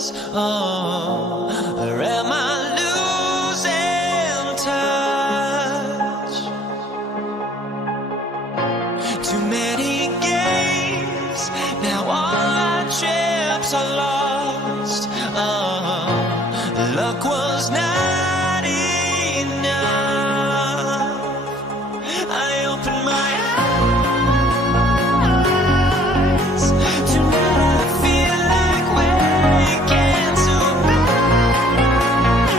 was. Oh, or am I losing touch? Too many games, now all our chips are lost. Oh, luck was not enough. I opened my eyes. Tonight I feel like waking so bad.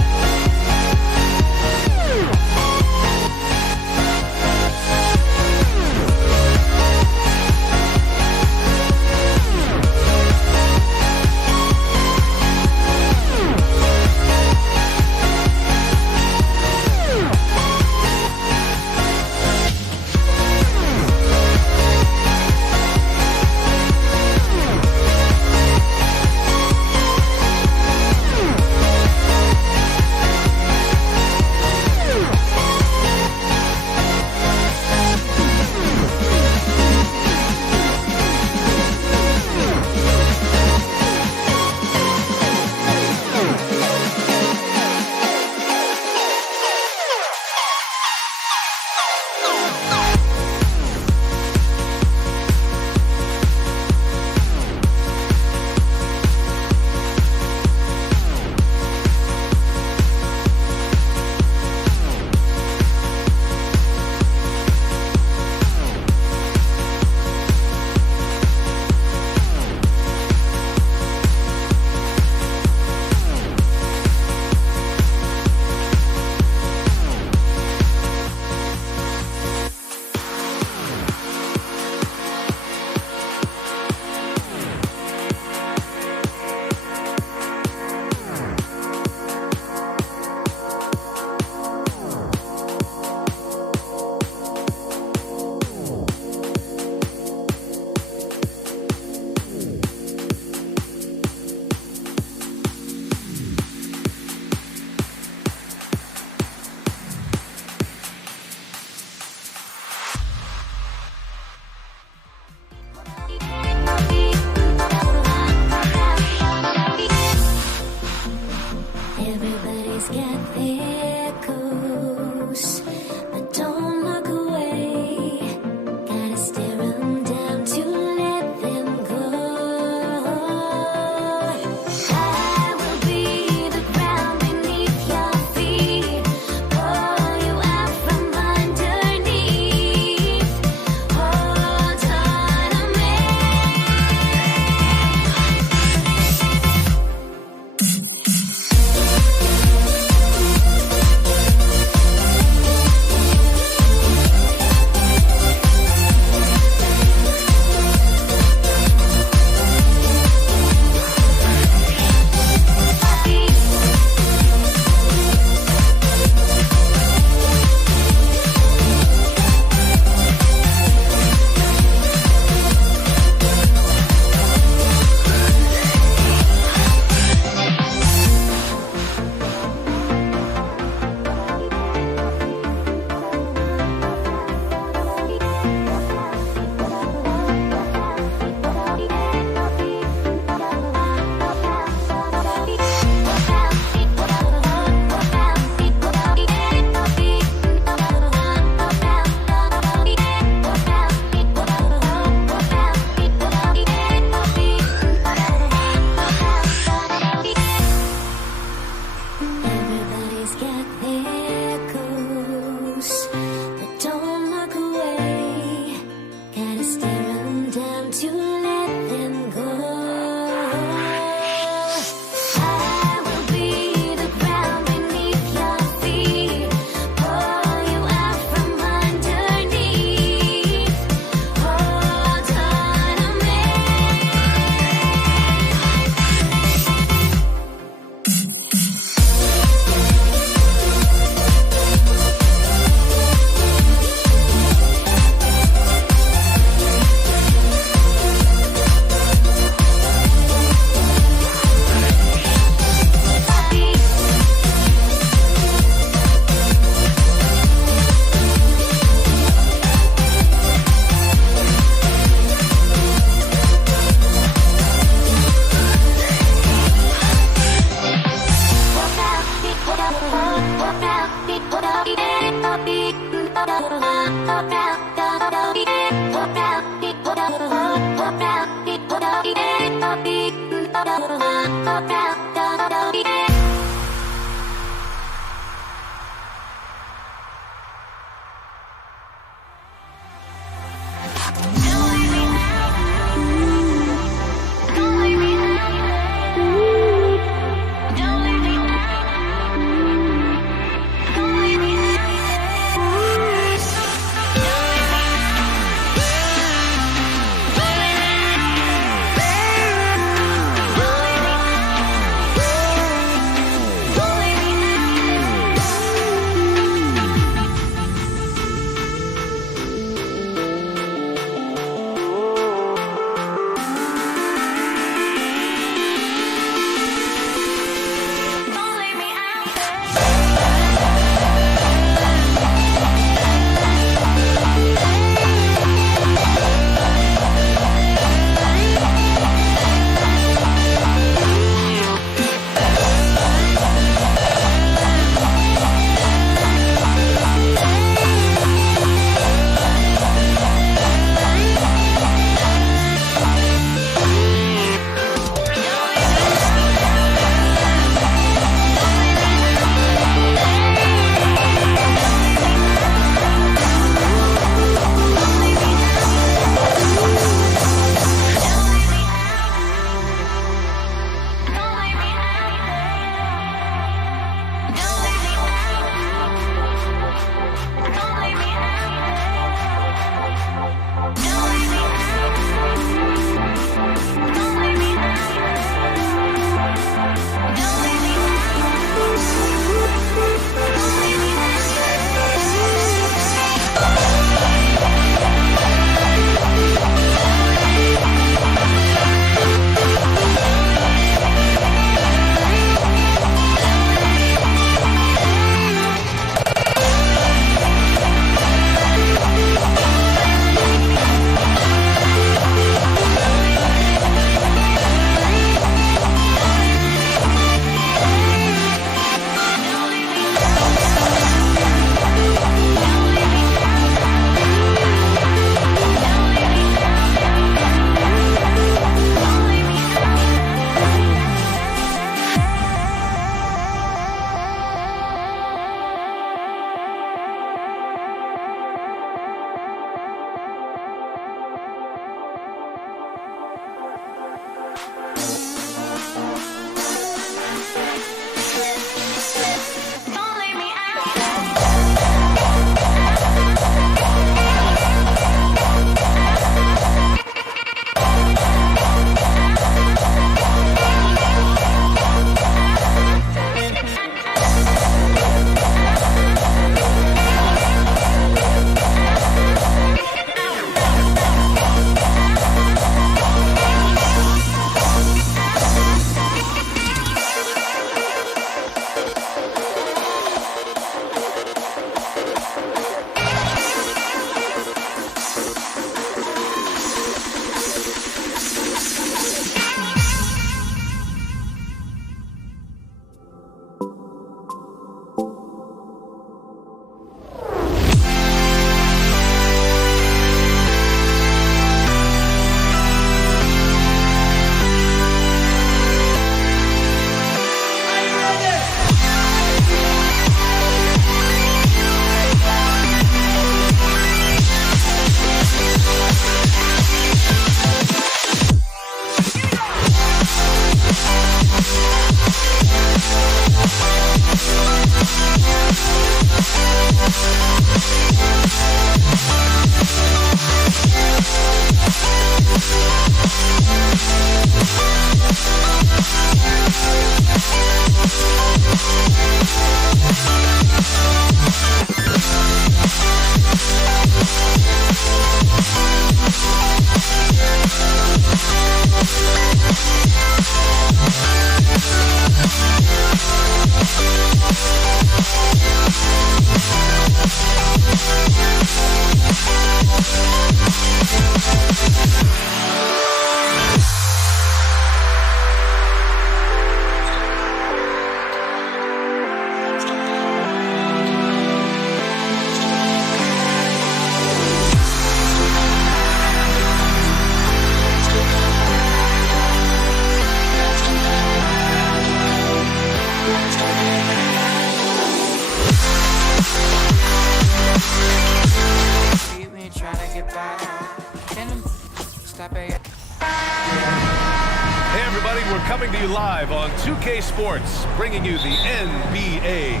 Hey everybody, we're coming to you live on 2K Sports, bringing you the NBA.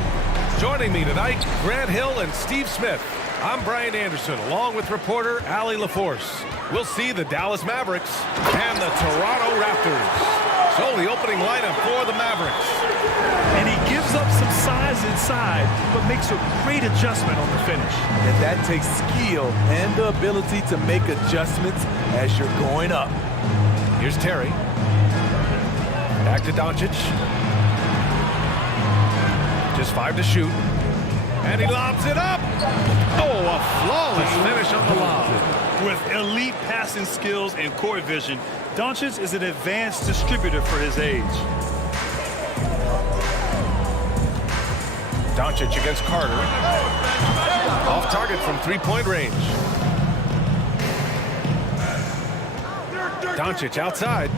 Joining me tonight, Grant Hill and Steve Smith. I'm Brian Anderson, along with reporter Allie LaForce. We'll see the Dallas Mavericks and the Toronto Raptors. So the opening lineup for the Mavericks. And he gives up some size inside, but makes a great adjustment on the finish. And that takes skill and the ability to make adjustments as you're going up. Here's Terry. Back to Doncic. Just 5 to shoot. And he lobs it up. Oh, a flawless finish on the lob. With elite passing skills and court vision, Doncic is an advanced distributor for his age. Doncic against Carter. Off target from three-point range. Doncic outside.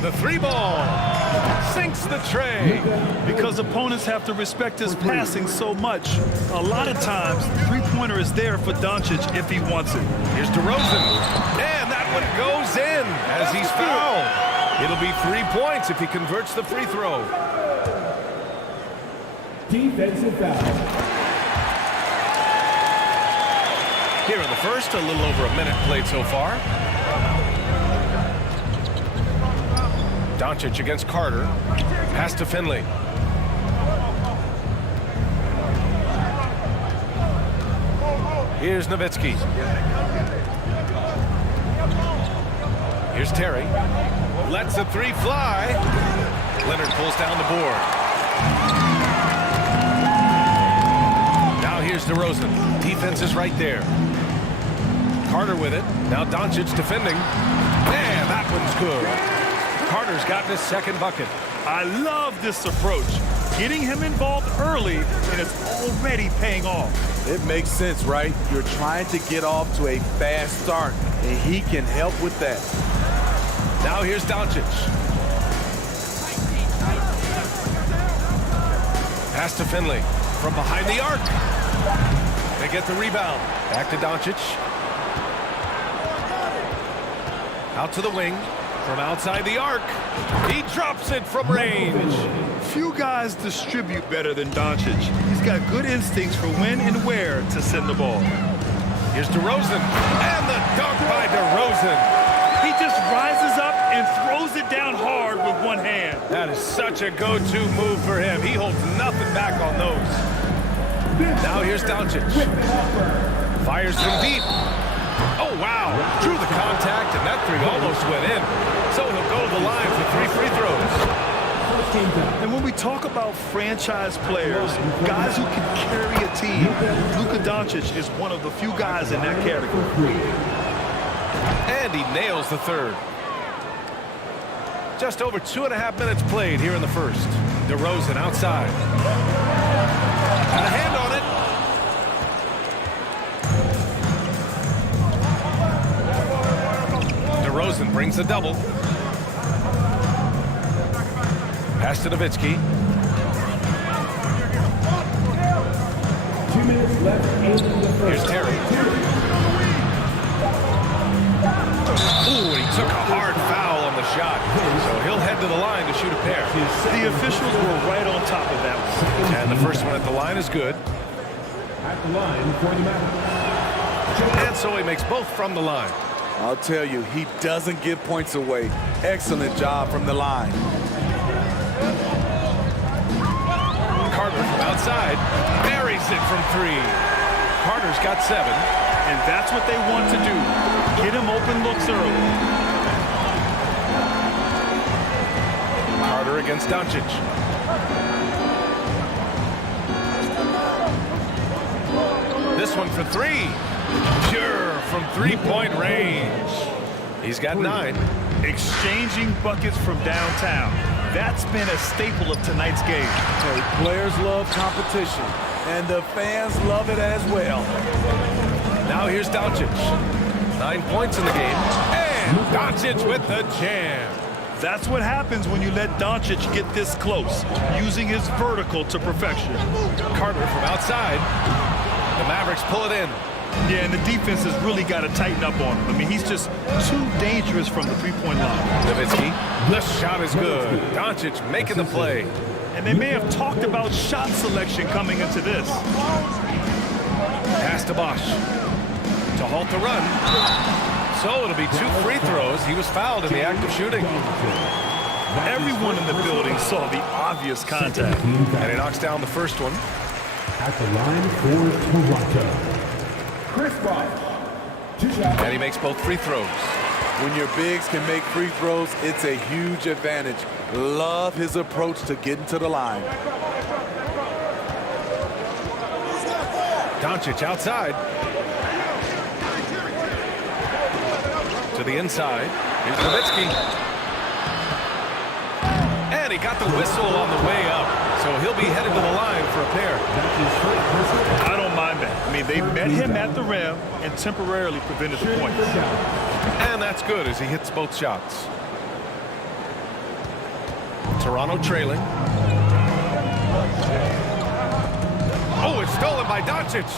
The three ball sinks the tray. Because opponents have to respect his passing so much, a lot of times, three-pointer is there for Doncic if he wants it. Here's DeRozan. And that one goes in as he's fouled. It'll be 3 points if he converts the free throw. Defensive foul. Here in the first, a little over a minute played so far. Doncic against Carter. Pass to Finley. Here's Nowitzki. Here's Terry. Lets the three fly. Leonard pulls down the board. Now here's DeRozan. Defense is right there. Carter with it. Now Doncic defending. Man, that one's good. Carter's gotten his second bucket. I love this approach. Getting him involved early, and it's already paying off. It makes sense, right? You're trying to get off to a fast start, and he can help with that. Now here's Doncic. Pass to Finley from behind the arc. They get the rebound. Back to Doncic. Out to the wing. From outside the arc. He drops it from range. Few guys distribute better than Doncic. He's got good instincts for when and where to send the ball. Here's DeRozan. And the dunk by DeRozan. He just rises up and throws it down hard with one hand. That is such a go-to move for him. He holds nothing back on those. Now here's Doncic. Fires from deep. Oh, wow. Drew the contact, and that three almost went in. So he'll go to the line for 3 free throws. And when we talk about franchise players, guys who can carry a team, Luka Doncic is one of the few guys in that category. And he nails the third. Just over 2.5 minutes played here in the first. DeRozan outside. Got a hand on it. DeRozan brings the double. Pass to Nowitzki. 2 minutes left in the first. Here's Terry. Ooh, and he took a hard foul on the shot. So he'll head to the line to shoot a pair. The officials were right on top of that one. And the first one at the line is good. At the line for the Mavericks. And so he makes both from the line. I'll tell you, he doesn't give points away. Excellent job from the line. Carter from outside buries it from 3. Carter's got 7. And that's what they want to do. Get him open looks early. Carter against Doncic. This one for 3. Pure from 3-point range. He's got 9. Exchanging buckets from downtown. That's been a staple of tonight's game. Hey, players love competition, and the fans love it as well. Now here's Doncic. 9 points in the game. And Doncic with the jam. That's what happens when you let Doncic get this close, using his vertical to perfection. Carter from outside. The Mavericks pull it in. Yeah, and the defense has really got to tighten up on him. I mean, he's just too dangerous from the three-point line. Nowitzki. The shot is good. Doncic making the play. And they may have talked about shot selection coming into this. Pass to Bosch. To halt the run. So it'll be 2 free throws. He was fouled in the act of shooting. Everyone in the building saw the obvious contact. And he knocks down the first one. At the line for Toronto. Chris Bosh. 2 shots. And he makes both free throws. When your bigs can make free throws, it's a huge advantage. Love his approach to getting to the line. Doncic outside. To the inside. Here's Nowitzki. And he got the whistle on the way up. So he'll be headed to the line for a pair. I don't mind that. I mean, they met him at the rim and temporarily prevented the points. And that's good as he hits both shots. Toronto trailing. Oh, it's stolen by Doncic.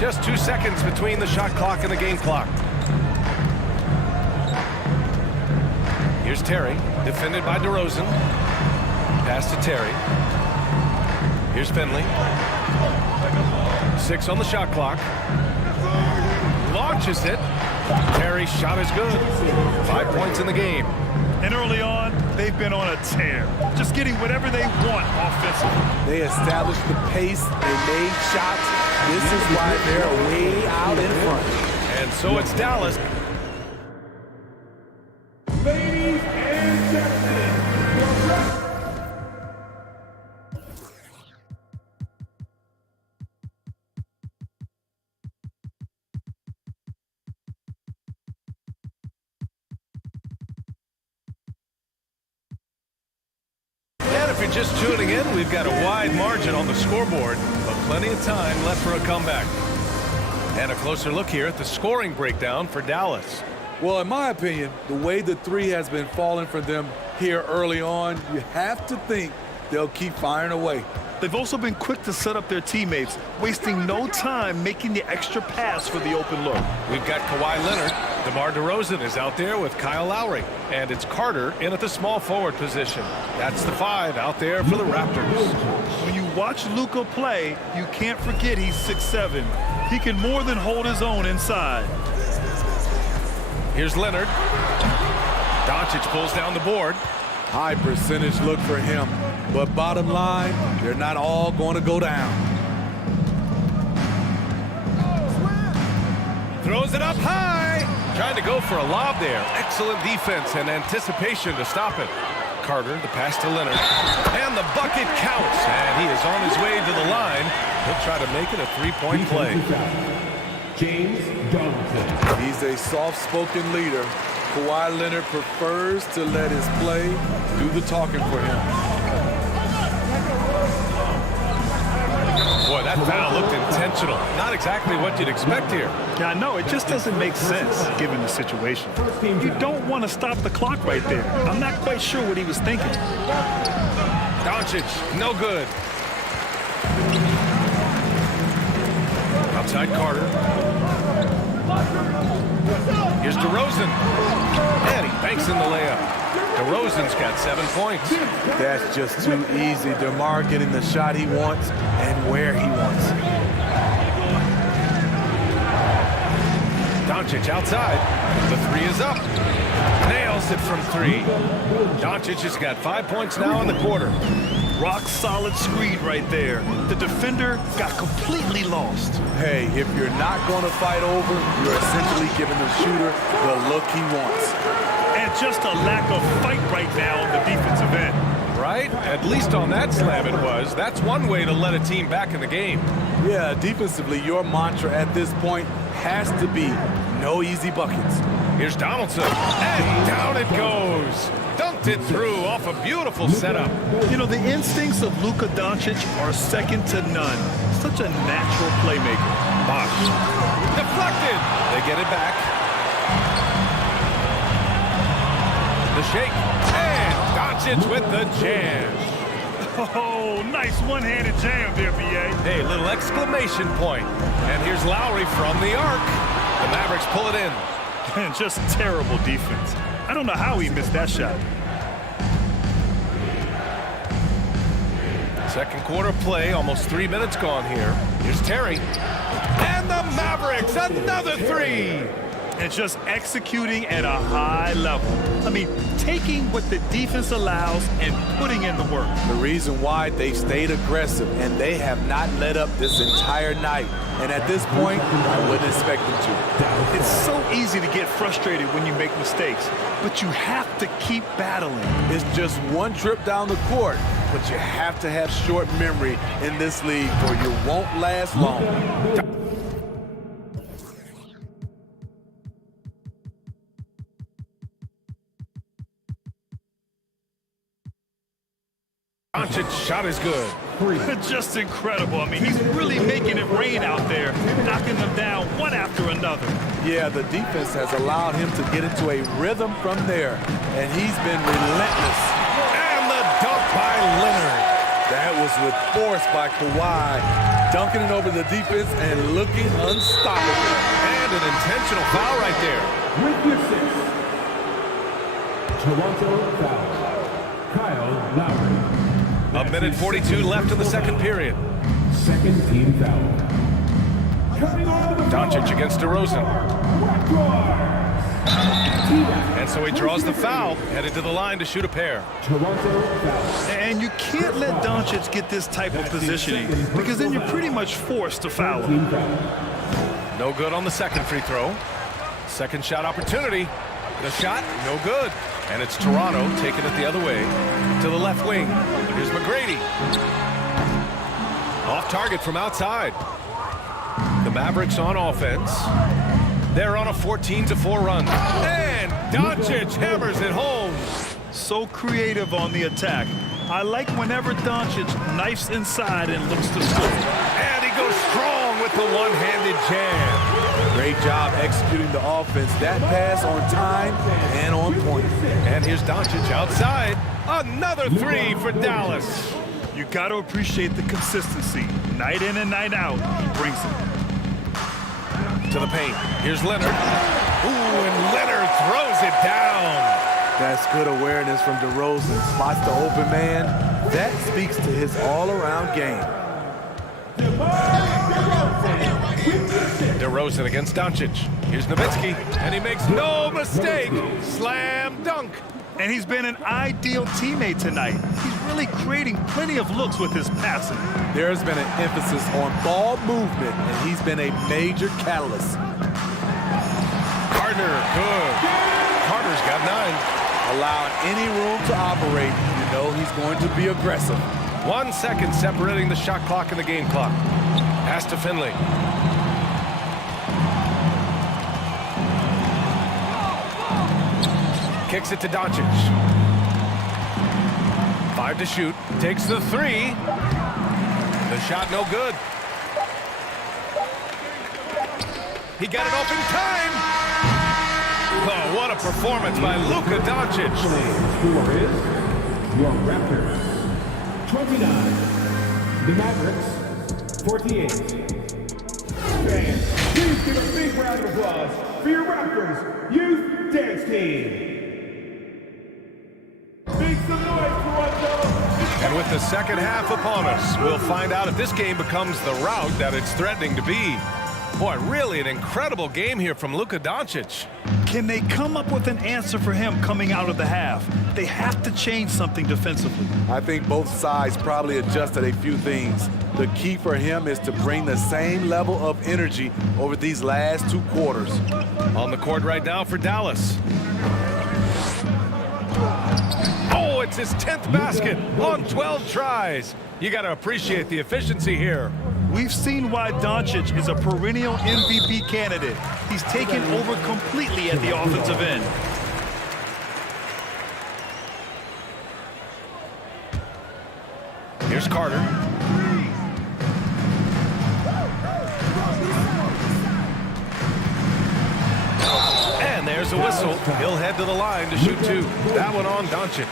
Just 2 seconds between the shot clock and the game clock. Here's Terry, defended by DeRozan. Pass to Terry. Here's Finley. 6 on the shot clock. Launches it. Terry's shot is good. 5 points in the game. And early on, they've been on a tear. Just getting whatever they want offensively. They established the pace. They made shots. This is why they're way out in front. And so it's Dallas. Ladies and gentlemen, And if you're just tuning in, we've got a wide margin on the scoreboard, but plenty of time left for a comeback. And a closer look here at the scoring breakdown for Dallas. Well, in my opinion, the way the 3 has been falling for them here early on, you have to think they'll keep firing away. They've also been quick to set up their teammates, wasting no time making the extra pass for the open look. We've got Kawhi Leonard. DeMar DeRozan is out there with Kyle Lowry. And it's Carter in at the small forward position. That's the 5 out there for the Raptors. When you watch Luka play, you can't forget he's 6'7". He can more than hold his own inside. Here's Leonard. Doncic pulls down the board. High percentage look for him. But bottom line, they're not all going to go down. Throws it up high. Trying to go for a lob there. Excellent defense and anticipation to stop it. Carter, the pass to Leonard. And the bucket counts. And he is on his way to the line. He'll try to make it a 3-point play. James Johnson. He's a soft-spoken leader. Kawhi Leonard prefers to let his play do the talking for him. Boy, that foul looked intentional. Not exactly what you'd expect here. Yeah, I know. It just doesn't make sense given the situation. You don't want to stop the clock right there. I'm not quite sure what he was thinking. Doncic, no good. Outside Carter. Here's DeRozan. And he banks in the layup. DeRozan's got 7 points. That's just too easy. DeMar getting the shot he wants and where he wants. Doncic outside. The three is up. Nails it from 3. Doncic has got 5 points now in the quarter. Rock solid screen right there. The defender got completely lost. Hey, if you're not going to fight over, you're essentially giving the shooter the look he wants. And just a lack of fight right now on the defensive end. Right? At least on that slam it was. That's one way to let a team back in the game. Yeah, defensively, your mantra at this point has to be no easy buckets. Here's Donaldson. And down it goes. Dunked it through off a beautiful setup. You know, the instincts of Luka Doncic are second to none. Such a natural playmaker. Bosh. Deflected. They get it back. The shake. And Doncic with the jam. Oh, nice one-handed jam there, B.A. Hey, little exclamation point. And here's Lowry from the arc. The Mavericks pull it in. And just terrible defense. I don't know how he missed that shot. Second quarter play, almost 3 minutes gone here. Here's Terry. And the Mavericks, another 3. And just executing at a high level. I mean, taking what the defense allows and putting in the work. The reason why they stayed aggressive and they have not let up this entire night. And at this point, I wouldn't expect them to. It's so easy to get frustrated when you make mistakes, but you have to keep battling. It's just one trip down the court, but you have to have short memory in this league or you won't last long. Doncic's shot is good. Just incredible. I mean, he's really making it rain out there, knocking them down one after another. Yeah, the defense has allowed him to get into a rhythm from there, and he's been relentless. And the dunk by Leonard. That was with force by Kawhi, dunking it over the defense and looking unstoppable. And an intentional foul right there. With your 6th, Toronto foul, Kyle Lowry. A minute 42 left in the second period. Second team foul. Doncic against DeRozan. And so he draws the foul, headed to the line to shoot a pair. Toronto foul. And you can't let Doncic get this type of positioning because then you're pretty much forced to foul him. No good on the second free throw. Second shot opportunity. The shot, no good. And it's Toronto taking it the other way to the left wing. Here's McGrady. Off target from outside. The Mavericks on offense. They're on a 14-4 run. And Doncic hammers it home. So creative on the attack. I like whenever Doncic knifes inside and looks to score. And he goes strong with the one-handed jam. Great job executing the offense. That pass on time and on point. And here's Doncic outside. Another 3 for Dallas. You got to appreciate the consistency. Night in and night out, he brings it. To the paint. Here's Leonard. Ooh, and Leonard throws it down. That's good awareness from DeRozan. Spots the open man. That speaks to his all-around game. DeRozan against Doncic. Here's Nowitzki, and he makes no mistake. Slam dunk. And he's been an ideal teammate tonight. He's really creating plenty of looks with his passing. There's been an emphasis on ball movement, and he's been a major catalyst. Carter, good. Carter's got 9. Allowing any room to operate, you know he's going to be aggressive. 1 second separating the shot clock and the game clock. Pass to Finley. Kicks it to Doncic. 5 to shoot. Takes the 3. The shot no good. He got it off in time. Oh, what a performance by Luka Doncic. Score is your Raptors 29, the Mavericks 48. Fans, please give a big round of applause for your Raptors Youth Dance Team. And with the second half upon us, we'll find out if this game becomes the rout that it's threatening to be. Boy, really an incredible game here from Luka Doncic. Can they come up with an answer for him coming out of the half? They have to change something defensively. I think both sides probably adjusted a few things. The key for him is to bring the same level of energy over these last 2 quarters. On the court right now for Dallas. Oh, it's his 10th basket on 12 tries. You got to appreciate the efficiency here. We've seen why Doncic is a perennial MVP candidate. He's taken over completely at the offensive end. Here's Carter. And there's a whistle. He'll head to the line to shoot 2. That one on Doncic.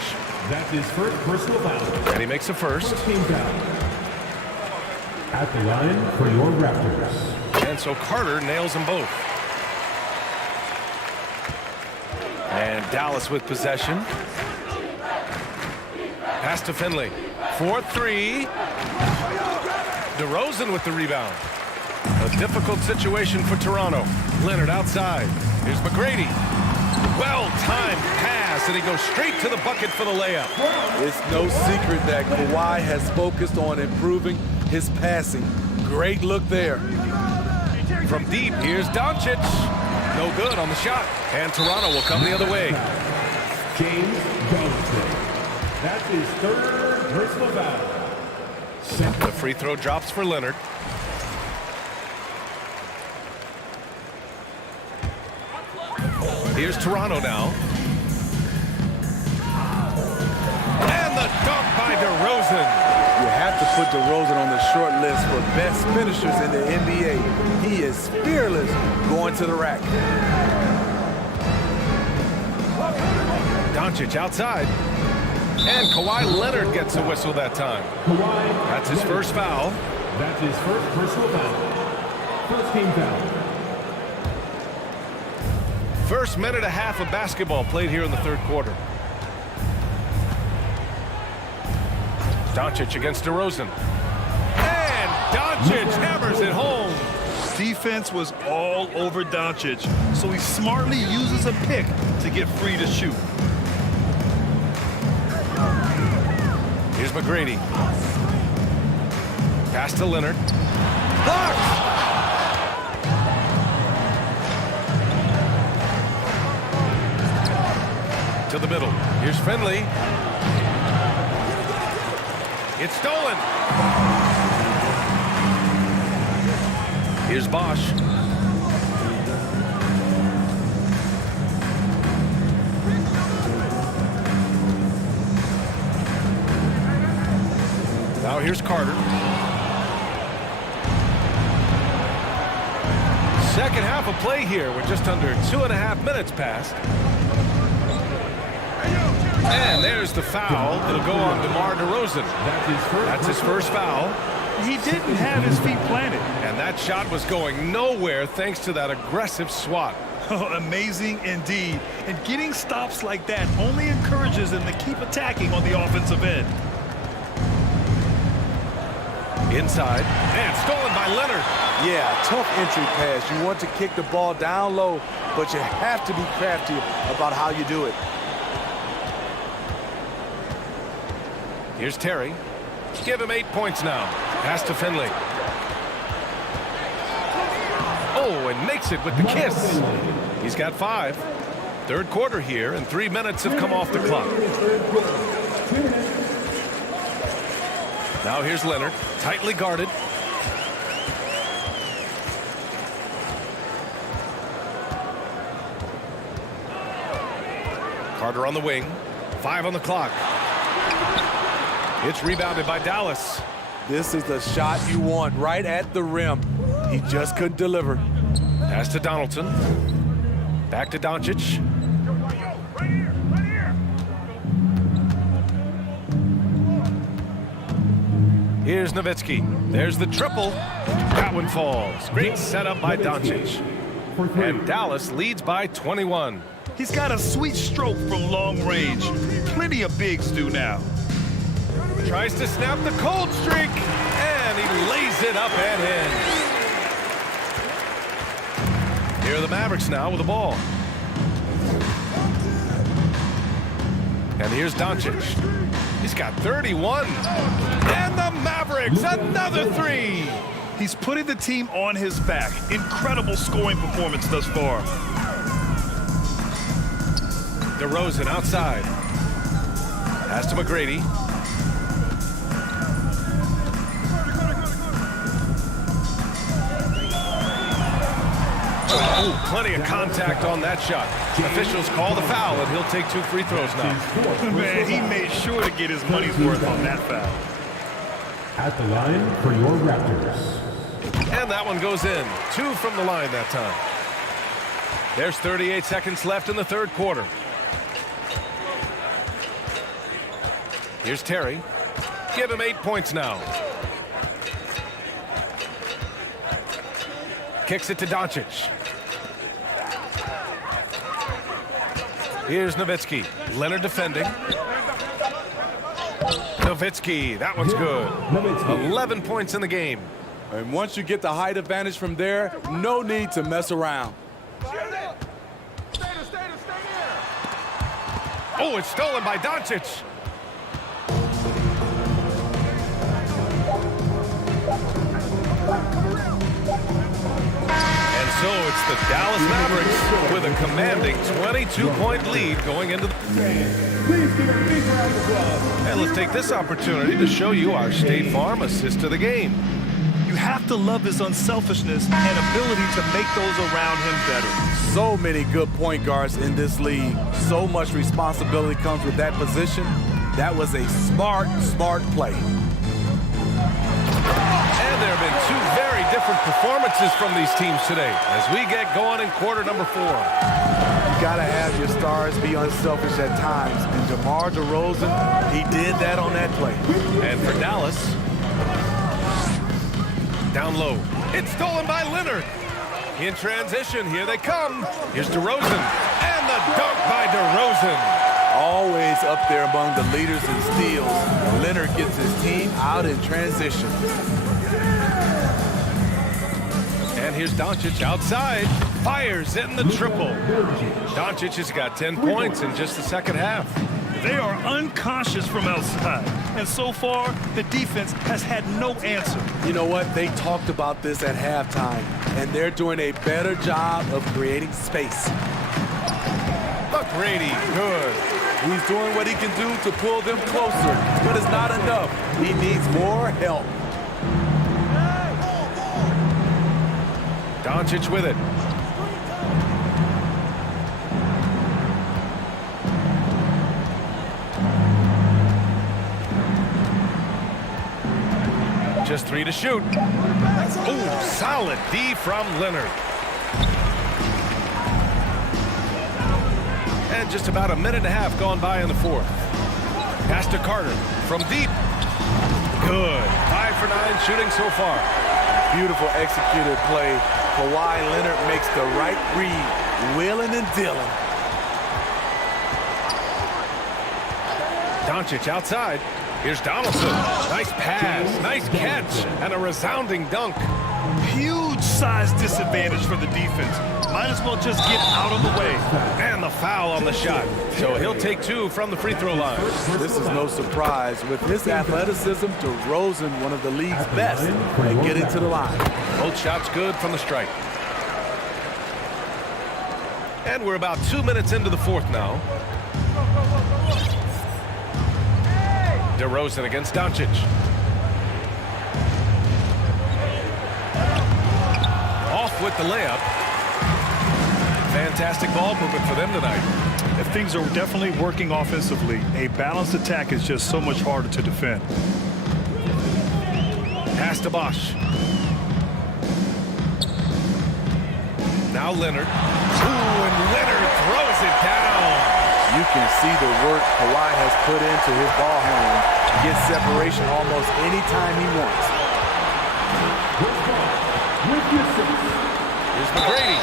That's his first personal foul. And he makes a first. Team foul. At the line for your Raptors. And so Carter nails them both. And Dallas with possession. Pass to Finley. 4-3. DeRozan with the rebound. A difficult situation for Toronto. Leonard outside. Here's McGrady. Well-timed pass, and he goes straight to the bucket for the layup. It's no secret that Kawhi has focused on improving his passing. Great look there. From deep, here's Doncic. No good on the shot. And Toronto will come the other way. James Johnson. That's his 3rd personal foul. The free throw drops for Leonard. Here's Toronto now. And the dunk by DeRozan. You have to put DeRozan on the short list for best finishers in the NBA. He is fearless going to the rack. Doncic outside. And Kawhi Leonard gets a whistle that time. That's his first foul. That's his first personal foul. First team foul. First minute and a half of basketball played here in the 3rd quarter. Doncic against DeRozan. And Doncic hammers it home. Defense was all over Doncic, so he smartly uses a pick to get free to shoot. Here's McGrady. Pass to Leonard. Blocked! To the middle. Here's Finley. It's stolen. Here's Bosch. Now here's Carter. Second half of play here with just under 2.5 minutes passed. And there's the foul. It'll go on DeMar DeRozan. That's his first foul. He didn't have his feet planted. And that shot was going nowhere thanks to that aggressive swat. Amazing indeed. And getting stops like that only encourages them to keep attacking on the offensive end. Inside. And stolen by Leonard. Yeah, tough entry pass. You want to kick the ball down low, but you have to be crafty about how you do it. Here's Terry. Give him 8 points now. Pass to Finley. Oh, and makes it with the kiss. He's got 5. 3rd quarter here, and 3 minutes have come off the clock. Now here's Leonard, tightly guarded. Carter on the wing. 5 on the clock. It's rebounded by Dallas. This is the shot you want right at the rim. He just couldn't deliver. Pass to Donaldson. Back to Doncic. Here's Nowitzki. There's the triple. That one falls. Great setup by Doncic. And Dallas leads by 21. He's got a sweet stroke from long range. Plenty of bigs do now. Tries to snap the cold streak, and he lays it up and in. Here are the Mavericks now with the ball. And here's Doncic. He's got 31. And the Mavericks, another three. He's putting the team on his back. Incredible scoring performance thus far. DeRozan outside. Pass to McGrady. Oh, plenty of contact on that shot. Officials call the foul, and he'll take 2 free throws now. Man, he made sure to get his money's worth on that foul. At the line for your Raptors. And that one goes in. 2 from the line that time. There's 38 seconds left in the third quarter. Here's Terry. Give him 8 points now. Kicks it to Doncic. Here's Nowitzki. Leonard defending. Nowitzki, that one's good. 11 points in the game. And once you get the height advantage from there, no need to mess around. Oh, it's stolen by Doncic. And so it's the Dallas Mavericks with a commanding 22-point lead going into the... And let's take this opportunity to show you our State Farm assist to the game. You have to love his unselfishness and ability to make those around him better. So many good point guards in this league. So much responsibility comes with that position. That was a smart play. And there have been 2 very different performances from these teams today as we get going in quarter number 4. You gotta have your stars be unselfish at times. And DeMar DeRozan, he did that on that play. And for Dallas, down low. It's stolen by Leonard. In transition, here they come. Here's DeRozan. And the dunk by DeRozan. Always up there among the leaders in steals. Leonard gets his team out in transition. And here's Doncic outside. Fires in the triple. Doncic has got 10 points in just the second half. They are unconscious from outside. And so far, the defense has had no answer. You know what? They talked about this at halftime, and they're doing a better job of creating space. McGrady, good. He's doing what he can do to pull them closer, but it's not enough. He needs more help. Doncic with it. Just 3 to shoot. Ooh, solid D from Leonard. And just about a minute and a half gone by in the fourth. Pass to Carter from deep. Good. 5 for 9 shooting so far. Beautiful executed play. Kawhi Leonard makes the right read, wheeling and dealing. Doncic outside. Here's Donaldson. Nice pass, nice catch, and a resounding dunk. Huge size disadvantage for the defense. Might as well just get out of the way. And the foul on the shot. So he'll take 2 from the free throw line. This is no surprise. With his athleticism, DeRozan, one of the league's best at getting to the line. Both shots good from the stripe. And we're about 2 minutes into the fourth now. DeRozan against Doncic. Off with the layup. Fantastic ball movement for them tonight. Things are definitely working offensively. A balanced attack is just so much harder to defend. Pass to Bosh. Now Leonard. Ooh, and Leonard throws it down. You can see the work Kawhi has put into his ball handling. Gets separation almost any time he wants. Here's McGrady.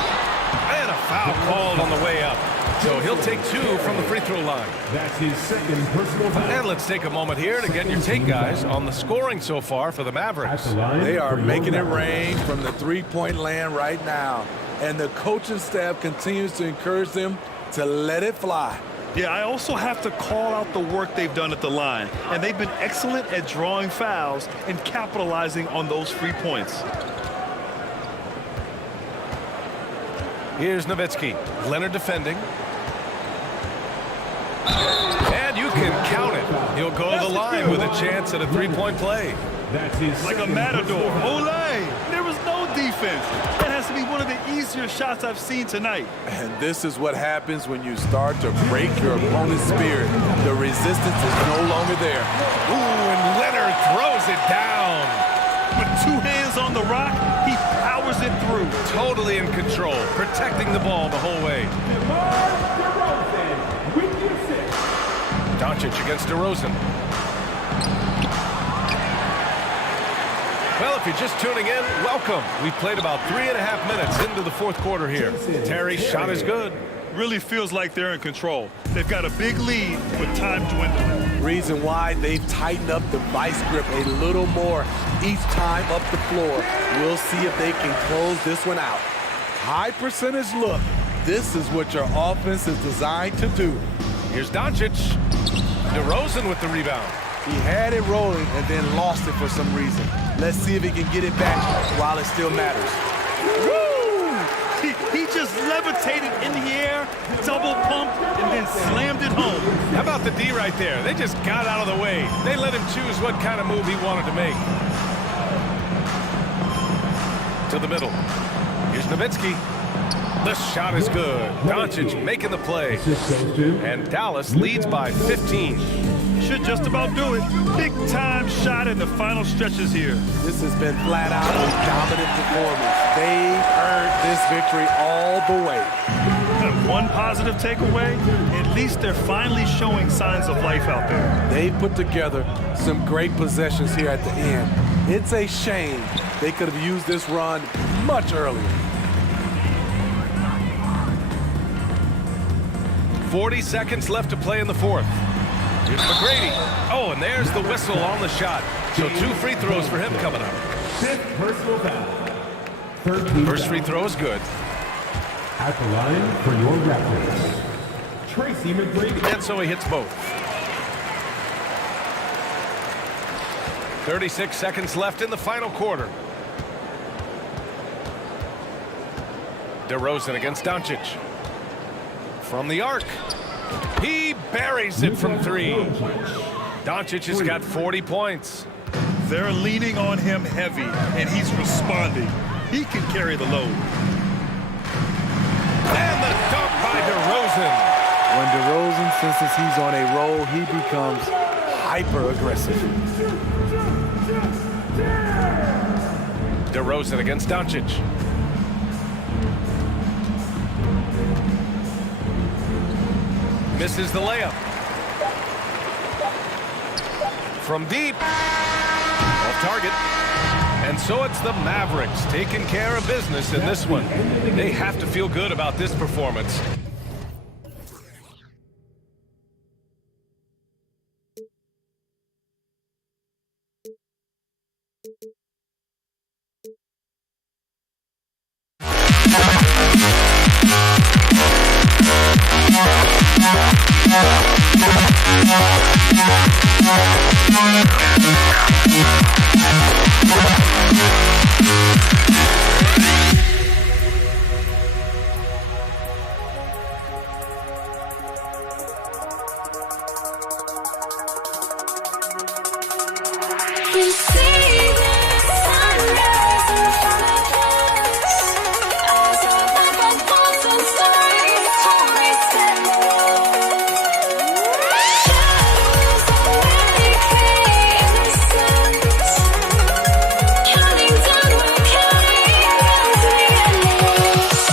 And a foul called on the way up. So he'll take 2 from the free throw line. That's his second personal foul. And let's take a moment here to get your take, guys, on the scoring so far for the At Mavericks. the line They are for your making it Mavericks. rain from the three-point land right now. And the coaching staff continues to encourage them to let it fly. Yeah, I also have to call out the work they've done at the line. And they've been excellent at drawing fouls and capitalizing on those free points. Here's Nowitzki. Leonard defending. And you can count it. He'll go to the line with a chance at a three-point play. That's his Like a second matador. personal foul. Ole! There was no defense. That has to be one of the easier shots I've seen tonight. And this is what happens when you start to break your opponent's spirit. The resistance is no longer there. Ooh, and Leonard throws it down. With 2 hands on the rock, he powers it through. Totally in control, protecting the ball the whole way. DeMar DeRozan with the assist. Doncic against DeRozan. Well, if you're just tuning in, welcome. We've played about 3.5 minutes into the fourth quarter here. Terry's shot is good. Really feels like they're in control. They've got a big lead with time dwindling. Reason why they've tightened up the vice grip a little more each time up the floor. We'll see if they can close this one out. High percentage look. This is what your offense is designed to do. Here's Doncic. DeRozan with the rebound. He had it rolling and then lost it for some reason. Let's see if he can get it back while it still matters. Woo! He just levitated in the air, double pumped, and then slammed it home. How about the D right there? They just got out of the way. They let him choose what kind of move he wanted to make. To the middle. Here's Nowitzki. The shot is good. Doncic making the play. Assist goes to And Dallas leads by 15. Should just about do it. Big time shot in the final stretches here. This has been flat out a dominant performance. They earned this victory all the way. One positive takeaway, at least they're finally showing signs of life out there. They put together some great possessions here at the end. It's a shame they could have used this run much earlier. 40 seconds left to play in the fourth. Here's McGrady. Oh, and there's the whistle on the shot. So 2 free throws for him coming up. fifth personal foul. Third team First free foul. throw is good. At the line for your Raptors, Tracy McGrady. And so he hits both. 36 seconds left in the final quarter. DeRozan against Doncic. From the arc. He buries it from 3. Doncic has got 40 points. They're leaning on him heavy, and he's responding. He can carry the load. And the dunk by DeRozan. When DeRozan senses he's on a roll, he becomes hyper-aggressive. DeRozan against Doncic. Misses the layup. From deep. Off target. And so it's the Mavericks taking care of business in this one. They have to feel good about this performance. You see the sunrise in front of us. Eyes are like a thousand stories torn Shadows already fade the sense. Counting down, we're counting as we endless.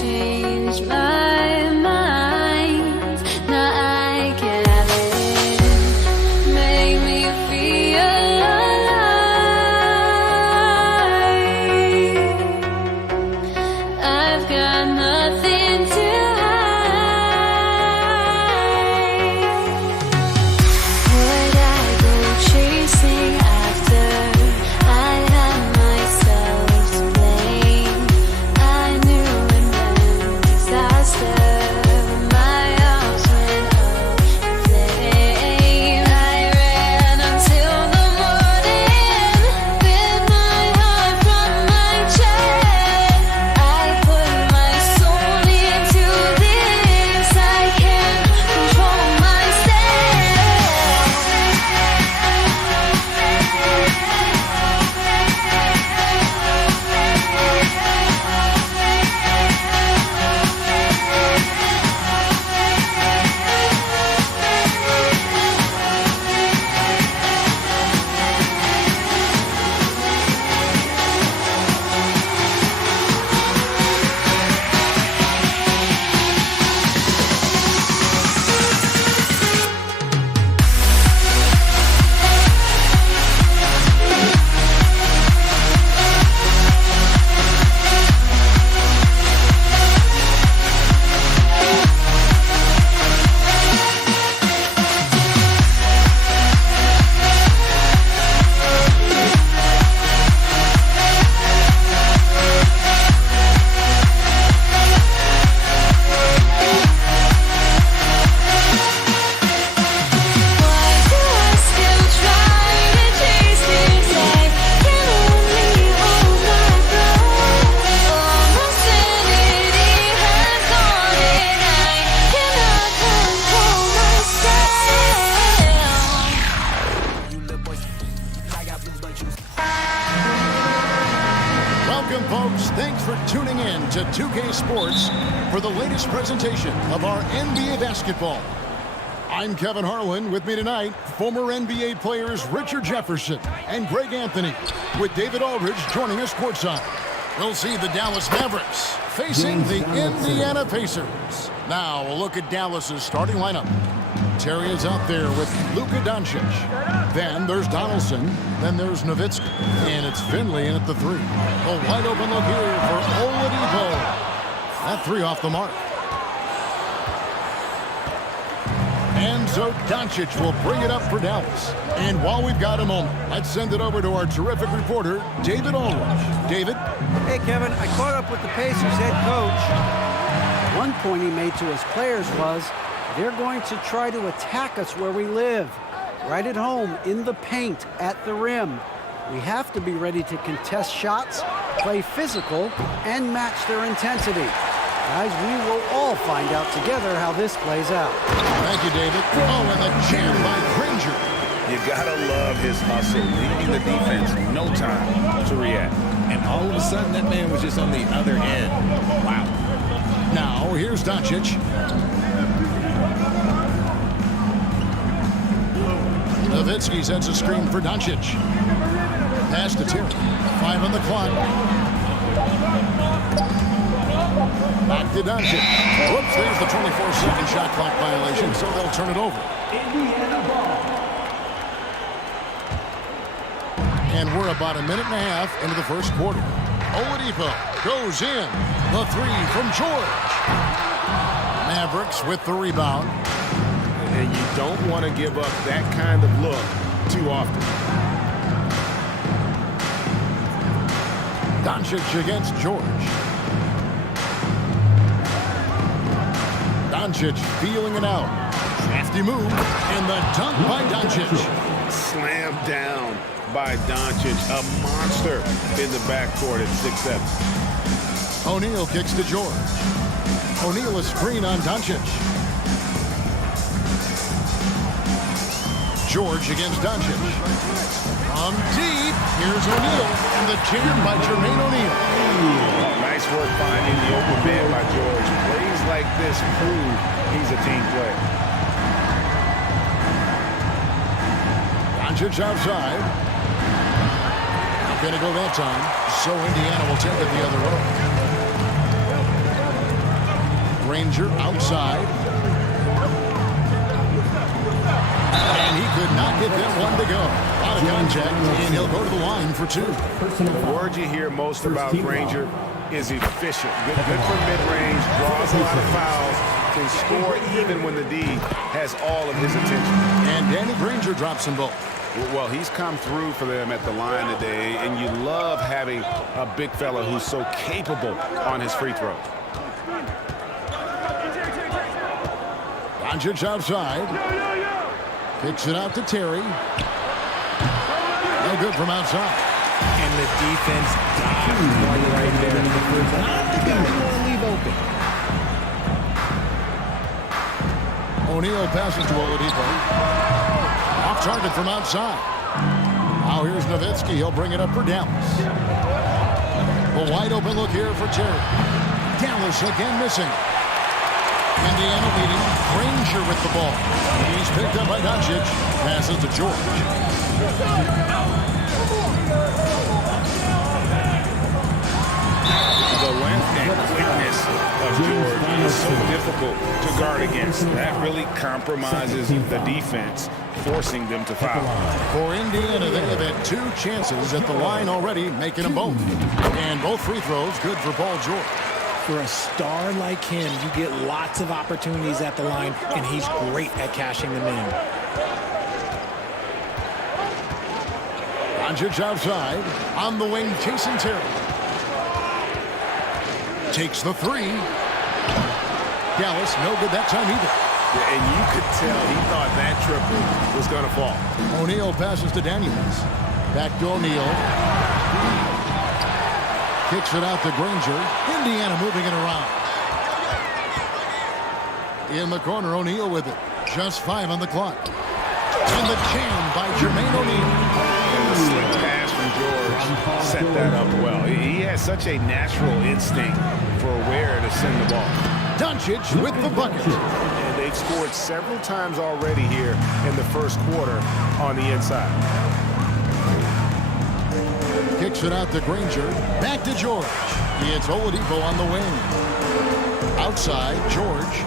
change my mind. Now I can have it. Make me feel alive. I've got nothing to hide. Would I go chasing after? I had myself to blame. I knew it meant disaster. My arms went up in flame. I ran until the morning with my heart from my chest. I put my soul into this. I can't control Welcome, folks. Thanks for tuning in to 2K Sports for the latest presentation of our NBA basketball. I'm Kevin Harlan. With me tonight, former NBA players Richard Jefferson and Greg Anthony, with David Aldridge joining us courtside. We'll see the Dallas Mavericks facing the Indiana Pacers. Now, a look at Dallas's starting lineup. Terry is out there with Luka Doncic. Then there's Donaldson. Then there's Nowitzki. And it's Finley in at the 3. A wide open look here for Oladipo. That 3 off the mark. And so Doncic will bring it up for Dallas. And while we've got a moment, let's send it over to our terrific reporter, David Aldridge. David? Hey, Kevin, I caught up with the Pacers head coach. One point he made to his players was, they're going to try to attack us where we live, right at home, in the paint, at the rim. We have to be ready to contest shots, play physical, and match their intensity. Guys, we will all find out together how this plays out. Thank you, David. Oh, and the jam by Granger. You gotta love his hustle, leaving the defense no time to react. And all of a sudden, that man was just on the other end. Wow. Now, here's Doncic. Nowitzki sets a screen for Doncic. Pass to Terry. 5 on the clock. Back to Doncic. Whoops, there's the 24-second shot clock violation, so they'll turn it over. And we're about a minute and a half into the first quarter. Oladipo goes in. The 3 from George. Mavericks with the rebound. And you don't want to give up that kind of look too often. Doncic against George. Doncic feeling it out. Crafty move, and the dunk by Doncic. Slam down by Doncic, a monster in the backcourt at 6'7". O'Neal kicks to George. O'Neal a screen on Doncic. George against Doncic. From deep, here's O'Neal, and the jam by Jermaine O'Neal. Nice work finding the open man by George. Plays like this prove he's a team player. Doncic outside. Not going to go that time, so Indiana will take it the other way. Granger outside. And he could not get that one to go. Out of contact, and he'll go to the line for 2. The word you hear most about Granger is efficient. Good from mid-range, draws a lot of fouls, can score even when the D has all of his attention. And Danny Granger drops them both. Well, he's come through for them at the line today, and you love having a big fella who's so capable on his free throws. Doncic outside. Kicks it out to Terry. No good from outside. And the defense dives one right there. Not the guy you want to leave open. O'Neal passes to Oladipo. Off target from outside. Now here's Nowitzki. He'll bring it up for Dallas. A wide open look here for Terry. Dallas again missing. Indiana leading. Granger with the ball. He's picked up by Doncic. Passes to George. The length and quickness of George is so difficult to guard against. That really compromises the defense, forcing them to foul. For Indiana, they have had 2 chances at the line already, making them both. And both free throws good for Paul George. For a star like him, you get lots of opportunities at the line, and he's great at cashing them in. Doncic outside. On the wing, Jason Terry. Takes the 3. Dallas, no good that time either. And you could tell he thought that triple was going to fall. O'Neal passes to Daniels. Back to O'Neal. Kicks it out to Granger. Indiana moving it around. In the corner, O'Neal with it. Just 5 on the clock. And the jam by Jermaine O'Neal. And the slick pass from George set that up well. He has such a natural instinct for where to send the ball. Doncic with the bucket. And they've scored several times already here in the first quarter on the inside. Kicks it out to Granger. Back to George. It's Oladipo on the wing. Outside, George.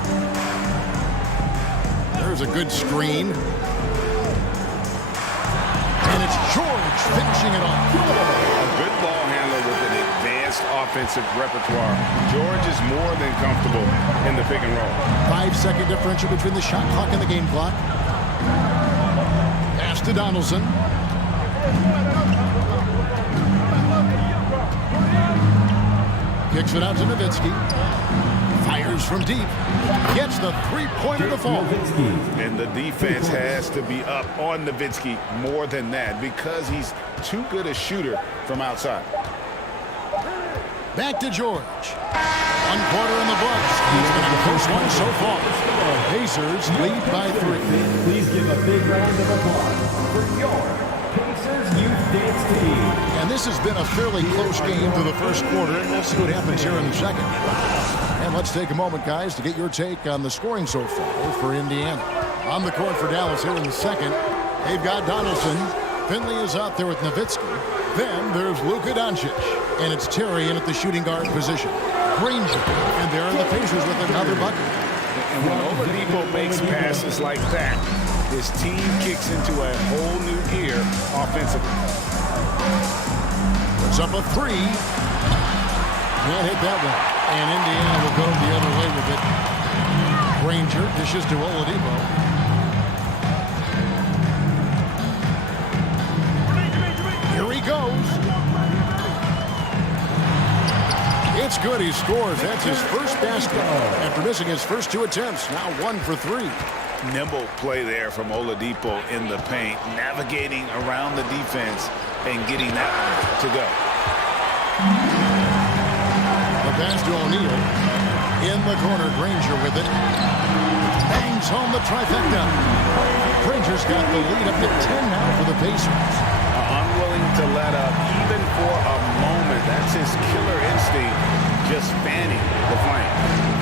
There's a good screen. And it's George finishing it off. A good ball handler with an advanced offensive repertoire. George is more than comfortable in the pick and roll. 5-second differential between the shot clock and the game clock. Pass to Donaldson. Kicks it out to Nowitzki. Fires from deep. Gets the 3-pointer to fall. And the defense has to be up on Nowitzki more than that because he's too good a shooter from outside. Back to George. 1 quarter in the books. He's been the first one so far. Pacers lead by 3. Please give a big round of applause for your Pacers Youth Dance Team. And this has been a fairly close game through the first quarter. We'll see what happens here in the second. And let's take a moment, guys, to get your take on the scoring so far for Indiana. On the court for Dallas here in the second, they've got Donaldson. Finley is out there with Nowitzki. Then there's Luka Doncic. And it's Terry in at the shooting guard position. Granger. And there are the Pacers with another bucket. And when Oladipo makes passes like that, his team kicks into a whole new gear offensively. It's up a 3. Can't hit that one. And Indiana will go the other way with it. Granger dishes to Oladipo. Here he goes. It's good. He scores. That's his first basket after missing his first 2 attempts. Now 1 for 3. Nimble play there from Oladipo in the paint, navigating around the defense and getting that one to go. The pass to O'Neal. In the corner, Granger with it. Bangs home the trifecta. Granger's got the lead up to 10 now for the Pacers. Unwilling to let up even for a moment. That's his killer instinct, just fanning the flame.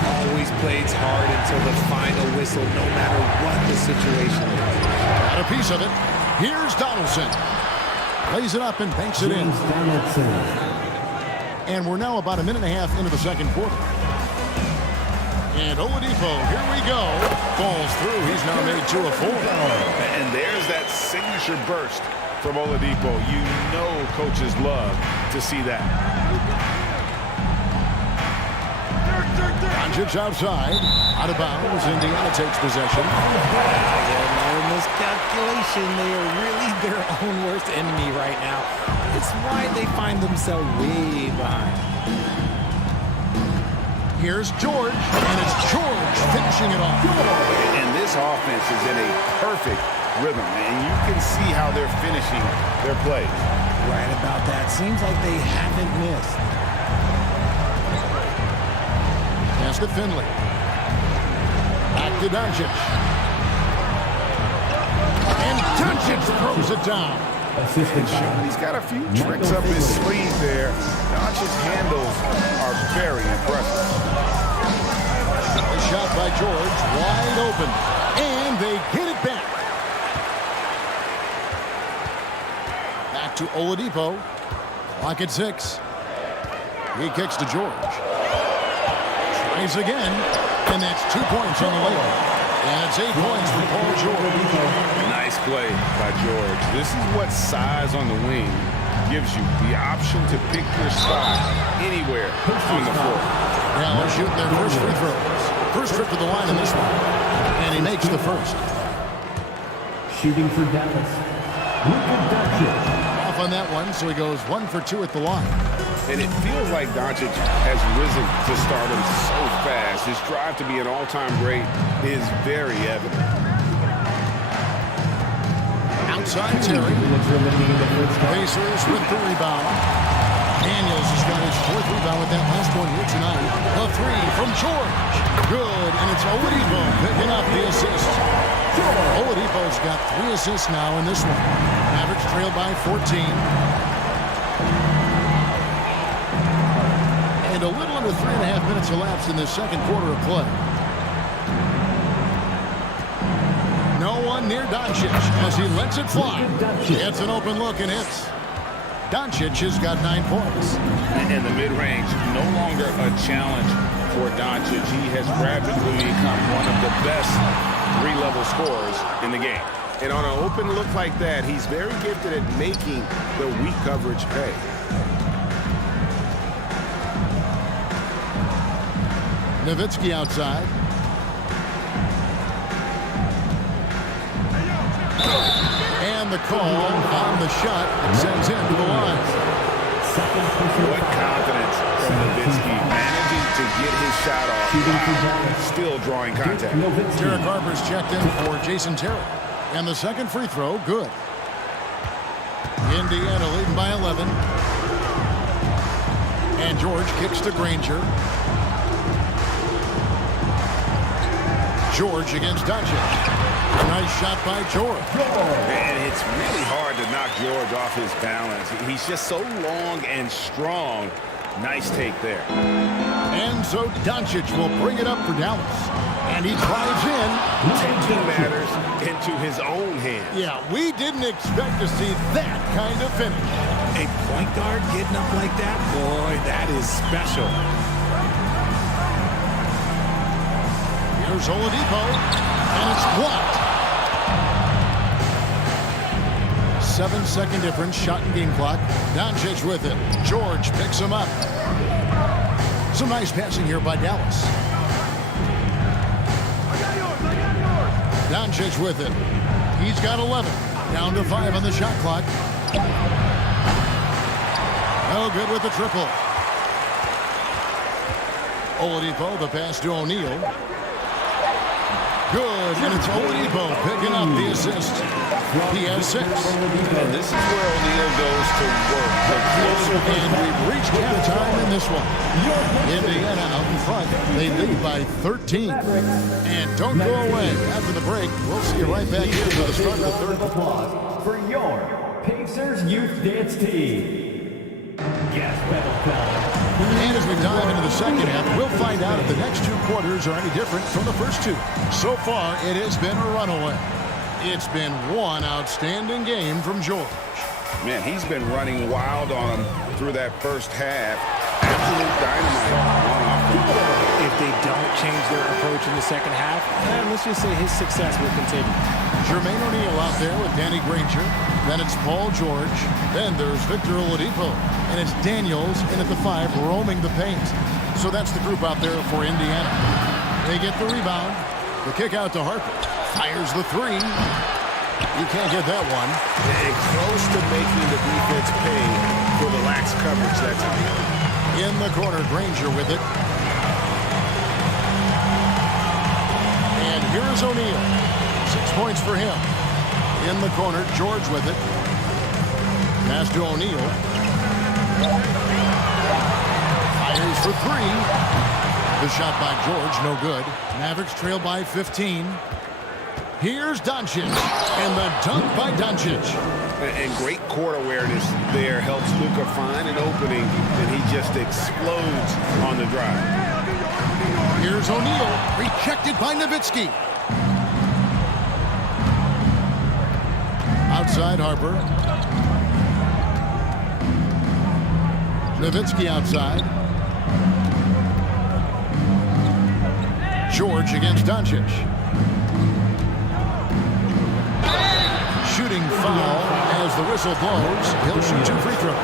Always plays hard until the final whistle, no matter what the situation is. Got a piece of it. Here's Donaldson. Lays it up and banks it in. And we're now about 1.5 minutes into the second quarter. And Oladipo, here we go. Falls through. He's now made 2 of 4. And there's that signature burst from Oladipo. You know coaches love to see that. Doncic outside. Out of bounds. Indiana takes possession. Miscalculation. They are really their own worst enemy right now. It's why they find themselves way behind. Here's George, and it's George finishing it off. And this offense is in a perfect rhythm, and you can see how they're finishing their plays. Right about that. Seems like they haven't missed. Pass to Finley. Back to Doncic. And Doncic throws it down. He's got a few tricks up his sleeve there. Doncic's handles are very impressive. A shot by George, wide open, and they get it back. Back to Oladipo. Clock at 6. He kicks to George. Tries again, and that's 2 points on the layup. And it's 8 points for Paul George. Nice play by George. This is what size on the wing gives you. The option to pick your spot anywhere on the floor. Now they're shooting their first free throws. First trip to the line in this one. And he makes the first. Shooting for Dallas, Luka Doncic. Off on that one, so he goes 1 for 2 at the line. And it feels like Doncic has risen to stardom so fast. His drive to be an all-time great is very evident. Outside Terry. Pacers with the rebound. Daniels has got his 4th rebound with that last one here tonight. A 3 from George. Good, and it's Oladipo picking up the assist. Oladipo's got 3 assists now in this one. Mavericks trail by 14. And a little under 3.5 minutes elapsed in the second quarter of play. No one near Doncic as he lets it fly. Gets an open look and hits. Doncic has got 9 points. And the mid-range, no longer a challenge for Doncic. He has rapidly become one of the best 3-level scorers in the game. And on an open look like that, he's very gifted at making the weak coverage pay. Nowitzki outside. And the call on the shot sends him to the line. What confidence from Nowitzki, managing to get his shot off while still drawing contact. Derek Harper's checked in for Jason Terry. And the second free throw, good. Indiana leading by 11. And George kicks to Granger. George against Doncic. Nice shot by George. And it's really hard to knock George off his balance. He's just so long and strong. Nice take there. And so Doncic will bring it up for Dallas. And he drives in. Taking matters into his own hands. Yeah, we didn't expect to see that kind of finish. A point guard getting up like that? Boy, that is special. Here's Oladipo, and it's blocked. 7-second difference, shot and game clock. Doncic with it. George picks him up. Some nice passing here by Dallas. Doncic with it. He's got 11. Down to 5 on the shot clock. No good with the triple. Oladipo, the pass to O'Neal. Good, and it's Oladipo picking up the assist. He has 6. And this is where O'Neal goes to work. And we've reached halftime in this one. Indiana out in front. They lead by 13. And don't go away. After the break, we'll see you right back here for the start of the third Applause for your Pacers Youth Dance Team. Gas pedal time. And as we dive into the second half, we'll find out if the next 2 quarters are any different from the first 2. So far, it has been a runaway. It's been one outstanding game from George. Man, he's been running wild on him through that first half. Absolute dynamite on offense. If they don't change their approach in the second half. And let's just say his success will continue. Jermaine O'Neal out there with Danny Granger. Then it's Paul George. Then there's Victor Oladipo. And it's Daniels in at the 5 roaming the paint. So that's the group out there for Indiana. They get the rebound. The kick out to Harper. Fires the 3. You can't get that one. And close to making the defense pay for the lax coverage that time. In the corner, Granger with it. And here's O'Neal. 6 points for him. In the corner, George with it. Pass to O'Neal. Fires for 3. The shot by George, no good. Mavericks trail by 15. Here's Doncic. And the dunk by Doncic. And great court awareness there helps Luka find an opening, and he just explodes on the drive. Here's O'Neal. Rejected by Nowitzki. Outside Harper. Nowitzki outside. George against Doncic. Shooting foul as the whistle blows. He'll shoot 2 free throws.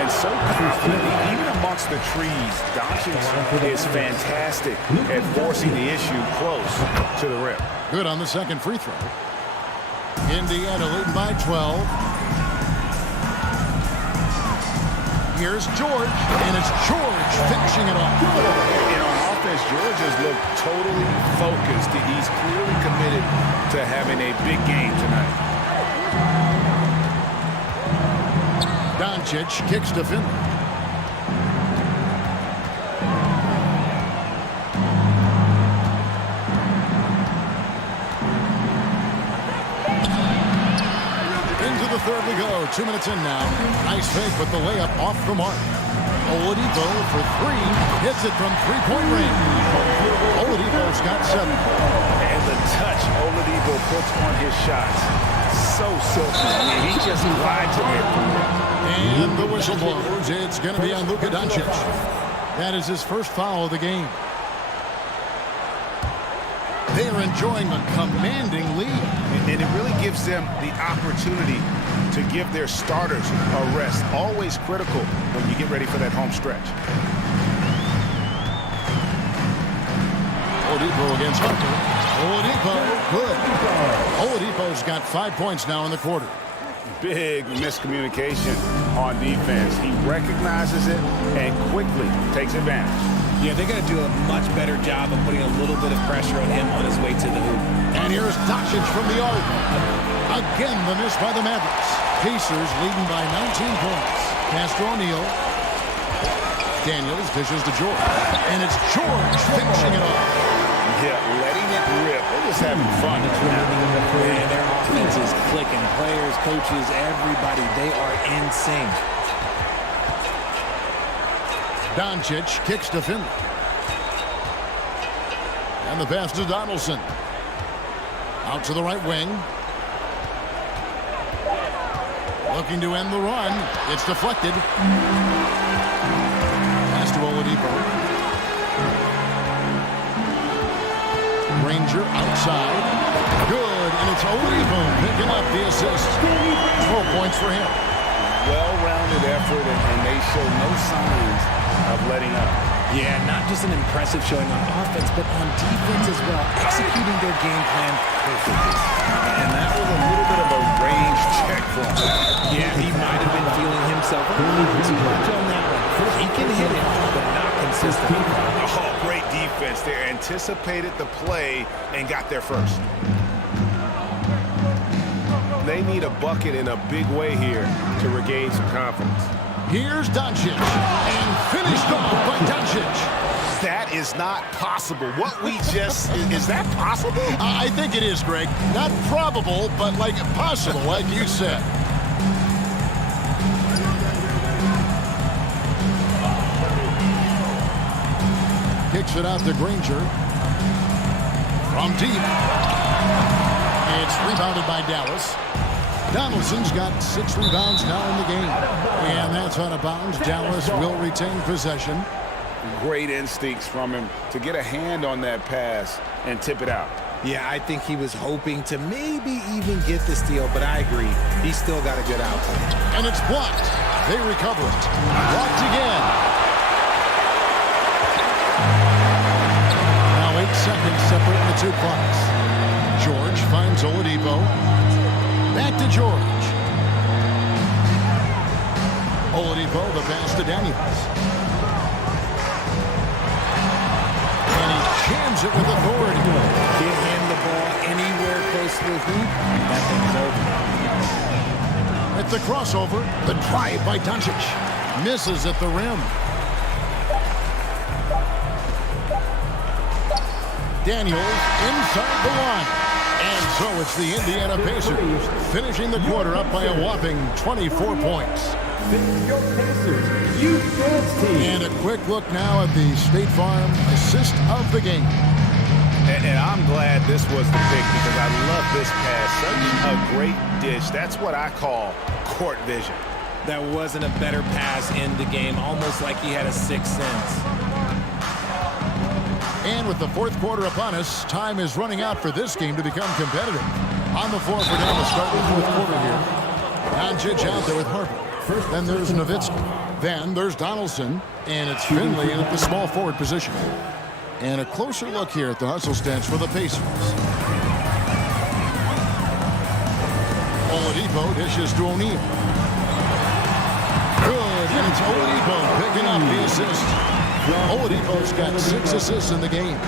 And so confident, even amongst the trees, Doncic is fantastic at forcing the issue close to the rim. Good on the second free throw. Indiana leading by 12. Here's George, and it's George finishing it off. And on offense, George has looked totally focused. He's clearly committed to having a big game tonight. Doncic kicks to Finley. Into the third we go. 2 minutes in now. Nice fake, but the layup off the mark. Oladipo for 3. Hits it from 3-point range. Oladipo's got 7. And the touch Oladipo puts on his shots. So silky. I mean, he just glides in there. And the whistle blows. It's going to be on Luka Doncic. That is his first foul of the game. They are enjoying a commanding lead. And it really gives them the opportunity to give their starters a rest. Always critical when you get ready for that home stretch. Oladipo against Harper. Oladipo, good. Oladipo's got 5 points now in the quarter. Big miscommunication on defense. He recognizes it and quickly takes advantage. Yeah, they're going to do a much better job of putting a little bit of pressure on him on his way to the hoop. And here's Doncic from the arc. Again, the miss by the Mavericks. Pacers leading by 19 points. Pass to O'Neal. Daniels dishes to George. And it's George finishing it off. Yeah, letting it rip. They're just having fun. And their offense is clicking. Players, coaches, everybody, they are in sync. Doncic kicks to Finley. And the pass to Donaldson. Out to the right wing. Looking to end the run. It's deflected. Pass to Oladipo. Granger outside. Good, and it's Oladipo picking up the assist. 12 points for him. Well-rounded effort, and they show no signs of letting up. Yeah, not just an impressive showing on offense, but on defense as well, executing their game plan perfectly. And that was a little bit of a range check for him. Yeah, he might have been feeling himself a little too much on that one. He can hit it, but not consistently. Oh, great defense there. Anticipated the play and got there first. They need a bucket in a big way here to regain some confidence. Here's Doncic, and finished off by Doncic. That is not possible. What we just, is that possible? I think it is, Greg. Not probable, but like possible, like you said. Kicks it out to Granger. From deep. It's rebounded by Dallas. Donaldson's got 6 rebounds now in the game. And that's out of bounds. Dallas will retain possession. Great instincts from him to get a hand on that pass and tip it out. Yeah, I think he was hoping to maybe even get the steal, but I agree. He's still got a good outcome. And it's blocked. They recover it. Blocked again. Now 8 seconds separating the two clocks. George finds Oladipo. Back to George. Oladipo, the pass to Daniels. And he jams it with authority. Give him the ball anywhere close to the hoop, that thing's over. At the crossover, the drive by Doncic. Misses at the rim. Daniels inside the line. And so it's the Indiana Pacers finishing the quarter up by a whopping 24 points. Your Pacers Youth Dance Team. And a quick look now at the State Farm assist of the game. And I'm glad this was the pick because I love this pass. Such a great dish. That's what I call court vision. That wasn't a better pass in the game, almost like he had a sixth sense. And with the fourth quarter upon us, time is running out for this game to become competitive. On the floor for down to start the fourth quarter here. Doncic out there with Harper. Then there's Nowitzki. Then there's Donaldson. And it's Finley in at the small forward position. And a closer look here at the hustle stance for the Pacers. Oladipo dishes to O'Neal. Good, and it's Oladipo picking up the assist. Oladipo's got 6 assists in the game.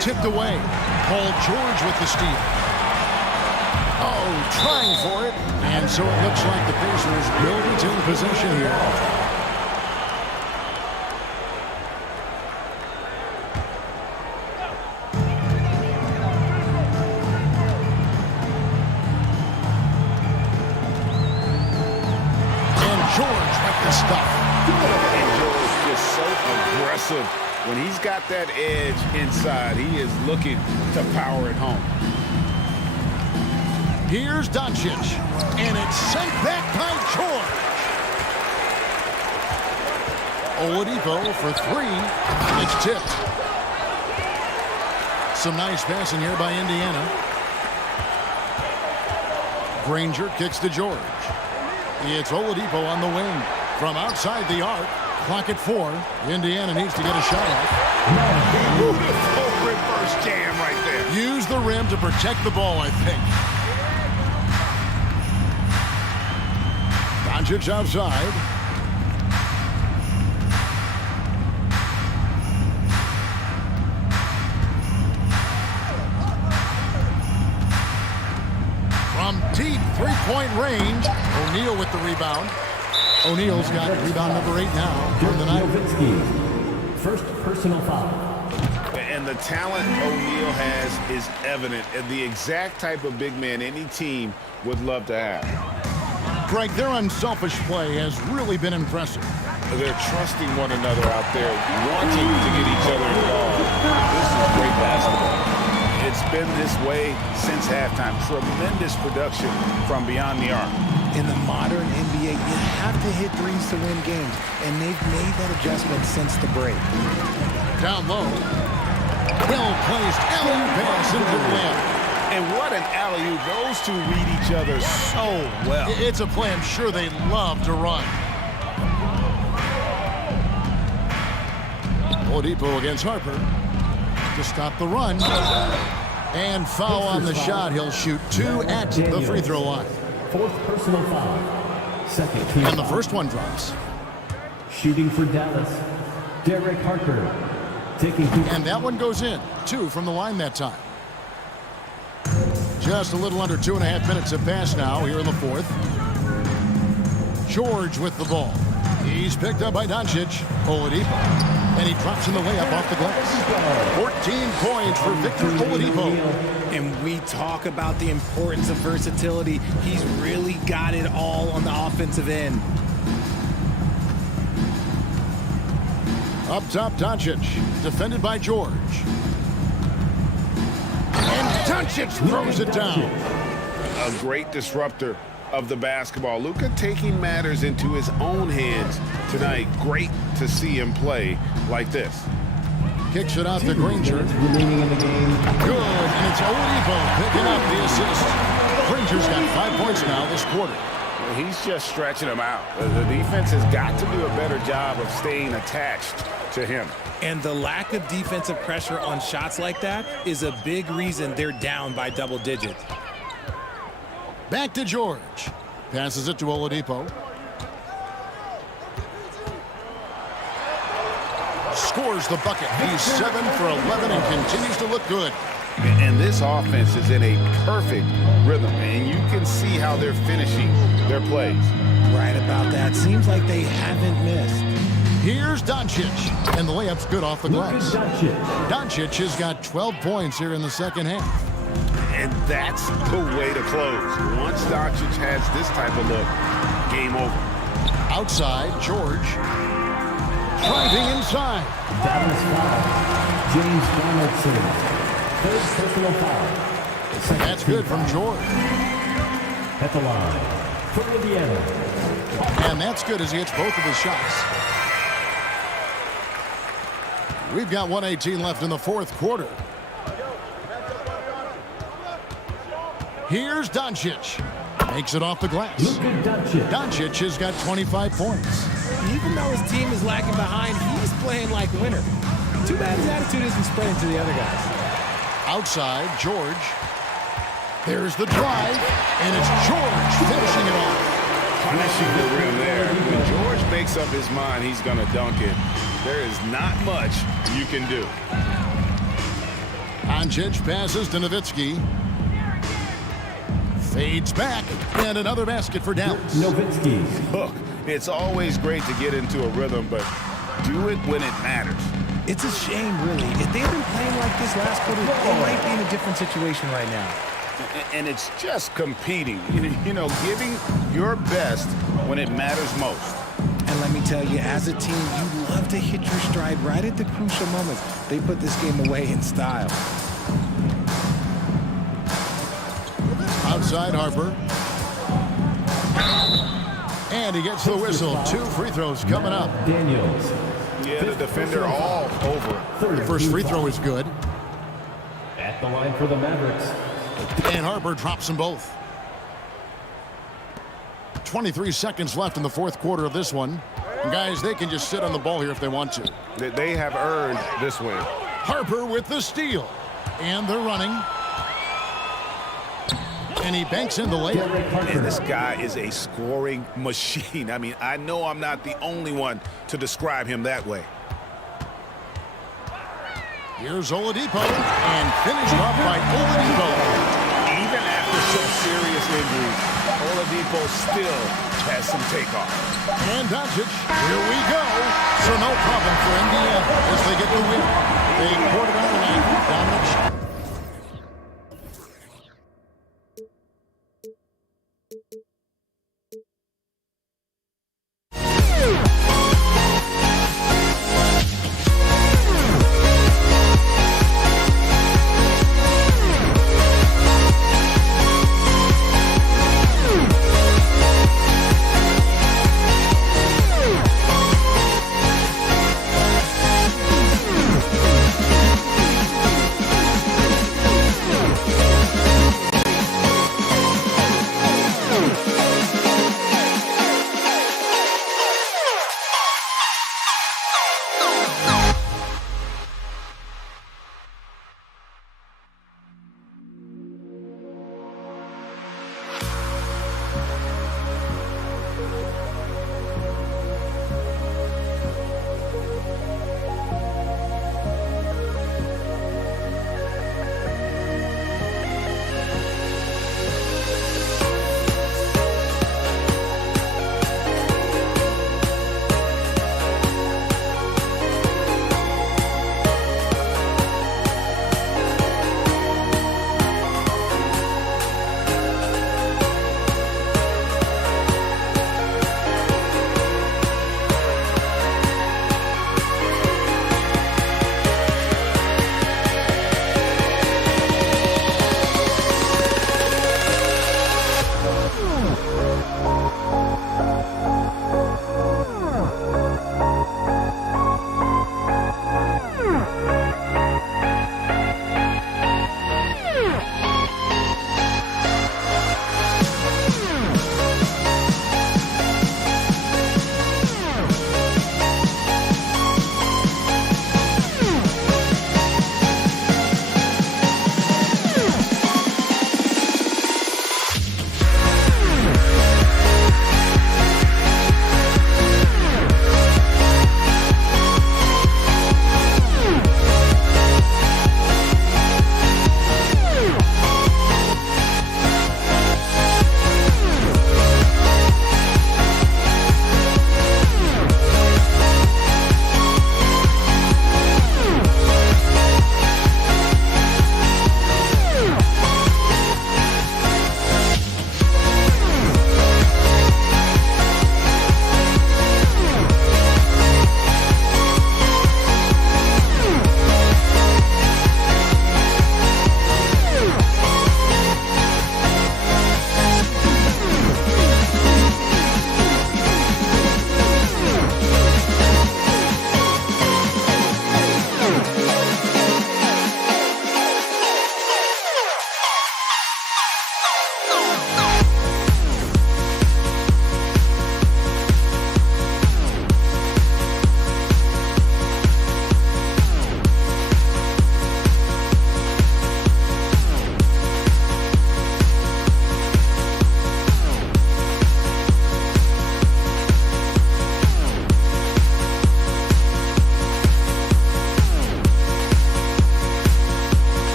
Tipped away. Paul George with the steal. Oh, trying for it. And so it looks like the Pacers will retain possession here. When he's got that edge inside, he is looking to power it home. Here's Doncic, and it's sent back by George. Oladipo for 3. It's tipped. Some nice passing here by Indiana. Granger kicks to George. It's Oladipo on the wing. From outside the arc. Clock at 4. Indiana needs to get a shot off. Beautiful reverse jam right there. Use the rim to protect the ball, I think. Doncic outside. From deep three-point range, O'Neal with the rebound. O'Neal's got rebound number 8 now from the night. Nowitzki, first personal foul. And the talent O'Neal has is evident, and the exact type of big man any team would love to have. Greg, their unselfish play has really been impressive. They're trusting one another out there, wanting to get each other involved. This is great basketball. It's been this way since halftime. Tremendous production from beyond the arc. In the modern NBA, you have to hit threes to win games, and they've made that adjustment since the break. Down low. Well-placed alley-oop pass into the layup. And what an alley-oop. Those two read each other so well. It's a play I'm sure they love to run. Oladipo against Harper to stop the run. And foul on the shot. He'll shoot 2 at the free throw line. Fourth personal foul. Second team. And the first one drops. Shooting for Dallas, Derek Harper. Taking and that one goes in. 2 from the line that time. Just a little under 2.5 minutes have passed now here in the fourth. George with the ball. He's picked up by Doncic. Oladipo. And he drops in the layup off the glass. 14 points for Victor Oladipo. And we talk about the importance of versatility. He's really got it all on the offensive end. Up top, Doncic. Defended by George. And Doncic throws it down. A great disruptor of the basketball. Luka taking matters into his own hands tonight. Great to see him play like this. Kicks it out to Granger. Remaining in the game. Good, and it's Oladipo picking up the assist. Granger's got 5 points now this quarter. Well, he's just stretching him out. The defense has got to do a better job of staying attached to him. And the lack of defensive pressure on shots like that is a big reason they're down by double digits. Back to George. Passes it to Oladipo. Scores the bucket. He's 7 for 11 and continues to look good. And this offense is in a perfect rhythm, and you can see how they're finishing their plays. Right about that. Seems like they haven't missed. Here's Doncic, and the layup's good off the glass. Doncic has got 12 points here in the second half. And that's the way to close. Once Doncic has this type of look, game over. Outside, George. Driving inside. Dallas foul. James Donaldson. Third personal foul. That's good from George. At the line for Indiana. And that's good as he hits both of his shots. We've got 1:18 left in the fourth quarter. Here's Doncic. Makes it off the glass. Doncic has got 25 points. Even though his team is lagging behind, he's playing like a winner. Too bad his attitude isn't spreading to the other guys. Outside, George. There's the drive, and it's George finishing it off. Punishing the rim there. When George makes up his mind he's going to dunk it, there is not much you can do. Doncic passes to Nowitzki. Fades back, and another basket for Dallas. Nowitzki. Look, it's always great to get into a rhythm, but do it when it matters. It's a shame, really. If they had been playing like this last quarter, they might be in a different situation right now. And it's just competing, you know, giving your best when it matters most. And let me tell you, as a team, you love to hit your stride right at the crucial moments. They put this game away in style. Outside Harper. And he gets the whistle. 2 free throws coming up. Daniels. Yeah, the defender all over. First free throw is good. At the line for the Mavericks. And Harper drops them both. 23 seconds left in the fourth quarter of this one. And guys, they can just sit on the ball here if they want to. They have earned this win. Harper with the steal. And they're running. And he banks in the layup. And this guy is a scoring machine. I mean, I know I'm not the only one to describe him that way. Here's Oladipo, and finished off by Oladipo. Even after some serious injuries, Oladipo still has some takeoff. And Doncic, here we go. So no problem for Indiana as they get the win. They quarter out tonight. Doncic.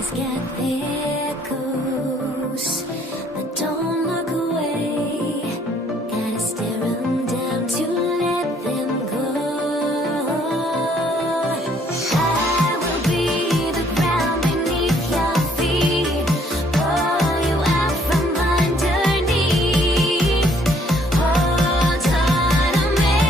always get there goes, but don't look away. Gotta stare 'em down to let them go. I will be the ground beneath your feet, pull you out from underneath. Hold on to me.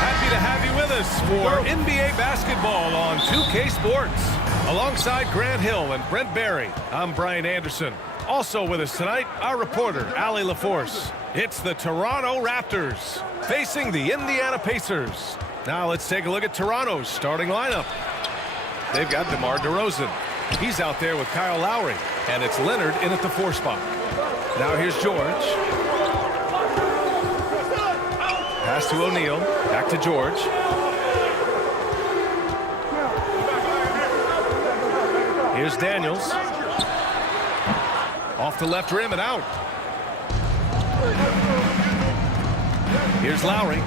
Happy to have you with us for NBA basketball on 2K Sports. Alongside Grant Hill and Brent Barry, I'm Brian Anderson. Also with us tonight, our reporter, Allie LaForce. It's the Toronto Raptors facing the Indiana Pacers. Now let's take a look at Toronto's starting lineup. They've got DeMar DeRozan. He's out there with Kyle Lowry, and it's Leonard in at the 4 spot. Now here's George. Pass to O'Neal. Back to George. Here's Daniels. Off the left rim and out. Here's Lowry.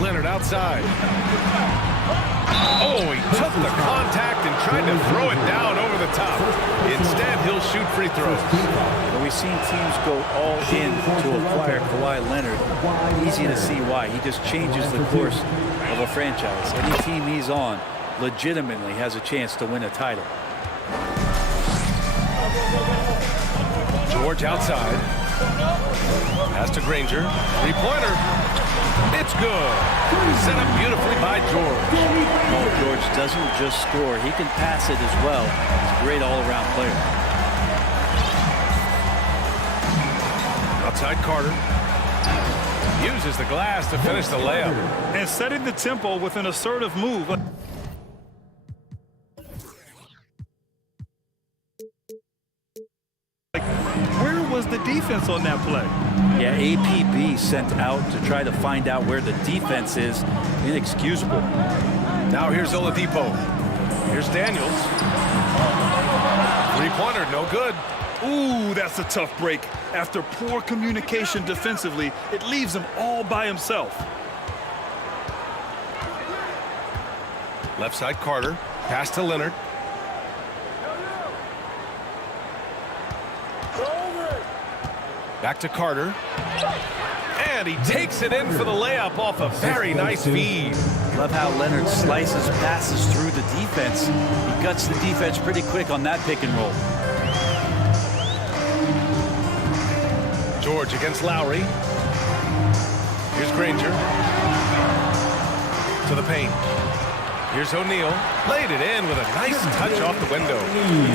Leonard outside. Oh, he took the contact and tried to throw it down over the top. Instead, he'll shoot free throws. When we've seen teams go all in to acquire Kawhi Leonard, easy to see why. He just changes the course of a franchise. Any team he's on legitimately has a chance to win a title. George outside. Pass to Granger. Three-pointer. It's good. Set up beautifully by George. No, George doesn't just score. He can pass it as well. He's a great all-around player. Outside Carter. Uses the glass to finish the layup. And setting the tempo with an assertive move. Where was the defense on that play? Yeah, APB sent out to try to find out where the defense is. Inexcusable. Now here's Oladipo. Here's Daniels. Three-pointer, no good. Ooh, that's a tough break. After poor communication defensively, it leaves him all by himself. Left side Carter. Pass to Leonard. Back to Carter. And he takes it in for the layup off a very nice feed. Love how Leonard slices passes through the defense. He guts the defense pretty quick on that pick and roll. George against Lowry. Here's Granger. To the paint. Here's O'Neal. Laid it in with a nice touch off the window.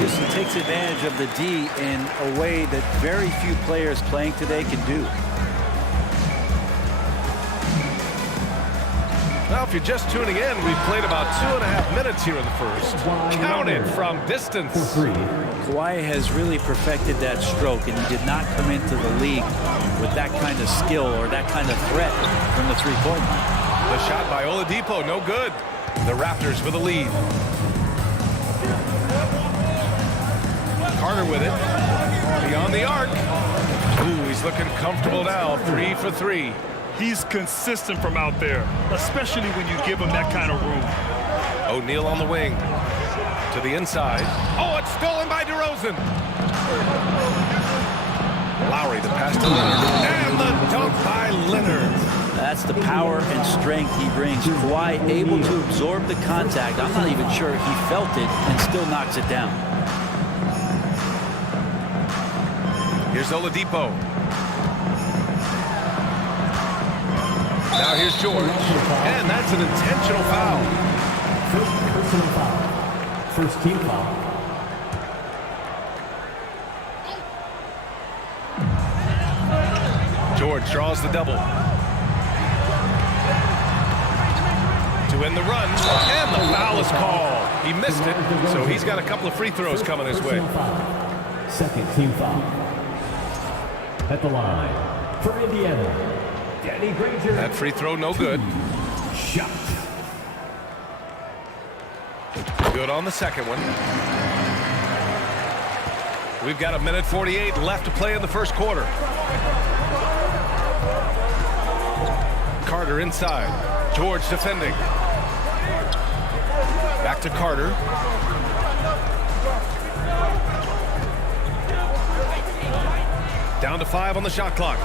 He takes advantage of the D in a way that very few players playing today can do. Now, if you're just tuning in, we've played about 2.5 minutes here in the first. Counted from distance. Kawhi has really perfected that stroke, and he did not come into the league with that kind of skill or that kind of threat from the three-point line. The shot by Oladipo, no good. The Raptors with a lead. Carter with it. Beyond the arc. Ooh, he's looking comfortable now. 3 for 3. He's consistent from out there, especially when you give him that kind of room. O'Neal on the wing. To the inside. Oh, it's stolen by DeRozan. Lowry, the pass to Leonard. And the dunk by Leonard. That's the power and strength he brings. Kawhi able to absorb the contact. I'm not even sure he felt it and still knocks it down. Here's Oladipo. Now here's George. And that's an intentional foul. First personal foul. First team foul. George draws the double. To end the run, and the foul is called. He missed it, so he's got a couple of free throws coming his way. Second team foul. At the line for Indiana, Danny Granger. That free throw no good. Shot. Good on the second one. We've got 1:48 left to play in the first quarter. Carter inside. George defending. Back to Carter. Down to 5 on the shot clock.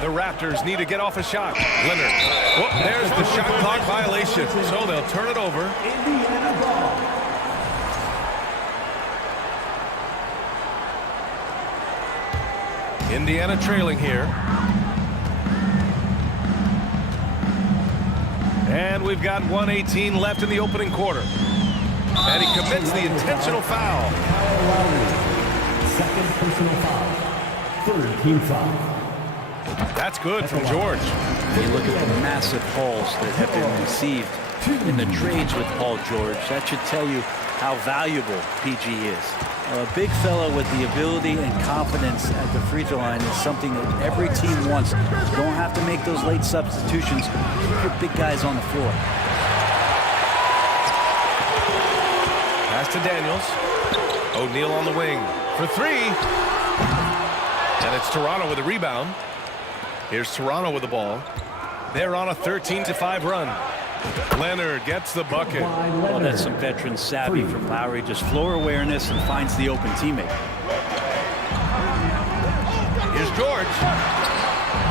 The Raptors need to get off a shot. Leonard. Whoop, there's the shot clock violation. So they'll turn it over. Indiana ball. Indiana trailing here. And we've got 1:18 left in the opening quarter. And he commits the intentional foul. Second personal foul. Third team foul. That's good from George. You look at the massive hauls that have been received in the trades with Paul George. That should tell you how valuable PG is. A big fella with the ability and confidence at the free throw line is something that every team wants. You don't have to make those late substitutions. Keep your big guys on the floor. Pass to Daniels. O'Neal on the wing for 3. And it's Toronto with a rebound. Here's Toronto with the ball. They're on a 13-5 run. Leonard gets the bucket. Well, that's some veteran savvy from Lowry. Just floor awareness and finds the open teammate. Here's George.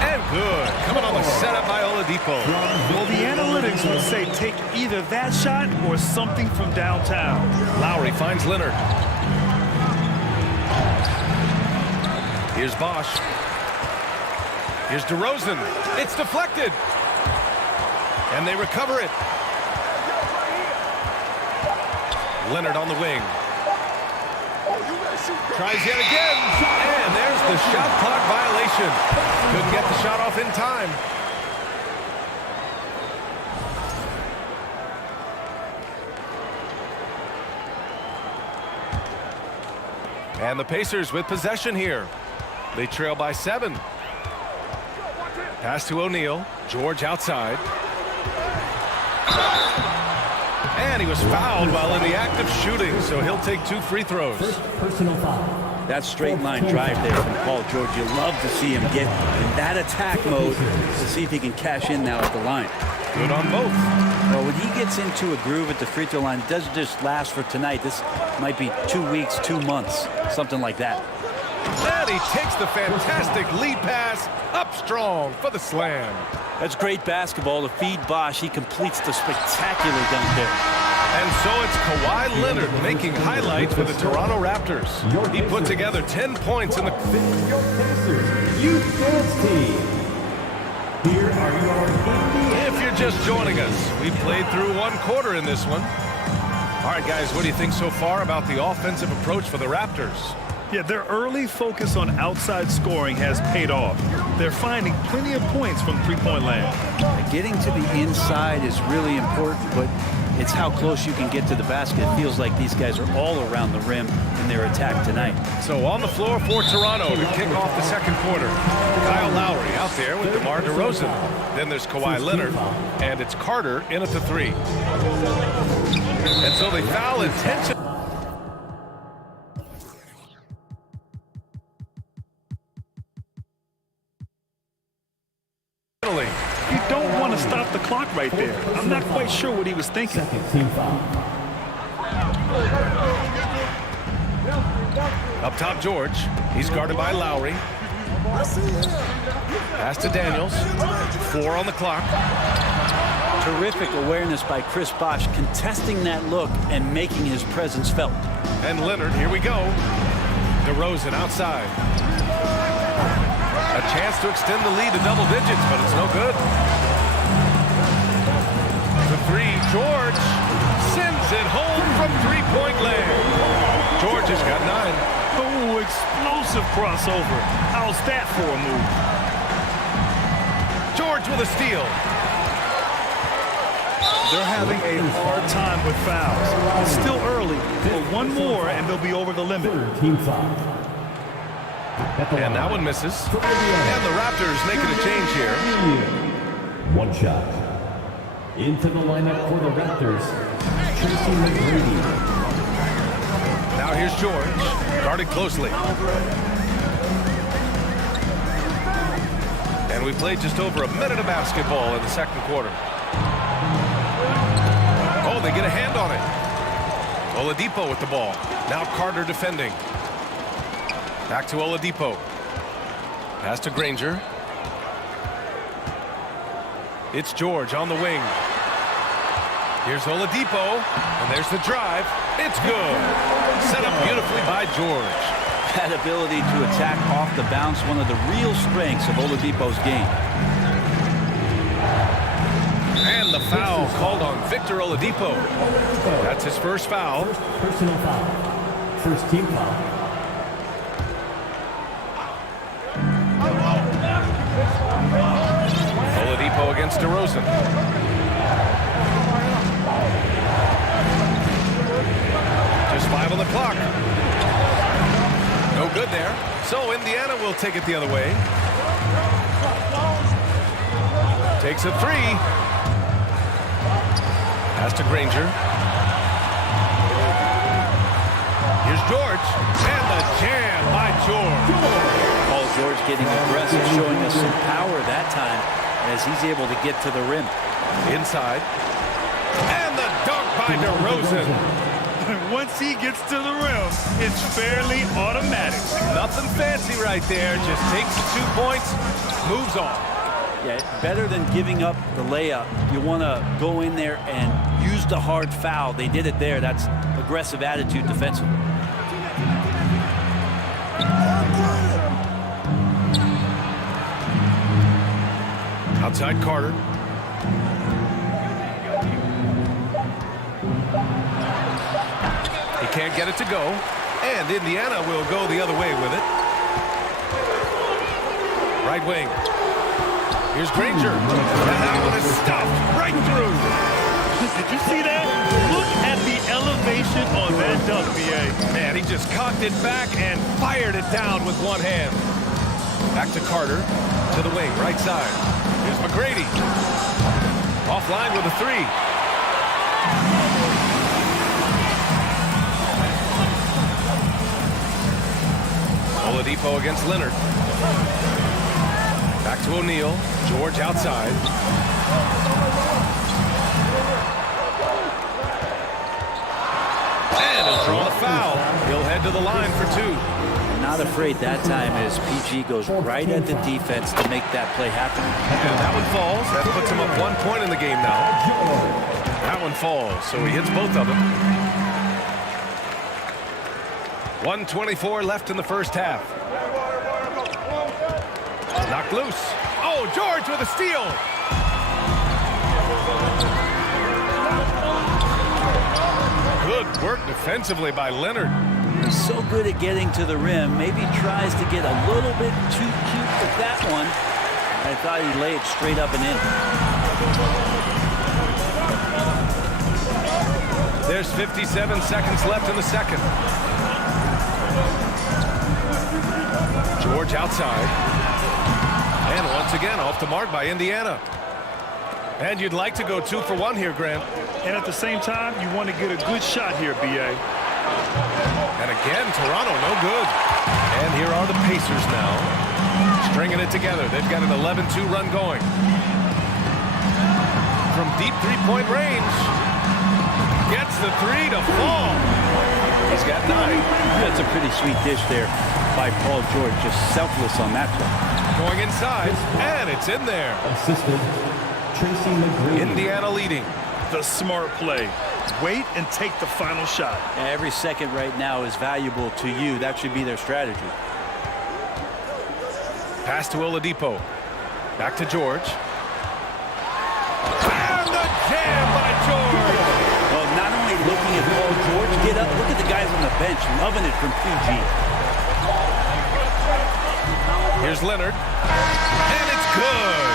And good. Coming on the setup by Oladipo. Well, the analytics would say take either that shot or something from downtown. Lowry finds Leonard. Here's Bosch. Here's DeRozan. It's deflected. And they recover it. Leonard on the wing. Tries yet again. And there's the shot clock violation. Couldn't get the shot off in time. And the Pacers with possession here. They trail by 7. Pass to O'Neal. George outside. And he was fouled while in the act of shooting, so he'll take 2 free throws. First personal foul. That straight line drive there from Paul George. You love to see him get in that attack mode to see if he can cash in now at the line. Good on both. Well, when he gets into a groove at the free throw line, it doesn't just last for tonight. This might be 2 weeks, 2 months, something like that. And he takes the fantastic lead pass up strong for the slam. That's great basketball to feed Bosch. He completes the spectacular dunk there. And so it's Kawhi Leonard making highlights for the Toronto Raptors. He put together 10 points in the... Your Pacers Youth Dance Team. Here are your Indiana. If you're just joining us, we played through 1 quarter in this one. All right, guys, what do you think so far about the offensive approach for the Raptors? Yeah, their early focus on outside scoring has paid off. They're finding plenty of points from three-point land. Getting to the inside is really important, but it's how close you can get to the basket. It feels like these guys are all around the rim in their attack tonight. So on the floor for Toronto to kick off the second quarter. Kyle Lowry out there with DeMar DeRozan. Then there's Kawhi Leonard, and it's Carter in at the 3. And so they foul intention. You don't want to stop the clock right there. I'm not quite sure what he was thinking. Second team foul. Up top, George. He's guarded by Lowry. Pass to Daniels. 4 on the clock. Terrific awareness by Chris Bosh, contesting that look and making his presence felt. And Leonard, here we go. DeRozan outside. A chance to extend the lead to double digits, but it's no good. The 3, George sends it home from three-point land. George has got 9. Oh, explosive crossover. How's that for a move? George with a steal. They're having a hard time with fouls. It's still early, but one more and they'll be over the limit. Team foul. And that one misses. And the Raptors making a change here. One shot. Into the lineup for the Raptors, Tracy McGrady. Now here's George, guarded closely. And we played just over a minute of basketball in the second quarter. Oh, they get a hand on it. Oladipo with the ball. Now Carter defending. Back to Oladipo. Pass to Granger. It's George on the wing. Here's Oladipo, and there's the drive. It's good. Set up beautifully by George. That ability to attack off the bounce, one of the real strengths of Oladipo's game. And the foul called on Victor Oladipo. That's his first foul. Personal foul. First team foul. Oladipo against DeRozan. Just 5 on the clock. No good there. So Indiana will take it the other way. Takes a 3. Pass to Granger. Here's George. And the jam by George. Paul George getting aggressive, showing us some power that time as he's able to get to the rim. Inside. And the dunk by DeRozan. Once he gets to the rim, it's fairly automatic. Nothing fancy right there. Just takes the 2 points, moves on. Yeah, better than giving up the layup. You want to go in there and use the hard foul. They did it there. That's aggressive attitude defensively. Outside Carter. He can't get it to go. And Indiana will go the other way with it. Right wing. Here's Granger. And that one is stuffed right through. Did you see that? Look at the elevation on that dunk, B.A. Man, he just cocked it back and fired it down with one hand. Back to Carter. To the wing, right side. Here's McGrady. Offline with a 3. Oladipo against Leonard. Back to O'Neal. George outside. And he'll draw the foul. He'll head to the line for 2. Not afraid that time as PG goes right at the defense to make that play happen. And that one falls. That puts him up 1 point in the game now. That one falls, so he hits both of them. 1:24 left in the first half. Knocked loose. Oh, George with a steal. Good work defensively by Leonard. He's so good at getting to the rim. Maybe tries to get a little bit too cute with that one. I thought he'd lay it straight up and in. There's 57 seconds left in the second. George outside. And once again off the mark by Indiana. And you'd like to go 2 for 1 here, Grant. And at the same time, you want to get a good shot here, B.A. And again, Toronto, no good. And here are the Pacers now, stringing it together. They've got an 11-2 run going. From deep three-point range, gets the 3 to fall. He's got 9. That's a pretty sweet dish there. by Paul George, just selfless on that play. Going inside, and it's in there. Assistant, Tracy McGrady. Indiana leading. The smart play. Wait and take the final shot. Every second right now is valuable to you. That should be their strategy. Pass to Oladipo. Back to George. And the jam by George. Well, not only looking at Paul George get up, look at the guys on the bench loving it from PG. Here's Leonard. And it's good.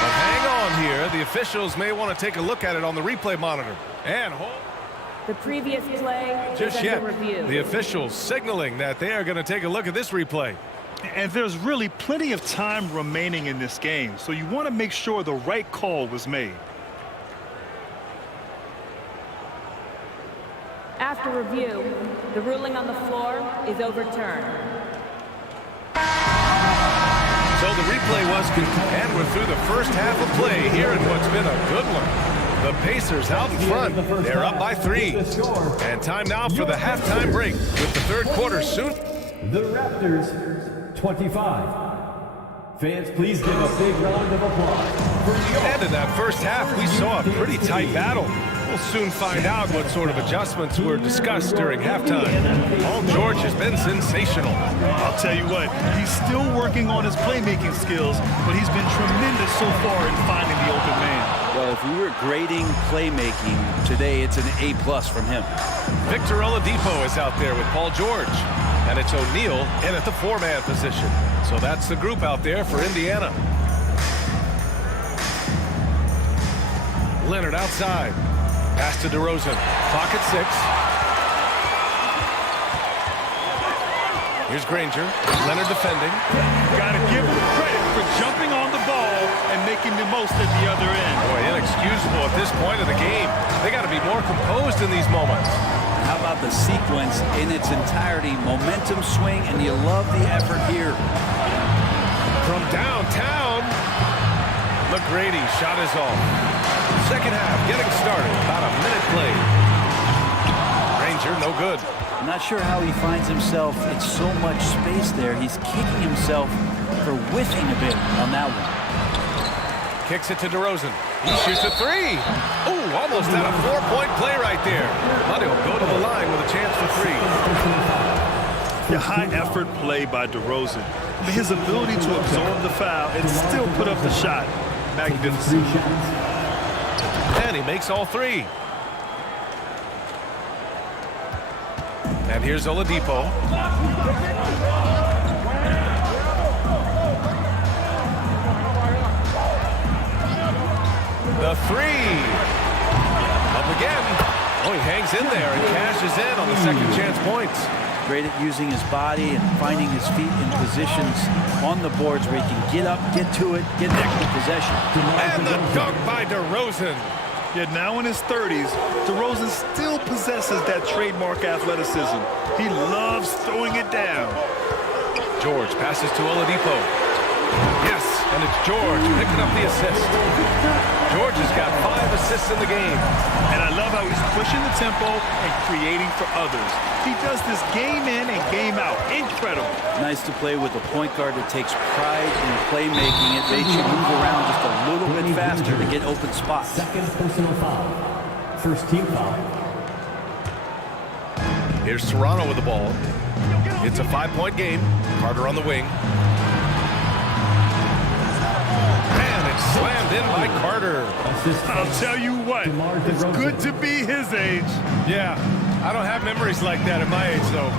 But hang on here. The officials may want to take a look at it on the replay monitor. And hold. The previous play Just is yet, under review. the officials signaling that they are going to take a look at this replay. And there's really plenty of time remaining in this game, so you want to make sure the right call was made. After review, the ruling on the floor is overturned. So the replay was and we're through the first half of play here in what's been a good one. The Pacers out in front. They're up by 3. And time now for the halftime break with the third quarter soon. The Raptors, 25. Fans, please give a big round of applause. And in that first half, we saw a pretty tight battle. We'll soon find out what sort of adjustments were discussed during halftime. Paul George has been sensational. I'll tell you what, he's still working on his playmaking skills, but he's been tremendous so far in finding the open man. Well, if we were grading playmaking today, it's an A+ from him. Victor Oladipo is out there with Paul George. And it's O'Neal in at the 4-man position. So that's the group out there for Indiana. Leonard outside. Pass to DeRozan. Clock at 6. Here's Granger. Leonard defending. Got to give him credit for jumping on the ball and making the most at the other end. Boy, inexcusable at this point of the game. They got to be more composed in these moments. How about the sequence in its entirety? Momentum swing, and you love the effort here. From downtown, McGrady shot is off. Second half getting started. About a minute played. Granger, no good. I'm not sure how he finds himself in so much space there. He's kicking himself for whiffing a bit on that one. Kicks it to DeRozan. He shoots a 3. Ooh, almost had a 4-point play right there. But he'll go to the line with a chance for 3. A high-effort play by DeRozan. His ability to absorb the foul and still put up the shot. Magnificent. And he makes all 3. And here's Oladipo. The 3. Up again. Oh, he hangs in there and cashes in on the second chance points. Great at using his body and finding his feet in positions on the boards where he can get up, get to it, get an extra possession. And the dunk by DeRozan. Yet now in his 30s, DeRozan still possesses that trademark athleticism. He loves throwing it down. George passes to Oladipo. Yes, and it's George picking up the assist. George has got 5 assists in the game. And I love how he's pushing the tempo and creating for others. He does this game in and game out. Incredible. Nice to play with a point guard that takes pride in playmaking. It makes you move around just a little bit faster to get open spots. Second personal foul. First team foul. Here's Toronto with the ball. It's a 5-point game. Carter on the wing. And it's slammed in by Carter. I'll tell you what, it's good to be his age. Yeah, I don't have memories like that at my age, though.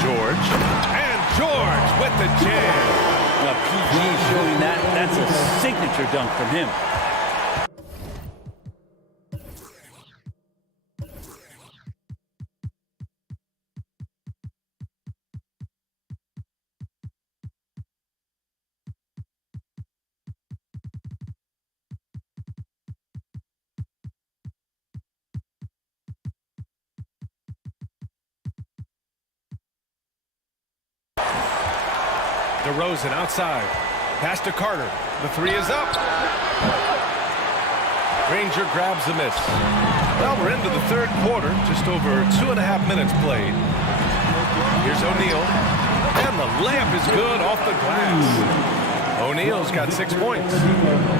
George. And George with the jam. Now, PG showing that's a signature dunk from him. DeRozan outside. Pass to Carter. The 3 is up. Granger grabs the miss. Well, we're into the third quarter. Just over 2.5 minutes played. Here's O'Neal. And the layup is good off the glass. O'Neal's got 6 points.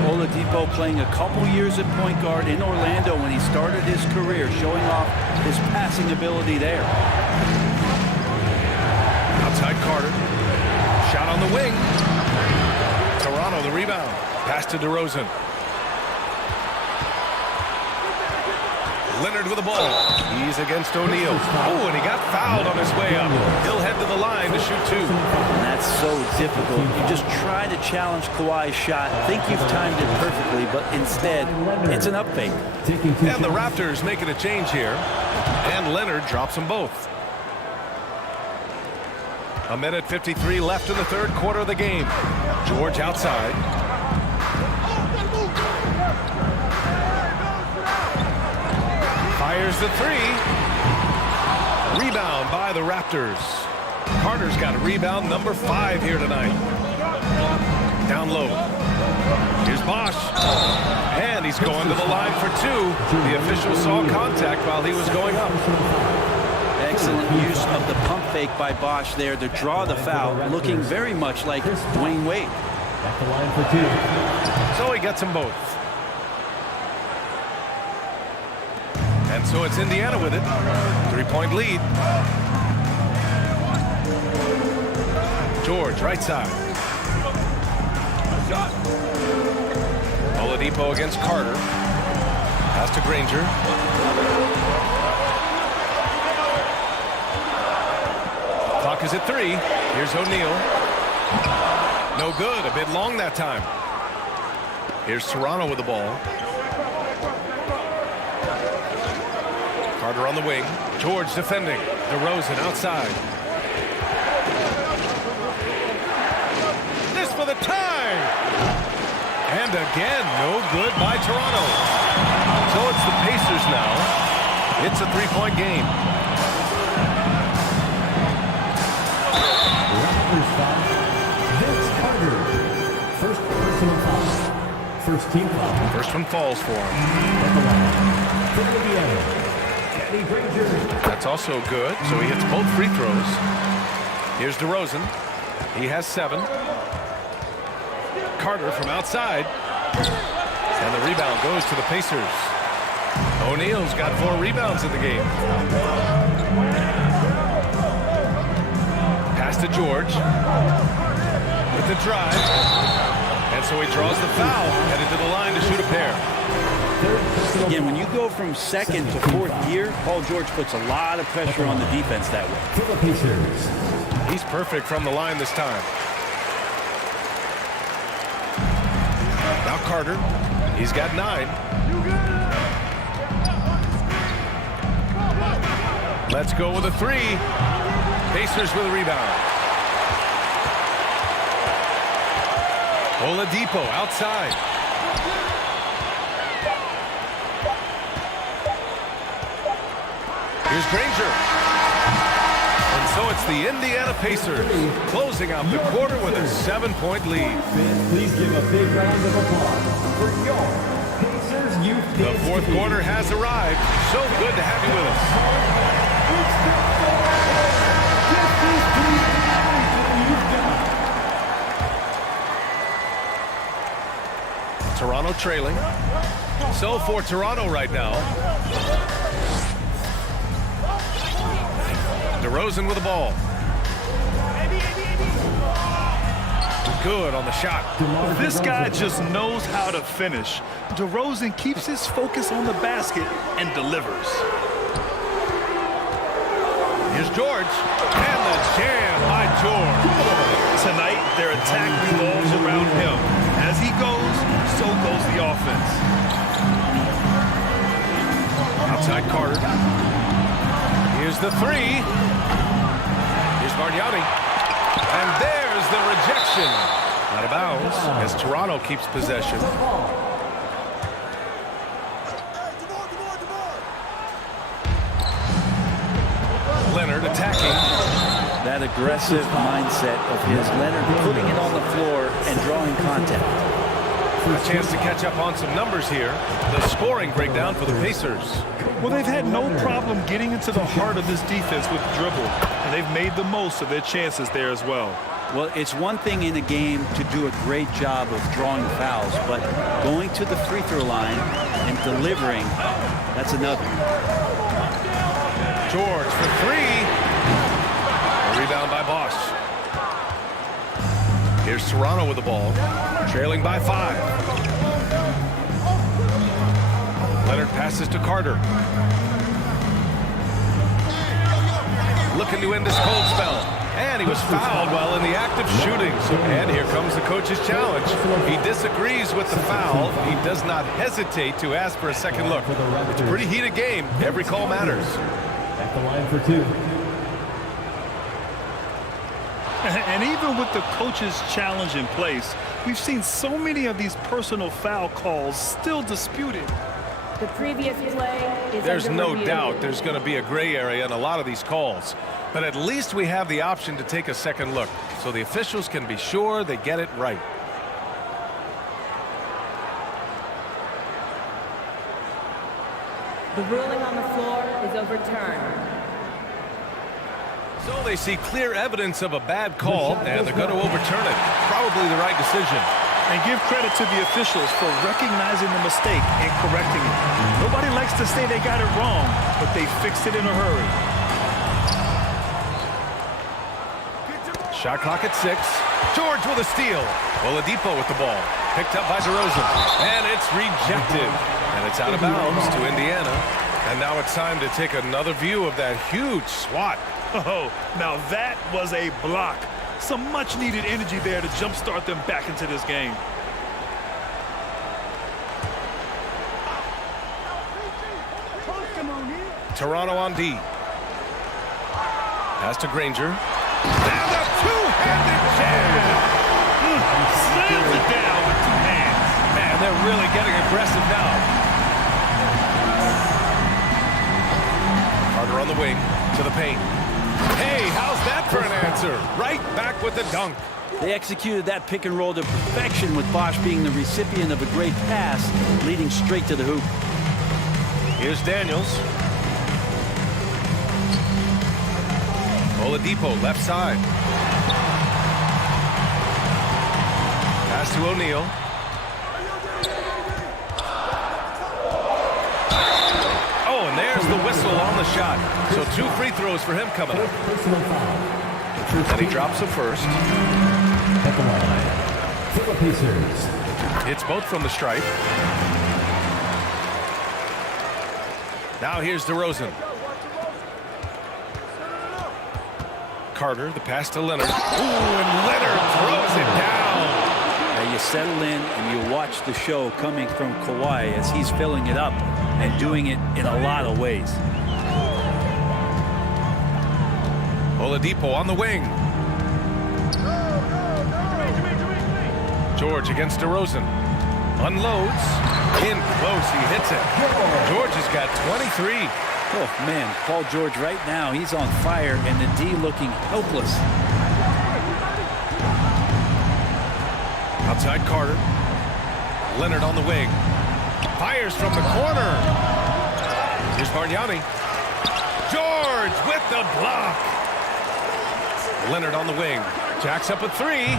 Oladipo playing a couple years at point guard in Orlando when he started his career, showing off his passing ability there. Outside Carter. Shot on the wing. Toronto the rebound. Pass to DeRozan. Leonard with the ball. He's against O'Neal. Oh, and he got fouled on his way up. He'll head to the line to shoot 2. And that's so difficult. You just try to challenge Kawhi's shot, think you've timed it perfectly, but instead, it's an up fake. And the Raptors making a change here. And Leonard drops them both. 1:53 left in the third quarter of the game. George outside. Fires the 3. Rebound by the Raptors. Carter's got a rebound, number 5 here tonight. Down low. Here's Bosch. And he's going to the line for 2. The official saw contact while he was going up. Excellent use of the pump fake by Bosch there to draw the foul, looking very much like Dwayne Wade. At the line for 2. So he gets them both. And so it's Indiana with it. 3-point lead. George, right side. Oladipo against Carter. Pass to Granger. Clock is at 3. Here's O'Neal. No good. A bit long that time. Here's Toronto with the ball. Carter on the wing. George defending. DeRozan outside. This for the tie. And again, no good by Toronto. So it's the Pacers now. It's a 3-point game. Raptors foul. Vince Carter. First personal foul. First team foul. First one falls for him. At the line for Indiana. That's also good, so he hits both free throws. Here's DeRozan. He has 7. Carter from outside. And the rebound goes to the Pacers. O'Neal's got 4 rebounds in the game. Pass to George. With the drive. And so he draws the foul. Headed to the line to shoot a pair. Again, when you go from second to fourth gear, Paul George puts a lot of pressure on the defense that way. He's perfect from the line this time. Now Carter. He's got 9. Let's go with a 3. Pacers with a rebound. Oladipo outside. Here's Granger. And so it's the Indiana Pacers closing out the quarter with a 7-point lead. Please give a big round of applause for your Pacers Youth. The fourth quarter has arrived. So good to have you with us. Toronto trailing. So for Toronto right now. DeRozan with the ball. Good on the shot. This guy just knows how to finish. DeRozan keeps his focus on the basket and delivers. Here's George. And the jam by George. Tonight, their attack revolves around him. As he goes, so goes the offense. Outside Carter. Here's the 3. Here's Bargnani. And there's the rejection. Out of bounds as Toronto keeps possession. Leonard attacking. That aggressive mindset of his, Leonard putting it on the floor and drawing contact. A chance to catch up on some numbers here. The scoring breakdown for the Pacers. Well, they've had no problem getting into the heart of this defense with the dribble, and they've made the most of their chances there as well. Well, it's one thing in a game to do a great job of drawing fouls, but going to the free throw line and delivering, that's another. George for three. A rebound by Bosch. Here's Toronto with the ball, trailing by 5. Leonard passes to Carter. Looking to end this cold spell. And he was fouled while in the act of shooting. And here comes the coach's challenge. He disagrees with the foul. He does not hesitate to ask for a second look. It's a pretty heated game. Every call matters. At the line for 2. And even with the coach's challenge in place, we've seen so many of these personal foul calls still disputed. The previous play is There's under no review. doubt there's going to be a gray area in a lot of these calls. But at least we have the option to take a second look, so the officials can be sure they get it right. The ruling on the floor is overturned. So they see clear evidence of a bad call, and they're going to overturn it. Probably the right decision. And give credit to the officials for recognizing the mistake and correcting it. Nobody likes to say they got it wrong, but they fixed it in a hurry. Shot clock at 6. George with a steal. Oladipo with the ball. Picked up by DeRozan. And it's rejected. And it's out of bounds to Indiana. And now it's time to take another view of that huge swat. Oh, now that was a block. Some much-needed energy there to jumpstart them back into this game. Toronto on D. Pass to Granger. And a two-handed jam! Slams it down with 2 hands. Man, they're really getting aggressive now. Carter on the wing to the paint. Hey, how's that for an answer? Right back with the dunk. They executed that pick and roll to perfection, with Bosch being the recipient of a great pass, leading straight to the hoop. Here's Daniels. Oladipo, left side. Pass to O'Neal. Oh, and there's the whistle on the shot. So 2 free throws for him coming up. And he drops the first. At the line for the Pacers. Hits both from the stripe. Now here's DeRozan. Carter, the pass to Leonard. Ooh, and Leonard throws it down. Now you settle in and you watch the show coming from Kawhi as he's filling it up and doing it in a lot of ways. Oladipo on the wing. George against DeRozan. Unloads. In close, he hits it. George has got 23. Oh, man, Paul George right now, he's on fire, and the D looking helpless. Outside Carter. Leonard on the wing. Fires from the corner. Here's Bargnani. George with the block. Leonard on the wing. Jacks up a 3.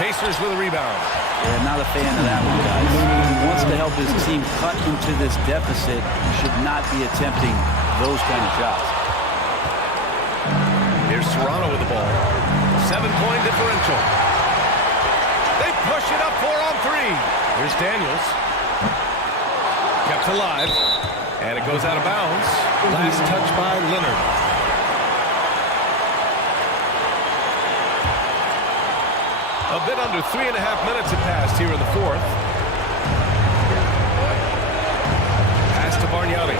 Pacers with a rebound. Yeah, not a fan of that one, guys. He wants to help his team cut into this deficit. He should not be attempting those kind of shots. Here's Toronto with the ball. 7-point differential. They push it up 4 on 3. Here's Daniels. Kept alive. And it goes out of bounds. Last touch by Leonard. A bit under 3.5 minutes have passed here in the 4th. Pass to Bargnani.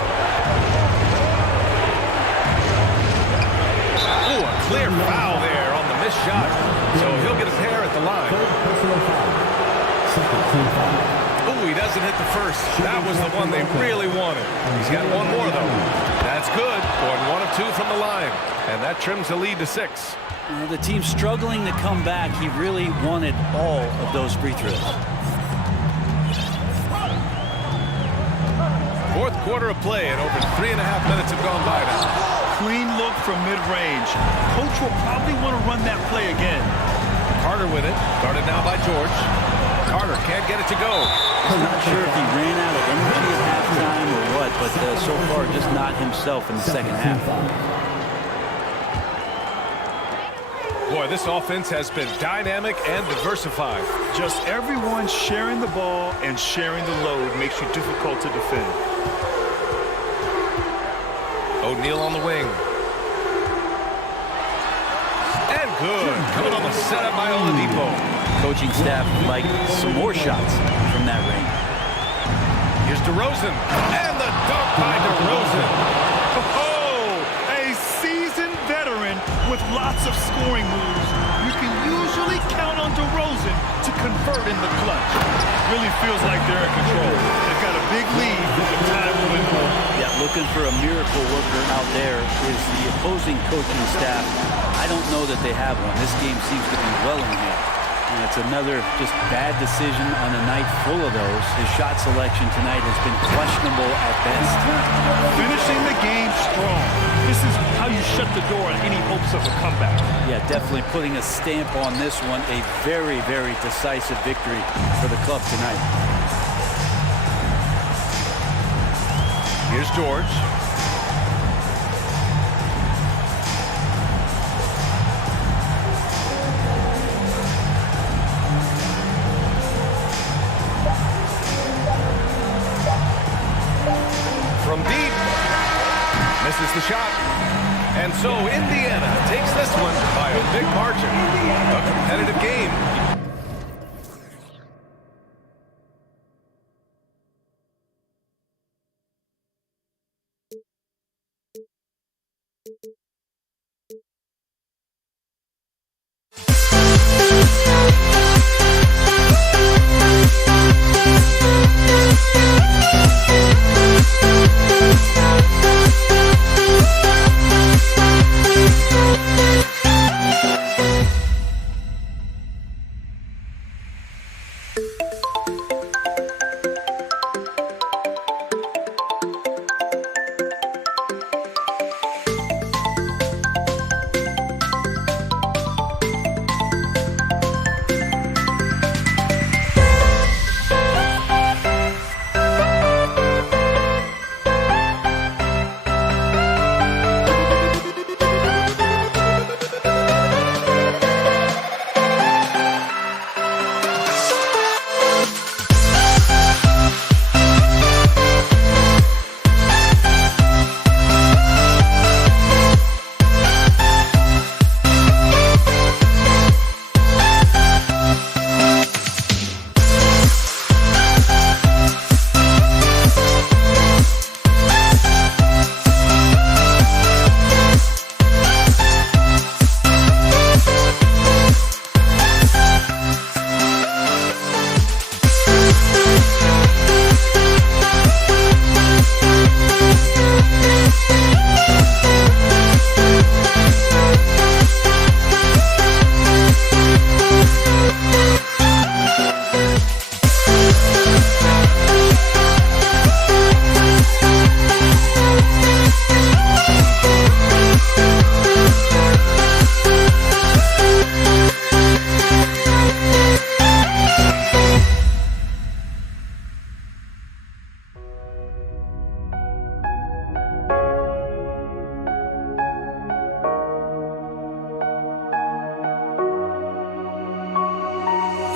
Ooh, a clear foul there on the missed shot. So he'll get a pair at the line. Ooh, he doesn't hit the first. That was the one they really wanted. He's got one more, though. That's good. Going 1 of 2 from the line. And that trims the lead to 6. The team struggling to come back. He really wanted all of those free throws. Fourth quarter of play, and over 3.5 minutes have gone by now. Clean look from mid-range. Coach will probably want to run that play again. Carter with it. Guarded now by George. Carter can't get it to go. I'm not sure if he ran out of energy at halftime or what, but so far just not himself in the second half. Boy, this offense has been dynamic and diversified. Just everyone sharing the ball and sharing the load makes you difficult to defend. O'Neal on the wing. And good. Coming on the setup by Oladipo. Coaching staff would like some more shots from that range. Here's DeRozan. And the dunk by DeRozan. A seasoned veteran with lots of scoring moves. You can usually count on DeRozan to convert in the clutch. Really feels like they're in control. They've got a big lead with time to win. Yeah, looking for a miracle worker out there is the opposing coaching staff. I don't know that they have one. This game seems to be well in hand. And it's another just bad decision on a night full of those. His shot selection tonight has been questionable at best. Finishing the game strong. This is how you shut the door on any hopes of a comeback. Yeah, definitely putting a stamp on this one. A very, very decisive victory for the club tonight. Here's George. From deep. Misses the shot. And so Indiana takes this one by a big margin. A competitive game.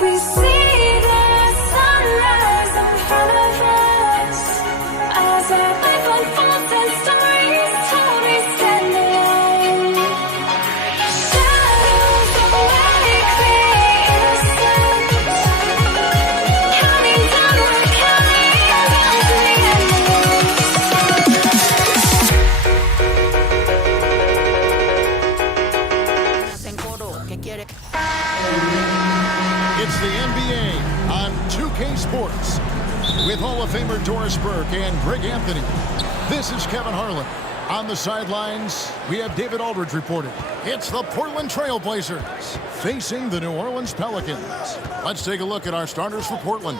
We see the sunrise in front of us as our life unfolds and stories told. We stand alone. Shadows that make the innocent, counting down, we're counting down to the end It's the NBA on 2K Sports with Hall of Famer Doris Burke and Greg Anthony. This is Kevin Harlan. On the sidelines, we have David Aldridge reporting. It's the Portland Trail Blazers facing the New Orleans Pelicans. Let's take a look at our starters for Portland.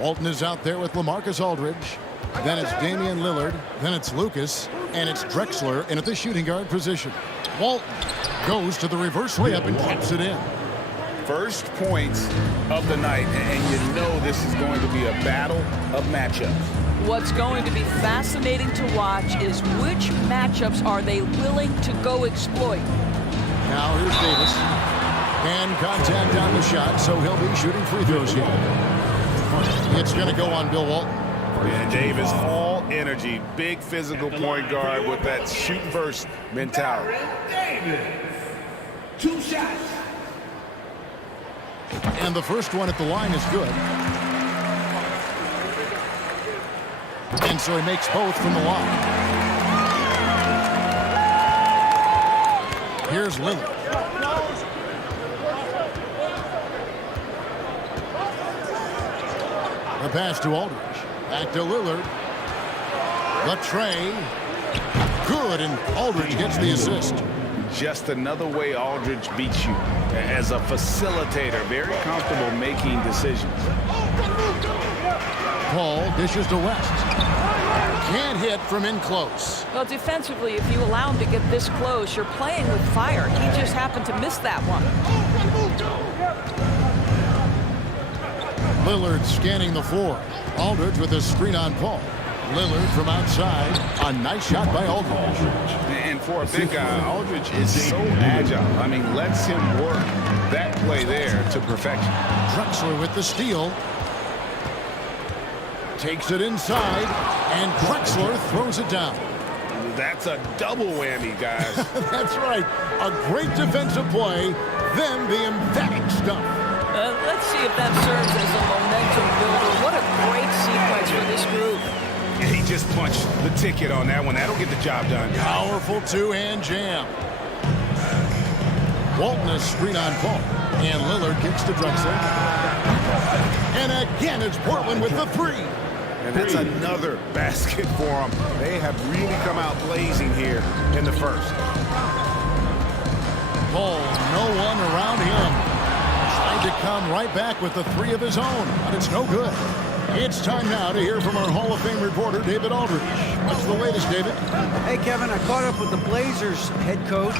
Walton is out there with LaMarcus Aldridge. Then it's Damian Lillard. Then it's Lucas. And it's Drexler in at the shooting guard position. Walton goes to the reverse layup and taps it in. First points of the night, and you know this is going to be a battle of matchups. What's going to be fascinating to watch is which matchups are they willing to go exploit. Now here's Davis. And contact on the shot, so he'll be shooting free throws here. It's going to go on Bill Walton. And Davis, all energy, big physical point guard with that shoot-first mentality. Two shots. And the first one at the line is good. And so he makes both from the line. Here's Lillard. The pass to Aldridge. Back to Lillard. The tray. Good, and Aldridge gets the assist. Just another way Aldridge beats you. As a facilitator, very comfortable making decisions. Paul dishes to West. Can't hit from in close. Well, defensively, if you allow him to get this close, you're playing with fire. He just happened to miss that one. Lillard scanning the floor. Aldridge with a screen on Paul. Lillard from outside. A nice shot by Aldridge. And for a big guy, Aldridge is so agile. I mean, lets him work that play there to perfection. Drexler with the steal. Takes it inside, and Drexler throws it down. That's a double whammy, guys. That's right. A great defensive play, then the emphatic stuff. Let's see if that serves as a momentum builder. What a great sequence for this group. He just punched the ticket on that one. That'll get the job done. Powerful two-hand jam. Walton is screen on Paul. And Lillard kicks to Drexler. And again, it's Portland with the three. And that's another basket for them. They have really come out blazing here in the first. Paul, no one around him. Tried to come right back with the three of his own, but it's no good. It's time now to hear from our Hall of Fame reporter, David Aldridge. What's the latest, David? Hey, Kevin, I caught up with the Blazers head coach.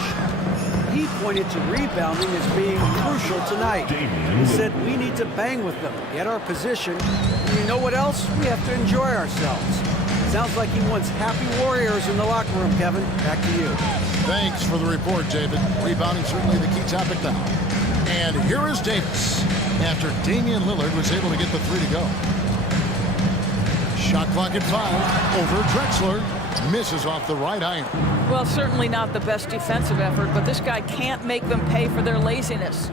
He pointed to rebounding as being crucial tonight. He said we need to bang with them, get our position. And you know what else? We have to enjoy ourselves. Sounds like he wants happy warriors in the locker room, Kevin. Back to you. Thanks for the report, David. Rebounding certainly the key topic now. And here is Davis after Damian Lillard was able to get the three to go. Shot clock at 5. Over Drexler. Misses off the right iron. Well, certainly not the best defensive effort, but this guy can't make them pay for their laziness.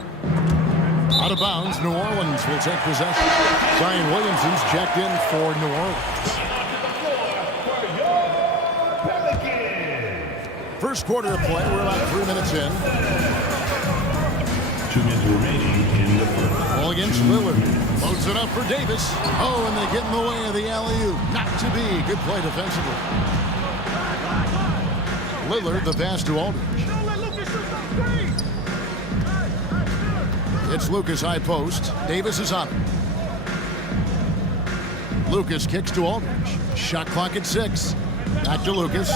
Out of bounds, New Orleans will take possession. Zion Williamson's checked in for New Orleans. First quarter of play, we're about 3 minutes in. 2 minutes remaining in the first. Ball against Lillard. Loads it up for Davis. Oh, and they get in the way of the alley-oop. Not to be. Good play defensively. Lillard, the pass to Aldridge. It's Lucas high post. Davis is on it. Lucas kicks to Aldridge. Shot clock at 6. Back to Lucas.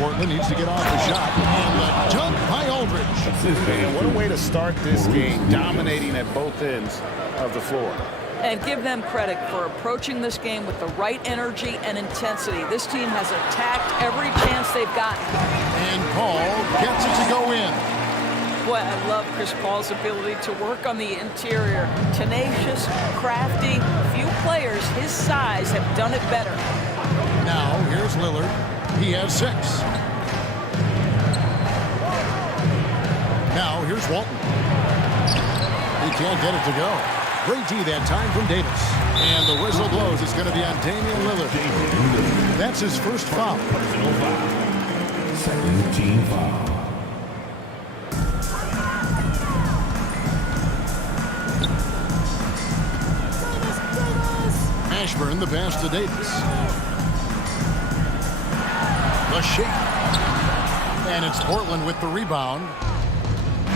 Portland needs to get off the shot. And the dunk by Aldridge. And what a way to start this game, dominating at both ends of the floor. And give them credit for approaching this game with the right energy and intensity. This team has attacked every chance they've gotten. And Paul gets it to go in. Boy, I love Chris Paul's ability to work on the interior. Tenacious, crafty. Few players his size have done it better. Now, here's Lillard. He has 6. Now, here's Walton. He can't get it to go. Great D that time from Davis. And the whistle blows. It's going to be on Damian Lillard. That's his first foul. Second team foul. Ashburn, the pass to Davis. The shake. And it's Portland with the rebound.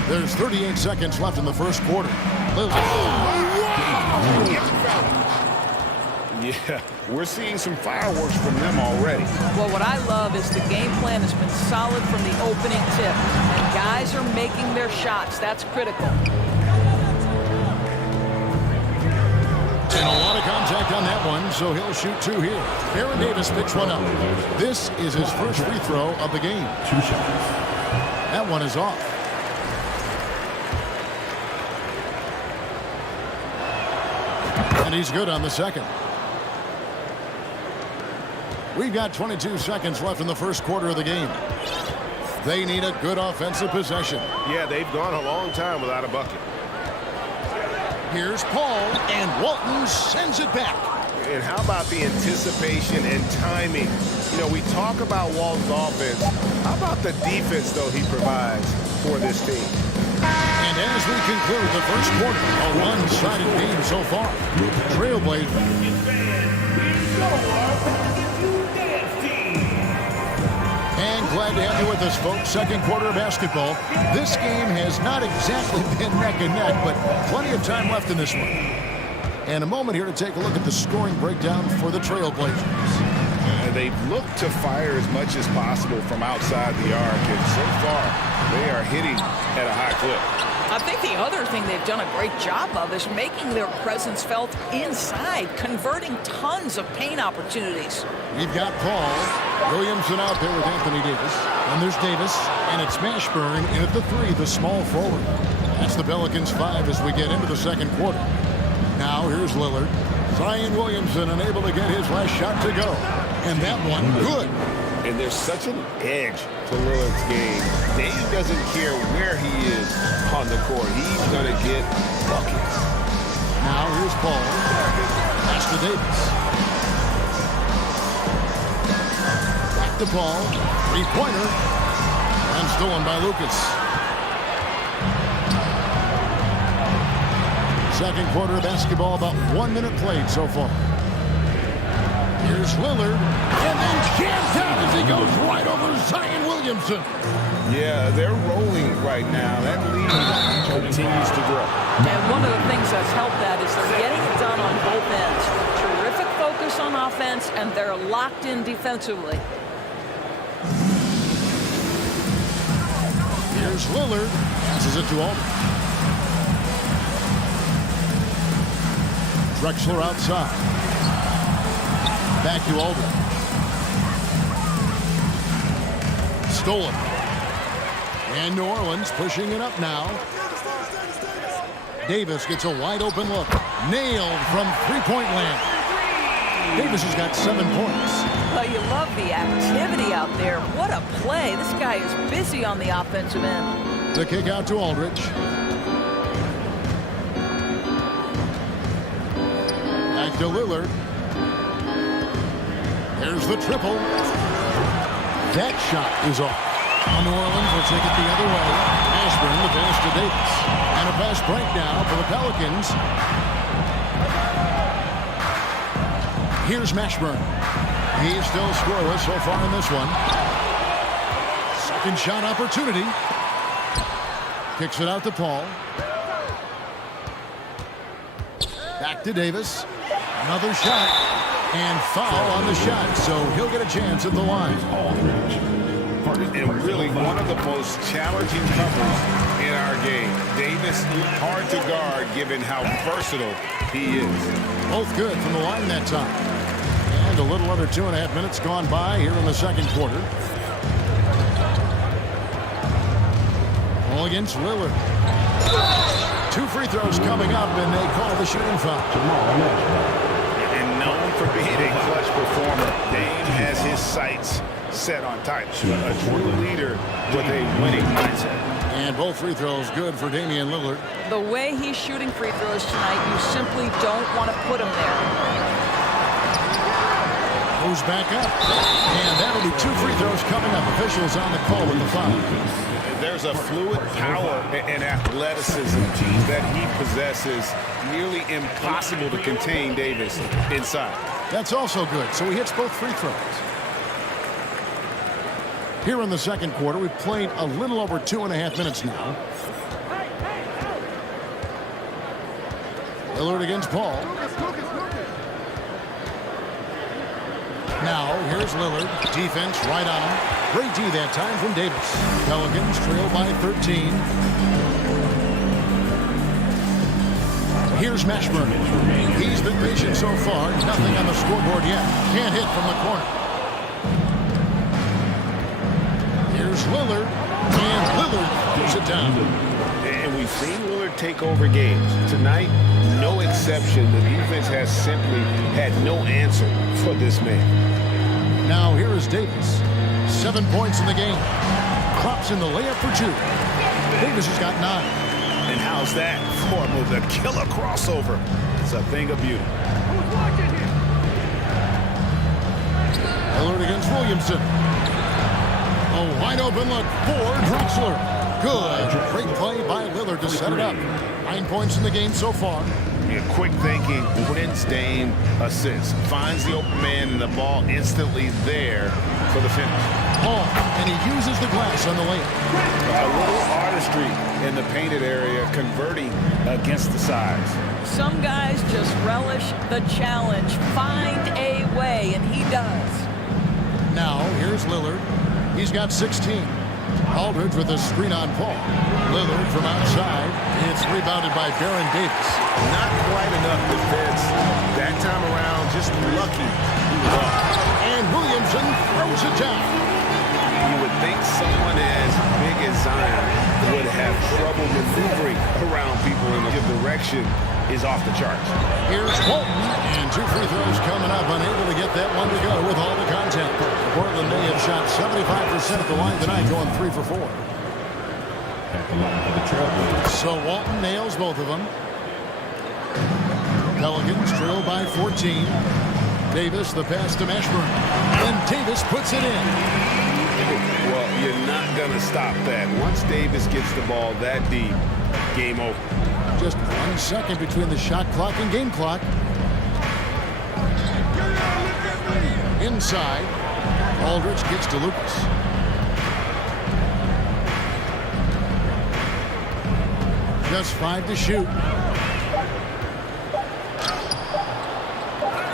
There's 38 seconds left in the first quarter. Yeah, we're seeing some fireworks from them already. Well, what I love is the game plan has been solid from the opening tip. And guys are making their shots. That's critical. And a lot of contact on that one, so he'll shoot 2 here. Aaron Davis picks one up. This is his first free throw of the game. 2 shots. That one is off. And he's good on the second. We've got 22 seconds left in the first quarter of the game. They need a good offensive possession. Yeah, they've gone a long time without a bucket. Here's Paul, and Walton sends it back. And how about the anticipation and timing? You know, we talk about Walton's offense. How about the defense, though, he provides for this team? And as we conclude the first quarter, a one-sided game so far. Trailblazers. And glad to have you with us, folks. Second quarter of basketball. This game has not exactly been neck and neck, but plenty of time left in this one. And a moment here to take a look at the scoring breakdown for the Trailblazers. They've looked to fire as much as possible from outside the arc, and so far they are hitting at a high clip. I think the other thing they've done a great job of is making their presence felt inside, converting tons of paint opportunities. We've got Paul Williamson out there with Anthony Davis. And there's Davis, and it's Mashburn in at the 3, the small forward. That's the Pelicans 5 as we get into the second quarter. Now here's Lillard. Zion Williamson unable to get his last shot to go. And that one, good. And there's such an edge to Lillard's game. Dave doesn't care where he is on the court. He's going to get buckets. Now here's Paul. Pass to Davis. Back to Paul. Three-pointer. And stolen by Lucas. Second quarter of basketball, about 1 minute played so far. Here's Lillard, and then jams out as he goes right over Zion Williamson. Yeah, they're rolling right now. That lead continues to grow. And one of the things that's helped that is they're getting it done on both ends. Terrific focus on offense, and they're locked in defensively. Here's Lillard, passes it to Aldridge. Drexler outside. Back to Aldridge. Stolen. And New Orleans pushing it up now. Davis gets a wide open look. Nailed from three-point land. Davis has got 7 points. Well, you love the activity out there. What a play. This guy is busy on the offensive end. The kick out to Aldridge. Back to Lillard. There's the triple. That shot is off. New Orleans will take it the other way. Mashburn the pass to Davis. And a fast break now for the Pelicans. Here's Mashburn. He's still scoreless so far in this one. Second shot opportunity. Kicks it out to Paul. Back to Davis. Another shot. And foul on the shot, so he'll get a chance at the line. And really one of the most challenging covers in our game. Davis, hard to guard given how versatile he is. Both good from the line that time. And a little under 2.5 minutes gone by here in the second quarter. All against Lillard. 2 free throws coming up, and they call the shooting foul. And known for being a clutch performer, Dame has his sights set on titles. A true leader with a winning mindset. And both free throws good for Damian Lillard. The way he's shooting free throws tonight, you simply don't want to put him there. Moves back up. And that'll be 2 free throws coming up. Officials on the call with the foul. There's a fluid power and athleticism that he possesses. Nearly impossible to contain Davis inside. That's also good. So he hits both free throws. Here in the second quarter, we've played a little over 2.5 minutes now. Lillard against Paul. Now, here's Lillard. Defense right on him. Great D that time from Davis. Pelicans trail by 13. Here's Mashburn. He's been patient so far. Nothing on the scoreboard yet. Can't hit from the corner. Here's Lillard. And Lillard puts it down. And we've seen Lillard take over games. Tonight, no exception. The defense has simply had no answer for this man. Now here is Davis. 7 points in the game. Crops in the layup for 2. Davis has got 9. And how's that for the killer crossover? It's a thing of beauty. Lillard against Williamson. A wide open look for Drexler. Good. Great play by Lillard to set it up. 9 points in the game so far. Yeah, quick thinking, Prince Dame assist. Finds the open man and the ball instantly there for the finish. Ball, and he uses the glass on the layup. A little artistry in the painted area, converting against the size. Some guys just relish the challenge. Find a way, and he does. Now, here's Lillard. He's got 16. Aldridge with a screen on Paul. Lillard from outside. It's rebounded by Baron Davis. Not quite enough defense. That time around, just lucky he was off. And Williamson throws it down. You would think someone as big as Zion would have trouble maneuvering around people, and the direction is off the charts. Here's Walton, and 2 free throws coming up, unable to get that one to go with all the content. Portland may have shot 75% at the line tonight, going 3 for 4. So Walton nails both of them. Pelicans trail by 14. Davis, the pass to Mashburn. And Davis puts it in. Well, you're not going to stop that. Once Davis gets the ball that deep, game over. Just 1 second between the shot clock and game clock. Inside, Aldridge gets to Lucas. Just 5 to shoot.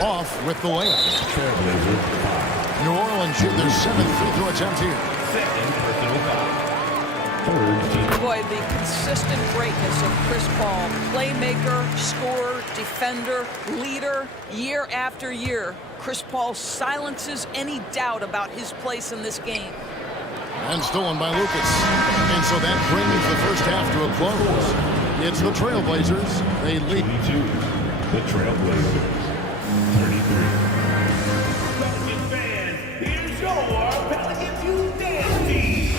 Off with the layup. New Orleans shoot their 7th free throw attempt here. Boy, the consistent greatness of Chris Paul. Playmaker, scorer, defender, leader, year after year. Chris Paul silences any doubt about his place in this game. And stolen by Lucas. And so that brings the first half to a close. It's the Trailblazers. They lead. The Trailblazers. 33. Pelican fans, here's your Pelicans Youth Dance Team.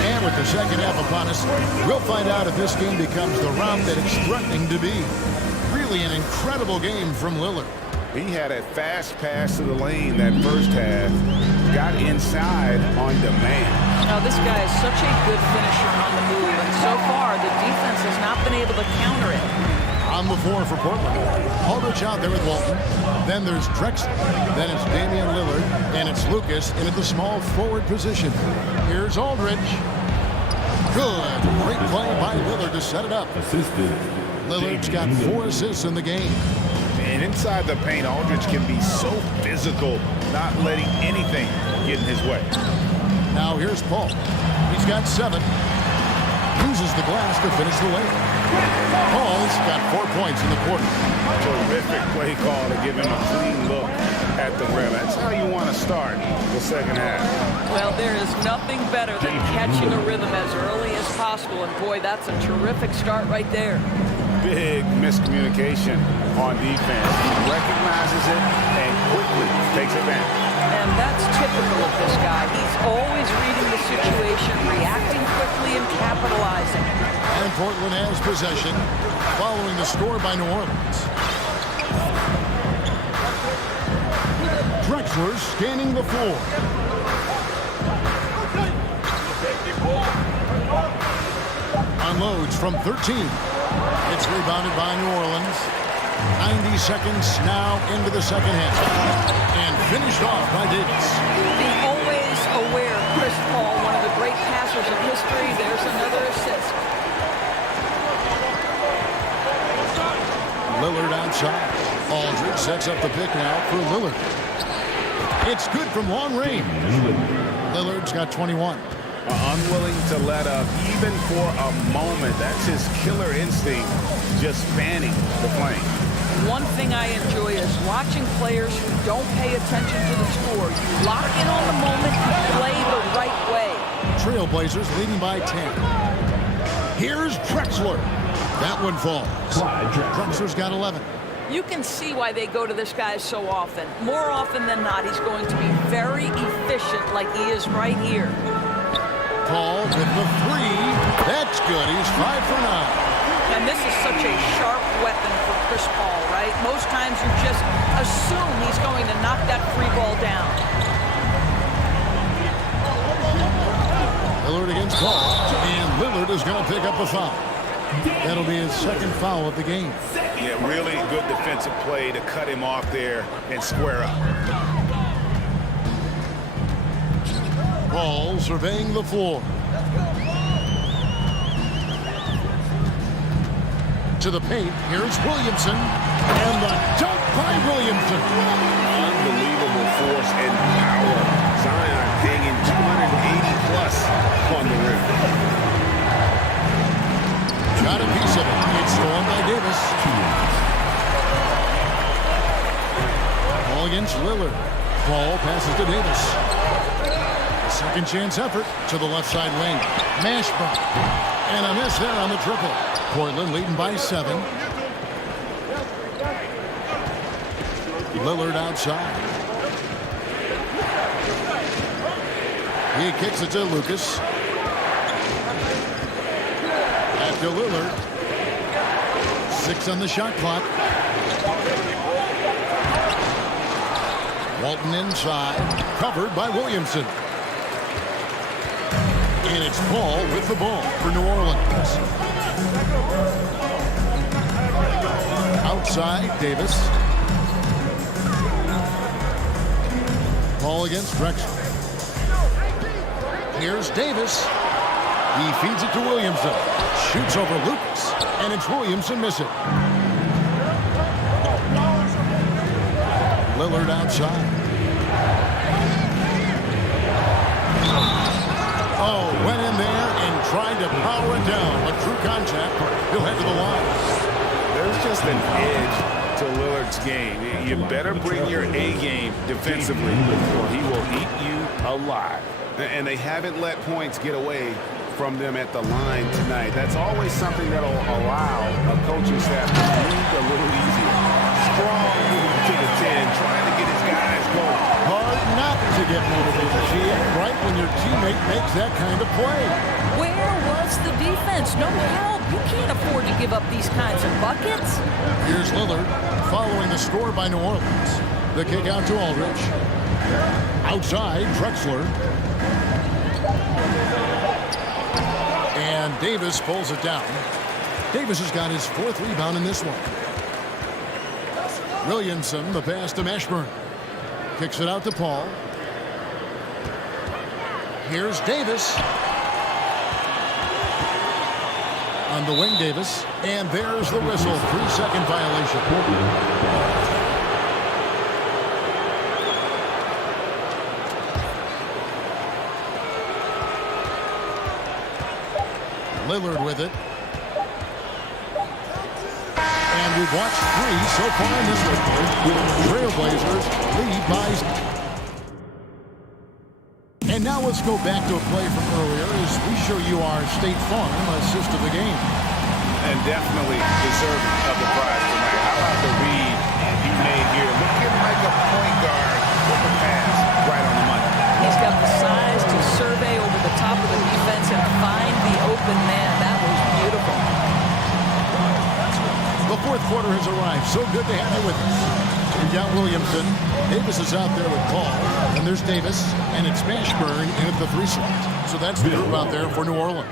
And with the second half upon us, we'll find out if this game becomes the round that it's threatening to be. Really an incredible game from Lillard. He had a fast pass to the lane that first half. Got inside on demand. Now, this guy is such a good finisher on the move, and so far, the defense has not been able to counter it. On the floor for Portland. Aldridge out there with Walton. Then there's Drexler. Then it's Damian Lillard. And it's Lucas in at the small forward position. Here's Aldridge. Good. Great play by Lillard to set it up. Lillard's got 4 assists in the game. And inside the paint, Aldridge can be so physical, not letting anything get in his way. Now here's Paul. He's got 7. Uses the glass to finish the layup. Paul's got 4 points in the quarter. Terrific play call to give him a clean look at the rim. That's how you want to start the second half. Well, there is nothing better than catching a rhythm as early as possible, and boy, that's a terrific start right there. Big miscommunication on defense. He recognizes it and quickly takes advantage. And that's typical of this guy. He's always reading the situation, reacting quickly, and capitalizing. And Portland has possession following the score by New Orleans. Drexler scanning the floor. Unloads from 13. It's rebounded by New Orleans. 90 seconds now into the second half. And finished off by Davis. The always aware Chris Paul, one of the great passers in history. There's another assist. Lillard outside. Aldridge sets up the pick now for Lillard. It's good from long range. Lillard's got 21. Unwilling to let up even for a moment. That's his killer instinct, just fanning the flame. One thing I enjoy is watching players who don't pay attention to the score. You lock in on the moment, you play the right way. Trailblazers leading by 10. Here's Drexler. That one falls. Drexler's got 11. You can see why they go to this guy so often. More often than not, he's going to be very efficient like he is right here. Paul with the three. That's good. He's 5 for 9. And this is such a sharp weapon for Chris Paul, right? Most times you just assume he's going to knock that free ball down. Lillard against Paul. And Lillard is going to pick up a foul. That'll be his second foul of the game. Yeah, really good defensive play to cut him off there and square up. Paul surveying the floor. To the paint, here's Williamson. And the dunk by Williamson. Unbelievable force and power. Zion hanging 280 plus on the rim. Got a piece of it. It's stolen by Davis. Ball against Lillard. Paul passes to Davis. Second chance effort to the left side wing. Mashburn. And a miss there on the triple. Portland leading by 7. Lillard outside. He kicks it to Lucas. Back to Lillard. 6 on the shot clock. Walton inside. Covered by Williamson. And it's Paul with the ball for New Orleans. Outside, Davis. Paul against Drexler. Here's Davis. He feeds it to Williamson. Shoots over Lucas. And it's Williamson missing. Lillard outside. Oh, went in there and tried to power it down. A true contact. He'll head to the line. There's just an edge to Lillard's game. You better bring your A game defensively or he will eat you alive. And they haven't let points get away from them at the line tonight. That's always something that'll allow a coaching staff to breathe a little easier. Strong move to the 10, trying to get his guys going. Hard not to get motivated, Gia, right when your teammate makes that kind of play. Where was the defense? No help. You can't afford to give up these kinds of buckets. Here's Lillard following the score by New Orleans. The kick out to Aldridge. Outside, Drexler. And Davis pulls it down. Davis has got his 4th rebound in this one. Williamson, the pass to Mashburn. Kicks it out to Paul. Here's Davis. On the wing, Davis. And there's the whistle. 3-second violation. Lillard with it. And we've watched 3 so far in this one. Trailblazers lead by. And now let's go back to a play from earlier as we show you our State Farm assist of the game. And definitely deserving of the prize tonight. How about the read he made here? Looking like a point guard with the pass right on the money. He's got the size to survey over the top of the defense and find the open man. That was beautiful. The 4th quarter has arrived. So good to have you with us. We've got Williamson. Davis is out there with Paul. And there's Davis. And it's Mashburn in at the 3 slot. So that's the group out there for New Orleans.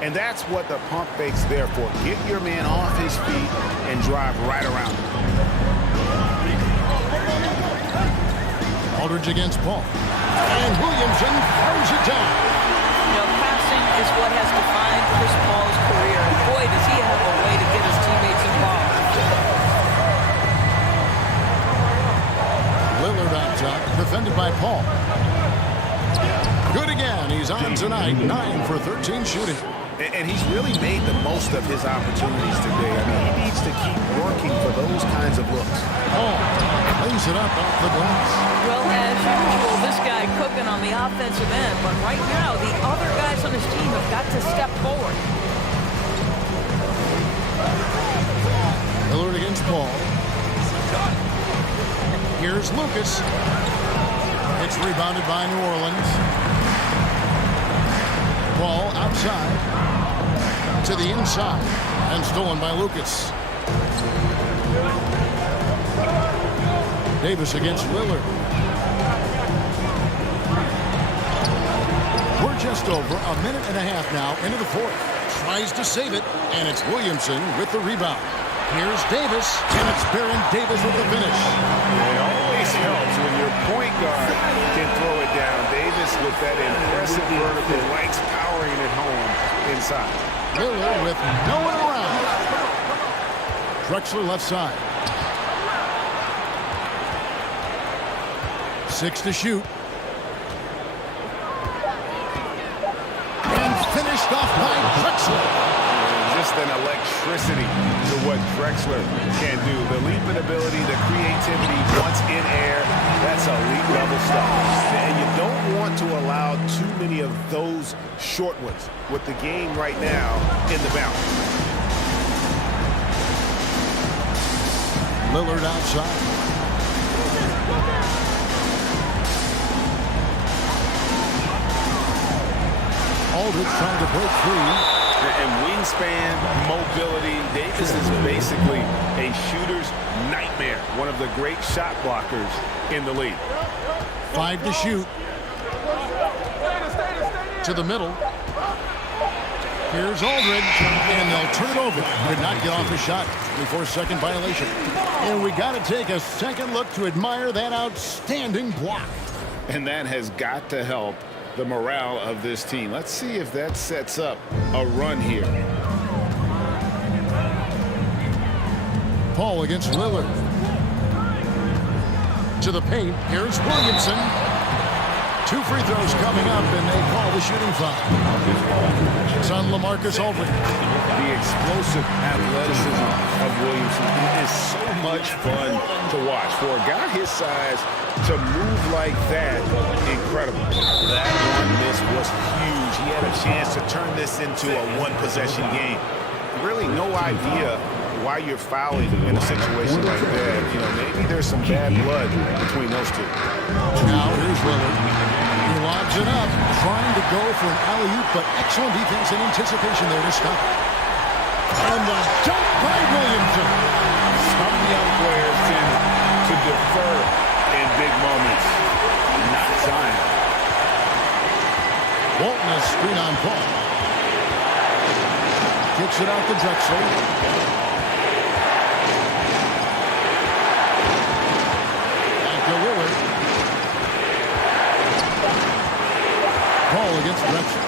And that's what the pump fake's there for. Get your man off his feet and drive right around him. Aldridge against Paul. And Williamson throws it down. You know, passing is what has defined Chris Paul's career. And boy, does he have a way to get his teammates involved. Utah, defended by Paul. Good again. He's on tonight, 9 for 13 shooting. And he's really made the most of his opportunities today. I mean, he needs to keep working for those kinds of looks. Paul lays it up off the glass. Well, as usual, this guy cooking on the offensive end, but right now the other guys on his team have got to step forward. Lillard against Paul. Here's Lucas. It's rebounded by New Orleans. Ball outside to the inside and stolen by Lucas. Davis against Lillard. We're just over a minute and a half now into the fourth. Tries to save it, and it's Williamson with the rebound. Here's Davis, and it's Baron Davis with the finish. It always helps when your point guard can throw it down. Davis with that impressive vertical likes powering it home inside. Lillard with no one around. Drexler left side. 6 to shoot. And finished off by Drexler. Just an electricity to what Drexler can do. The leaping ability, the creativity once in air, that's elite level stuff. And you don't want to allow too many of those short ones with the game right now in the balance. Lillard outside. Aldridge trying to break free. And wingspan, mobility, Davis is basically a shooter's nightmare. One of the great shot blockers in the league. 5 to shoot. To the middle. Here's Aldridge, and they'll turn it over. Did not get off the shot before second violation. And we got to take a second look to admire that outstanding block. And that has got to help the morale of this team. Let's see if that sets up a run here. Paul against Lillard. To the paint. Here's Williamson. 2 free throws coming up, and they call the shooting foul. It's on LaMarcus Aldridge. The explosive athleticism of Williamson is so much fun to watch. For a guy his size to move like that, incredible. That one miss was huge. He had a chance to turn this into a one-possession game. Really no idea why you're fouling in a situation like that. You know, maybe there's some bad blood between those two. Now here's Lillard. He lobs it up, trying to go for an alley-oop, but excellent defense and anticipation there to stop. And the dunk by Williamson. Some young players tend to defer in big moments. Not Zion. Walton has screen on Paul. Kicks it out to Drexler. Back to Lillard. Paul against Drexler.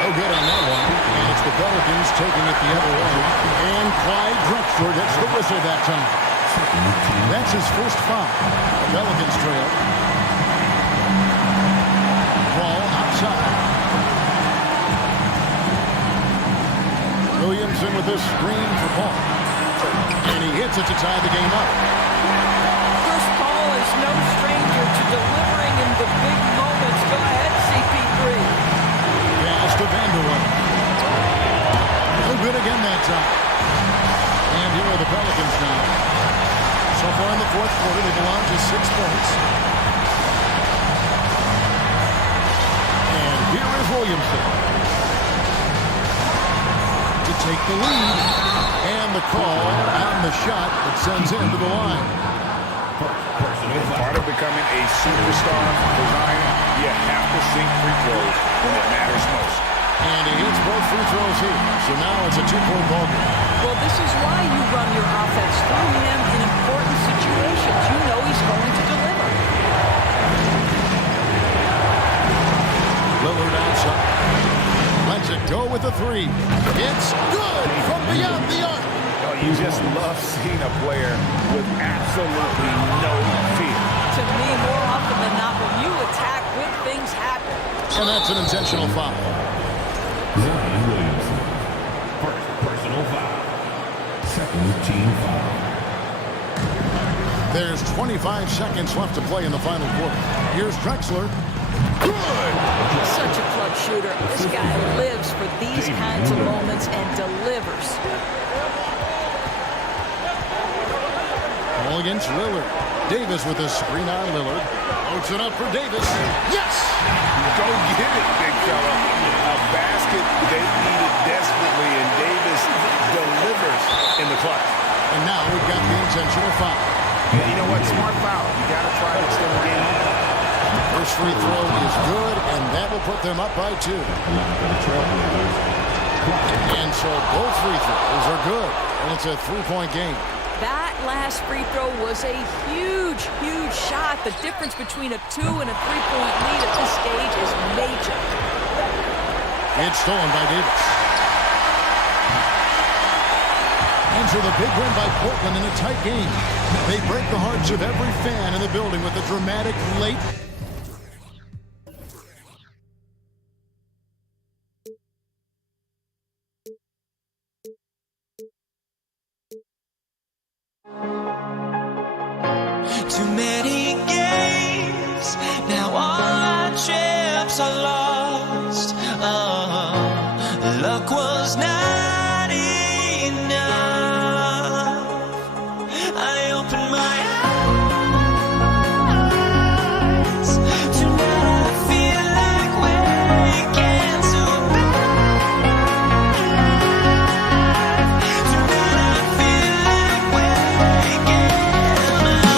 No good on that one. And it's the Pelicans taking it the other way. And Clyde Drexler gets the whistle that time. That's his first foul. The Pelicans trail. Ball outside. Williamson with this screen for Paul. And he hits it to tie the game up. Chris Paul is no stranger to delivering in the big moments. Go ahead, CP3. Pass to Vanderbilt. No good again that time. And here are the Pelicans now. So far in the fourth quarter, they belong to 6 points. And here is Williamson to take the lead. And the call on the shot that sends him to the line. Part of becoming a superstar for Zion, you have to sink free throws when it matters most. And he hits both free throws here. So now it's a 2-point ball game. Well, this is why you run your offense through him in important situations. You know he's going to deliver. Lillard outside. Lets it go with a 3. It's good from beyond the arc. Oh, You just love seeing a player with absolutely no fear. To me, more often than not, when you attack, good things happen. And that's an intentional foul. Zion Williamson. First personal foul. Second team foul. There's 25 seconds left to play in the final quarter. Here's Drexler. Good! Such a clutch shooter. This guy lives for these kinds of moments and delivers. Ball against Lillard. Davis with a screen on Lillard. Puts it up for Davis. Yes! Go get it, big fella. A basket they needed desperately, and Davis delivers in the clutch. And now we've got the intentional foul. Yeah, you know what? Smart foul. You got to try to extend the game. First free throw is good, and that will put them up by 2. And so both free throws are good, and it's a 3-point game. That last free throw was a huge, huge shot. The difference between a 2 and a 3-point lead at this stage is major. It's stolen by Davis. And so the big win by Portland in a tight game. They break the hearts of every fan in the building with a dramatic late. Too many games, now all our chips are lost. Luck was not enough. I opened my eyes. Tonight I feel like waking to life. Tonight I feel like waking up.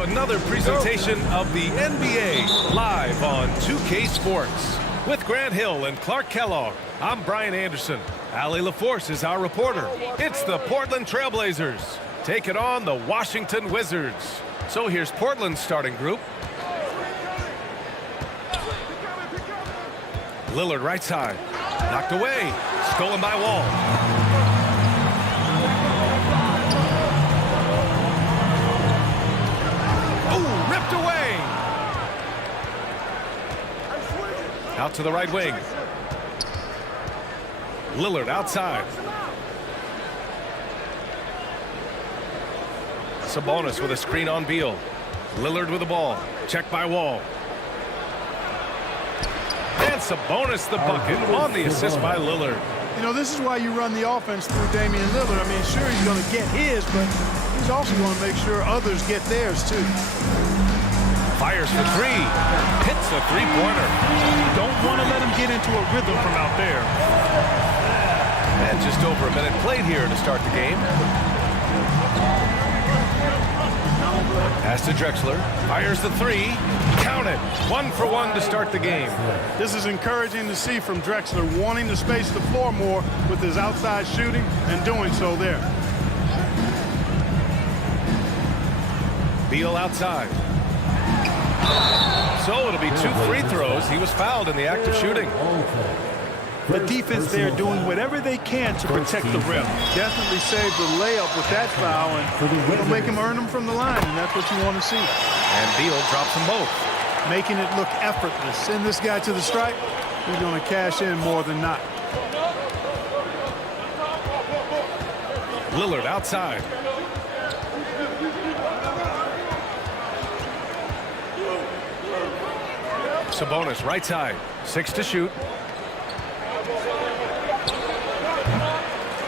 to another presentation of the NBA live on 2K Sports. With Grant Hill and Clark Kellogg, I'm Brian Anderson. Allie LaForce is our reporter. It's the Portland Trailblazers taking on the Washington Wizards. So here's Portland's starting group. Lillard right side. Knocked away. Stolen by Wall. Oh, ripped away. Out to the right wing. Lillard outside. Sabonis with a screen on Beal. Lillard with the ball. Checked by Wall. And Sabonis the bucket on the assist by Lillard. You know, this is why you run the offense through Damian Lillard. I mean, sure, he's going to get his, but he's also going to make sure others get theirs, too. Fires for three. Hits a three-pointer. Don't want to let him get into a rhythm from out there. And just over a minute played here to start the game. Pass to Drexler. Fires the three. Count it. 1 for 1 to start the game. This is encouraging to see from Drexler, wanting to space the floor more with his outside shooting and doing so there. Beal outside. So it'll be 2 free throws. He was fouled in the act of shooting. The defense there doing whatever they can to protect the rim. Definitely saved the layup with that foul, and it'll make him earn them from the line, and that's what you want to see. And Beal drops them both. Making it look effortless. Send this guy to the stripe, he's going to cash in more than not. Lillard outside. Sabonis right side. 6 to shoot.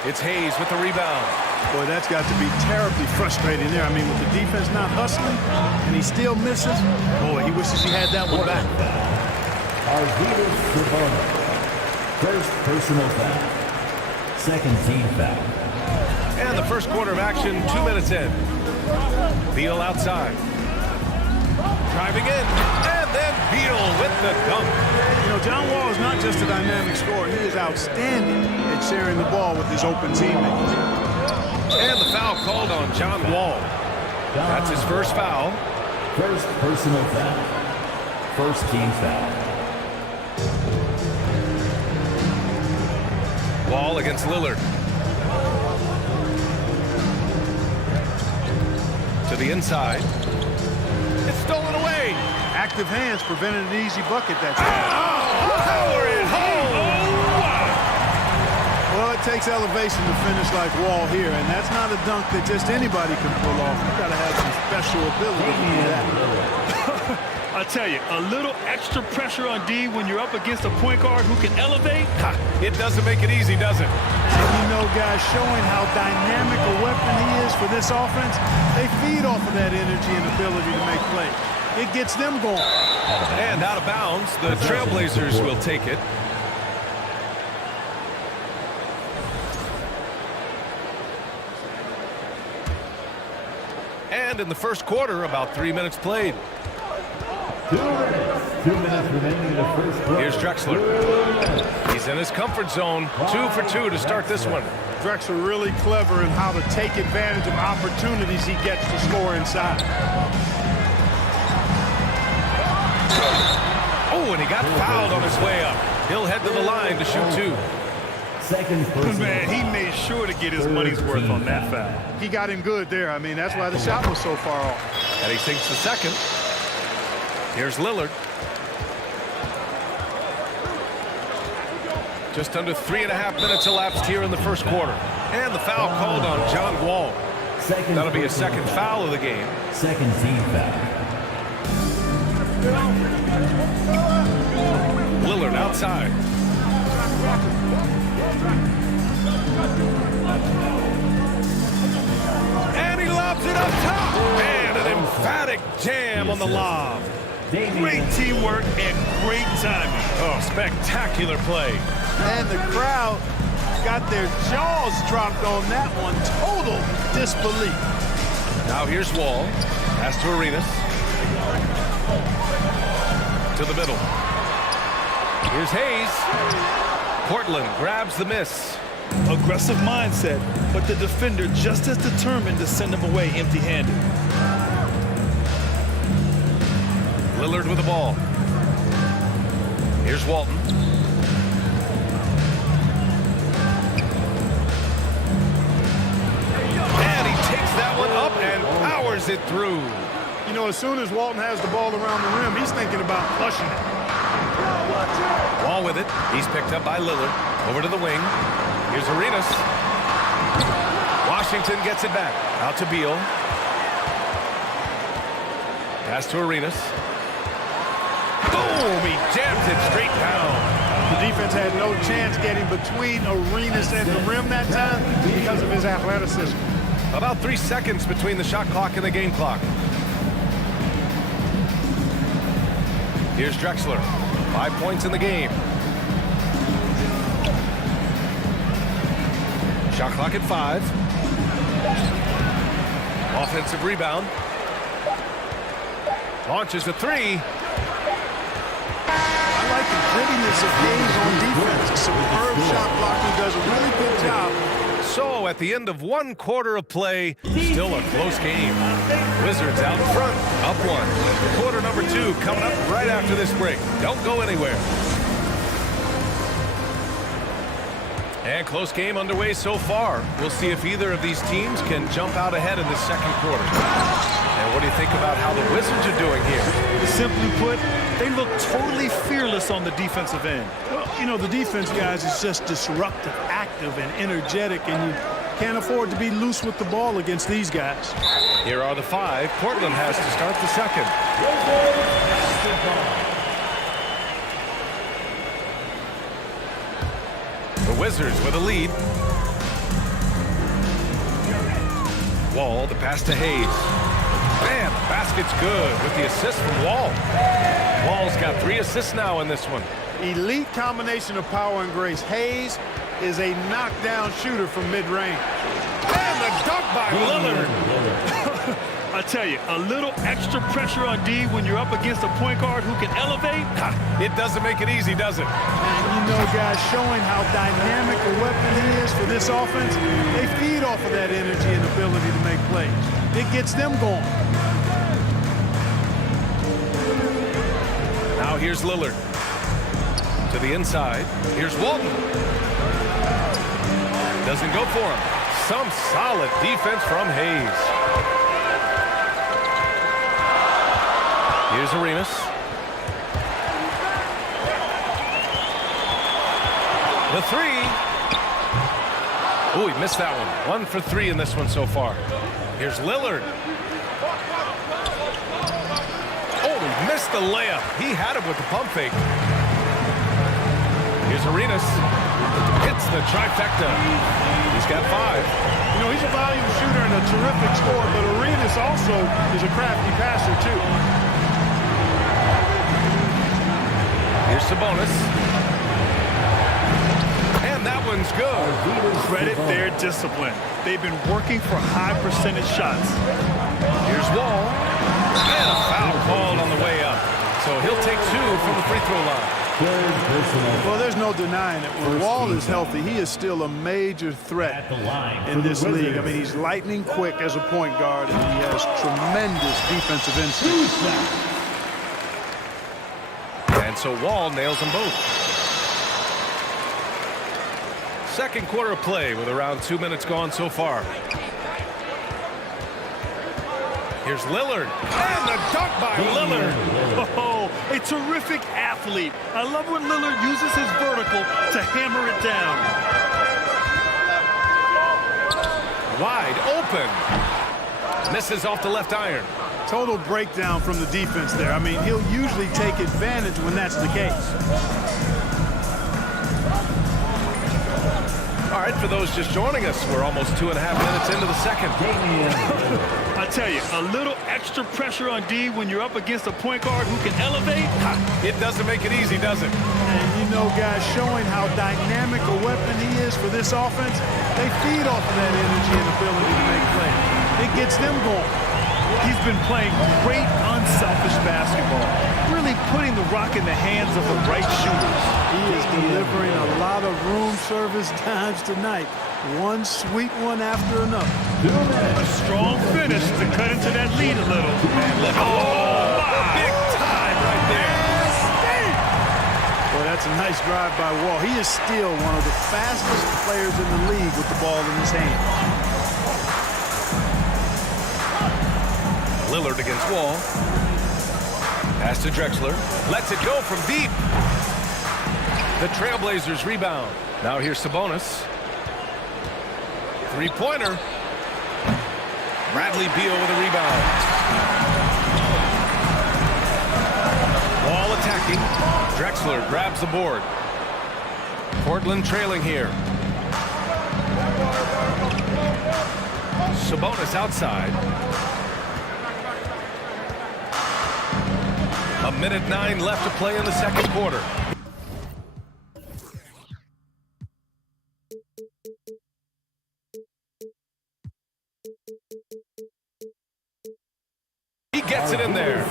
It's Hayes with the rebound. Boy, that's got to be terribly frustrating there. I mean, with the defense not hustling and he still misses, boy, he wishes he had that one back. Arvydas Sabonis. First personal foul. Second team foul. And the first quarter of action, 2 minutes in. Beal outside. Driving in, and then Beal with the dunk. You know, John Wall is not just a dynamic scorer. He is outstanding at sharing the ball with his open teammates. And the foul called on John Wall. That's his first foul. First personal foul. First team foul. Wall against Lillard. To the inside. It's stolen away. Active hands prevented an easy bucket that time. Power it home. Well, it takes elevation to finish like Wall here, and that's not a dunk that just anybody can pull off. You got to have some special ability to do that. I tell you, a little extra pressure on D when you're up against a point guard who can elevate. It doesn't make it easy, does it? And you know, guys, showing how dynamic a weapon he is for this offense, they feed off of that energy and ability to make plays. It gets them going. And out of bounds, the Trailblazers will take it. And in the first quarter, about 3 minutes played. 2 minutes remaining in the first quarter. Here's Drexler. He's in his comfort zone. 2 for 2 to start this one. Drexler really clever in how to take advantage of opportunities he gets to score inside. Oh, and he got fouled on his way up. He'll head to the line to shoot 2. Second person. Man, he made sure to get his money's worth on that foul. He got him good there. I mean, that's why the shot was so far off. And he sinks the second. Here's Lillard. Just under 3.5 minutes elapsed here in the first quarter. And the foul called on John Wall. That'll be his second foul of the game. Second team foul. Lillard outside. And he lobs it up top. And an emphatic jam on the lob. Great teamwork and great timing. Oh, spectacular play. And the crowd got their jaws dropped on that one. Total disbelief. Now here's Wall. Pass to Arenas. To the middle. Here's Hayes. Portland grabs the miss. Aggressive mindset, but the defender just as determined to send him away empty-handed. Lillard with the ball. Here's Walton. And he takes that one up and powers it through. You know, as soon as Walton has the ball around the rim, he's thinking about flushing it. Wall with it. He's picked up by Lillard. Over to the wing. Here's Arenas. Washington gets it back. Out to Beal. Pass to Arenas. Boom! He jams it straight down. The defense had no chance getting between Arenas and the rim that time because of his athleticism. About 3 seconds between the shot clock and the game clock. Here's Drexler. 5 points in the game. Shot clock at 5. Offensive rebound. Launches a 3. I like the grittiness of games on defense. Superb shot blocking, does a really good job. So at the end of 1 quarter of play, still a close game. Wizards out front, up 1. Quarter number 2 coming up right after this break. Don't go anywhere. And close game underway so far. We'll see if either of these teams can jump out ahead in the second quarter. And what do you think about how the Wizards are doing here? Simply put, they look totally fearless on the defensive end. Well, you know, the defense, guys, is just disruptive, active, and energetic, and you can't afford to be loose with the ball against these guys. Here are the 5. Portland has to start the second. The Wizards with a lead. Wall, the pass to Hayes. Man, the basket's good with the assist from Wall. Wall's got 3 assists now in this one. Elite combination of power and grace. Hayes is a knockdown shooter from mid-range. And the dunk by Lillard. I tell you, a little extra pressure on D when you're up against a point guard who can elevate. It doesn't make it easy, does it? And you know, guys, showing how dynamic a weapon he is for this offense, they feed off of that energy and ability to make plays. It gets them going. Now here's Lillard. To the inside. Here's Walton. Doesn't go for him. Some solid defense from Hayes. Here's Arenas. The 3. Oh, he missed that one. 1 for 3 in this one so far. Here's Lillard. Oh, he missed the layup. He had him with the pump fake. Here's Arenas. Hits the trifecta. He's got 5. You know, he's a volume shooter and a terrific scorer, but Arenas also is a crafty passer, too. Here's Sabonis. And that one's good. Credit their discipline. They've been working for high percentage shots. Here's Wall. And a foul called on the way up. So he'll take 2 from the free throw line. Well, there's no denying it. When Wall is healthy, he is still a major threat in this league. I mean, he's lightning quick as a point guard, and he has tremendous defensive instinct. And so Wall nails them both. Second quarter of play with around 2 minutes gone so far. Here's Lillard. And the dunk by Lillard. Oh, a terrific athlete. I love when Lillard uses his vertical to hammer it down. Wide open. Misses off the left iron. Total breakdown from the defense there. I mean, he'll usually take advantage when that's the case. All right, for those just joining us, we're almost 2.5 minutes into the second. I tell you, a little extra pressure on D when you're up against a point guard who can elevate. It doesn't make it easy, does it? And you know, guys, showing how dynamic a weapon he is for this offense, they feed off of that energy and ability to make plays. It gets them going. He's been playing great, unselfish basketball, really putting the rock in the hands of the right shooters. He is delivering a lot of room service times tonight. One sweet one after another. A strong finish to cut into that lead a little. Big time right there. Well, that's a nice drive by Wall. He is still one of the fastest players in the league with the ball in his hand. Lillard against Wall. Pass to Drexler. Lets it go from deep. The Trailblazers rebound. Now here's Sabonis. Three-pointer. Bradley Beal with a rebound. Wall attacking. Drexler grabs the board. Portland trailing here. Sabonis outside. A minute 9 left to play in the second quarter. He gets it in there.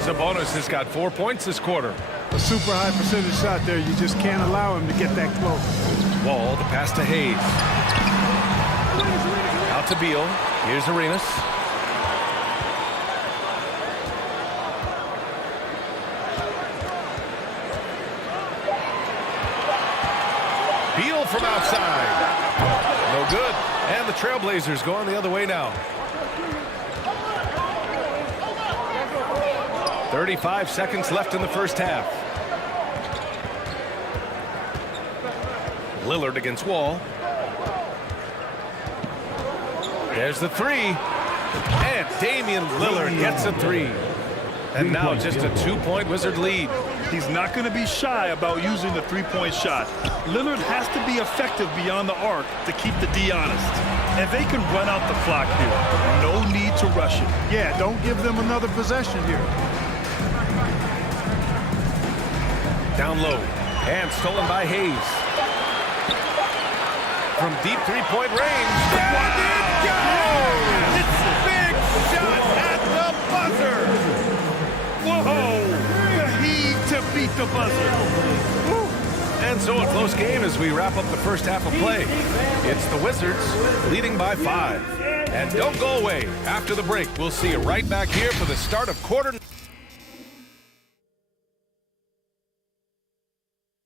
Sabonis has got 4 points this quarter. A super high percentage shot there. You just can't allow him to get that close. Wall, the pass to Hayes. Out to Beal. Here's Arenas. Beal from outside. No good. And the Trailblazers going the other way now. 35 seconds left in the first half. Lillard against Wall. There's the three. And Damian Lillard gets a three. And now just a 2-point Wizard lead. He's not going to be shy about using the three-point shot. Lillard has to be effective beyond the arc to keep the D honest. And they can run out the clock here. No need to rush it. Yeah, don't give them another possession here. Down low. And stolen by Hayes. From deep three-point range. There it goes! It's a big shot at the buzzer. Whoa! The heat to beat the buzzer. Woo. And so a close game as we wrap up the first half of play. It's the Wizards leading by 5. And don't go away. After the break, we'll see you right back here for the start of quarter.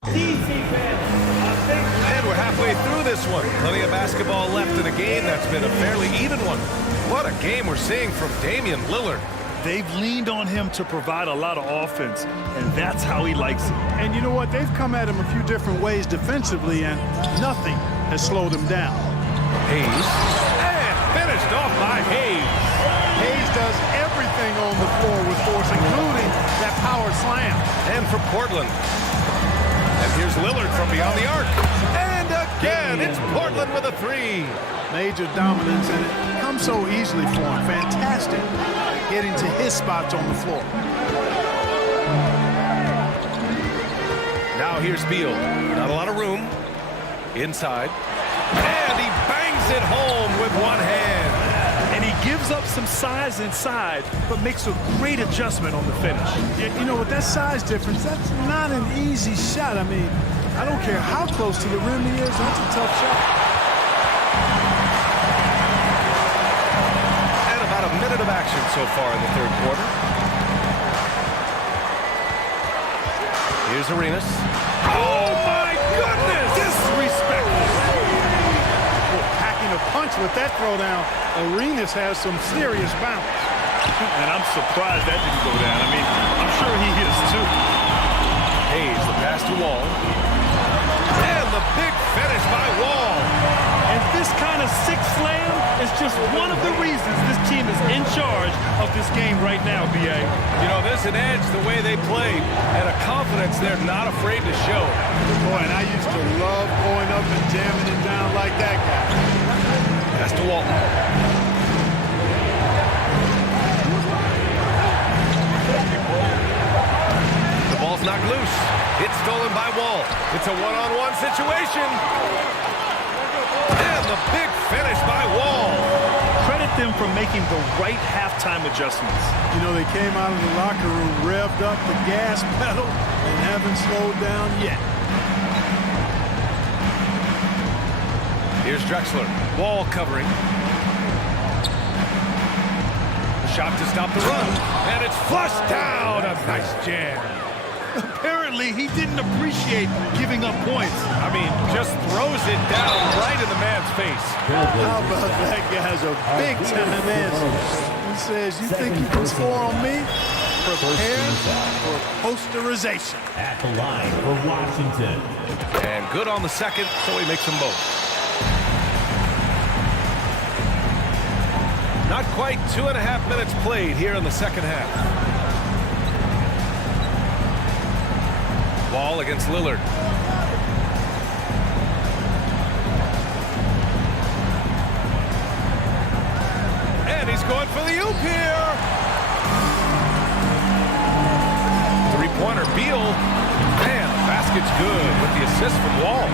And we're halfway through this one. Plenty of basketball left in a game that's been a fairly even one. What a game we're seeing from Damian Lillard. They've leaned on him to provide a lot of offense, and that's how he likes it. And you know what? They've come at him a few different ways defensively, and nothing has slowed him down. Hayes. And finished off by Hayes. Hayes does everything on the floor with force, including that power slam. And for Portland. And here's Lillard from beyond the arc. And again, it's Portland with a three. Major dominance, and it comes so easily for him. Fantastic. Getting to his spots on the floor. Now here's Beal. Not a lot of room. Inside. And he bangs it home with one hand. And he gives up some size inside, but makes a great adjustment on the finish. You know, with that size difference, that's not an easy shot. I mean, I don't care how close to the rim he is, that's a tough shot. And about a minute of action so far in the third quarter. Here's Arenas. Oh, my goodness! Disrespectful. Packing a punch with that throwdown. Arenas has some serious bounce. And I'm surprised that didn't go down. I mean, I'm sure he is too. Hayes, the pass to Wall. And the big finish by Wall. And this kind of six slam is just one of the reasons this team is in charge of this game right now, B.A. You know, there's an edge the way they play and a confidence they're not afraid to show. Boy, and I used to love going up and jamming it down like that guy. Pass to Walton. The ball's knocked loose. It's stolen by Wall. It's a one-on-one situation. And the big finish by Wall. Credit the them from making the right halftime adjustments. You know, they came out of the locker room, revved up the gas pedal, and haven't slowed down yet. Here's Drexler. Wall covering. The shot to stop the run. And it's flushed down. A nice jam. Apparently, he didn't appreciate giving up points. I mean, just throws it down right in the man's face. How about that guy's a big-time answer? He says, you think you can score on me? Prepare for posterization. At the line for Washington. And good on the second, so he makes them both. Not quite 2.5 minutes played here in the second half. Wall against Lillard. And he's going for the oop here. Three-pointer, Beal. Man, basket's good with the assist from Wall.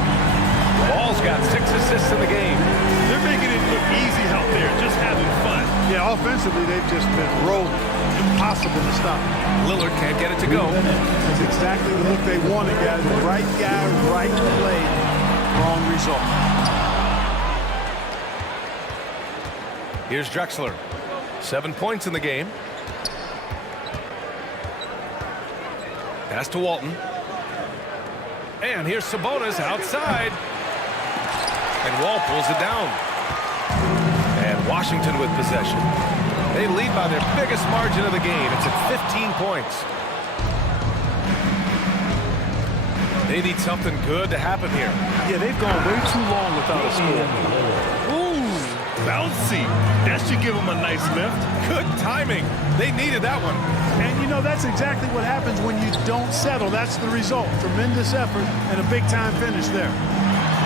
Wall's got 6 assists in the game. They're making it look easy out there, just having fun. Yeah, offensively, they've just been rolling. Impossible to stop. Lillard can't get it to go. That's exactly the look they wanted, guys. Right guy, right play, wrong result. Here's Drexler. 7 points in the game. Pass to Walton. And here's Sabonis outside. And Wall pulls it down. And Washington with possession. They lead by their biggest margin of the game. It's at 15 points. They need something good to happen here. Yeah, they've gone way too long without a score. Ooh, bouncy. That should give them a nice lift. Good timing. They needed that one. And, you know, that's exactly what happens when you don't settle. That's the result. Tremendous effort and a big-time finish there.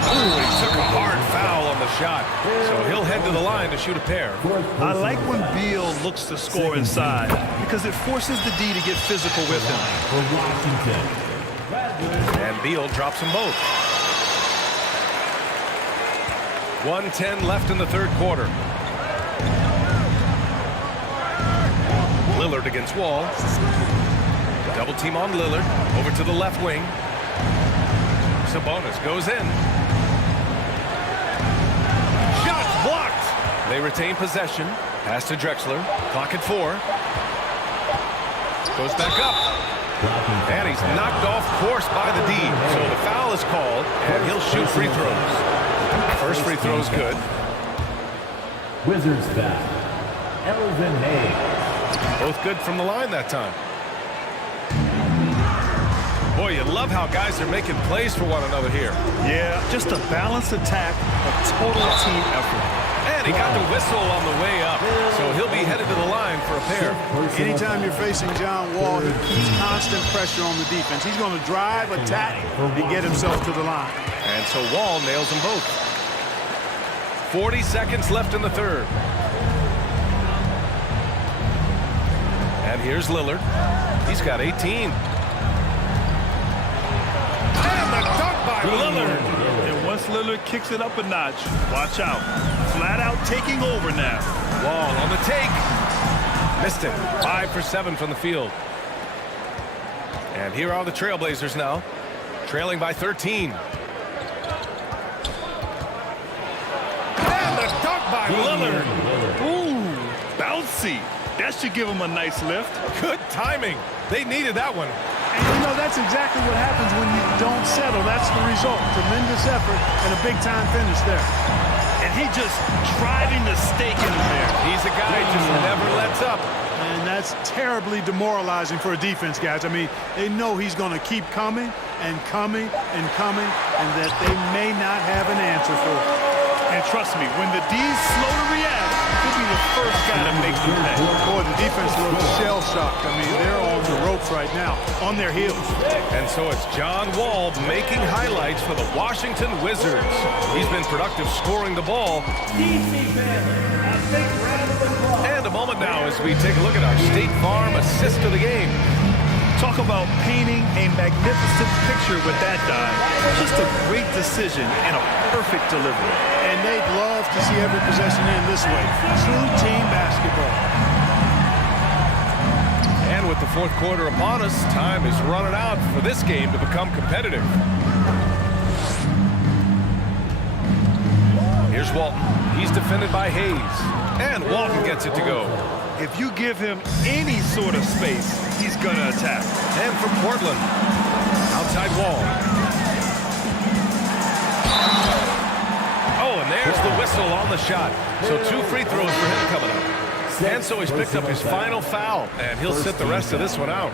Ooh, he took a hard foul on the shot. So he'll head to the line to shoot a pair. I like when Beal looks to score inside because it forces the D to get physical with him. For Washington. And Beal drops them both. 1:10 left in the third quarter. Lillard against Wall. Double team on Lillard. Over to the left wing. Sabonis goes in. Shot blocked. They retain possession. Pass to Drexler. Clock at 4. Goes back up. And he's knocked off course by the D. So the foul is called, and he'll shoot free throws. First free throw is good. Wizards foul. Elvin Hayes. Both good from the line that time. Boy, you love how guys are making plays for one another here. Yeah, just a balanced attack, a total team effort. And he got the whistle on the way up, so he'll be headed to the line for a pair. Anytime you're facing John Wall, he keeps constant pressure on the defense. He's going to drive, attack, and get himself to the line. And so Wall nails them both. 40 seconds left in the third. And here's Lillard. He's got 18. And the dunk by Lillard. And once Lillard kicks it up a notch, watch out. Flat out taking over now. Wall on the take. Missed it. 5 for 7 from the field. And here are the Trailblazers now, trailing by 13. And the dunk by Lillard. Ooh, bouncy. That should give him a nice lift. Good timing. They needed that one. And, you know, that's exactly what happens when you don't settle. That's the result. Tremendous effort and a big-time finish there. And he just driving the stake in there. He's a guy who just never lets up. And that's terribly demoralizing for a defense, guys. I mean, they know he's going to keep coming and coming and coming, and that they may not have an answer for it. And trust me, when the D's slow to react, he'll be the first guy to make you pay. Boy, the defense looks shell-shocked. I mean, they're on the ropes right now, on their heels. And so it's John Wall making highlights for the Washington Wizards. He's been productive scoring the ball. And a moment now as we take a look at our State Farm assist of the game. Talk about painting a magnificent picture with that dive. Just a great decision and a perfect delivery. And they'd love to see every possession end this way. True team basketball. And with the fourth quarter upon us, time is running out for this game to become competitive. Here's Walton. He's defended by Hayes. And Walton gets it to go. If you give him any sort of space, he's going to attack. And from Portland, outside Wall. Oh, and there's the whistle on the shot. So 2 free throws for him coming up. And so he's picked up his final foul, and he'll sit the rest of this one out.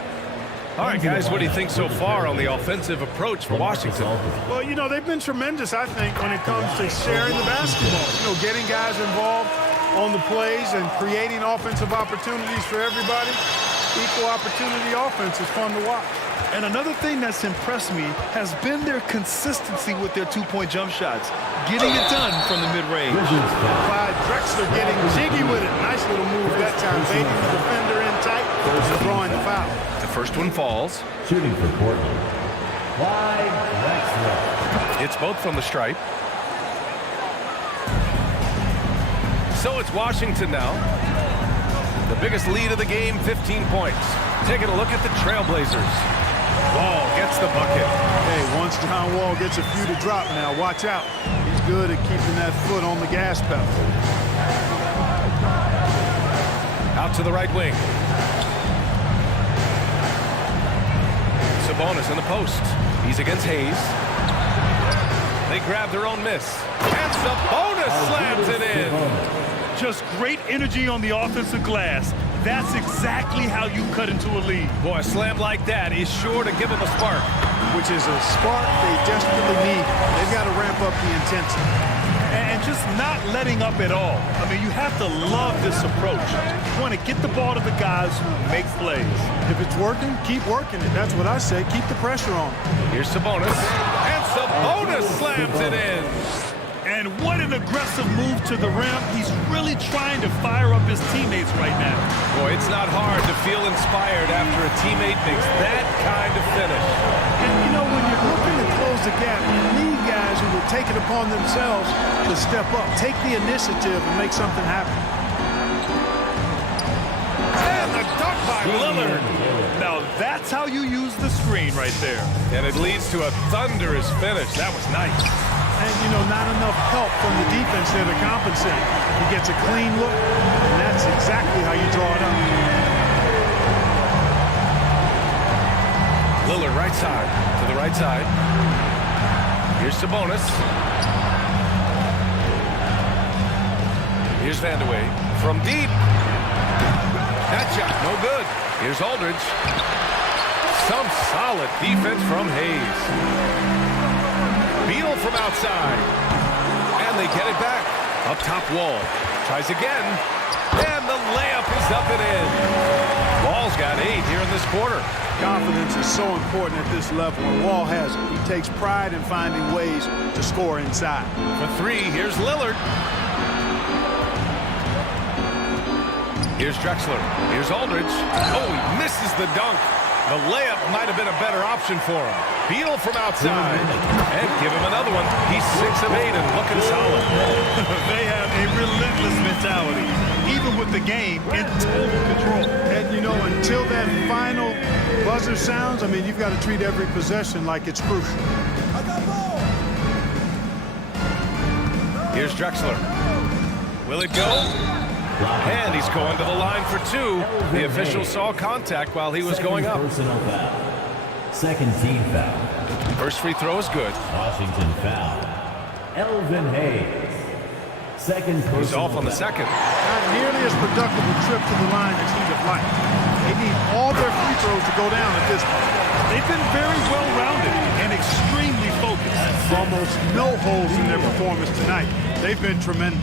All right, guys, what do you think so far on the offensive approach for Washington? Well, you know, they've been tremendous, I think, when it comes to sharing the basketball. You know, getting guys involved on the plays and creating offensive opportunities for everybody. Equal opportunity offense is fun to watch. And another thing that's impressed me has been their consistency with their two-point jump shots, getting it done from the mid-range. Clyde Drexler getting jiggy with it. Nice little move that time, baiting the defender in tight and drawing the foul. The first one falls. Shooting for Portland, Clyde Drexler. It's both from the stripe. So it's Washington now. The biggest lead of the game, 15 points. Taking a look at the Trailblazers. Wall gets the bucket. Hey, once John Wall gets a few to drop now, watch out. He's good at keeping that foot on the gas pedal. Out to the right wing. Sabonis in the post. He's against Hayes. They grab their own miss. And Sabonis slams it in. Just great energy on the offensive glass. That's exactly how you cut into a lead. Boy, a slam like that is sure to give them a spark. Which is a spark they desperately need. They've got to ramp up the intensity. And just not letting up at all. I mean, you have to love this approach. You want to get the ball to the guys who make plays. If it's working, keep working it. That's what I say. Keep the pressure on. Here's Sabonis. And Sabonis slams it in. And what an aggressive move to the rim. He's really trying to fire up his teammates right now. Boy, it's not hard to feel inspired after a teammate makes that kind of finish. And, you know, when you're looking to close the gap, you need guys who will take it upon themselves to step up, take the initiative, and make something happen. And the dunk by Lillard. Now, that's how you use the screen right there. And it leads to a thunderous finish. That was nice. And, you know, not enough help from the defense there to compensate. He gets a clean look, and that's exactly how you draw it up. Lillard right side, to the right side. Here's Sabonis. Here's Vandeweghe from deep. That shot, no good. Here's Aldridge. Some solid defense from Hayes. Beal from outside. And they get it back. Up top Wall. Tries again. And the layup is up and in. Wall's got 8 here in this quarter. Confidence is so important at this level, and Wall has it. He takes pride in finding ways to score inside. For 3, here's Lillard. Here's Drexler. Here's Aldridge. Oh, he misses the dunk. The layup might have been a better option for him. Beal from outside. And give him another one. He's 6 of 8 and looking solid. They have a relentless mentality, even with the game in total control. And, you know, until that final buzzer sounds, I mean, you've got to treat every possession like it's crucial. Here's Drexler. Will it go? And he's going to the line for 2. The official saw contact while he was going up. Personal foul. Second team foul. First free throw is good. Washington foul. Elvin Hayes. Second personal He's off on the foul. second. Not nearly as productive a trip to the line as he'd have liked. They need all their free throws to go down at this point. They've been very well-rounded and extremely focused. Almost no holes in their performance tonight. They've been tremendous.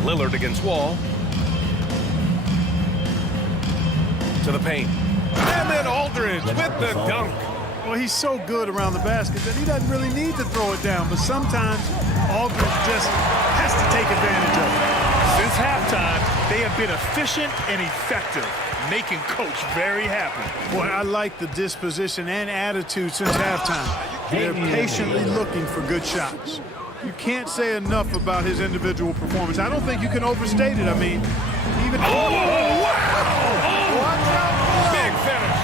Lillard against Wall. To the paint. And then Aldridge with the dunk. Well, he's so good around the basket that he doesn't really need to throw it down, but sometimes Aldridge just has to take advantage of it. Since halftime, they have been efficient and effective, making Coach very happy. Boy, I like the disposition and attitude since halftime. They're patiently looking for good shots. You can't say enough about his individual performance. I don't think you can overstate it. I mean, even... Oh, wow! Watch out! Big finish.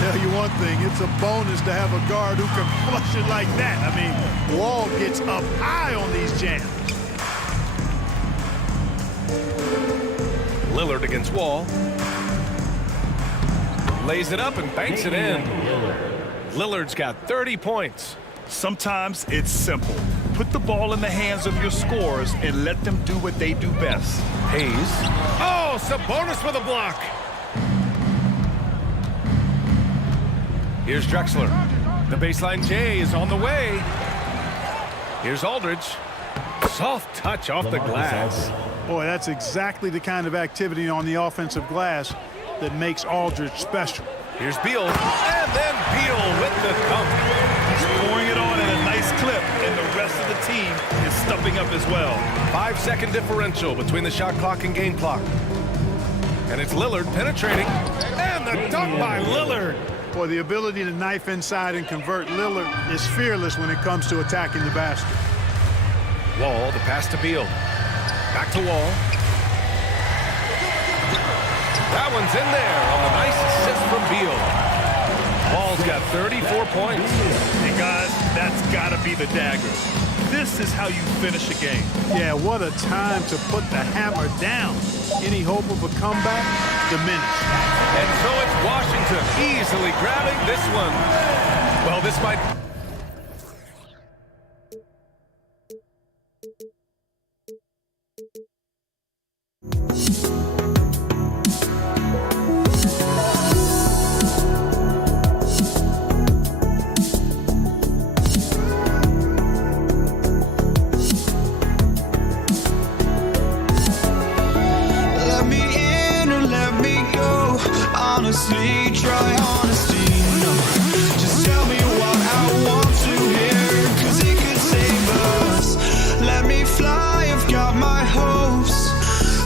Tell you one thing, it's a bonus to have a guard who can flush it like that. I mean, Wall gets up high on these jams. Lillard against Wall. Lays it up and banks it in. Lillard's got 30 points. Sometimes it's simple. Put the ball in the hands of your scorers and let them do what they do best. Hayes. Oh, Sabonis with a block. Here's Drexler. The baseline J is on the way. Here's Aldridge. Soft touch off the glass. Boy, that's exactly the kind of activity on the offensive glass that makes Aldridge special. Here's Beal. And then Beal with the dunk. He's pouring it on at a nice clip, and the rest of the team is stepping up as well. 5-second differential between the shot clock and game clock. And it's Lillard penetrating. And the dunk by Lillard. Boy, the ability to knife inside and convert Lillard is fearless when it comes to attacking the basket. Wall, the pass to Beal. Back to Wall. That one's in there on the nice assist from Beal. Wall's got 34 points. And guys, that's got to be the dagger. This is how you finish a game. Yeah, what a time to put the hammer down. Any hope of a comeback? Diminished. And so it's Washington easily grabbing this one. Well, this might... Honestly, try honesty, no. Just tell me what I want to hear, 'cause it could save us. Let me fly, I've got my hopes,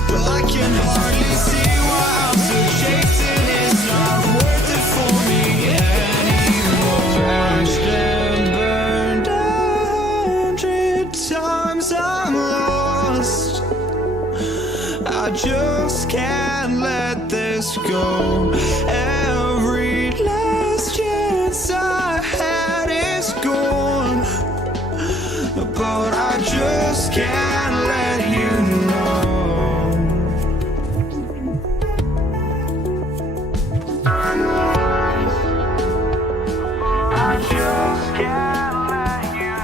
but I can hardly see why I'm still chasing. It's not worth it for me anymore. Ash and burned 100 times I'm lost. I just can't let this go. Every last chance I had is gone, but I just can't let you know. I just can't let you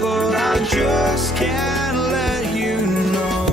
but I just can't let you know.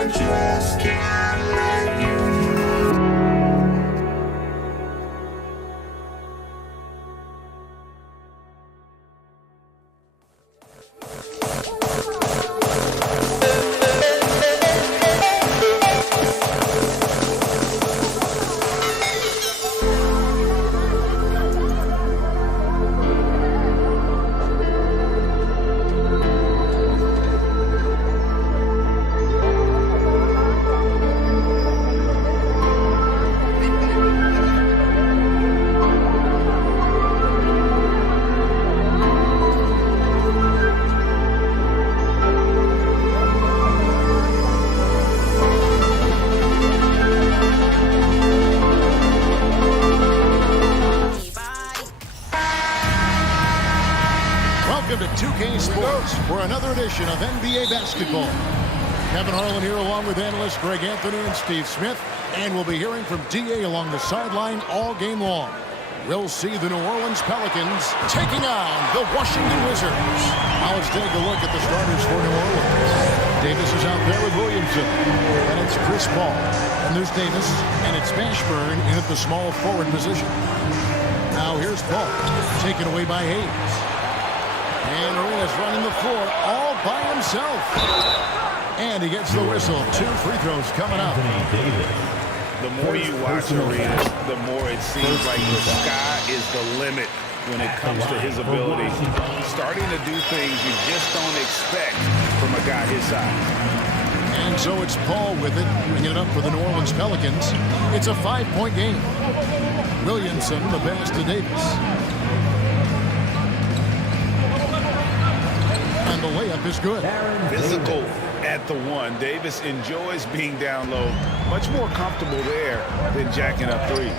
I just can't let you. Welcome to 2K Sports for another edition of NBA basketball. Kevin Harlan here along with analysts Greg Anthony and Steve Smith, and we'll be hearing from DA along the sideline all game long. We'll see the New Orleans Pelicans taking on the Washington Wizards. Now let's take a look at the starters for New Orleans. Davis is out there with Williamson, and it's Chris Paul. And there's Davis, and it's Mashburn in at the small forward position. Now here's Paul, taken away by Hayes. And Arenas running the floor all by himself. And he gets the whistle. 2 free throws coming up. The more you watch Arenas, the more it seems like the sky is the limit when it comes to his ability. Starting to do things you just don't expect from a guy his size. And so it's Paul with it, bringing it up for the New Orleans Pelicans. It's a 5-point game. Williamson, the pass to Davis. And the layup is good. Physical at the one. Davis enjoys being down low. Much more comfortable there than jacking up threes.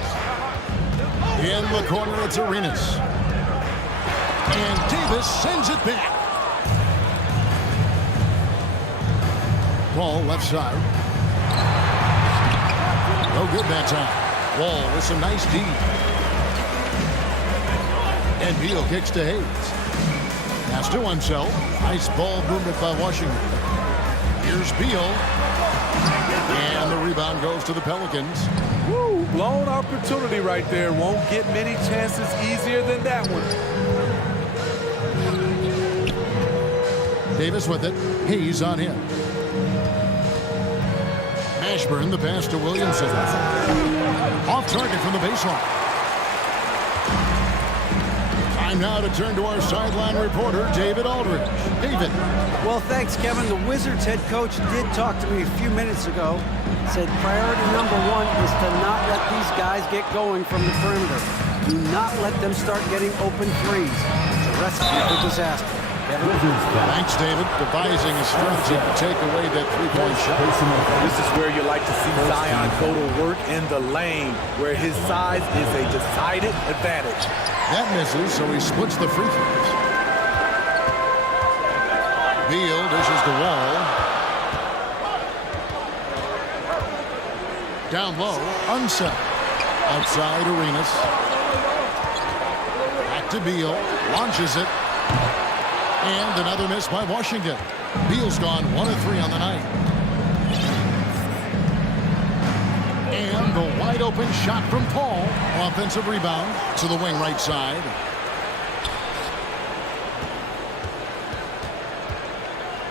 In the corner, it's Arenas. And Davis sends it back. Ball left side. No good that time. Wall with some nice D. And Beal kicks to Hayes. Pass to himself. Nice ball boomed it by Washington. Here's Beal. And the rebound goes to the Pelicans. Woo, blown opportunity right there. Won't get many chances easier than that one. Davis with it. Hayes on him. Mashburn, the pass to Williamson. Off target from the baseline. Time now to turn to our sideline reporter, David Aldridge. David. Well, thanks, Kevin. The Wizards head coach did talk to me a few minutes ago. Said priority number 1 is to not let these guys get going from the perimeter. Do not let them start getting open threes. It's a recipe for disaster. Thanks, David. Devising a strategy to take away that three-point shot. This is where you like to see Zion go to work in the lane, where his size is a decided advantage. That misses, so he splits the free throws. Beal dishes the wall. Down low, unset. Outside Arenas. Back to Beal, launches it. And another miss by Washington. Beal's gone 1 of 3 on the night. And the wide open shot from Paul. Offensive rebound to the wing right side.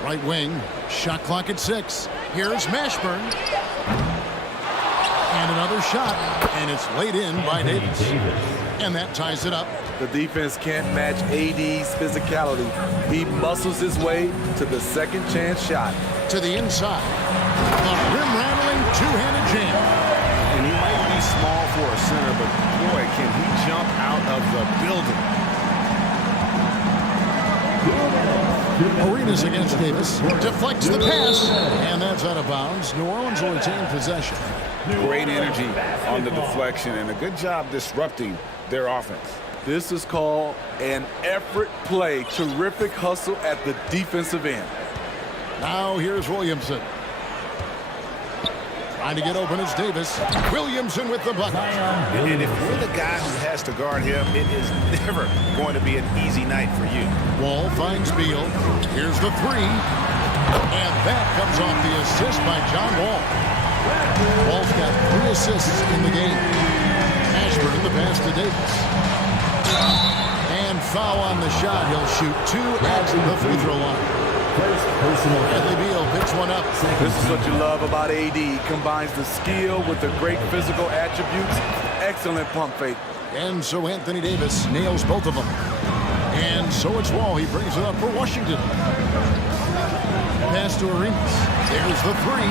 Right wing, shot clock at 6. Here's Mashburn. And another shot, and it's laid in by Davis. And that ties it up. The defense can't match AD's physicality. He muscles his way to the second chance shot. To the inside. A rim-rattling two-handed jam. And he might be small for a center, but boy, can he jump out of the building. Arenas against Davis. Deflects the pass. And that's out of bounds. New Orleans will retain possession. Great energy on the deflection and a good job disrupting their offense. This is called an effort play. Terrific hustle at the defensive end. Now here's Williamson. Trying to get open is Davis. Williamson with the bucket. And if you're the guy who has to guard him, it is never going to be an easy night for you. Wall finds Beal. Here's the 3. And that comes off the assist by John Wall. Wall's got 3 assists in the game. Mashburn the pass to Davis. And foul on the shot. He'll shoot 2 at the free throw line. Bradley Beal picks one up. This is what you love about AD. He combines the skill with the great physical attributes. Excellent pump fake. And so Anthony Davis nails both of them. And so it's Wall. He brings it up for Washington. Pass to Arenas. There's the 3.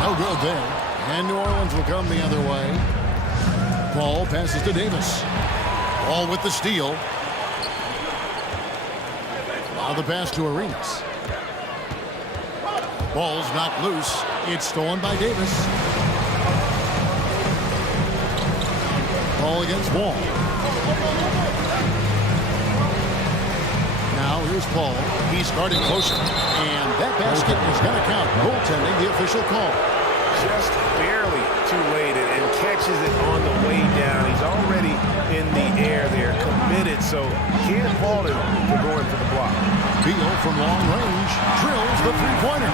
No good there. And New Orleans will come the other way. Ball passes to Davis. Ball with the steal. Now the pass to Arenas. Ball's knocked loose. It's stolen by Davis. Ball against Wall. Now here's Paul. He's guarding closer. And that basket is going to count. Goaltending, the official call. Just barely too late and catches it on the way down. He's already in the air there, committed, so can't fault him for going for the block. Beal from long range drills the three-pointer.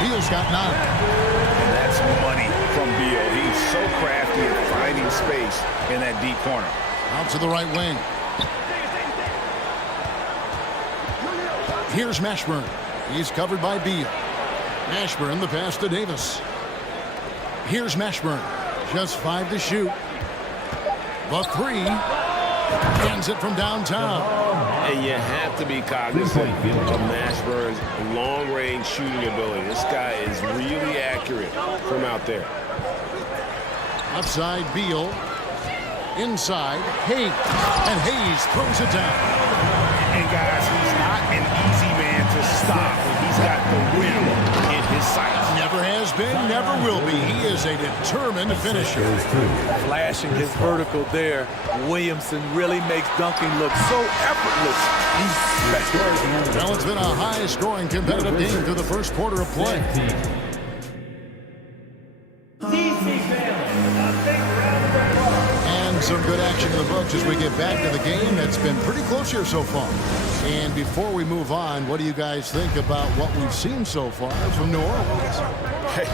Beal's got 9. And that's money from Beal. He's so crafty at finding space in that deep corner. Out to the right wing. Here's Mashburn. He's covered by Beal. Mashburn the pass to Davis. Here's Mashburn. Just 5 to shoot. The 3. Ends it from downtown. And you have to be cognizant of Mashburn's long-range shooting ability. This guy is really accurate from out there. Outside Beal. Inside Hayes. And Hayes throws it down. And guys, he's not an easy man to stop. He's got the rim in his sights. Never has been, never will be. He is a determined finisher. Flashing his vertical there. Williamson really makes dunking look so effortless. He's spectacular. Well, it's been a high-scoring competitive game through the first quarter of play. And some good action in the books as we get back to the game. It's been pretty close here so far. And before we move on, what do you guys think about what we've seen so far from New Orleans? Hey,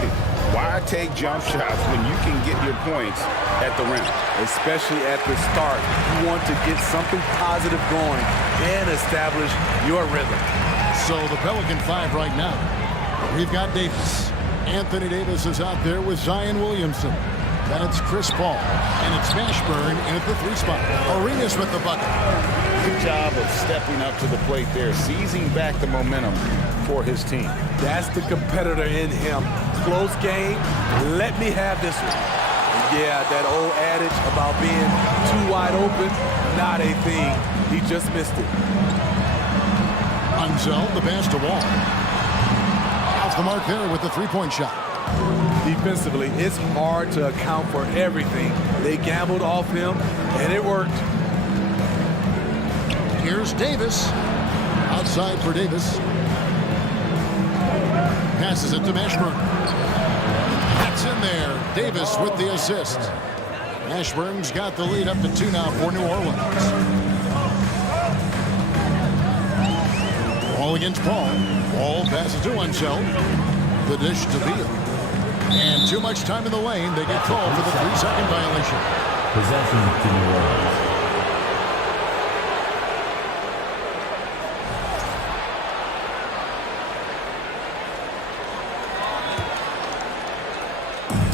why take jump shots when you can get your points at the rim? Especially at the start. You want to get something positive going and establish your rhythm. So the Pelican 5 right now. We've got Davis. Anthony Davis is out there with Zion Williamson. Then it's Chris Paul. And it's Mashburn in at the 3 spot. Arenas with the bucket. Good job of stepping up to the plate there, seizing back the momentum for his team. That's the competitor in him. Close game. Let me have this one. Yeah, that old adage about being too wide open, not a thing. He just missed it. Unseld, the pass to Wall. Off the mark there with the 3-point shot. Defensively, it's hard to account for everything. They gambled off him, and it worked. Here's Davis. Outside for Davis. Passes it to Mashburn. That's in there. Davis with the assist. Mashburn's got the lead up to 2 now for New Orleans. Ball against Paul. Paul passes to Unseld. The dish to Beal. And too much time in the lane. They get called for the 3-second violation. Possession to New Orleans.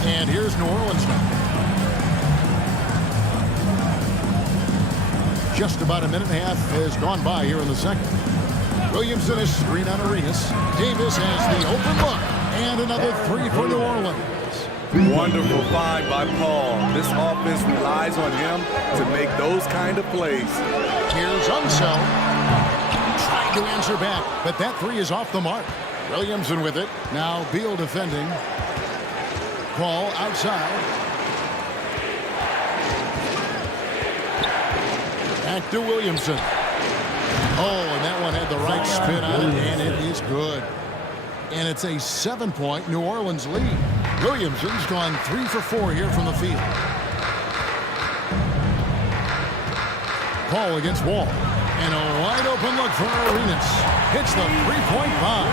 And here's New Orleans now. Just about a minute and a half has gone by here in the second. Williamson is screen on Arenas. Davis has the open look. And another 3 for New Orleans. Wonderful find by Paul. This offense relies on him to make those kind of plays. Here's Unseld. Trying to answer back, but that 3 is off the mark. Williamson with it. Now Beal defending. Paul outside. Back to Williamson. Oh, and that one had the right spin on it, and it is good. And it's a 7-point New Orleans lead. Williamson's gone 3 for 4 here from the field. Paul against Wall. And a wide open look for Arenas. hits the three-point bomb.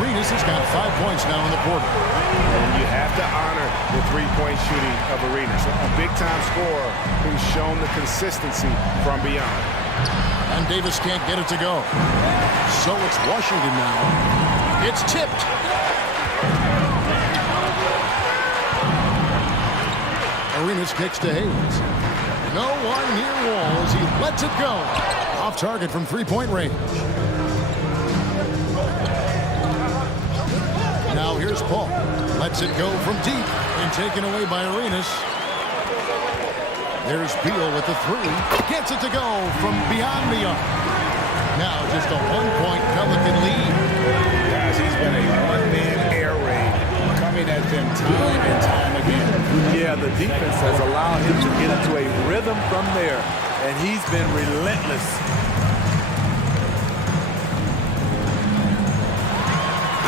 Arenas has got 5 points now in the quarter. And you have to honor the three-point shooting of Arenas. A big-time scorer who's shown the consistency from beyond. And Davis can't get it to go. So it's Washington now. It's tipped. Arenas kicks to Hayes. No one near Wall as he lets it go. Off target from three-point range. Now here's Paul. Lets it go from deep and taken away by Arenas. There's Beal with the three. Gets it to go from beyond the arc. Now just a one-point Pelican lead. Guys, he's been a one-man air raid coming at them time and time again. Yeah, the defense has allowed him to get into a rhythm from there, and he's been relentless.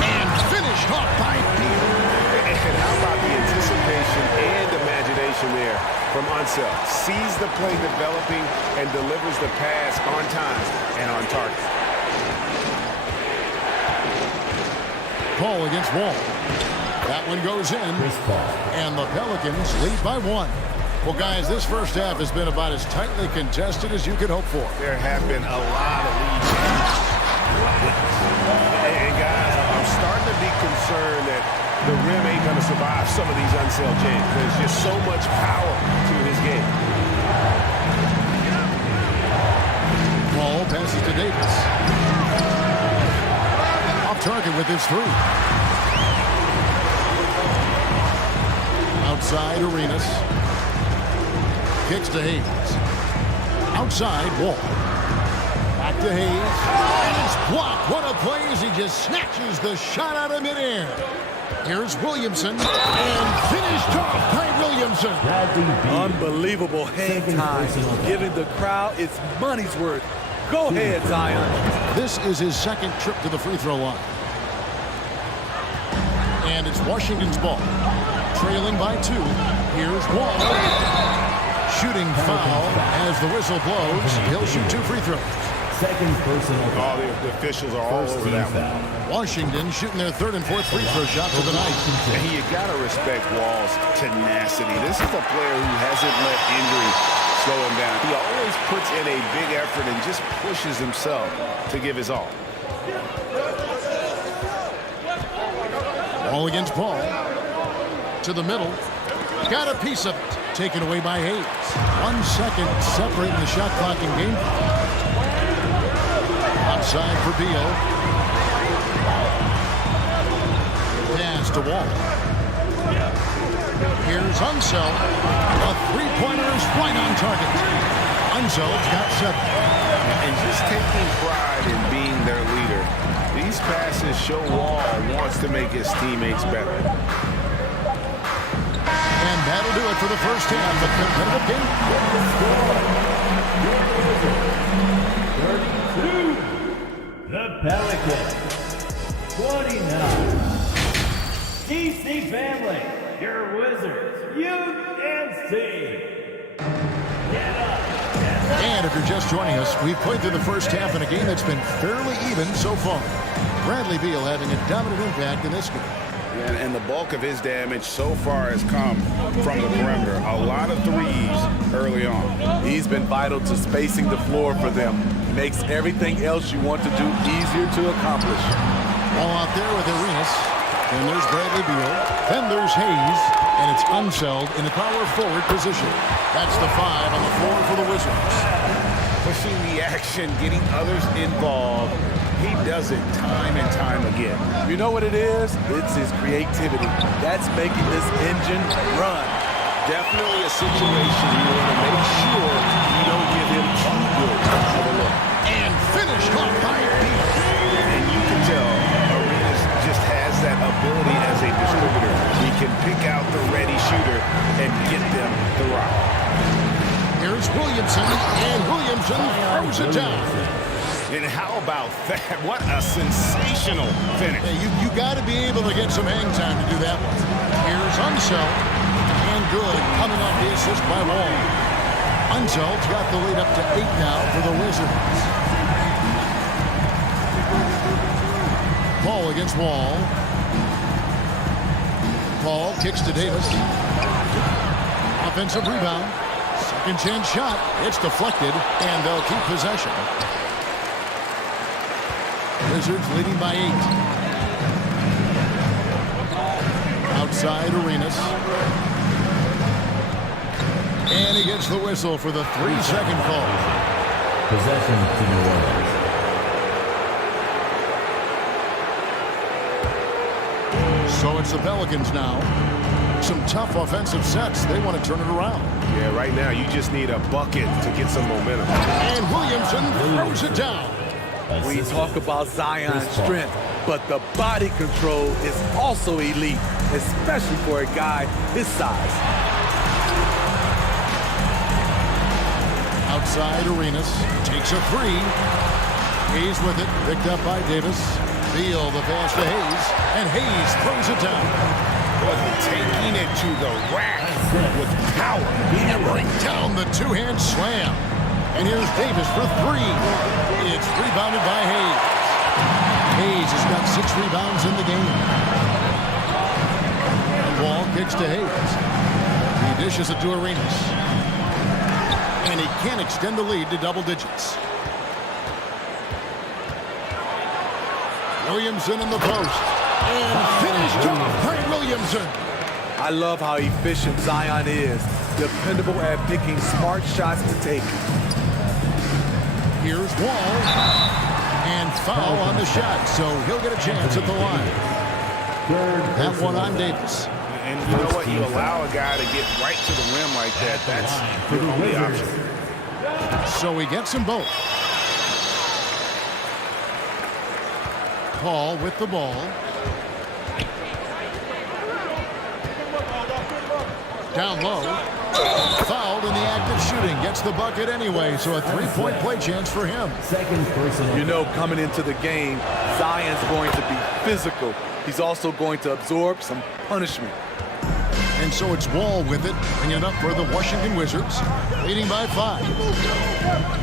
And finished off by Beal. And how about the anticipation and imagination there from Unseld? Sees the play developing and delivers the pass on time and on target. Paul against Wall. That one goes in. And the Pelicans lead by 1. Well, guys, this first half has been about as tightly contested as you could hope for. There have been a lot of lead changes. And guys, I'm starting to be concerned that the rim ain't going to survive some of these Unseld changes. There's just so much power to his game. Paul passes to Davis. Off target with his three. Outside Arenas. Kicks to Hayes. Outside Wall. Back to Hayes. And it's blocked. What a play as he just snatches the shot out of midair. Here's Williamson. And finished off by Williamson. Unbelievable hang time. Giving the crowd its money's worth. Go ahead, Zion. This is his second trip to the free throw line. And it's Washington's ball. Trailing by 2. Here's Wall. Shooting foul as the whistle blows. He'll shoot 2 free throws. Second personal foul. The officials are all over that one. Washington shooting their 3rd and 4th free throw shots of the night. And you got to respect Wall's tenacity. This is a player who hasn't let injury slow him down. He always puts in a big effort and just pushes himself to give his all. Ball against Paul. To the middle. Got a piece of it. Taken away by Hayes. 1 second separating the shot clock in game. Outside for Beal. Pass to Wall. Here's Unseld. A three-pointer is right on target. Unseld's got 7. And just taking pride in being their leader. These passes show Wall wants to make his teammates better. And that'll do it for the first half of the competitive game. 32. The Pelicans. 29. DC family, your Wizards, youth team. Get up. And if you're just joining us, we've played through the first half in a game that's been fairly even so far. Bradley Beal having a dominant impact in this game. And the bulk of his damage so far has come from the perimeter. A lot of threes early on. He's been vital to spacing the floor for them. Makes everything else you want to do easier to accomplish. Ball out there with Arenas. Then there's Bradley Beal. Then there's Hayes. And it's Unseld in the power forward position. That's the 5 on the floor for the Wizards. Pushing the action, getting others involved. He does it time and time again. You know what it is? It's his creativity. That's making this engine run. Definitely a situation you want to make sure you don't give him too good of a look. And finished off by Beal. And you can tell Arenas just has that ability as a distributor. He can pick out the ready shooter and get them the rock. Here's Williamson, and Williamson throws it down. And how about that? What a sensational finish. Hey, you got to be able to get some hang time to do that one. Here's Unseld, and good, coming off the assist by Wall. Unseld's got the lead up to 8 now for the Wizards. Paul against Wall. Paul kicks to Davis. Offensive rebound. Second chance shot. It's deflected, and they'll keep possession. Wizards leading by 8. Outside Arenas. And he gets the whistle for the 3-second call. Possession to New Orleans. So it's the Pelicans now. Some tough offensive sets. They want to turn it around. Yeah, right now you just need a bucket to get some momentum. And Williamson throws it down. We talk about Zion's strength, but the body control is also elite, especially for a guy his size. Outside Arenas takes a 3. Hayes with it, picked up by Davis. Beal the pass to Hayes, and Hayes throws it down. Taking it to the rack with power. Hammering down the two-hand slam. And here's Davis for 3. It's rebounded by Hayes. Hayes has got 6 rebounds in the game. And Wall kicks to Hayes. He dishes it to Arenas. And he can't extend the lead to double digits. Williamson in the post. And finished off by Williamson. I love how efficient Zion is. Dependable at picking smart shots to take. Here's Wall. And foul on the shot, so he'll get a chance at the line. That one on Davis. And you know what? You allow a guy to get right to the rim like that. That's the only option. So he gets them both. Paul with the ball. Down low. Fouled in the act of shooting. Gets the bucket anyway, so a 3-point play chance for him. Second personal. You know, coming into the game, Zion's going to be physical. He's also going to absorb some punishment. And so it's Wall with it, bringing it up for the Washington Wizards, leading by 5.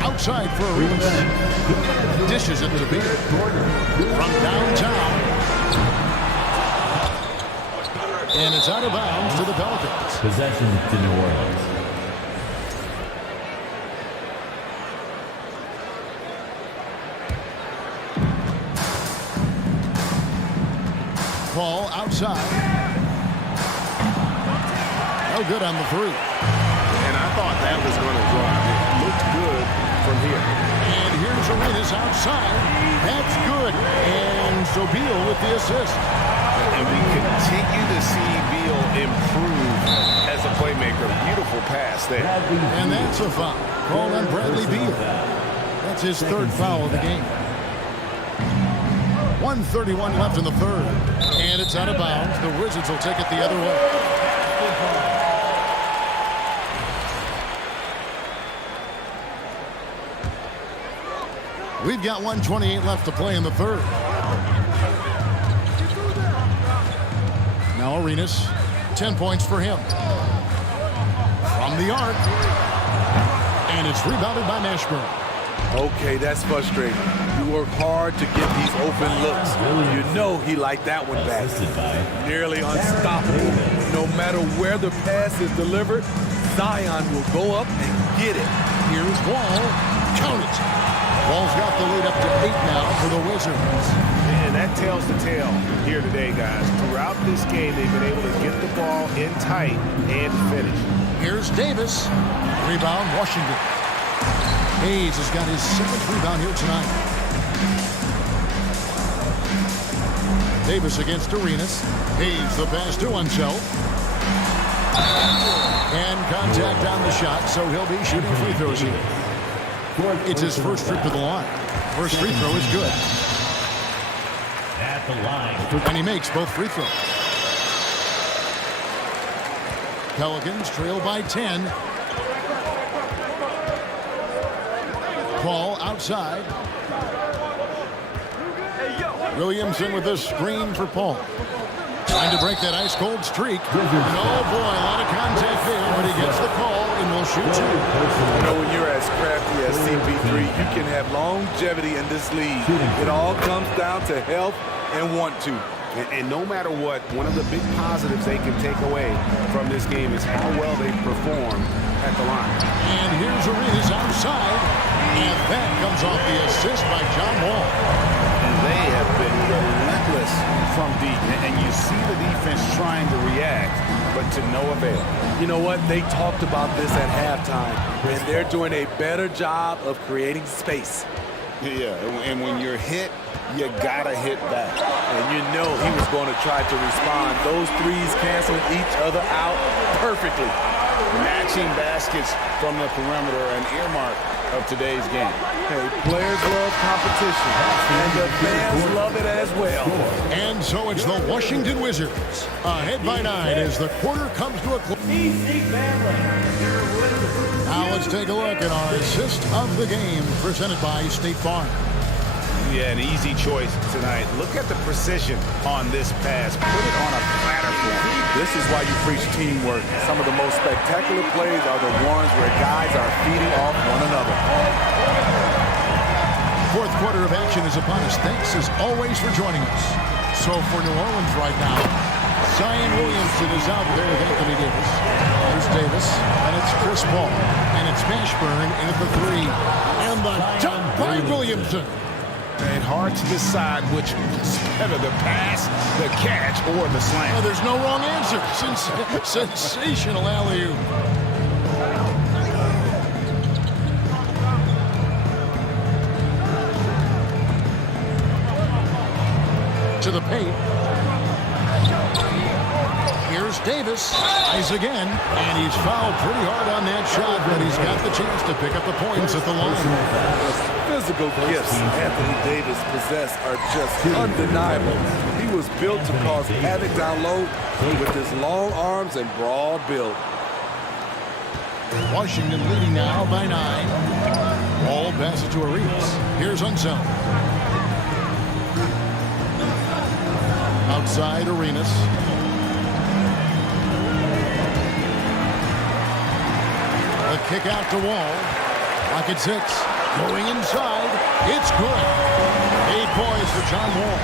Outside for Arenas. Dishes it to Beal. From downtown. And it's out of bounds to the Pelicans. Possession to New Orleans. Paul outside. No good on the 3. And I thought that was going to drive. It looked good from here. And here's Arenas outside. That's good. And so Beal with the assist. And we continue to see Beal improve as a playmaker. Beautiful pass there. And that's a foul. Called on Bradley Beal. That's his 3rd foul of the game. 1:31 left in the 3rd. And it's out of bounds. The Wizards will take it the other way. We've got 1:28 left to play in the 3rd. Now Arenas, 10 points for him. From the arc. And it's rebounded by Mashburn. Okay, that's frustrating. You work hard to get these open looks. You know he liked that one back. Nearly unstoppable. No matter where the pass is delivered, Zion will go up and get it. Here's Wall. Count it. Wall's got the lead up to 8 now for the Wizards. And that tells the tale here today, guys. Throughout this game, they've been able to get the ball in tight and finish. Here's Davis. Rebound, Washington. Hayes has got his 7th rebound here tonight. Davis against Arenas. Hayes the pass to himself. And contact on the shot, so he'll be shooting free throws here. It's his first trip to the line. First free throw is good. At the line. And he makes both free throws. Pelicans trail by 10. Paul outside. Williamson with a screen for Paul. Trying to break that ice-cold streak. And oh boy, a lot of contact there, but he gets the call and will shoot 2. You know, when you're as crafty as CP3, you can have longevity in this league. It all comes down to health and want to. And no matter what, one of the big positives they can take away from this game is how well they perform at the line. And here's Arenas outside. And that comes off the assist by John Wall. And they have been relentless from deep. And you see the defense trying to react, but to no avail. You know what? They talked about this at halftime, and they're doing a better job of creating space. Yeah, and when you're hit, you gotta hit back. And you know he was going to try to respond. Those threes canceling each other out perfectly. Matching baskets from the perimeter, an earmark of today's game. Hey, players love competition, and the fans love it as well. And so it's the Washington Wizards ahead by 9 as the quarter comes to a close. Now let's take a look at our assist of the game presented by State Farm. Yeah, an easy choice tonight. Look at the precision on this pass. Put it on a platter for him. This is why you preach teamwork. Some of the most spectacular plays are the ones where guys are feeding off one another. Fourth quarter of action is upon us. Thanks as always for joining us. So for New Orleans right now, Zion Williamson is out there with Anthony Davis. There's Davis, and it's Chris Paul. And it's Mashburn in at the 3. And the dunk by Williamson. And hard to decide which is better, the pass, the catch, or the slam. Oh, there's no wrong answer. Sensational alley-oop. To the paint. Here's Davis. Eyes again. And he's fouled pretty hard on that shot, but he's got the chance to pick up the points at the line. Physical gifts Anthony Davis possesses are just undeniable. He was built to cause havoc down low with his long arms and broad build. Washington leading now by 9. Ball passes to Arenas. Here's Unseld. Outside Arenas. The kick out to Wall. Clock at 6. Going inside. It's good. 8 points for John Wall.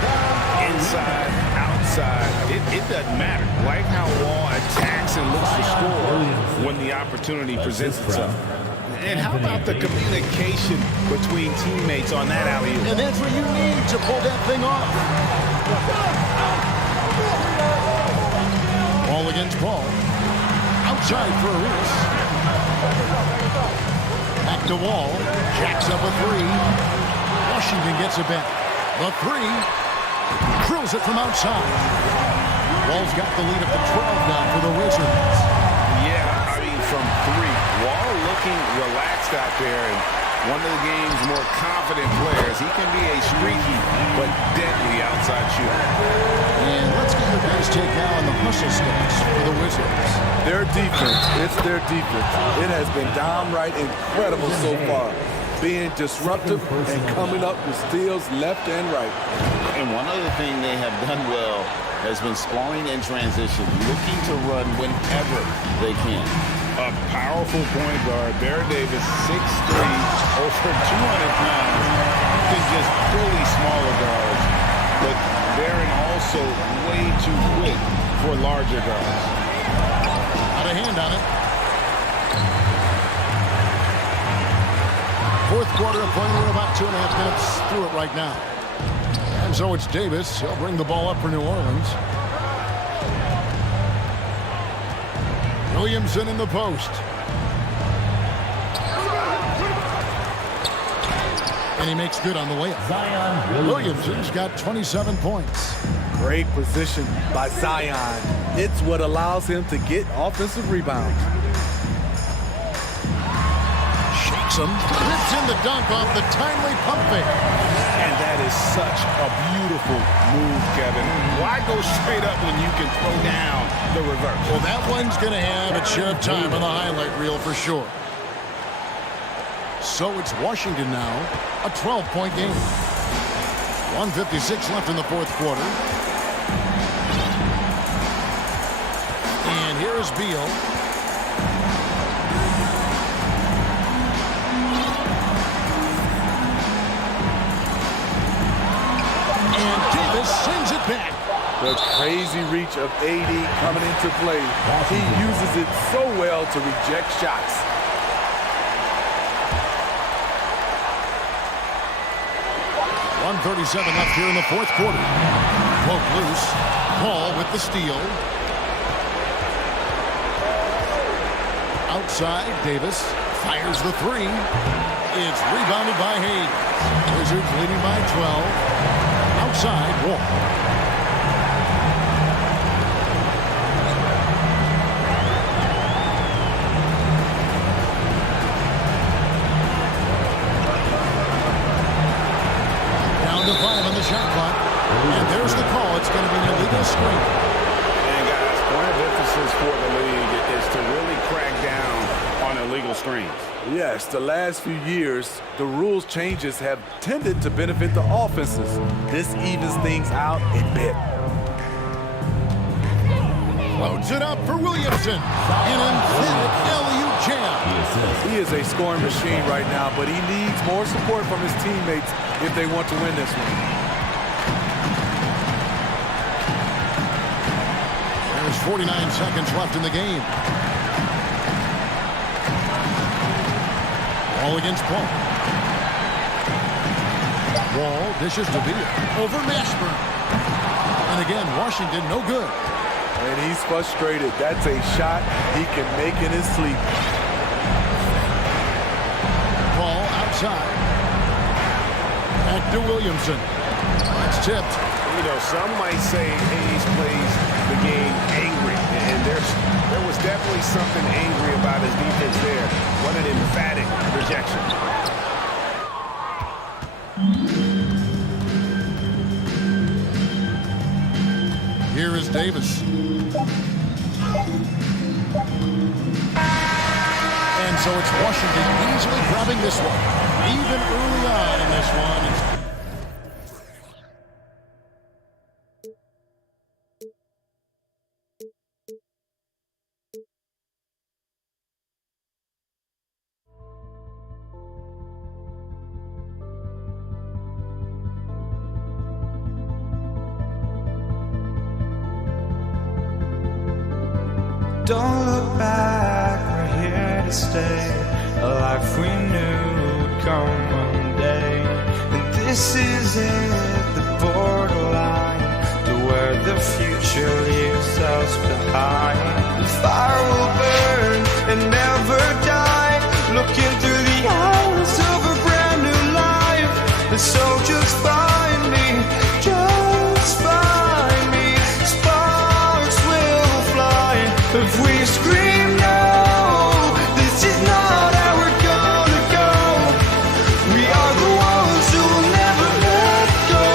Inside, outside, it doesn't matter. Like how Wall attacks and looks to score when the opportunity presents itself. And how about the communication between teammates on that alley-oop? And that's what you need to pull that thing off. Ball against Paul. Outside for Arenas. Back to Wall. Jacks up a 3. Washington gets it back. The 3. Drills it from outside. Wall's got the lead up to 12 now for the Wizards. Yeah, I mean, from 3. Wall looking relaxed out there, and one of the game's more confident players. He can be a streaky but deadly outside shooter. And let's get your guys' take now on the hustle stats for the Wizards. Their defense, it's their defense. It has been downright incredible so far. Being disruptive and coming up with steals left and right. And one other thing they have done well has been scoring in transition, looking to run whenever they can. A powerful point guard, Baron Davis, 6'3", over 200 pounds, can just bully smaller guards. But Baron also way too quick for larger guards. Out of hand on it. Fourth quarter of play. We're about 2.5 minutes through it right now. And so it's Davis. He'll bring the ball up for New Orleans. Williamson in the post. And he makes good on the layup. Zion Williamson's got 27 points. Great position by Zion. It's what allows him to get offensive rebounds. Shakes him. Rips in the dunk off the timely pump fake. And that is such a beautiful move, Kevin. Why go straight up when you can throw down the reverse? Well, that one's going to have its share of time on the highlight reel for sure. So it's Washington now, a 12-point game. 1:56 left in the fourth quarter. And here is Beal. And Davis sinks The crazy reach of AD coming into play. He uses it so well to reject shots. .137 left here in the fourth quarter. Poke loose. Paul with the steal. Outside, Davis fires the three. It's rebounded by Hayes. Wizards leading by 12. Outside, Wall. Down to 5 on the shot clock. And there's the call. It's going to be an illegal screen. And guys, point of emphasis for the league is to really crack down on illegal screens. Yes, the last few years, the rules changes have tended to benefit the offenses. This evens things out a bit. Loads it up for Williamson. An emphatic alley-oop jam. He is a scoring machine right now, but he needs more support from his teammates if they want to win this one. There's 49 seconds left in the game. Ball against Paul. Wall dishes to Villa. Over Mashburn. And again, Washington no good. And he's frustrated. That's a shot he can make in his sleep. Ball outside. Back to Williamson. It's tipped. You know, some might say Hayes plays the game angry. And there was definitely something angry about his defense there. What an emphatic rejection. Here is Davis. And so it's Washington easily grabbing this one. Even early on in this one. Don't look back, we're here to stay. A life we knew would come one day. And this is it, the borderline to where the future leaves us behind. The fire will burn and never die. Looking through the eyes of a brand new life. And so just find me, just find me. Sparks will fly. If we scream no, this is not how we're gonna go. We are the ones who will never let go.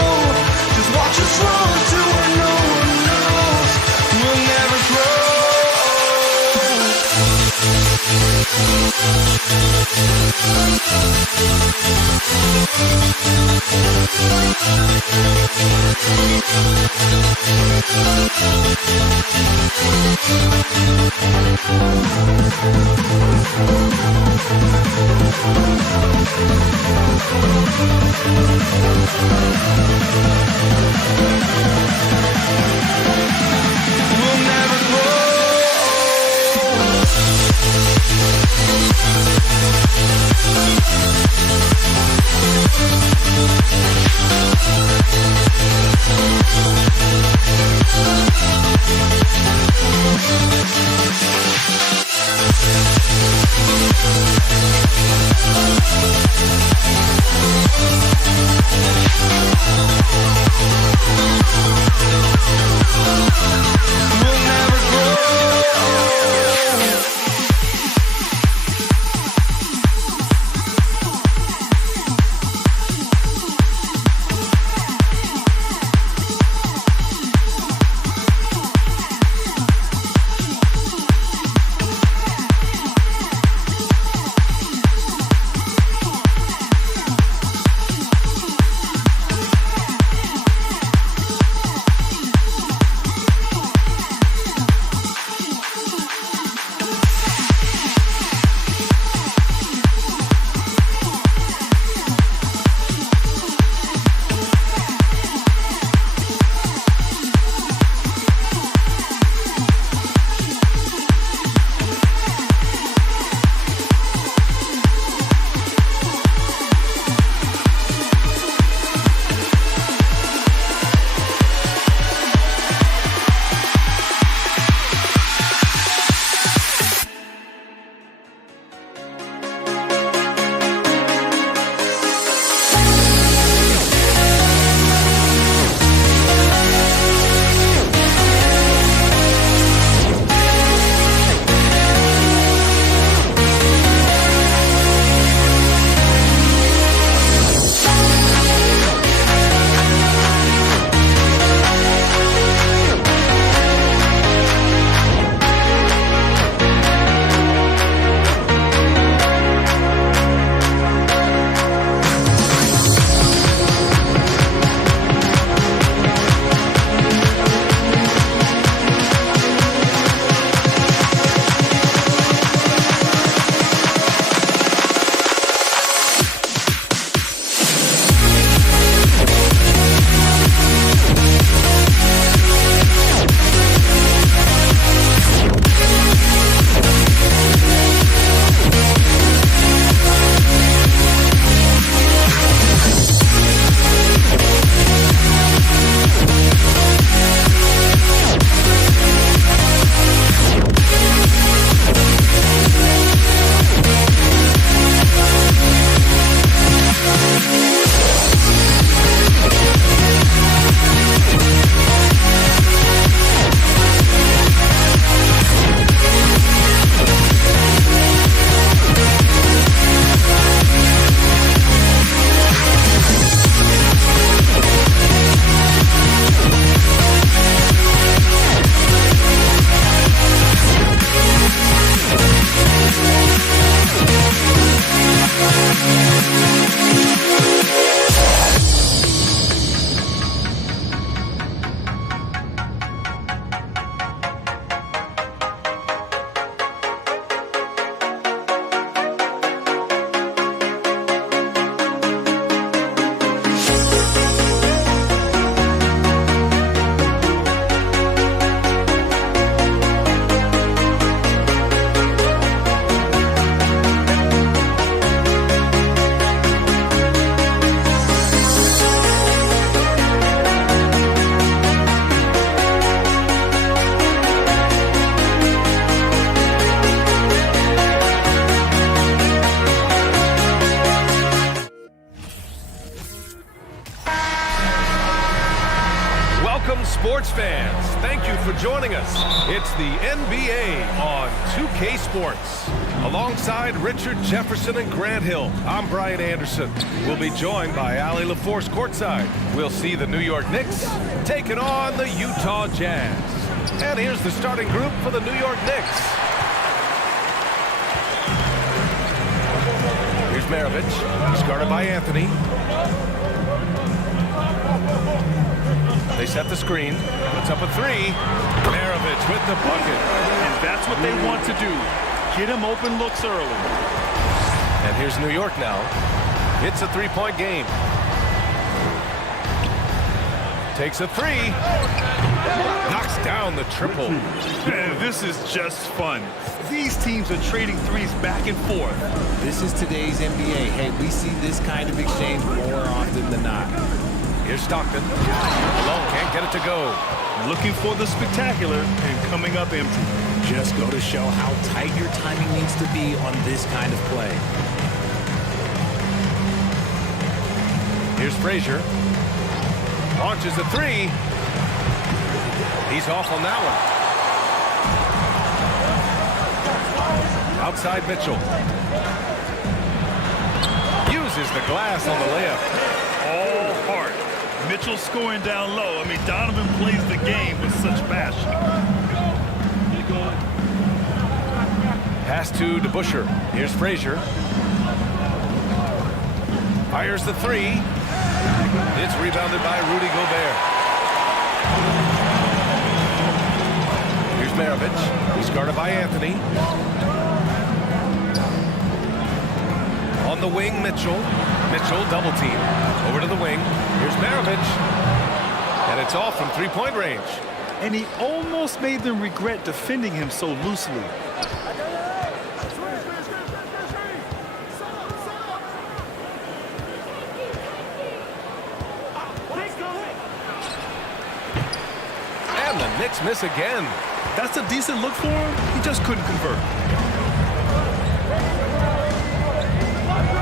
Welcome, sports fans. Thank you for joining us. It's the NBA on 2K Sports. Alongside Richard Jefferson and Grant Hill, I'm Brian Anderson. We'll be joined by Allie LaForce courtside. We'll see the New York Knicks taking on the Utah Jazz. And here's the starting group for the New York Knicks. Here's Maravich. He's guarded by Anthony. They set the screen. Puts up a three. Maravich with the bucket. And that's what they want to do. Get him open looks early. And here's New York now. It's a three-point game. Takes a three. Knocks down the triple. Man, this is just fun. These teams are trading threes back and forth. This is today's NBA. Hey, we see this kind of exchange more often than not. Here's Stockton. Malone can't get it to go. Looking for the spectacular and coming up empty. Just go to show how tight your timing needs to be on this kind of play. Here's Frazier. Launches a three. He's off on that one. Outside Mitchell. Uses the glass on the layup. All heart. Mitchell scoring down low. I mean, Donovan plays the game with such passion. Pass to DeBusschere. Here's Frazier. Fires the three. It's rebounded by Rudy Gobert. Here's Maravich. He's guarded by Anthony. On the wing, Mitchell. Mitchell double team. Over to the wing. Here's Maravich. And it's off from three-point range. And he almost made them regret defending him so loosely. And the Knicks miss again. That's a decent look for him. He just couldn't convert.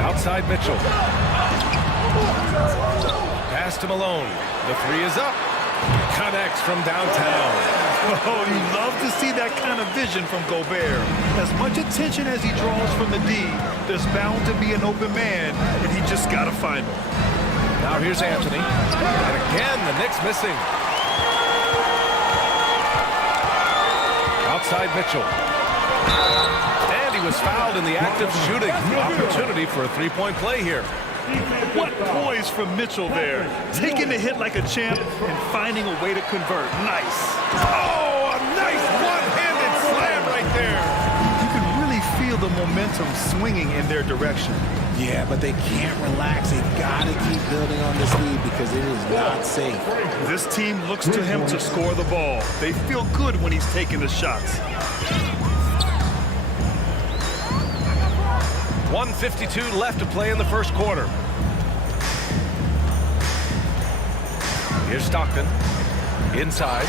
Outside Mitchell. Pass to Malone. The three is up. Connects from downtown. Oh, you love to see that kind of vision from Gobert. As much attention as he draws from the D, there's bound to be an open man, and he just got to find him. Now here's Anthony. And again, the Knicks missing. Outside Mitchell. And he was fouled in the act of shooting. Opportunity for a three-point play here. What poise from Mitchell there. Taking the hit like a champ and finding a way to convert. Nice. Oh, a nice one-handed slam right there. You can really feel the momentum swinging in their direction. Yeah, but they can't relax. They've got to keep building on this lead because it is not safe. This team looks to him to score the ball. They feel good when he's taking the shots. 1:52 left to play in the first quarter. Here's Stockton. Inside.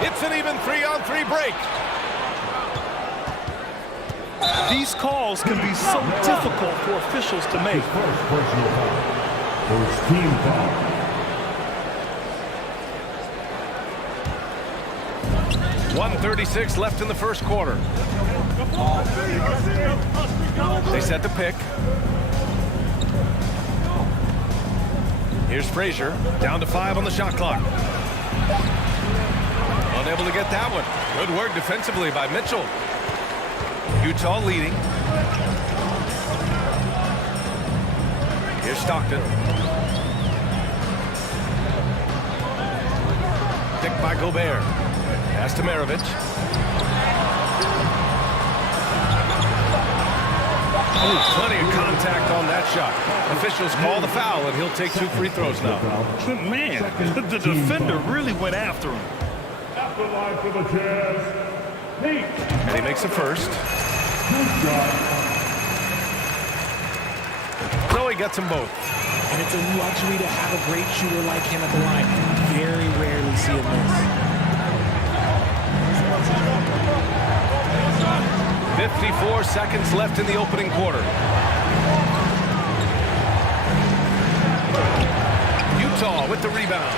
It's an even 3-on-3 break. These calls can be so difficult for officials to make. First personal foul. First team foul. .136 left in the first quarter. They set the pick. Here's Frazier, down to 5 on the shot clock. Unable to get that one. Good work defensively by Mitchell. Utah leading. Here's Stockton. Picked by Gobert. Pass to Maravich. Oh, plenty of contact on that shot. Officials call the foul, and he'll take 2 free throws now. Man, the defender really went after him. And he makes a first. So he gets them both. And it's a luxury to have a great shooter like him at the line. Very rarely see him miss. 54 seconds left in the opening quarter. Utah with the rebound.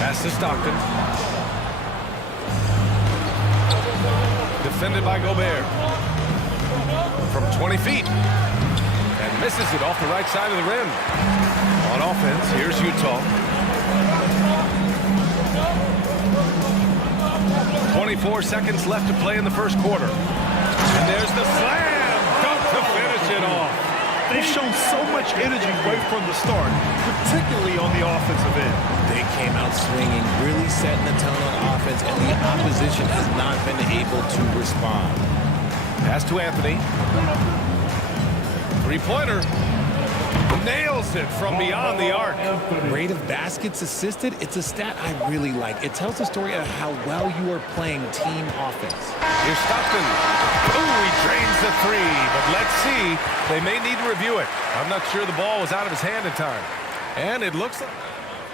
Pass to Stockton. Defended by Gobert. From 20 feet. And misses it off the right side of the rim. On offense, here's Utah. 24 seconds left to play in the first quarter. And there's the slam. Dunk to finish it off. They've shown so much energy right from the start, particularly on the offensive end. They came out swinging, really setting the tone on offense, and the opposition has not been able to respond. Pass to Anthony. Three-pointer. Nails it from beyond the arc. Rate of baskets assisted, it's a stat I really like. It tells the story of how well you are playing team offense. Here's Stockton. Ooh, he drains the three, but let's see. They may need to review it. I'm not sure the ball was out of his hand in time. And it looks like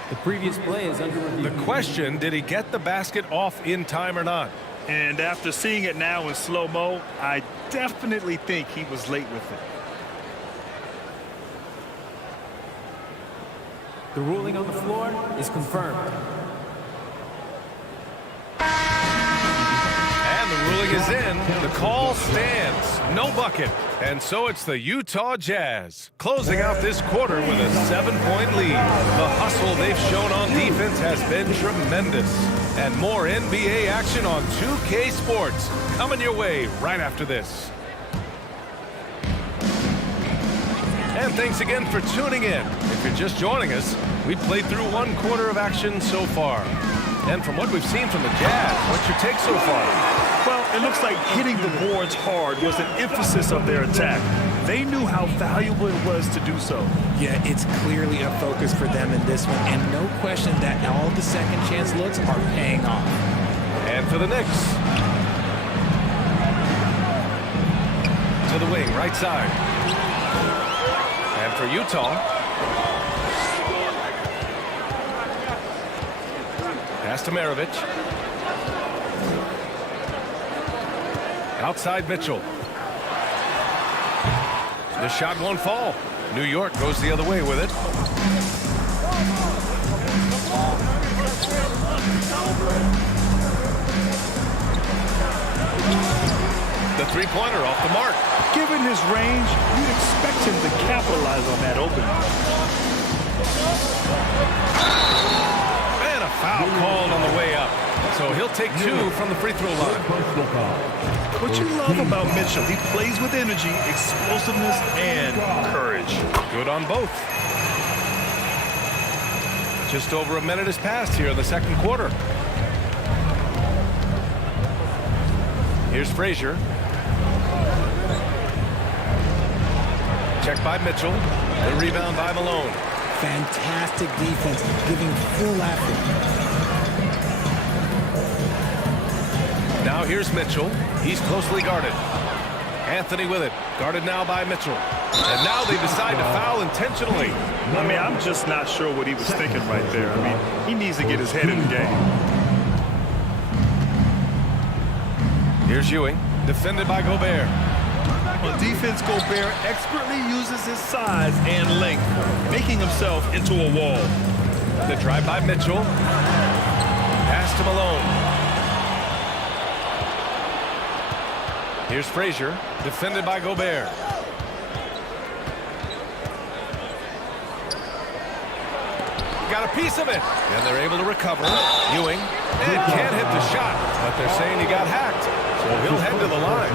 the previous play is under review. The question, did he get the basket off in time or not? And after seeing it now in slow-mo, I definitely think he was late with it. The ruling on the floor is confirmed. And the ruling is in. The call stands. No bucket. And so it's the Utah Jazz closing out this quarter with a 7-point lead. The hustle they've shown on defense has been tremendous. And more NBA action on 2K Sports coming your way right after this. And thanks again for tuning in. If you're just joining us, we've played through one quarter of action so far. And from what we've seen from the Jazz, what's your take so far? Well, it looks like hitting the boards hard was an emphasis of their attack. They knew how valuable it was to do so. Yeah, it's clearly a focus for them in this one, and no question that all the second chance looks are paying off. And for the Knicks. To the wing, right side. And for Utah. Pass to Maravich. Outside Mitchell. The shot won't fall. New York goes the other way with it. The three-pointer off the mark. Given his range, you'd expect him to capitalize on that opening. And a foul called on the way up. So he'll take two from the free throw line. What you love about Mitchell, he plays with energy, explosiveness, and courage. Good on both. Just over a minute has passed here in the second quarter. Here's Frazier. Checked by Mitchell. The rebound by Malone. Fantastic defense, giving full effort. Now here's Mitchell. He's closely guarded. Anthony with it. Guarded now by Mitchell. And now they decide to foul intentionally. I mean, I'm just not sure what he was thinking right there. I mean, he needs to get his head in the game. Here's Ewing. Defended by Gobert. On defense, Gobert expertly uses his size and length, making himself into a wall. The drive by Mitchell. Pass to Malone. Here's Frazier, defended by Gobert. Got a piece of it, and they're able to recover. Ewing, and can't hit the shot, but they're saying he got hacked, so he'll head to the line.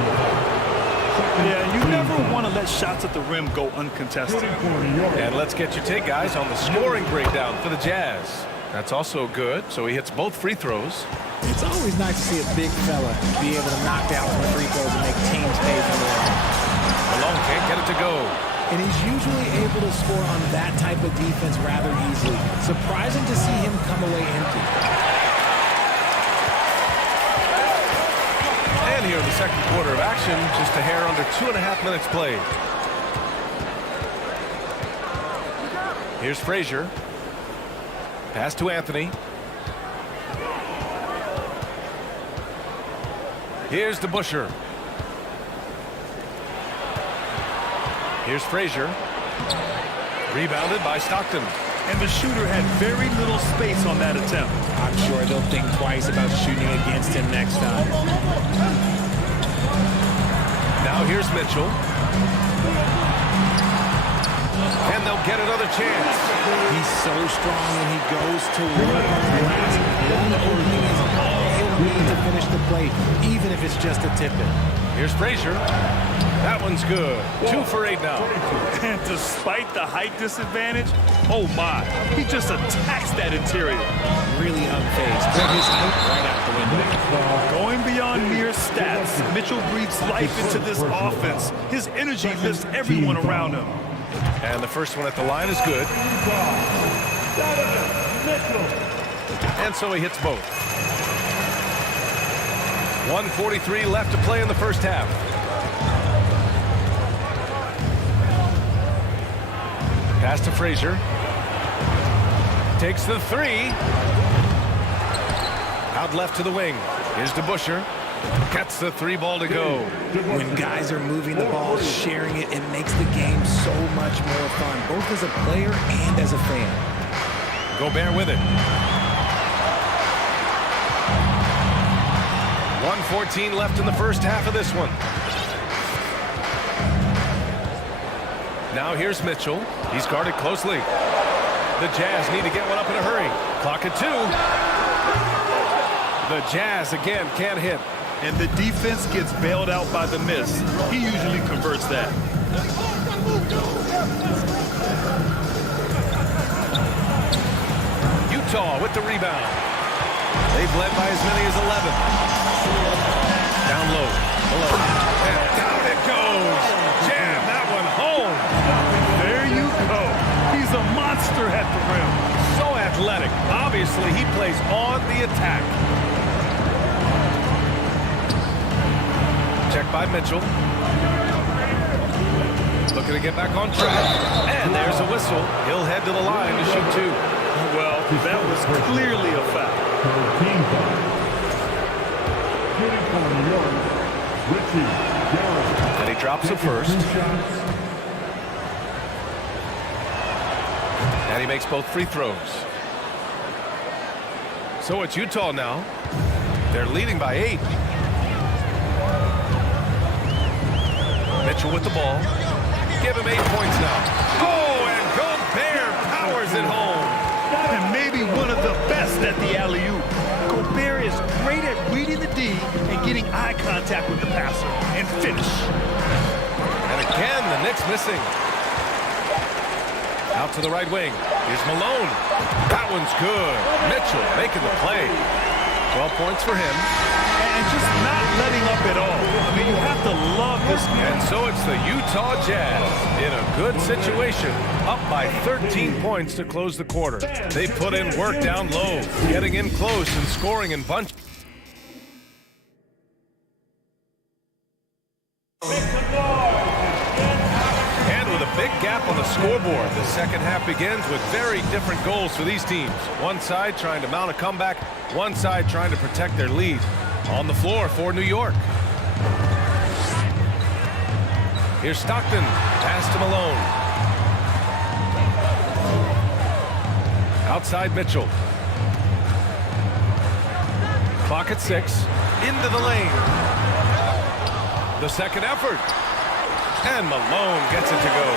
Yeah, you never want to let shots at the rim go uncontested. And let's get your take, guys, on the scoring breakdown for the Jazz. That's also good, so he hits both free throws. It's always nice to see a big fella be able to knock down some free throws and make teams pay for it. Malone can't get it to go. And he's usually able to score on that type of defense rather easily. Surprising to see him come away empty. And here in the second quarter of action, just a hair under 2.5 minutes played. Here's Frazier. Pass to Anthony. Here's DeBusschere. Here's Frazier. Rebounded by Stockton. And the shooter had very little space on that attempt. I'm sure they'll think twice about shooting against him next time. Now here's Mitchell. And they'll get another chance. He's so strong when he goes to work on the glass. One opening is all he'll need to finish the play, even if it's just a tip-in. Here's Frazier. That one's good. 2 for 8 now. And despite the height disadvantage, oh my, he just attacks that interior. Really unfazed. Put his height right out the window. Going beyond mere stats, Mitchell breathes life into this offense. His energy lifts everyone around him. And the first one at the line is good. And so he hits both. 1:43 left to play in the first half. Pass to Frazier. Takes the 3. Out left to the wing. Here's DeBusschere. Gets the 3 ball to go. When guys are moving the ball, sharing it, it makes the game so much more fun, both as a player and as a fan. Gobert with it. 1:14 left in the first half of this one. Now here's Mitchell. He's guarded closely. The Jazz need to get one up in a hurry. Clock at 2. The Jazz again can't hit. And the defense gets bailed out by the miss. He usually converts that. Utah with the rebound. They've led by as many as 11. Down low. Below. And down it goes. Jam that one home. There you go. He's a monster at the rim. So athletic. Obviously, he plays on the attack. Check by Mitchell. Looking to get back on track. And there's a whistle. He'll head to the line to shoot 2. Well, that was clearly a foul. Team foul. Shooting for New York, Richie Garrison. And he drops it first. And he makes both free throws. So it's Utah now. They're leading by 8. Mitchell with the ball. Give him 8 points now. Oh, and Gobert powers it home. And maybe one of the best at the alley-oop. Gobert is great at reading the D and getting eye contact with the passer and finish. And again, the Knicks missing. Out to the right wing. Here's Malone. That one's good. Mitchell making the play. 12 points for him. And just not letting up at all. I mean, you have to love this man. And so it's the Utah Jazz in a good situation, up by 13 points to close the quarter. They put in work down low, getting in close and scoring in bunch. And with a big gap on the scoreboard, the second half begins with very different goals for these teams. One side trying to mount a comeback, one side trying to protect their lead. On the floor for New York. Here's Stockton. Pass to Malone. Outside Mitchell. Clock at 6. Into the lane. The second effort. And Malone gets it to go.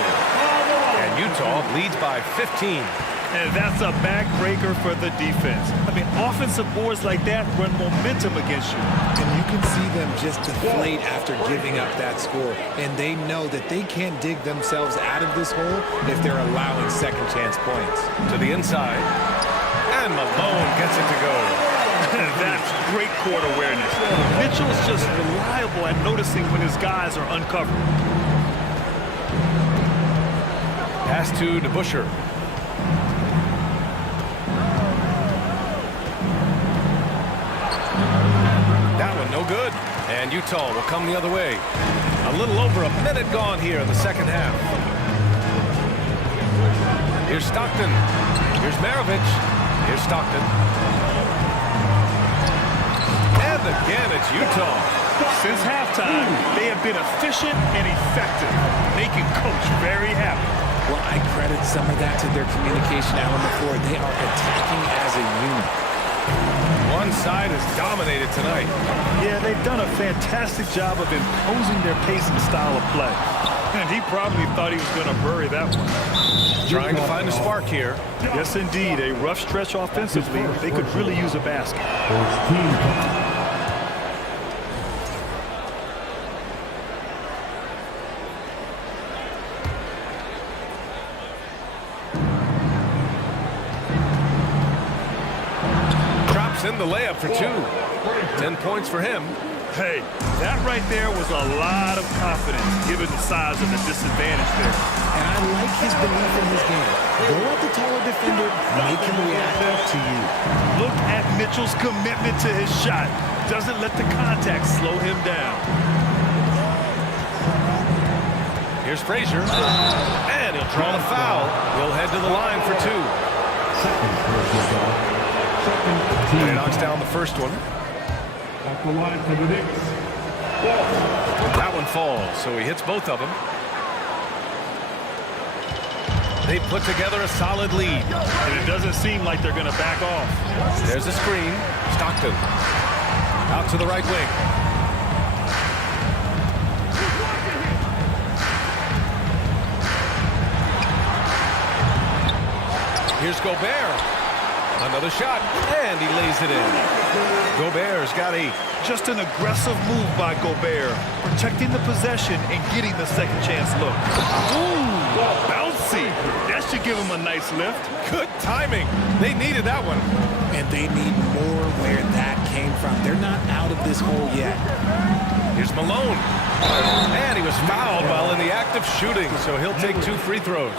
And Utah leads by 15. And that's a backbreaker for the defense. I mean, offensive boards like that run momentum against you. And you can see them just deflate after giving up that score. And they know that they can't dig themselves out of this hole if they're allowing second chance points. To the inside. And Malone gets it to go. That's great court awareness. Mitchell's just reliable at noticing when his guys are uncovered. Pass to DeBusschere. That one no good. And Utah will come the other way. A little over a minute gone here in the second half. Here's Stockton. Here's Maravich. Here's Stockton. And again, it's Utah. Since halftime, they have been efficient and effective, making Coach very happy. Well, I credit some of that to their communication out on the floor. They are attacking as a unit. One side is dominated tonight. Yeah, they've done a fantastic job of imposing their pace and style of play. And he probably thought he was going to bury that one. Trying to find a spark here. Yes, indeed. A rough stretch offensively. They could really use a basket. Drops in the layup for 2. 10 points for him. Hey, that right there was a lot of confidence given the size of the disadvantage there. And I like his belief in his game. Go at the taller defender, make him react to you. Look at Mitchell's commitment to his shot. Doesn't let the contact slow him down. Here's Frazier. And he'll draw the foul. He'll head to the line for 2. He knocks down the first one. At the line for the Knicks. That one falls, so he hits both of them. They put together a solid lead. And it doesn't seem like they're going to back off. There's a screen. Stockton. Out to the right wing. Here's Gobert. Another shot, and he lays it in. Gobert's got 8. Just an aggressive move by Gobert, protecting the possession and getting the second chance look. Ooh, bouncy. That should give him a nice lift. Good timing. They needed that one. And they need more where that came from. They're not out of this hole yet. Here's Malone. And he was fouled while in the act of shooting, so he'll take 2 free throws.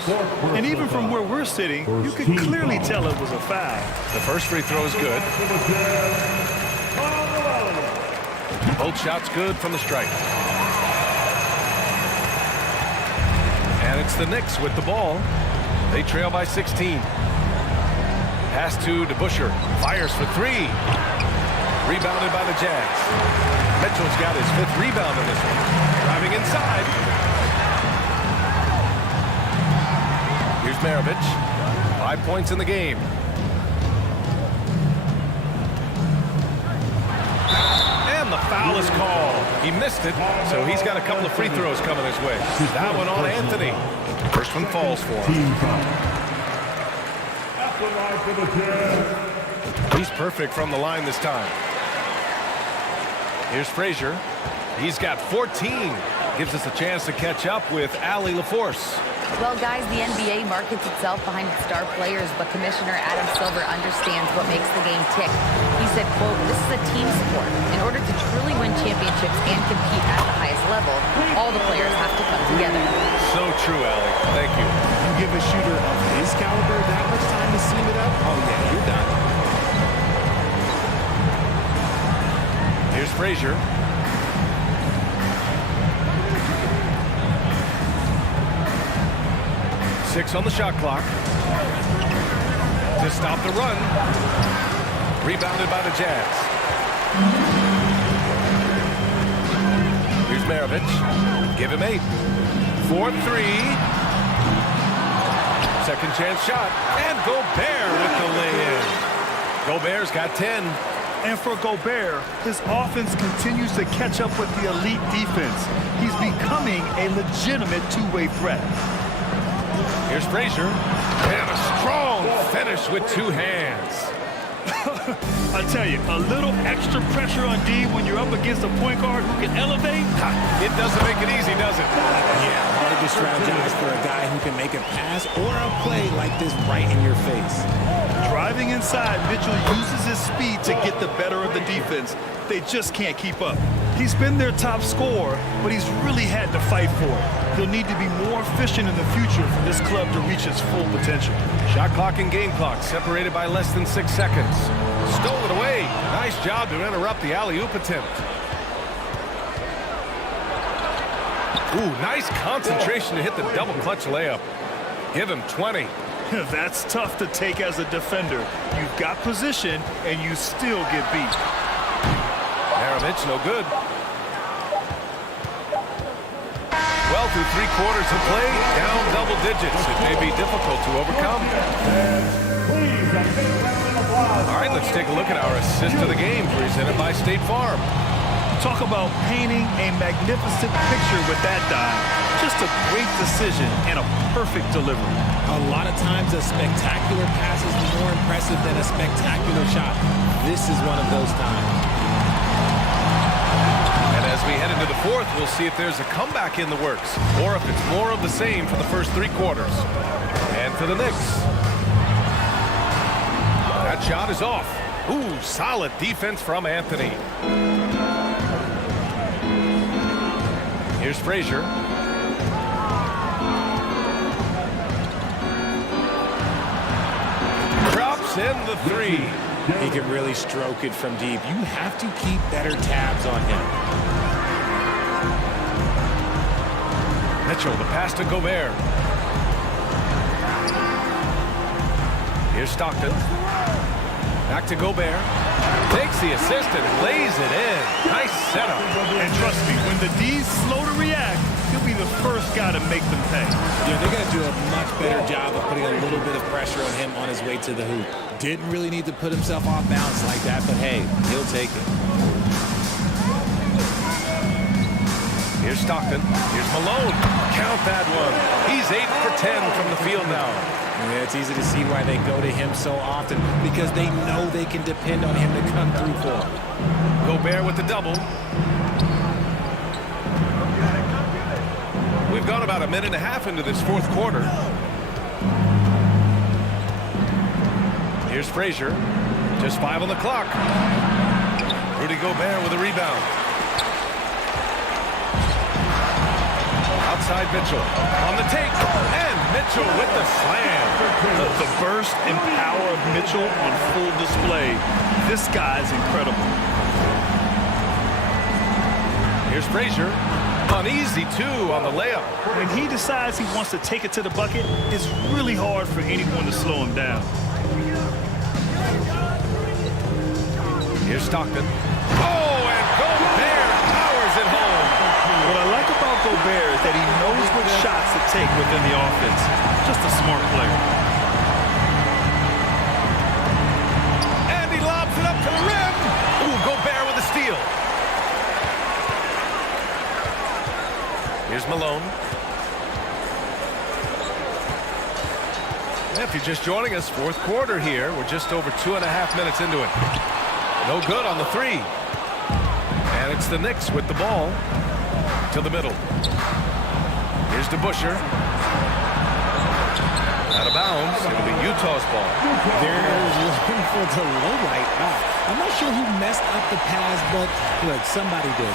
And even from where we're sitting, you can clearly tell it was a foul. The first free throw is good. Both shots good from the stripe. And it's the Knicks with the ball. They trail by 16. Pass to DeBusschere. Fires for 3. Rebounded by the Jazz. Mitchell's got his 5th rebound in this one. Driving inside. Here's Maravich. 5 points in the game. And the foul is called. He missed it, so he's got a couple of free throws coming his way. That one on Anthony. First one falls for him. He's perfect from the line this time. Here's Frazier. He's got 14. Gives us a chance to catch up with Allie LaForce. Well, guys, the NBA markets itself behind its star players, but Commissioner Adam Silver understands what makes the game tick. He said, quote, "This is a team sport. In order to truly win championships and compete at the highest level, all the players have to come together." So true, Allie. Thank you. You give a shooter of his caliber that much time to seam it up, oh yeah, you're done. Here's Frazier. Six on the shot clock. To stop the run. Rebounded by the Jazz. Here's Maravich. Give him 8. 4-3. Second chance shot. And Gobert with the lay-in. Gobert's got 10. And for Gobert, his offense continues to catch up with the elite defense. He's becoming a legitimate two-way threat. Here's Frazier. And a strong finish with 2 hands. I tell you, a little extra pressure on D when you're up against a point guard who can elevate. It doesn't make it easy, does it? Yeah, hard to strategize for a guy who can make a pass or a play like this right in your face. Driving inside, Mitchell uses his speed to get the better of the defense. They just can't keep up. He's been their top scorer, but he's really had to fight for it. He'll need to be more efficient in the future for this club to reach its full potential. Shot clock and game clock separated by less than 6 seconds. Stole it away. Nice job to interrupt the alley-oop attempt. Ooh, nice concentration to hit the double clutch layup. Give him 20. That's tough to take as a defender. You've got position, and you still get beat. Maravich, no good. Well through 3 quarters of play, down double digits. It may be difficult to overcome. All right, let's take a look at our assist of the game presented by State Farm. Talk about painting a magnificent picture with that dive. Just a great decision and a perfect delivery. A lot of times a spectacular pass is more impressive than a spectacular shot. This is one of those times. And as we head into the fourth, we'll see if there's a comeback in the works or if it's more of the same for the first 3 quarters. And for the Knicks. That shot is off. Ooh, solid defense from Anthony. Here's Frazier. Drops in the 3. He can really stroke it from deep. You have to keep better tabs on him. Mitchell, the pass to Gobert. Here's Stockton. Back to Gobert. Takes the assist and lays it in. Nice setup. And trust me, when the D's slow to react, he'll be the first guy to make them pay. Yeah, they're going to do a much better job of putting a little bit of pressure on him on his way to the hoop. Didn't really need to put himself off balance like that, but hey, he'll take it. Here's Stockton. Here's Malone. Count that one. He's 8 for 10 from the field now. Yeah, it's easy to see why they go to him so often, because they know they can depend on him to come through for them. Gobert with the double. We've gone about 1.5 minutes into this fourth quarter. Here's Frazier. Just 5 on the clock. Rudy Gobert with a rebound. Outside Mitchell. On the take. And Mitchell with the slam. The burst and power of Mitchell on full display. This guy's incredible. Here's Frazier. An easy 2 on the layup. When he decides he wants to take it to the bucket, it's really hard for anyone to slow him down. Here's Stockton. Oh, and Gobert powers it home. What I like about Gobert is that he knows what shots to take within the offense. Just a smart player. And he lobs it up to the rim. Ooh, Gobert with a steal. Here's Malone. If you're just joining us, fourth quarter here. We're just over 2.5 minutes into it. No good on the 3. And it's the Knicks with the ball to the middle. Here's DeBusschere. Out of bounds. It'll be Utah's ball. There's looking for the low right. I'm not sure who messed up the pass, but look, somebody did.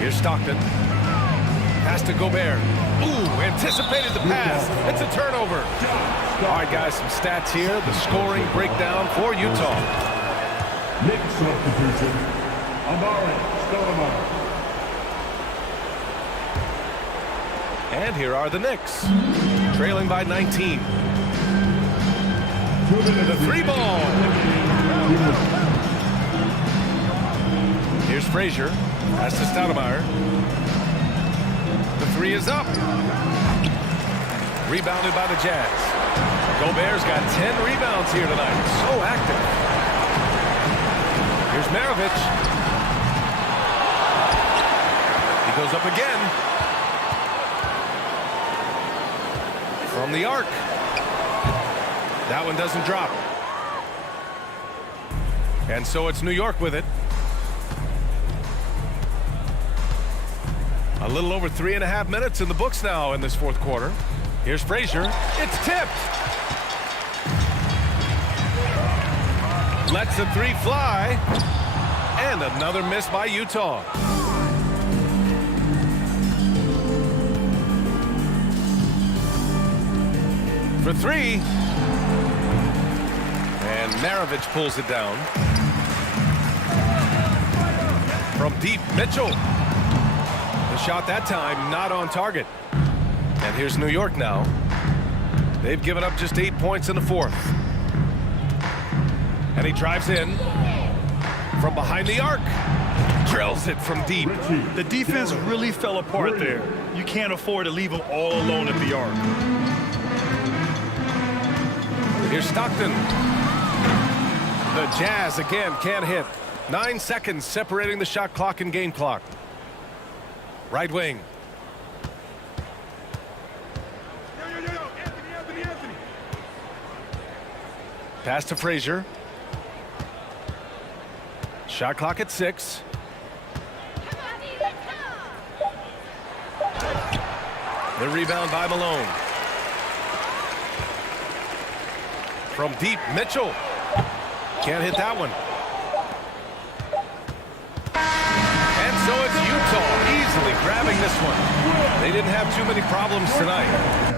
Here's Stockton. Pass to Gobert. Ooh, anticipated the pass. It's a turnover. All right, guys, some stats here. The scoring breakdown for Utah. Knicks substitution. Amari Stoudemire. And here are the Knicks, trailing by 19. The 3 ball. Here's Frazier. Pass to Stoudemire. The 3 is up. Rebounded by the Jazz. Gobert's got 10 rebounds here tonight. So active. Here's Maravich. He goes up again. From the arc. That one doesn't drop. And so it's New York with it. A little over 3.5 minutes in the books now in this fourth quarter. Here's Frazier. It's tipped. Lets the 3 fly. And another miss by Utah. For 3. And Maravich pulls it down. From deep, Mitchell. The shot that time not on target. And here's New York now. They've given up just 8 points in the fourth. And he drives in. From behind the arc. Drills it from deep. The defense really fell apart there. You can't afford to leave them all alone at the arc. Here's Stockton. The Jazz again can't hit. 9 seconds separating the shot clock and game clock. Right wing. Pass to Frazier. Shot clock at 6. The rebound by Malone. From deep, Mitchell. Can't hit that one. And so it's Utah easily grabbing this one. They didn't have too many problems tonight.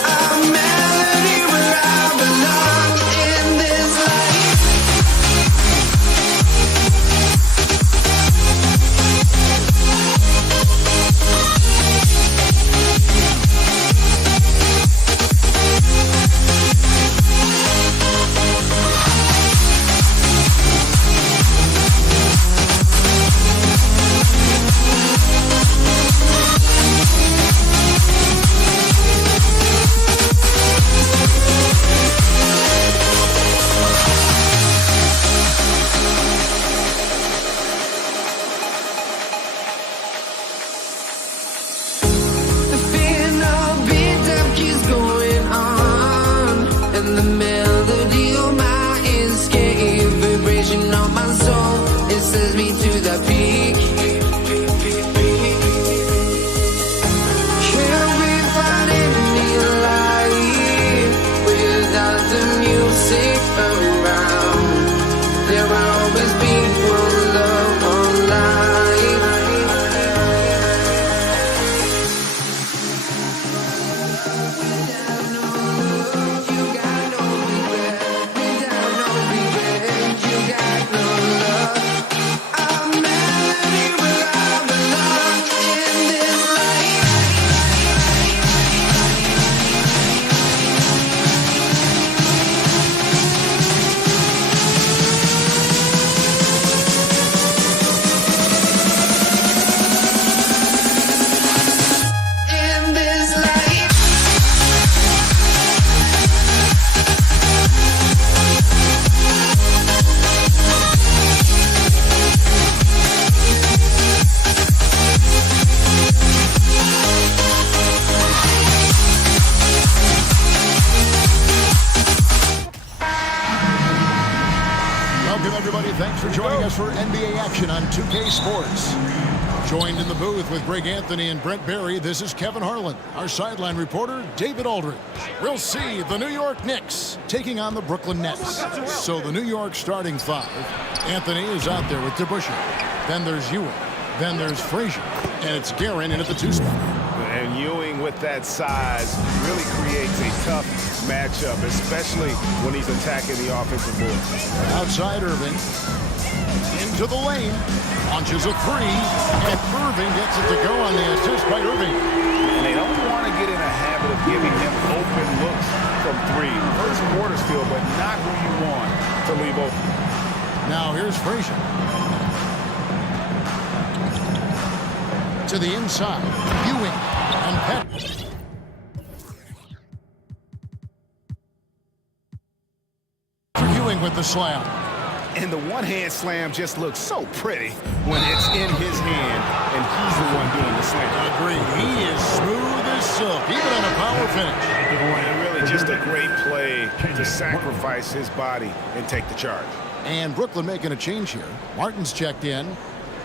A melody where I belong in this life. me to the peak. Can we find any light without the music around? There will always be one love, one life. You got no regret, without no regret. You got no love. I'm melody without the love in this life. In this life. Welcome, everybody. Thanks for joining us for NBA action on 2K Sports. Joined in the booth with Greg Anthony and Brent Barry, this is Kevin Harlan. Our sideline reporter, David Aldridge. We'll see the New York Knicks taking on the Brooklyn Nets. So the New York starting five. Anthony is out there with DeBusschere. Then there's Ewing. Then there's Frazier. And it's Guerin in at the 2 spot. And Ewing with that size really creates a tough matchup, especially when he's attacking the offensive board. Outside Irving. Into the lane. Launches a three. And Irving gets it to go on the assist by Irving. And they don't want to get in a habit of giving him open looks from three. First quarter still, but not who you want to leave open. Now here's Frazier. To the inside. Ewing. And Peck. Ewing with the slam. And the one-hand slam just looks so pretty when it's in his hand and he's the one doing the slam. Agreed. He is smooth as silk, even on a power finish. And really just a great play to sacrifice his body and take the charge. And Brooklyn making a change here. Martin's checked in.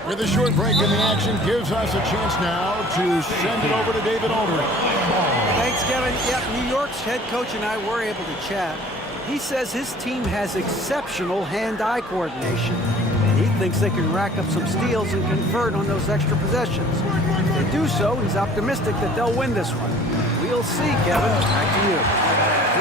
With a short break in the action, gives us a chance now to send it over to David Aldridge. Thanks, Kevin. Yeah, New York's head coach and I were able to chat. He says his team has exceptional hand-eye coordination. And he thinks they can rack up some steals and convert on those extra possessions. If they do so, he's optimistic that they'll win this one. We'll see, Kevin. Back to you.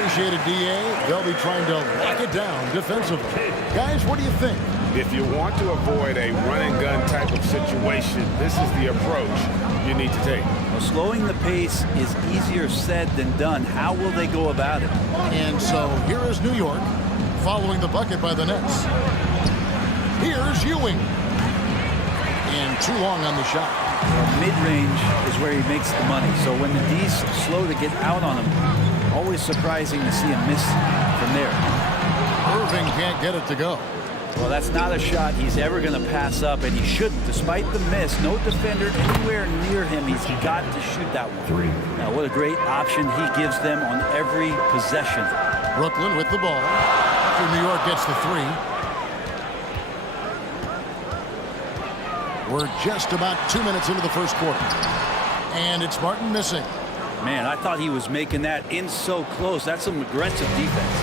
Appreciate it, DA. They'll be trying to lock it down defensively. Guys, what do you think? If you want to avoid a run-and-gun type of situation, this is the approach you need to take. Well, slowing the pace is easier said than done. How will they go about it? And so here is New York, following the bucket by the Nets. Here's Ewing. And too long on the shot. Well, mid-range is where he makes the money. So when the D's slow to get out on him, always surprising to see him miss from there. Irving can't get it to go. Well, that's not a shot he's ever going to pass up, and he shouldn't. Despite the miss, no defender anywhere near him. He's got to shoot that one. Now, what a great option he gives them on every possession. Brooklyn with the ball. After New York gets the three. We're just about 2 minutes into the first quarter. And it's Martin missing. Man, I thought he was making that in so close. That's some aggressive defense.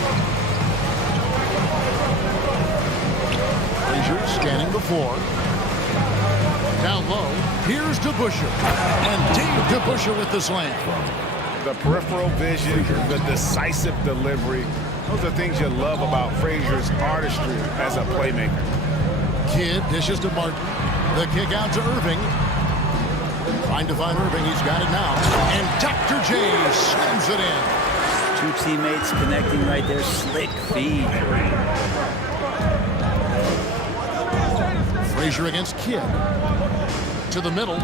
Frazier scanning the floor. Down low. Here's DeBusschere. And Dave DeBusschere with the slam. The peripheral vision, the decisive delivery. Those are things you love about Frazier's artistry as a playmaker. Kidd dishes to Martin. The kick out to Irving. Trying to find Irving. He's got it now. And Dr. J slams it in. Two teammates connecting right there. Slick feed. Frazier against Kidd. To the middle.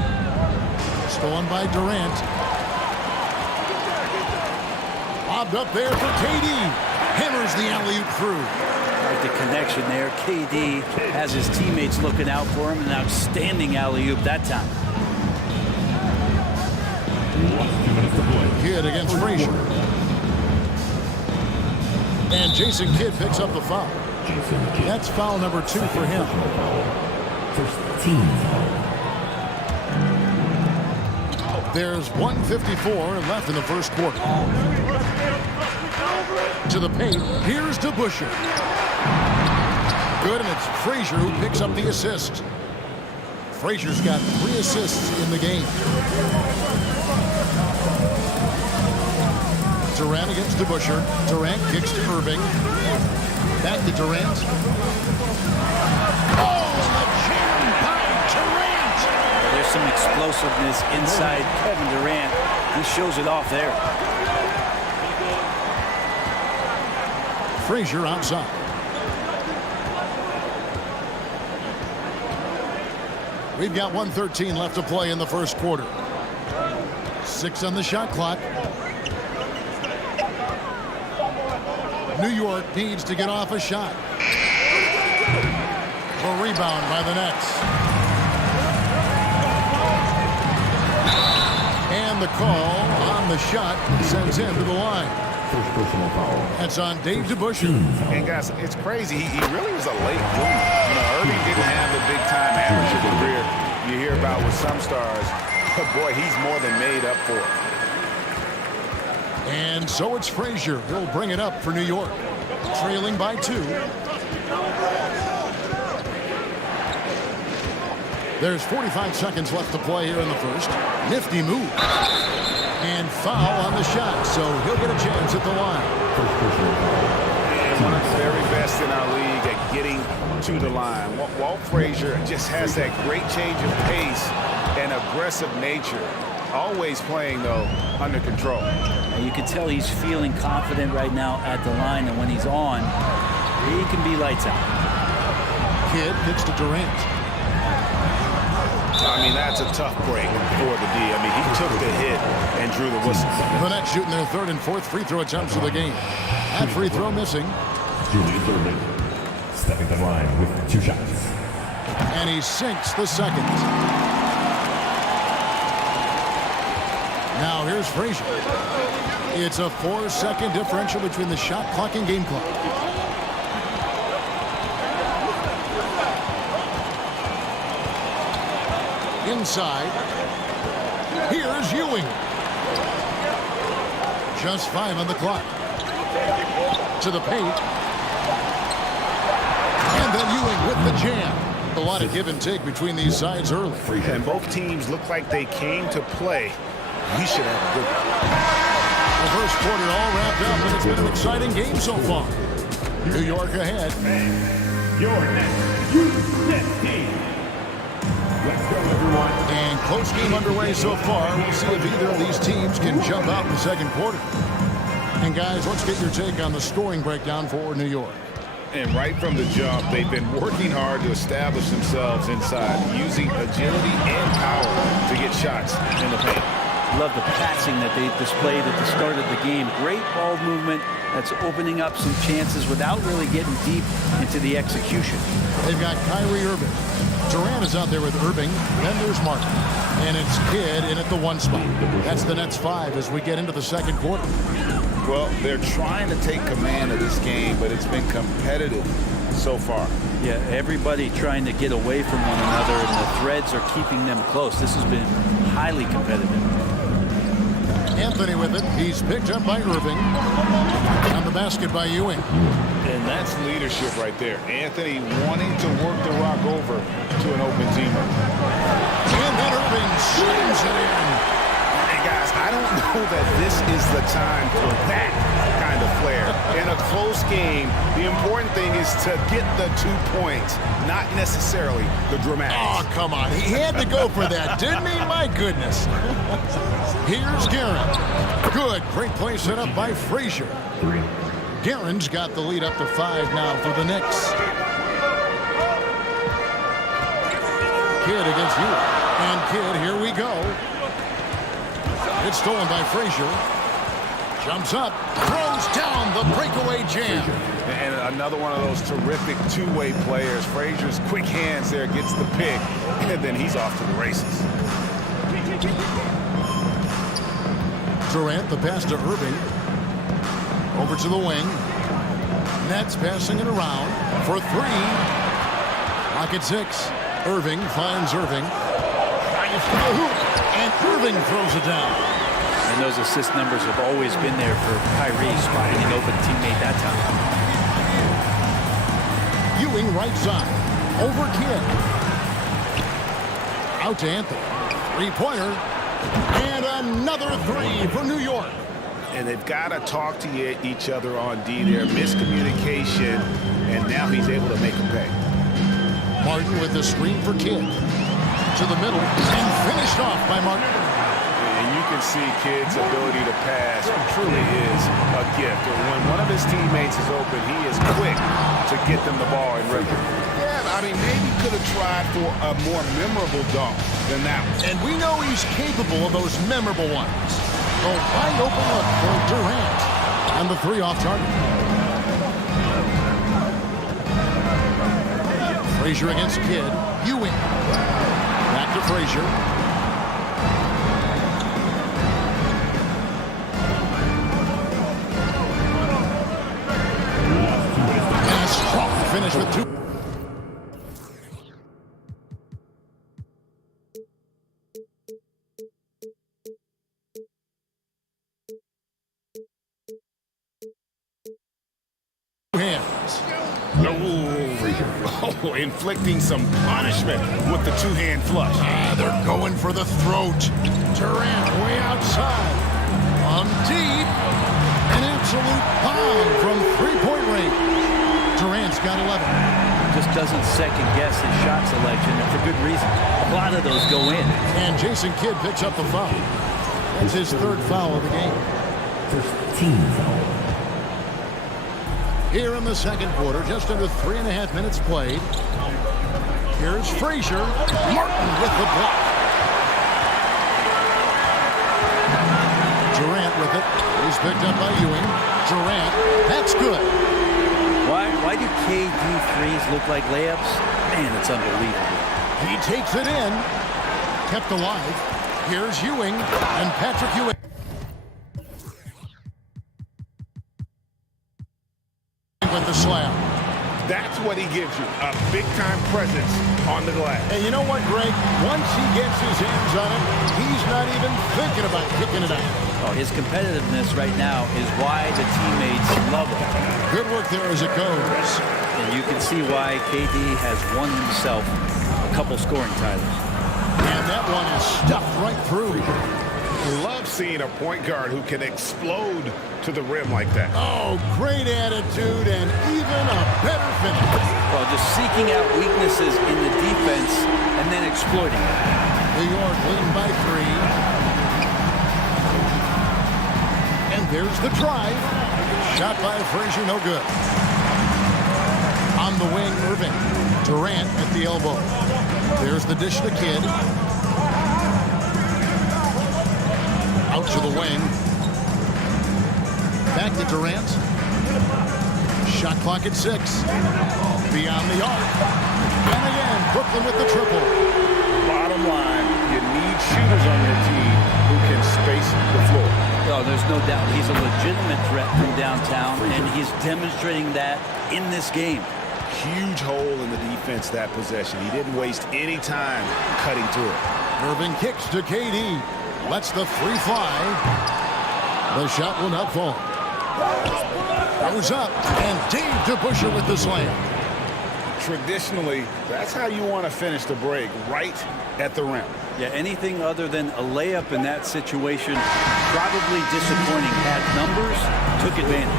Stolen by Durant. Lobbed up there for KD. Hammers the alley-oop through. Like the connection there. KD has his teammates looking out for him. An outstanding alley-oop that time. Kidd against Frazier. And Jason Kidd picks up the foul. That's foul number 2 for him. First team foul. There's 1:54 left in the first quarter. To the paint. Here's DeBusschere. Good, and it's Frazier who picks up the assist. Frazier's got 3 assists in the game. Durant against DeBusschere. Durant kicks to Irving. Back to Durant. Oh, the jam by Durant! There's some explosiveness inside Kevin Durant. He shows it off there. Frazier outside. We've got 1:13 left to play in the first quarter. 6 on the shot clock. New York needs to get off a shot. A rebound by the Nets. And the call on the shot sends him to the line. First personal foul. That's on Dave DeBusschere. And guys, it's crazy. He really was a late bloomer. You know, Irving didn't have the big time average career you hear about with some stars. But boy, he's more than made up for it. And so it's Frazier. He'll bring it up for New York. Trailing by 2. There's 45 seconds left to play here in the first. Nifty move. And foul on the shot, so he'll get a chance at the line. And one of the very best in our league at getting to the line. Walt Frazier just has that great change of pace and aggressive nature. Always playing, though, under control. You can tell he's feeling confident right now at the line, and when he's on, he can be lights out. Kidd hits to Durant. I mean, that's a tough break for the D. I mean, he took the hit and drew the whistle. The Nets shooting their 3rd and 4th free throw attempts of the game. That free throw missing. Julius Irving stepping to the line with 2 shots. And he sinks the second. Now here's Frazier. It's a 4-second differential between the shot clock and game clock. Inside. Here's Ewing. Just 5 on the clock. To the paint. And then Ewing with the jam. A lot of give and take between these sides early. And both teams look like they came to play. We should have a good one. The first quarter all wrapped up, and it's been an exciting game so far. New York ahead. Your next Youth team. Let's go, everyone. And close game underway so far. We'll see if either of these teams can jump out in the second quarter. And guys, let's get your take on the scoring breakdown for New York. And right from the jump, they've been working hard to establish themselves inside, using agility and power to get shots in the paint. Love the passing that they displayed at the start of the game. Great ball movement that's opening up some chances without really getting deep into the execution. They've got Kyrie Irving. Durant is out there with Irving. Then there's Martin. And it's Kidd in at the 1 spot. That's the Nets 5 as we get into the second quarter. Well, they're trying to take command of this game, but it's been competitive so far. Yeah, everybody trying to get away from one another, and the threads are keeping them close. This has been highly competitive. Anthony with it. He's picked up by Irving. On the basket by Ewing. And that's leadership right there. Anthony wanting to work the rock over to an open teamer. And then Irving slams it in. And guys, I don't know that this is the time for that kind of flair. In a close game, the important thing is to get the 2 points, not necessarily the dramatics. Oh, come on. He had to go for that, didn't he? My goodness. Here's Guerin. Good. Great play set up by Frazier. Guerin's got the lead up to 5 now for the Knicks. Kidd against you. And Kidd, here we go. It's stolen by Frazier. Jumps up, throws down the breakaway jam. And another one of those terrific two-way players. Frazier's quick hands there gets the pick, and then he's off to the races. Durant, the pass to Irving. Over to the wing. Nets passing it around for 3. Clock at 6. Irving finds Irving. Drives to the hoop, and Irving throws it down. And those assist numbers have always been there for Kyrie, spotting an open teammate that time. Ewing right side. Over Kidd. Out to Anthony. Three-pointer. And another three for New York. And they've got to talk to each other on D there. Miscommunication, and now he's able to make them pay. Martin with the screen for Kidd. To the middle, and finished off by Martin. And you can see Kidd's ability to pass truly is a gift. When one of his teammates is open, he is quick to get them the ball in rhythm. Yeah, I mean, maybe could have tried for a more memorable dunk than that one. And we know he's capable of those memorable ones. A wide open look for Durant. And the three off target. Frazier against Kidd. Ewing. Back to Frazier. And a strong finish with two. Oh, inflicting some punishment with the two-hand flush. They're going for the throat. Durant way outside. On deep. An absolute bomb from three-point range. Durant's got 11. Just doesn't second-guess his shot selection, and for good reason. A lot of those go in. And Jason Kidd picks up the foul. That's his third foul of the game. First team foul. Here in the second quarter, just under 3.5 minutes played. Here's Frazier. Martin with the block. Durant with it. He's picked up by Ewing. Durant. That's good. Why do KD threes look like layups? Man, it's unbelievable. He takes it in. Kept alive. Here's Ewing and Patrick Ewing. With the slam. That's what he gives you, a big-time presence on the glass. And you know what, Greg? Once he gets his hands on it, he's not even thinking about kicking it out. Oh, his competitiveness right now is why the teammates love him. Good work there as it goes. And you can see why KD has won himself a couple scoring titles. And that one is stuffed right through. Love seeing a point guard who can explode to the rim like that. Oh, great attitude and even a better finish. Well, just seeking out weaknesses in the defense and then exploiting it. New York leading by 3. And there's the drive. Shot by Frazier, no good. On the wing, Irving. Durant at the elbow. There's the dish to Kidd. Out to the wing. Back to Durant. Shot clock at 6. Beyond the arc. And again, Brooklyn with the triple. Bottom line, you need shooters on your team who can space the floor. Oh, there's no doubt he's a legitimate threat from downtown, and he's demonstrating that in this game. Huge hole in the defense that possession. He didn't waste any time cutting through it. Irving kicks to KD. Lets the three fly. The shot will not fall. Goes up, and Dave DeBusschere with the slam. Traditionally, that's how you want to finish the break, right at the rim. Yeah, anything other than a layup in that situation, probably disappointing. Had numbers, took advantage.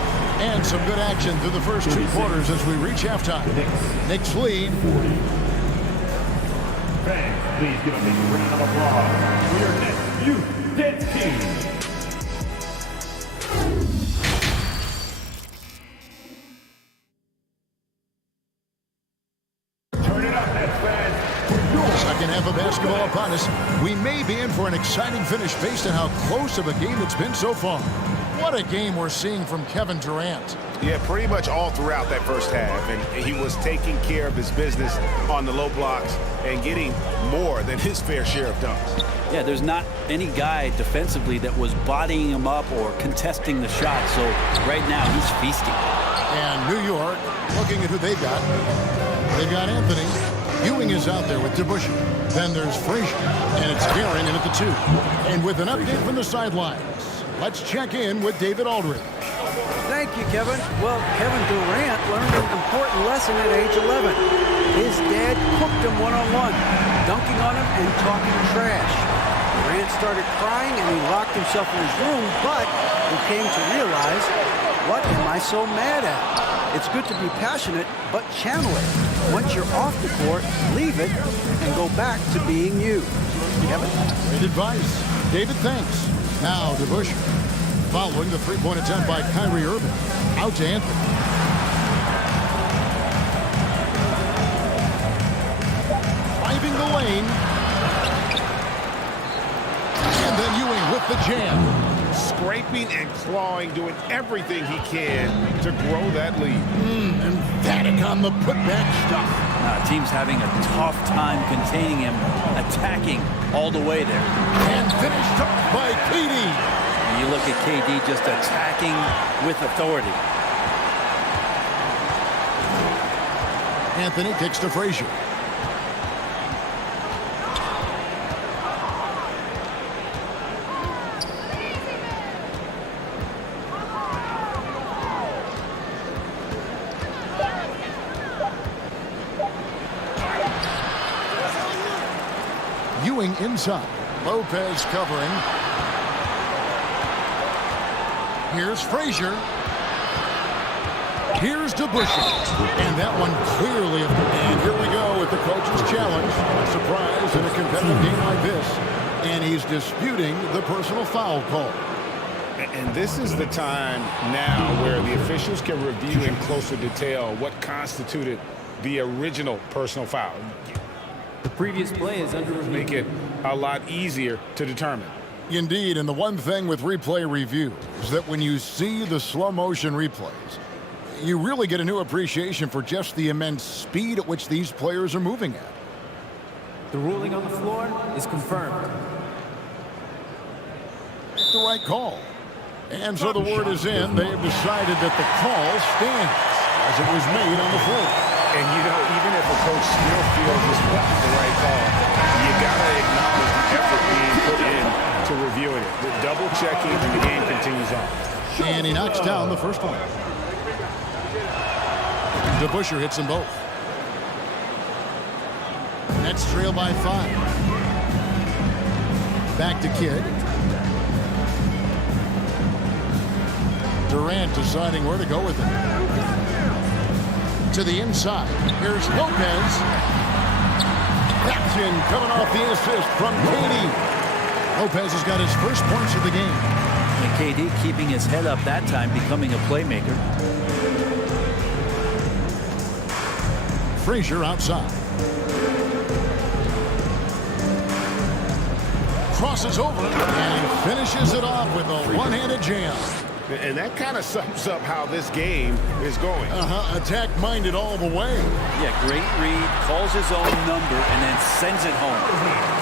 And some good action through the first 2 quarters as we reach halftime. Knicks lead. Fans, please give a big round of applause for your Knicks Youth Dance Team. Second half of basketball upon us. We may be in for an exciting finish based on how close of a game it's been so far. What a game we're seeing from Kevin Durant. Yeah, pretty much all throughout that first half. And he was taking care of his business on the low blocks and getting more than his fair share of dunks. Yeah, there's not any guy defensively that was bodying him up or contesting the shot. So right now he's feasting. And New York, looking at who they've got. They've got Anthony. Ewing is out there with DeBusschere. Then there's Frazier, and it's Guerin in at the 2. And with an update from the sidelines, let's check in with David Aldridge. Thank you, Kevin. Well, Kevin Durant learned an important lesson at age 11. His dad cooked him one-on-one, dunking on him and talking trash. Durant started crying and he locked himself in his room, but he came to realize, what am I so mad at? It's good to be passionate, but channel it. Once you're off the court, leave it and go back to being you. Kevin? Great advice. David, thanks. Now DeBusschere. Following the three-point attempt by Kyrie Irving. Out to Anthony. Driving the lane. And then Ewing with the jam. Scraping and clawing, doing everything he can to grow that lead. Emphatic on the putback stuff. Team's having a tough time containing him, attacking all the way there. And finished off by KD. And you look at KD just attacking with authority. Anthony kicks to Frazier. Ewing inside. Lopez covering. Here's Frazier. Here's DeBusschere. And that one clearly. And here we go with the coach's challenge. A surprise in a competitive game like this. And he's disputing the personal foul call. And this is the time now where the officials can review in closer detail what constituted the original personal foul. The previous play is under review. Make it a lot easier to determine. Indeed, and the one thing with replay review is that when you see the slow motion replays, you really get a new appreciation for just the immense speed at which these players are moving at. The ruling on the floor is confirmed. The right call. And so the word is in. They have decided that the call stands as it was made on the floor. And, you know, even if a coach still feels this wasn't the right call, you got to acknowledge the effort being put in to reviewing it. The double checking and the game continues on. And he knocks down the first one. DeBusschere hits them both. Nets trail by 5. Back to Kidd. Durant deciding where to go with it. To the inside. Here's Lopez. That's in, coming off the assist from KD. Lopez has got his first points of the game. And KD keeping his head up that time, becoming a playmaker. Frazier outside. Crosses over and he finishes it off with a one-handed jam. And that kind of sums up how this game is going. Attack-minded all the way. Yeah, great read, calls his own number, and then sends it home.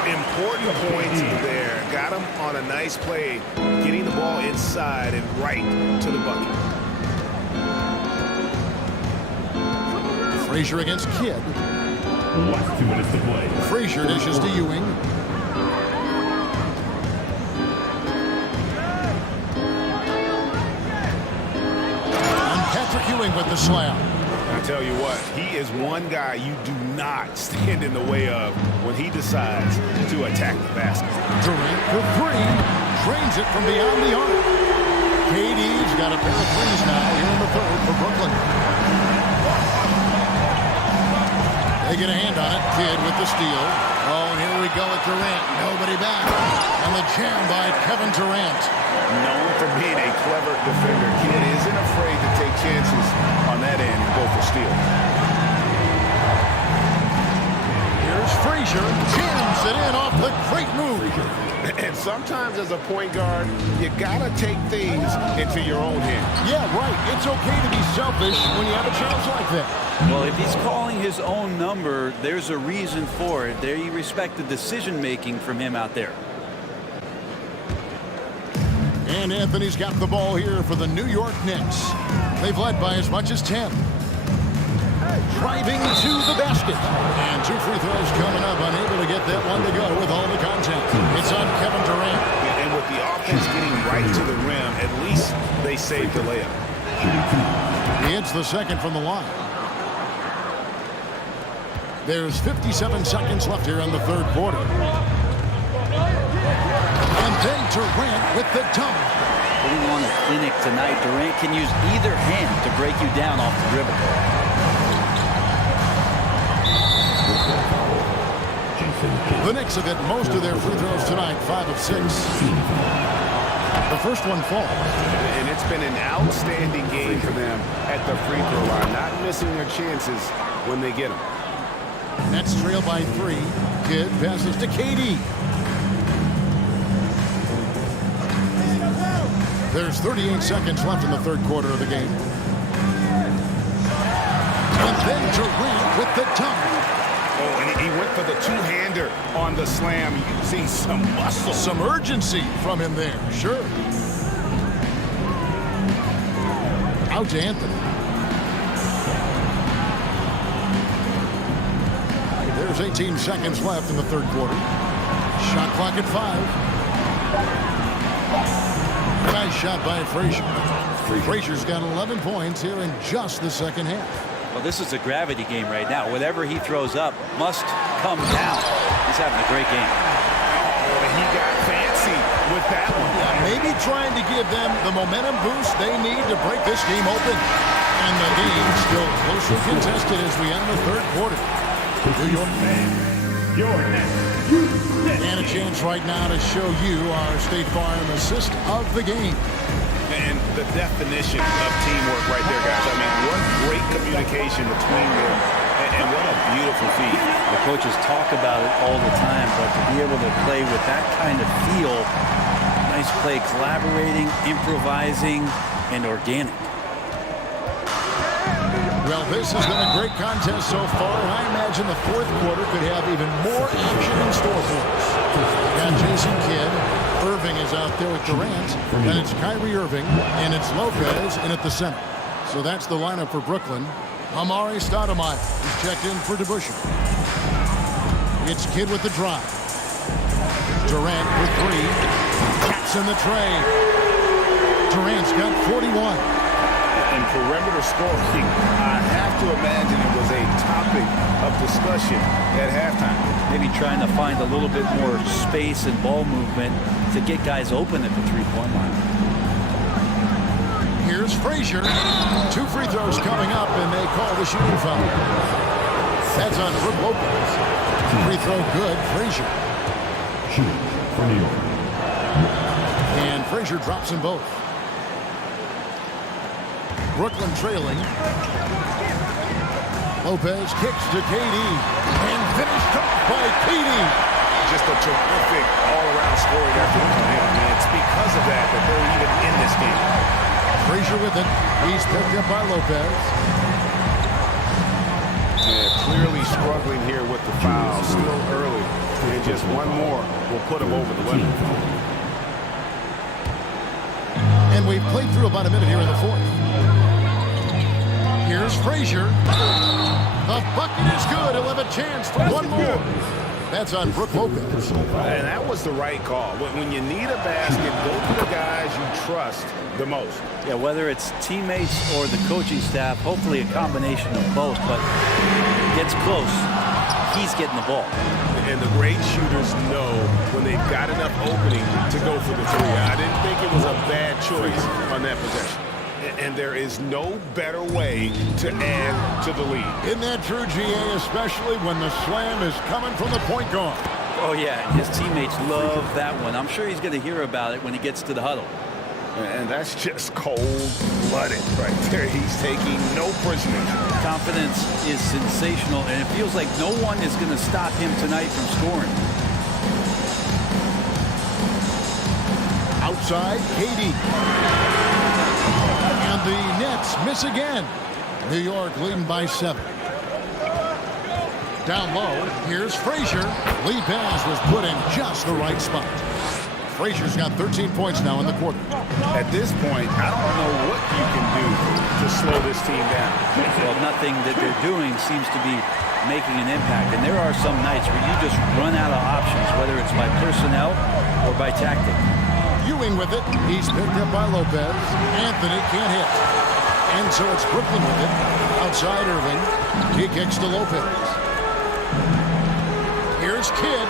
Important points there. Got him on a nice play, getting the ball inside and right to the bucket. Frazier against Kidd. Last 2 minutes to play. Frazier dishes to Ewing. Ewing with the slam. I tell you what, he is one guy you do not stand in the way of when he decides to attack the basket. Durant for 3. Drains it from beyond the arc. KD's got a pair of threes now here in the third for Brooklyn. They get a hand on it. Kidd with the steal. Oh, and here we go with Durant. Nobody back. And the jam by Kevin Durant. Known for being a clever defender, Kidd isn't afraid to take chances on that end and go for steal. Here's Frazier. Jams it in off the great move. And sometimes as a point guard, you got to take things into your own hands. Yeah, right. It's okay to be selfish when you have a chance like that. Well, if he's calling his own number, there's a reason for it. They respect the decision-making from him out there. And Anthony's got the ball here for the New York Knicks. They've led by as much as 10. driving to the basket. And 2 free throws coming up, unable to get that one to go with all the contact. It's on Kevin Durant. And with the offense getting right to the rim, at least they saved the layup. He hits the second from the line. There's 57 seconds left here in the third quarter. And then Durant with the dunk. Putting on a clinic tonight. Durant can use either hand to break you down off the dribble. The Knicks have hit most of their free throws tonight, 5 of 6. The first one falls. And it's been an outstanding game for them at the free throw line, not missing their chances when they get them. Nets trail by 3. Kidd passes to KD. There's 38 seconds left in the third quarter of the game. And then Durant with the dunk. Oh, and he went for the two-hander on the slam. You can see some muscle. Some urgency from him there, sure. Out to Anthony. There's 18 seconds left in the third quarter. Shot clock at 5. Nice shot by Frazier. Frazier's got 11 points here in just the second half. Well, this is a gravity game right now. Whatever he throws up must come down. He's having a great game. Oh, he got fancy with that one. Yeah, maybe trying to give them the momentum boost they need to break this game open. And the game still closely contested as we end the third quarter. And a chance right now to show you our State Farm assist of the game. And the definition of teamwork right there, guys. I mean, what great communication between them, and what a beautiful feat. The coaches talk about it all the time, but to be able to play with that kind of feel, nice play, collaborating, improvising, and organic. Well, this has been a great contest so far, and I imagine the fourth quarter could have even more action in store for us. Got Jason Kidd. Irving is out there with Durant. And it's Kyrie Irving, and it's Lopez in at the center. So that's the lineup for Brooklyn. Amari Stoudemire is checked in for DeBusschere. It's Kidd with the drive. Durant with 3. Taps in the tray. Durant's got 41. And perimeter scoring, I have to imagine it was a topic of discussion at halftime. Maybe trying to find a little bit more space and ball movement to get guys open at the three-point line. Here's Frazier. 2 free throws coming up, and they call the shooting foul. That's on Brook Lopez. Free throw good, Frazier. Shoot for New York. And Frazier drops them both. Brooklyn trailing. Lopez kicks to KD. And finished off by KD. Just a terrific all-around scoring effort from him. And it's because of that they're even in this game. Frazier with it. He's picked up by Lopez. Yeah, clearly struggling here with the foul. Still early. And just one more will put him over the limit. And we've played through about a minute here in the fourth. Here's Frazier. The bucket is good. He'll have a chance for one more. That's on Brook Lopez. And that was the right call. When you need a basket, go to the guys you trust the most. Yeah, whether it's teammates or the coaching staff, hopefully a combination of both, but gets close, he's getting the ball. And the great shooters know when they've got enough opening to go for the 3. I didn't think it was a bad choice on that possession. And there is no better way to add to the lead. Isn't that true, GA, especially when the slam is coming from the point guard? Oh, yeah, his teammates love that one. I'm sure he's going to hear about it when he gets to the huddle. And that's just cold-blooded right there. He's taking no prisoners. Confidence is sensational, and it feels like no one is going to stop him tonight from scoring. Outside, KD. And the Nets miss again. New York leading by 7. Down low, here's Frazier. Lead pass was put in just the right spot. Frazier's got 13 points now in the quarter. At this point, I don't know what you can do to slow this team down. Well, nothing that they're doing seems to be making an impact. And there are some nights where you just run out of options, whether it's by personnel or by tactic. Ewing with it. He's picked up by Lopez. Anthony can't hit. And so it's Brooklyn with it. Outside Irving. He kicks to Lopez. Here's Kidd.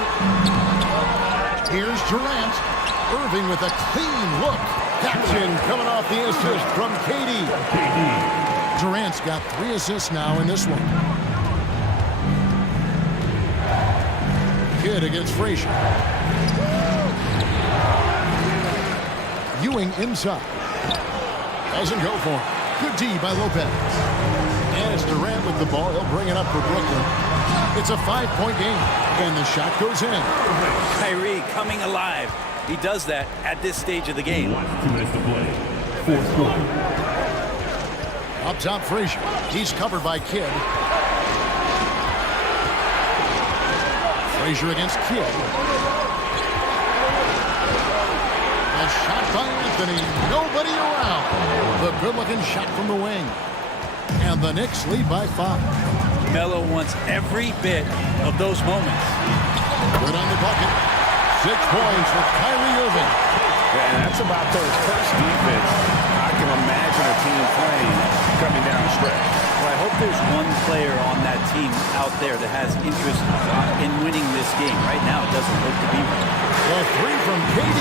Here's Durant. Irving with a clean look. Action coming off the assist from KD. Durant's got 3 assists now in this one. Kidd against Frazier. Ewing inside. Doesn't go for him. Good D by Lopez. And it's Durant with the ball. He'll bring it up for Brooklyn. It's a 5-point game. And the shot goes in. Kyrie coming alive. He does that at this stage of the game. 2 minutes to play. Fourth quarter. Up top, Frazier. He's covered by Kidd. Frazier against Kidd. A shot by Anthony. Nobody around. The good-looking shot from the wing. And the Knicks lead by 5. Melo wants every bit of those moments. Good on the bucket. 6 points for Kyrie Irving. Yeah, and that's about their first defense I can imagine a team playing coming down the stretch. Well, I hope there's one player on that team out there that has interest in winning this game. Right now, it doesn't look to be one. The 3 from KD.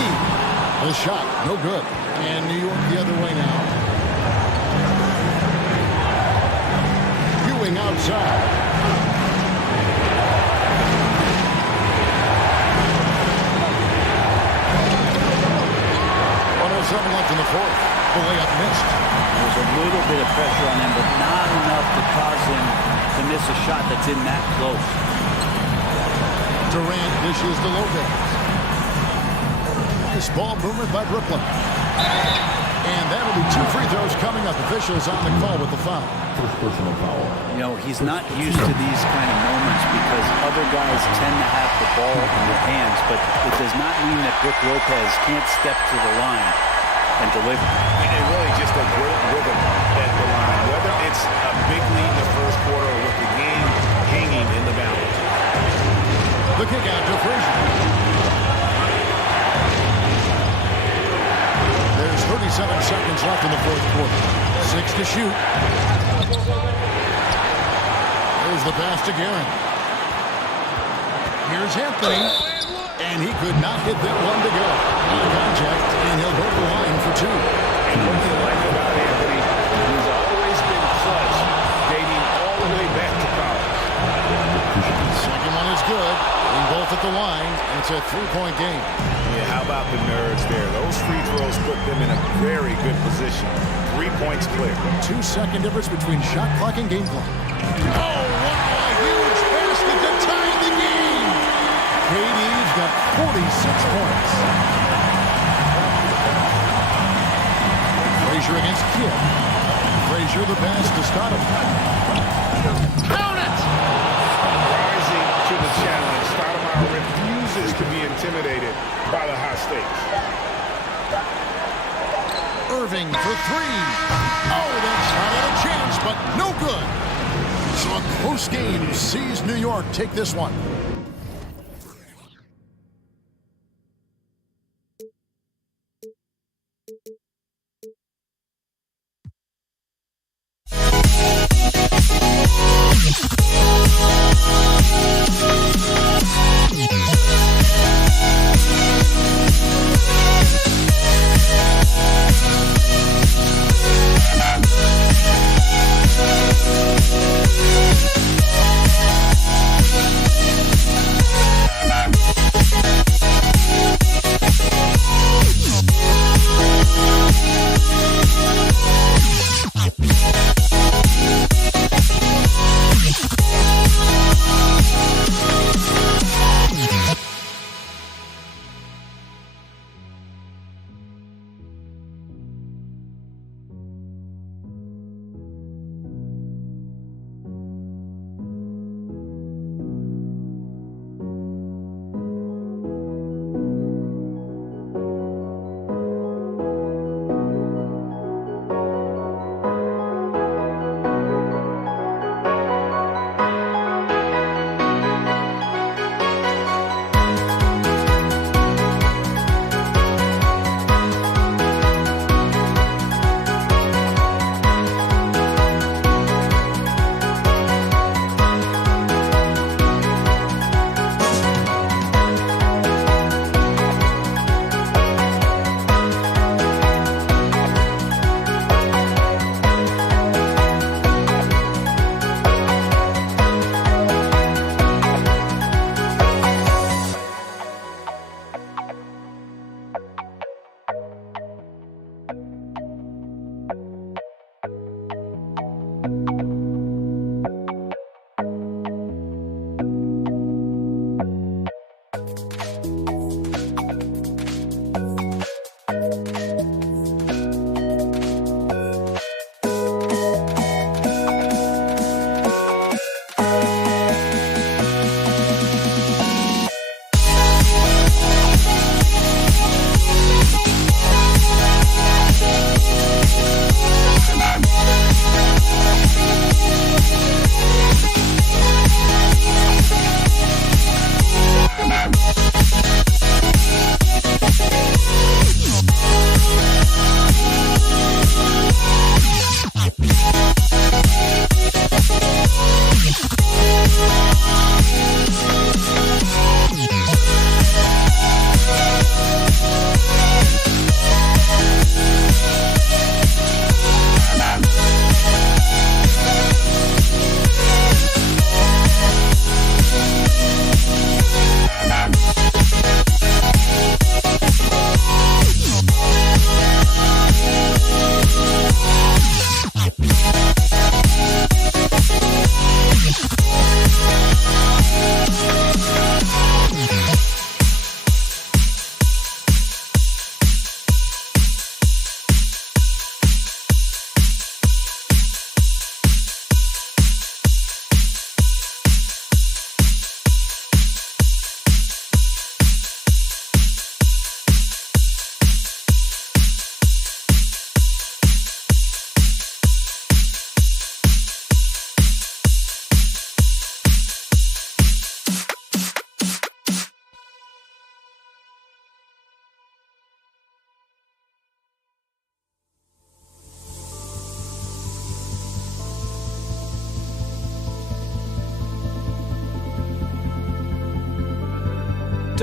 The shot, no good. And New York the other way now. Ewing outside. 7 left in the fourth. The layup missed. There's a little bit of pressure on him, but not enough to cause him to miss a shot that's in that close. Durant dishes to Lopez. Nice ball movement by Brooklyn. And that'll be 2 free throws coming up. Officials on the call with the foul. First personal foul. You know, he's not used to these kind of moments because other guys tend to have the ball in their hands, but it does not mean that Brook Lopez can't step to the line and deliver. And really just a great rhythm at the line, whether it's a big lead in the first quarter or with the game hanging in the balance. The kick out to Frazier. There's 37 seconds left in the fourth quarter. 6 to shoot. There's the pass to Guerin. Here's Anthony. And he could not hit that one to go. On contact, and he'll go to the line for 2. And what I like about Anthony, he's always been clutch, dating all the way back to college. Second one is good. And both at the line. And it's a 3-point game. Yeah, how about the nerves there? Those free throws put them in a very good position. 3 points clear. 2-second difference between shot clock and game clock. Oh, wow, a huge basket to tie the game. KD's got 46 points. Frazier against Kidd. Frazier the pass to Stoudemire. Count it! Rising to the challenge, Stoudemire refuses to be intimidated by the high stakes. Irving for 3. Oh, that shot had a chance, but no good. So a close game sees New York take this one.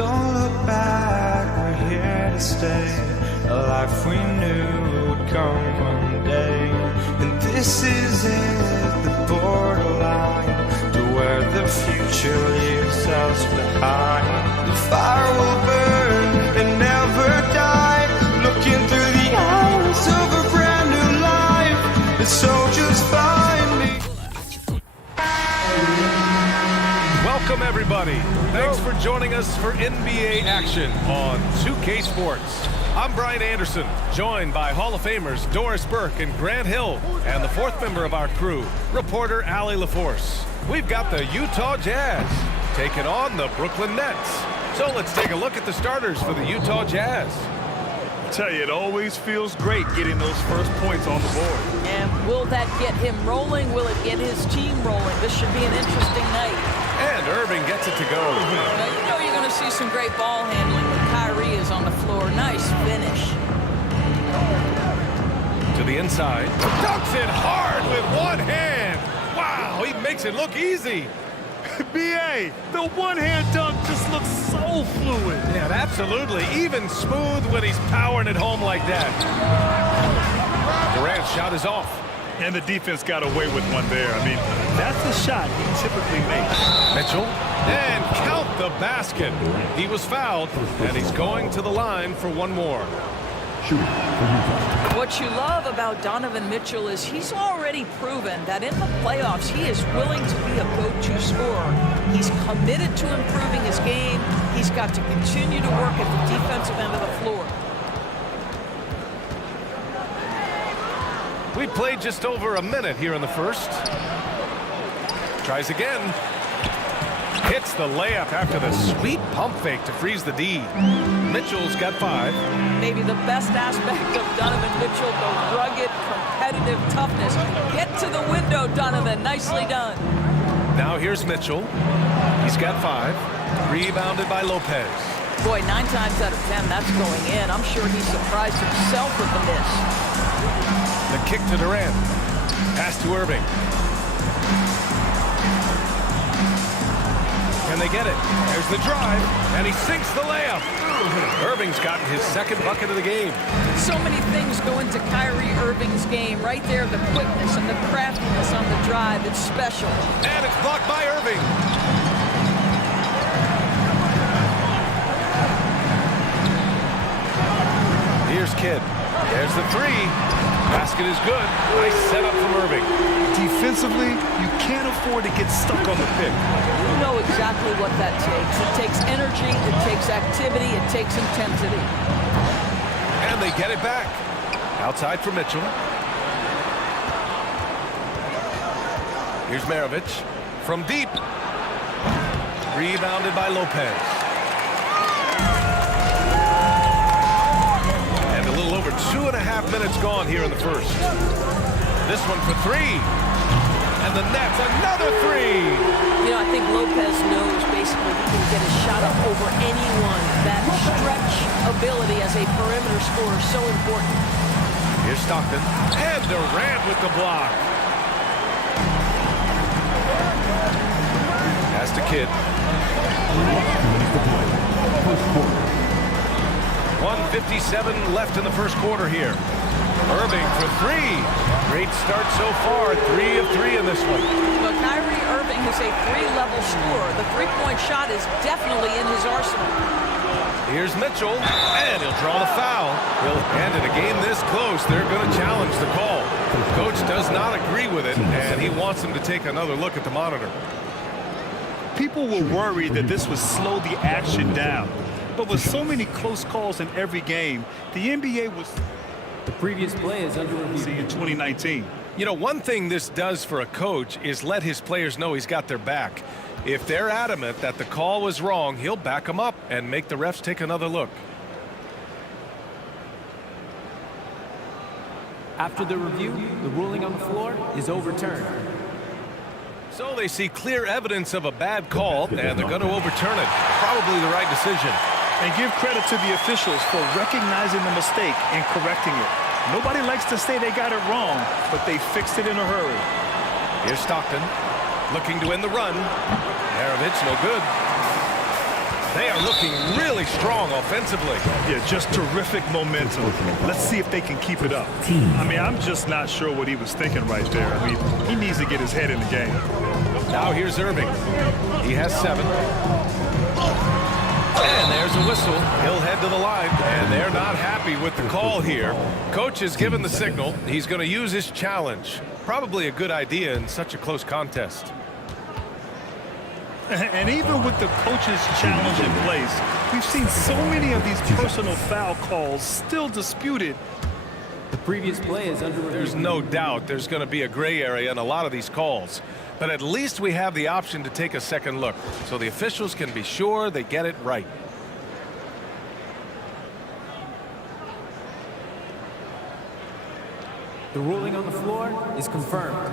Don't look back, we're here to stay. A life we knew would come one day. And this is it, the borderline to where the future leaves us behind. The fire will burn and never die. Looking through the eyes of a brand new life. And so just find me. Welcome, everybody. Thanks for joining us for NBA action on 2K Sports. I'm Brian Anderson, joined by Hall of Famers Doris Burke and Grant Hill, and the fourth member of our crew, reporter Allie LaForce. We've got the Utah Jazz taking on the Brooklyn Nets. So let's take a look at the starters for the Utah Jazz. I tell you, it always feels great getting those first points on the board. And will that get him rolling? Will it get his team rolling? This should be an interesting night. And Irving gets it to go. Now, you know you're going to see some great ball handling when Kyrie is on the floor. Nice finish. To the inside. Dunks it hard with one hand. Wow, he makes it look easy. B.A., the one-hand dunk just looks so fluid. Yeah, absolutely. Even smooth when he's powering it home like that. Durant's shot is off. And the defense got away with one there. I mean, that's the shot he typically makes. Mitchell, and count the basket. He was fouled, and he's going to the line for one more. What you love about Donovan Mitchell is he's already proven that in the playoffs he is willing to be a go-to scorer. He's committed to improving his game. He's got to continue to work at the defensive end of the floor. We played just over a minute here in the first. Tries again. Hits the layup after the sweet pump fake to freeze the D. Mitchell's got 5. Maybe the best aspect of Donovan Mitchell, the rugged, competitive toughness. Get to the window, Donovan. Nicely done. Now here's Mitchell. He's got 5. Rebounded by Lopez. Boy, 9 times out of 10, that's going in. I'm sure he surprised himself with the miss. The kick to Durant. Pass to Irving. Can they get it? There's the drive, and he sinks the layup. Irving's gotten his second bucket of the game. So many things go into Kyrie Irving's game. Right there, the quickness and the craftiness on the drive. It's special. And it's blocked by Irving. Here's Kidd. There's the 3. Basket is good. Nice setup from Irving. Defensively, you can't afford to get stuck on the pick. You know exactly what that takes. It takes energy, it takes activity, it takes intensity. And they get it back. Outside for Mitchell. Here's Maravich. From deep. Rebounded by Lopez. And a little over 2.5 minutes gone here in the first. This one for 3. And the Nets, another 3. You know, I think Lopez knows basically he can get a shot up over anyone. That stretch ability as a perimeter scorer is so important. Here's Stockton. And Durant with the block. Pass to Kidd. 1:57 left in the first quarter here. Irving for 3. Great start so far. 3 of 3 in this one. But Kyrie Irving is a 3-level scorer. The three-point shot is definitely in his arsenal. Here's Mitchell, and he'll draw the foul. And in a game this close, they're going to challenge the call. Coach does not agree with it, and he wants him to take another look at the monitor. People were worried that this would slow the action down. But with so many close calls in every game, the NBA was... The previous play is under review. In 2019. You know, one thing this does for a coach is let his players know he's got their back. If they're adamant that the call was wrong, he'll back them up and make the refs take another look. After the review, the ruling on the floor is overturned. So they see clear evidence of a bad call, and they're going to overturn it. Probably the right decision. And give credit to the officials for recognizing the mistake and correcting it. Nobody likes to say they got it wrong, but they fixed it in a hurry. Here's Stockton, looking to end the run. Maravich, no good. They are are looking really strong offensively. Yeah, just terrific momentum. Let's see if they can keep it up. I mean, I'm just not sure what he was thinking right there. I mean, he needs to get his head in the game. Now here's Irving. He has 7. And there's a whistle. He'll head to the line. And they're not happy with the call here. Coach has given the signal. He's going to use his challenge. Probably a good idea in such a close contest. And even with the coach's challenge in place, we've seen so many of these personal foul calls still disputed. The previous play is under review. There's no doubt there's going to be a gray area in a lot of these calls. But at least we have the option to take a second look, so the officials can be sure they get it right. The ruling on the floor is confirmed.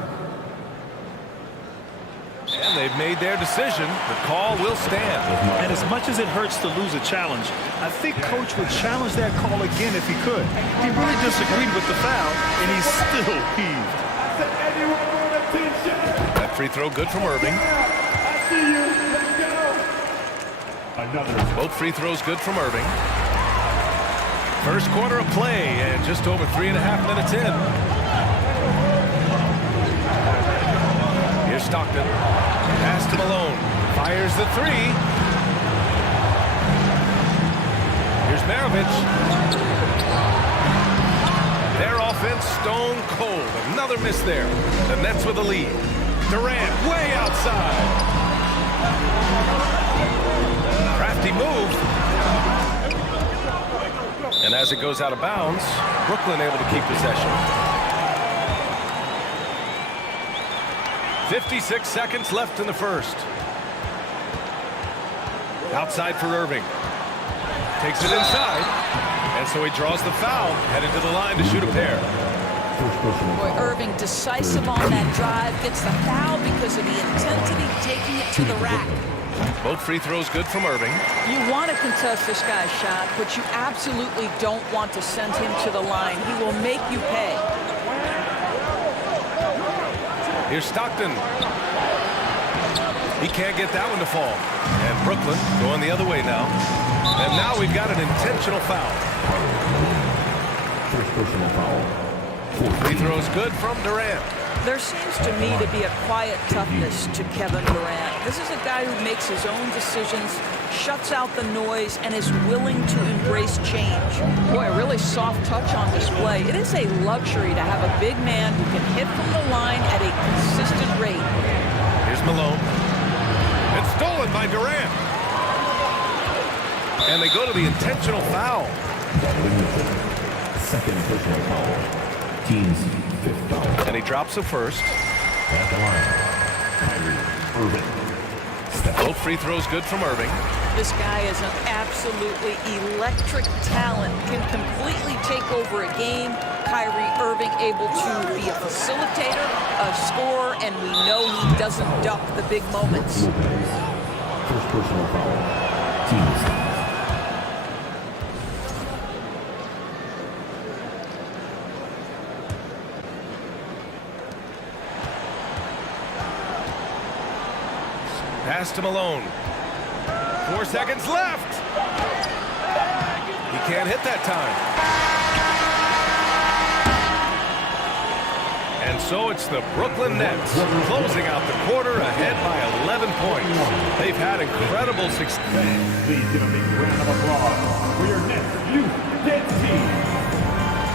And they've made their decision. The call will stand. And as much as it hurts to lose a challenge, I think Coach would challenge that call again if he could. He really disagreed with the foul, and he's still peeved. That free throw good from Irving. Both free throws good from Irving. First quarter of play and just over 3.5 minutes in. Here's Stockton. Pass to Malone. Fires the 3. Here's Maravich. Their offense stone cold. Another miss there. The Nets with the lead. Durant way outside. Crafty move. And as it goes out of bounds, Brooklyn able to keep possession. 56 seconds left in the first. Outside for Irving. Takes it inside. And so he draws the foul. Headed to the line to shoot a pair. Boy, Irving decisive on that drive. Gets the foul because of the intensity, taking it to the rack. Both free throws good from Irving. You want to contest this guy's shot, but you absolutely don't want to send him to the line. He will make you pay. Here's Stockton. He can't get that one to fall. And Brooklyn going the other way now. And now we've got an intentional foul. First personal foul. Free throws good from Durant. There seems to me to be a quiet toughness to Kevin Durant. This is a guy who makes his own decisions, shuts out the noise, and is willing to embrace change. Boy, a really soft touch on display. It is a luxury to have a big man who can hit from the line at a consistent rate. Here's Malone. It's stolen by Durant. And they go to the intentional foul. Second personal foul. Team's 5th foul. And he drops the first. At the line, Kyrie Irving. Both free throws good from Irving. This guy is an absolutely electric talent, can completely take over a game. Kyrie Irving able to be a facilitator, a scorer, and we know he doesn't duck the big moments. First personal foul. Team's foul. Pass to Malone. 4 seconds left. He can't hit that time. And so it's the Brooklyn Nets closing out the quarter ahead by 11 points. They've had incredible success. Please give a big round of applause for your Nets Youth Dance Team.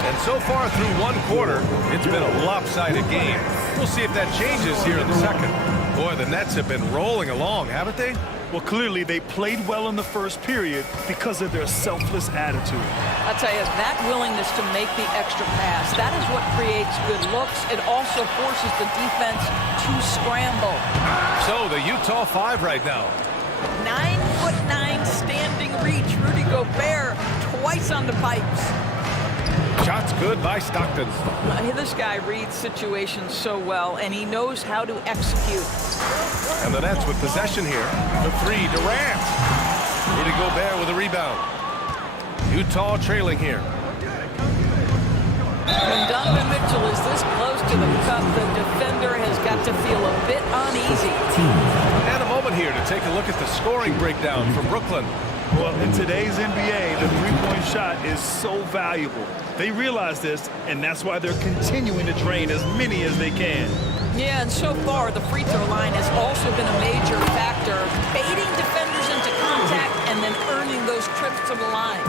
And so far through one quarter, it's been a lopsided game. We'll see if that changes here in the second. Boy, the Nets have been rolling along, haven't they? Well, clearly they played well in the first period because of their selfless attitude. I'll tell you, that willingness to make the extra pass, that is what creates good looks. It also forces the defense to scramble. So the Utah 5 right now. 9'9" standing reach. Rudy Gobert twice on the pipes. Shots good by Stockton. This guy reads situations so well, and he knows how to execute. And the Nets with possession here. The 3, Durant. Rudy Gobert with a rebound. Utah trailing here. When Donovan Mitchell is this close to the cup, the defender has got to feel a bit uneasy. And a moment here to take a look at the scoring breakdown for Brooklyn. Well, in today's NBA, the three-point shot is so valuable. They realize this, and that's why they're continuing to drain as many as they can. Yeah, and so far, the free throw line has also been a major factor, baiting defenders into contact and then earning those trips to the line.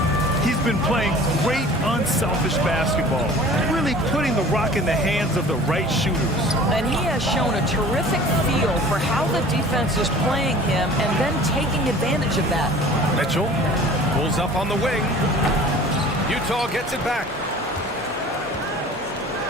He's been playing great, unselfish basketball, really putting the rock in the hands of the right shooters. And he has shown a terrific feel for how the defense is playing him and then taking advantage of that. Mitchell pulls up on the wing. Utah gets it back.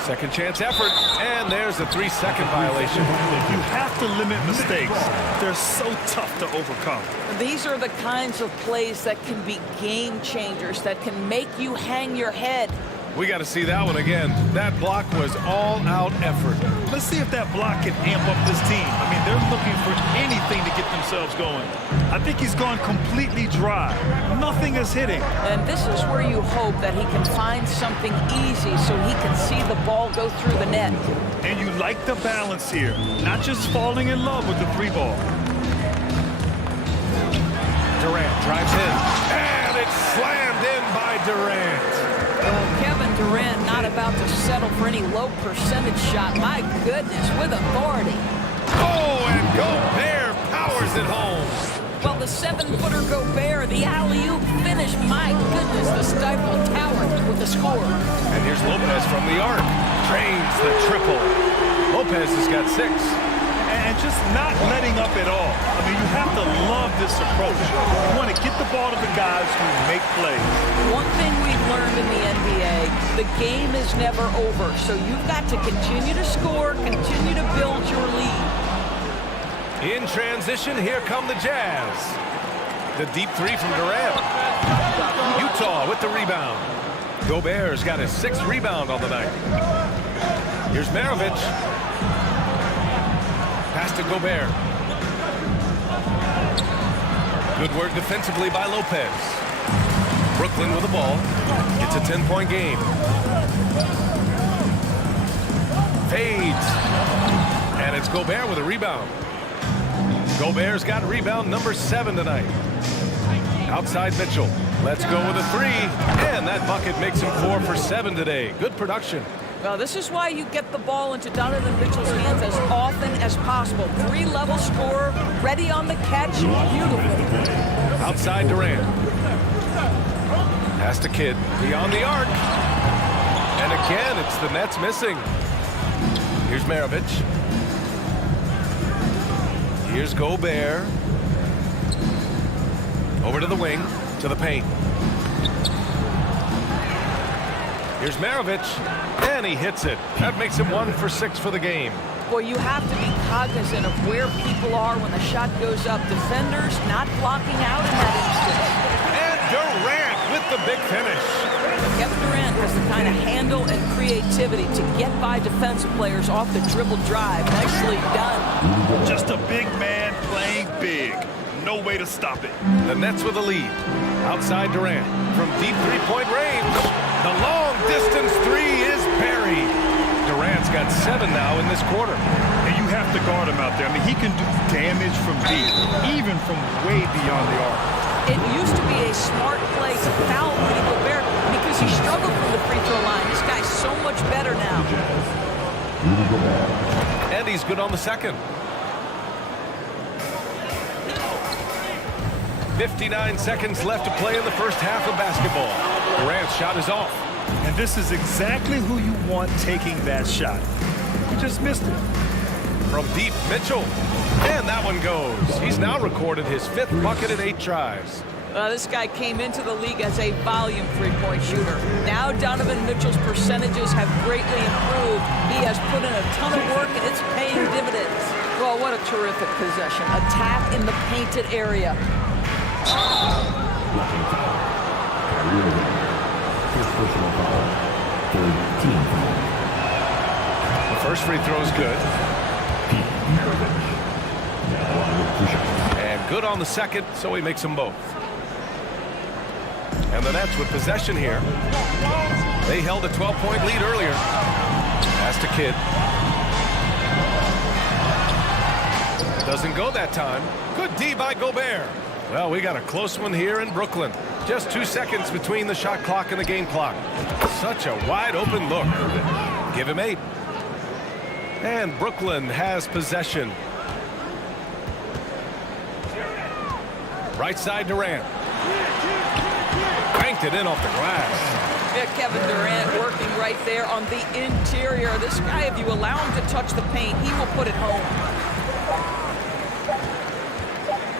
Second chance effort, and there's a 3-second violation. You have to limit mistakes. They're so tough to overcome. These are the kinds of plays that can be game changers, that can make you hang your head. We got to see that one again. That block was all-out effort. Let's see if that block can amp up this team. I mean, they're looking for anything to get themselves going. I think he's gone completely dry. Nothing is hitting. And this is where you hope that he can find something easy so he can see the ball go through the net. And you like the balance here, not just falling in love with the three ball. Durant drives in, and it's slammed in by Durant. Kevin Durant not about to settle for any low percentage shot. My goodness, with authority. Oh, and Gobert powers it home. Well, the 7-footer Gobert, the alley-oop finish. My goodness, the Stifle Tower with the score. And here's Lopez from the arc. Drains the triple. Lopez has got 6. And just not letting up at all. I mean, you have to love this approach. You want to get the ball to the guys who make plays. One thing we've learned in the NBA, the game is never over. So you've got to continue to score, continue to build your lead. In transition, here come the Jazz. The deep 3 from Durant. Utah with the rebound. Gobert's got his 6th rebound on the night. Here's Maravich. Pass to Gobert. Good work defensively by Lopez. Brooklyn with the ball. It's a 10-point game. Fades. And it's Gobert with a rebound. Gobert's got rebound number 7 tonight. Outside Mitchell. Let's go with a 3. And that bucket makes him 4 for 7 today. Good production. Well, this is why you get the ball into Donovan Mitchell's hands as often as possible. 3-level scorer, ready on the catch. Beautiful. Outside Durant. Pass to Kidd. Beyond the arc. And again, it's the Nets missing. Here's Maravich. Here's Gobert. Over to the wing, to the paint. Here's Maravich, and he hits it. That makes him 1 for 6 for the game. Boy, you have to be cognizant of where people are when the shot goes up. Defenders not blocking out in that instance. And Durant with the big finish. Kevin Durant has the kind of handle and creativity to get by defensive players off the dribble drive. Nicely done. Just a big man playing big. No way to stop it. The Nets with a lead. Outside Durant from deep 3-point range. The long distance 3 is buried. Durant's got 7 now in this quarter. And you have to guard him out there. I mean, he can do damage from deep, even from way beyond the arc. It used to be a smart play to foul Rudy Gobert because he struggled from the free throw line. This guy's so much better now. And he's good on the second. 59 seconds left to play in the first half of basketball. Durant's shot is off. And this is exactly who you want taking that shot. He just missed it. From deep, Mitchell. And that one goes. He's now recorded his 5th bucket in 8 tries. This guy came into the league as a volume three-point shooter. Now Donovan Mitchell's percentages have greatly improved. He has put in a ton of work, and it's paying dividends. Well, what a terrific possession. Attack in the painted area. The first free throw is good. And good on the second, so he makes them both. And the Nets with possession here. They held a 12-point lead earlier. Pass to Kidd. Doesn't go that time. Good D by Gobert. Well, we got a close one here in Brooklyn. Just 2 seconds between the shot clock and the game clock. Such a wide open look. Give him 8. And Brooklyn has possession. Right side Durant. Banked it in off the glass. Yeah, Kevin Durant working right there on the interior. This guy, if you allow him to touch the paint, he will put it home.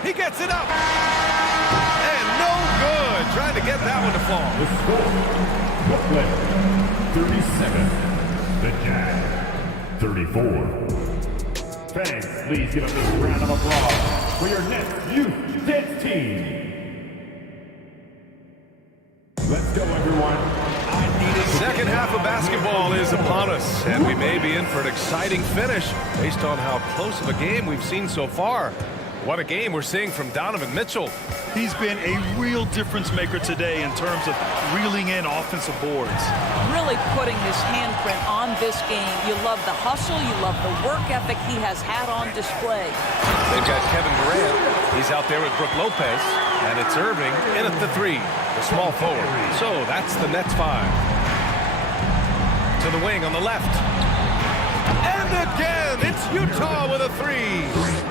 He gets it up. And no good. Trying to get that one to fall. The score, Brooklyn 37, the Jazz 34. Fans, please give a big round of applause for your next Youth Dance team. Let's go, everyone. Second half of basketball is upon us, and we may be in for an exciting finish based on how close of a game we've seen so far. What a game we're seeing from Donovan Mitchell. He's been a real difference maker today in terms of reeling in offensive boards. Really putting his handprint on this game. You love the hustle, you love the work ethic he has had on display. They've got Kevin Durant. He's out there with Brook Lopez, and it's Irving in at the 3, the small forward. So that's the Nets 5. To the wing on the left. And again, it's Utah with a 3.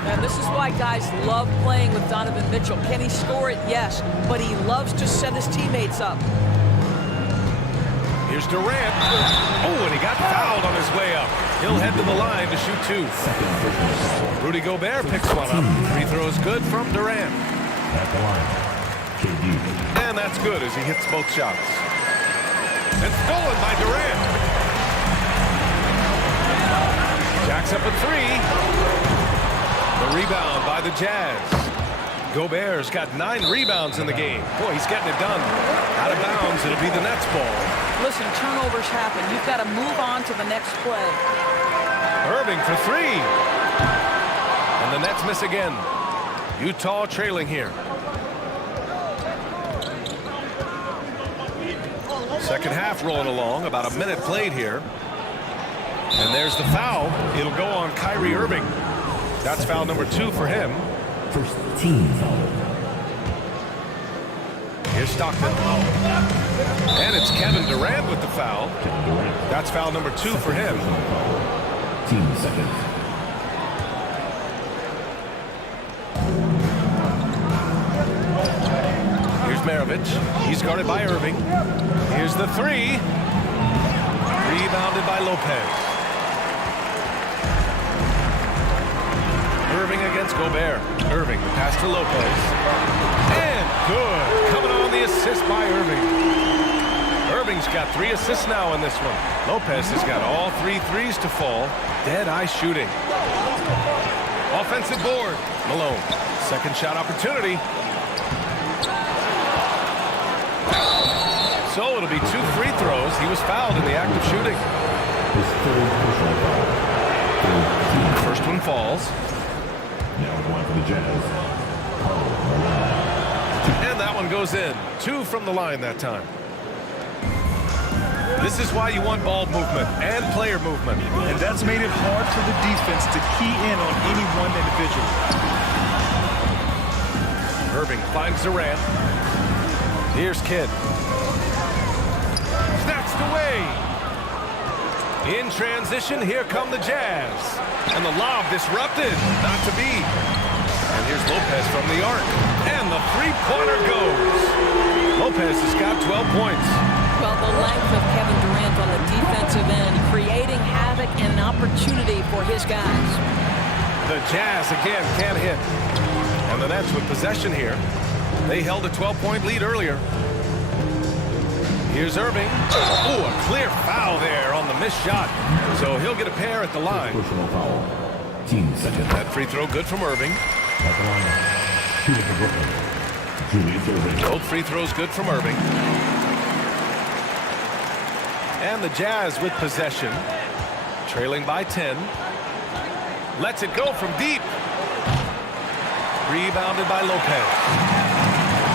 And this is why guys love playing with Donovan Mitchell. Can he score it? Yes, but he loves to set his teammates up. Here's Durant. Oh, and he got fouled on his way up. He'll head to the line to shoot 2. Rudy Gobert picks one up. Free throw is good from Durant. At the line, KD. And that's good as he hits both shots. And stolen by Durant. Jacks up a 3. The rebound by the Jazz. Gobert's got 9 rebounds in the game. Boy, he's getting it done. Out of bounds, it'll be the Nets ball. Listen, turnovers happen. You've got to move on to the next play. Irving for 3. And the Nets miss again. Utah trailing here. Second half rolling along. About a minute played here. And there's the foul. It'll go on Kyrie Irving. That's foul number 2 for him. First team foul. Here's Stockton. And it's Kevin Durant with the foul. That's foul number 2 for him. Team second. Here's Maravich. He's guarded by Irving. Here's the 3. Rebounded by Lopez. Irving against Gobert. Irving, the pass to Lopez. And good. Coming on the assist by Irving. Irving's got 3 assists now in this one. Lopez has got all 3 threes to fall. Dead-eye shooting. Offensive board. Malone. Second shot opportunity. So it'll be 2 free throws. He was fouled in the act of shooting. His third personal foul. First one falls. Now one for the Jazz. And that one goes in. 2 from the line that time. This is why you want ball movement and player movement. And that's made it hard for the defense to key in on any one individual. Irving finds Durant. Here's Kidd. Snatched away. In transition, here come the Jazz. And the lob disrupted. Not to be. And here's Lopez from the arc. And the three-pointer goes. Lopez has got 12 points. Well, the length of Kevin Durant on the defensive end, creating havoc and an opportunity for his guys. The Jazz again can't hit. And the Nets with possession here. They held a 12-point lead earlier. Here's Irving. Oh, a clear foul there on the missed shot. So he'll get a pair at the line. Personal foul. Team second. That free throw good from Irving. At the line, shooting for Brooklyn, Julius Irving. Both free throws good from Irving. And the Jazz with possession. Trailing by 10. Lets it go from deep. Rebounded by Lopez.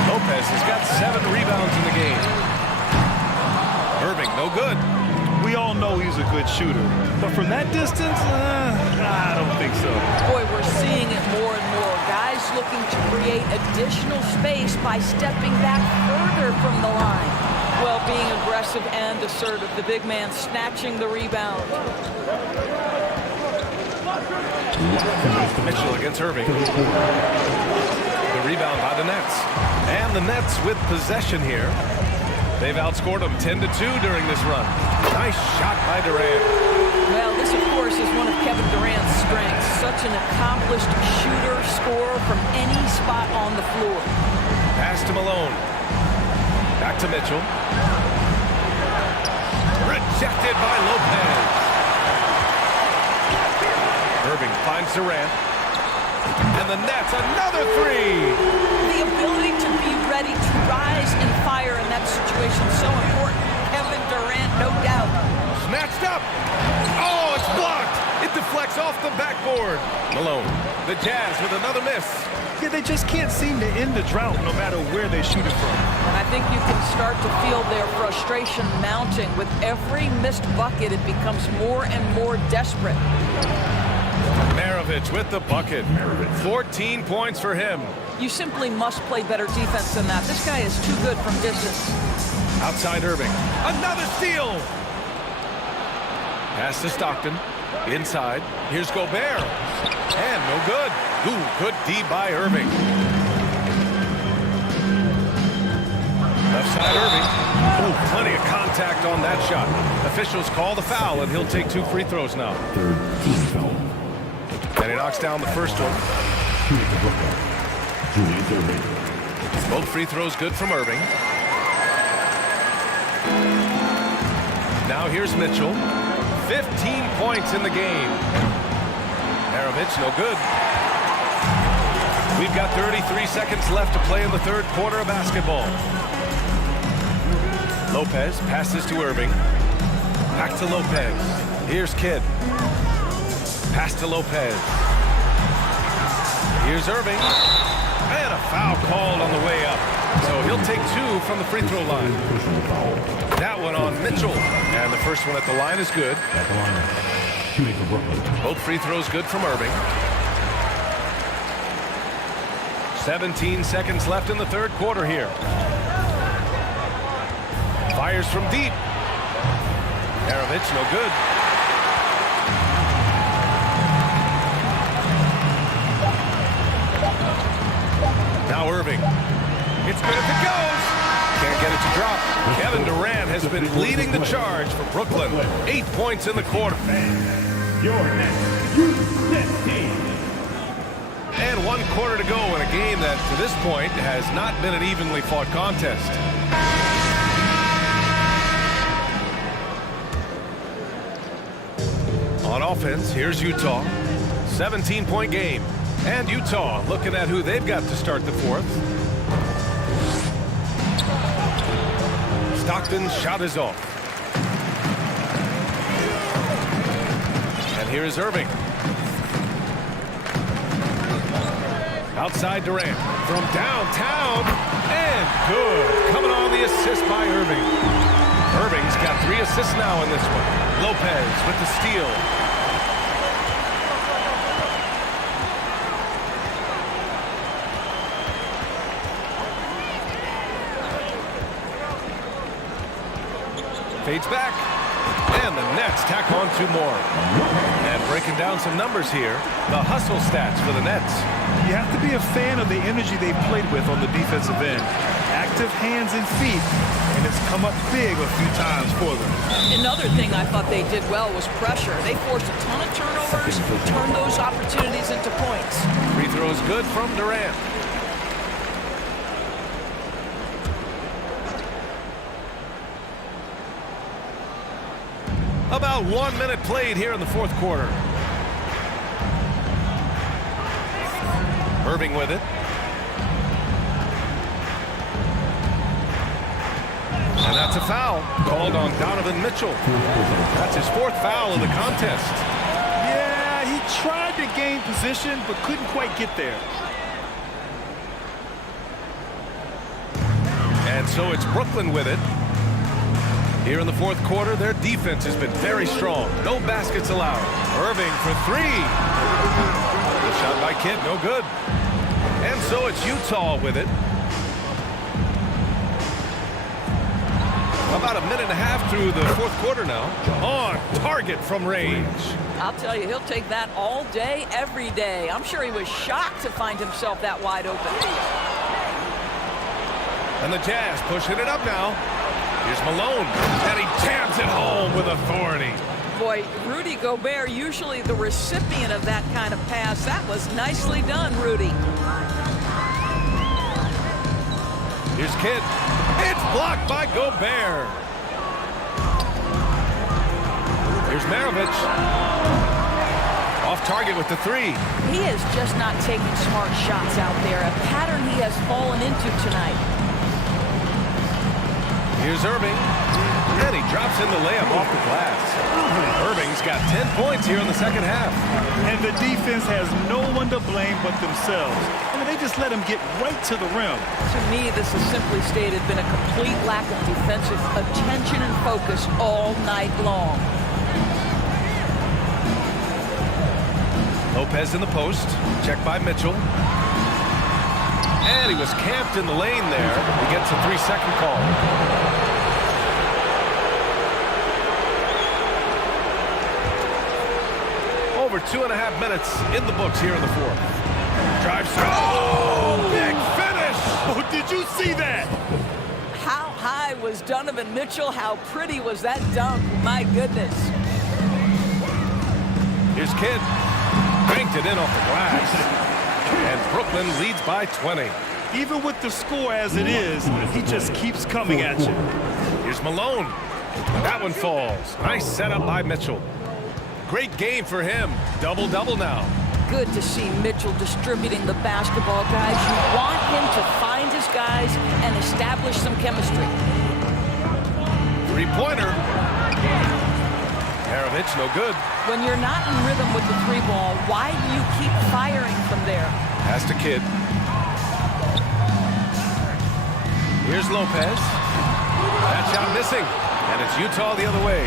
Lopez has got 7 rebounds in the game. Irving, no good. We all know he's a good shooter. But from that distance, I don't think so. Boy, we're seeing it more and more. Guys looking to create additional space by stepping back further from the line. Well, being aggressive and assertive. The big man snatching the rebound. Mitchell against Irving. The rebound by the Nets. And the Nets with possession here. They've outscored them 10-2 during this run. Nice shot by Durant. Well, this, of course, is one of Kevin Durant's strengths. Such an accomplished shooter, scorer from any spot on the floor. Pass to Malone. Back to Mitchell. Rejected by Lopez. Irving finds Durant. And the Nets, another three. The ability to be ready to rise and fire in that situation is so important. Kevin Durant, no doubt. Snatched up. Oh, it's blocked. It deflects off the backboard. Malone, the Jazz with another miss. Yeah, they just can't seem to end the drought no matter where they shoot it from. And I think you can start to feel their frustration mounting. With every missed bucket, it becomes more and more desperate. Maravich with the bucket. 14 points for him. You simply must play better defense than that. This guy is too good from distance. Outside Irving. Another steal. Pass to Stockton. Inside. Here's Gobert. And no good. Ooh, good D by Irving. Left side Irving. Oh, plenty of contact on that shot. Officials call the foul, and he'll take 2 free throws now. Third team foul. And he knocks down the first one. Shooting the Brooklyn. Julius Irving. Both free throws good from Irving. Now here's Mitchell. 15 points in the game. Maravich, no good. We've got 33 seconds left to play in the third quarter of basketball. Lopez passes to Irving. Back to Lopez. Here's Kidd. Pass to Lopez. Here's Irving. And a foul called on the way up. So he'll take 2 from the free throw line. That one on Mitchell. And the first one at the line is good. At the line. Shooting for Brooklyn. Both free throws good from Irving. 17 seconds left in the third quarter here. Fires from deep. Maravich, no good. Now Irving. It's good if it goes. Can't get it to drop. Kevin Durant has been leading the charge for Brooklyn. 8 points in the quarter. Your next Nets team. And 1 quarter to go in a game that, to this point, has not been an evenly fought contest. On offense, here's Utah. 17-point game. And Utah looking at who they've got to start the fourth. Stockton's shot is off. And here is Irving. Outside Durant. From downtown. And good. Coming on the assist by Irving. Irving's got 3 assists now in this one. Lopez with the steal. Fades back. And the Nets tack on 2 more. And breaking down some numbers here, the hustle stats for the Nets. You have to be a fan of the energy they've played with on the defensive end. Active hands and feet, and it's come up big a few times for them. Another thing I thought they did well was pressure. They forced a ton of turnovers, turned those opportunities into points. Free throws good from Durant. About 1 minute played here in the fourth quarter. Irving with it. And that's a foul called on Donovan Mitchell. That's his 4th foul of the contest. Yeah, he tried to gain position, but couldn't quite get there. And so it's Brooklyn with it. Here in the fourth quarter, their defense has been very strong. No baskets allowed. Irving for three. The shot by Kidd, no good. And so it's Utah with it. About a minute and a half through the fourth quarter now. On target from range. I'll tell you, he'll take that all day, every day. I'm sure he was shocked to find himself that wide open. And the Jazz pushing it up now. Here's Malone, and he jams it home with authority. Boy, Rudy Gobert, usually the recipient of that kind of pass. That was nicely done, Rudy. Here's Kidd. It's blocked by Gobert. Here's Maravich. Off target with the three. He is just not taking smart shots out there, a pattern he has fallen into tonight. Here's Irving. And he drops in the layup off the glass. Irving's got 10 points here in the second half. And the defense has no one to blame but themselves. I mean, they just let him get right to the rim. To me, this has simply stated been a complete lack of defensive attention and focus all night long. Lopez in the post. Checked by Mitchell. And he was camped in the lane there. He gets a 3-second call. Over 2.5 minutes in the books here in the fourth. Drives through. Oh, big finish. Oh, did you see that? How high was Donovan Mitchell? How pretty was that dunk? My goodness. Here's Kidd. Banked it in off the glass. And Brooklyn leads by 20. Even with the score as it is, he just keeps coming at you. Here's Malone. That one falls. Nice setup by Mitchell. Great game for him. Double-double now. Good to see Mitchell distributing the basketball, guys. You want him to find his guys and establish some chemistry. Three-pointer. Maravich, no good. When you're not in rhythm with the three ball, why do you keep firing from there? Pass to Kidd. Here's Lopez. That shot missing. And it's Utah the other way.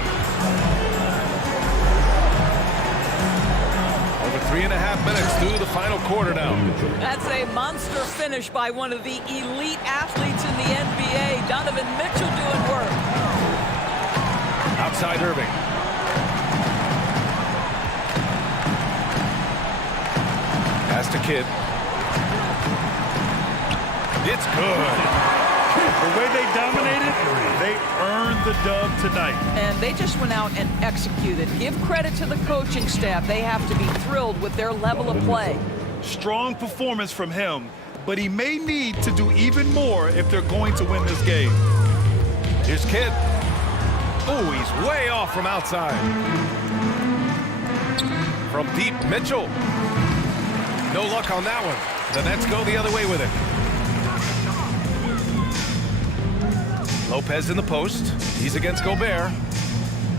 Over 3.5 minutes through the final quarter now. That's a monster finish by one of the elite athletes in the NBA. Donovan Mitchell doing work. Outside Irving. Pass to Kidd. It's good. The way they dominated, they earned the dub tonight. And they just went out and executed. Give credit to the coaching staff. They have to be thrilled with their level of play. Strong performance from him, but he may need to do even more if they're going to win this game. Here's Kidd. Oh, he's way off from outside. From deep, Mitchell. No luck on that one. The Nets go the other way with it. Lopez in the post. He's against Gobert.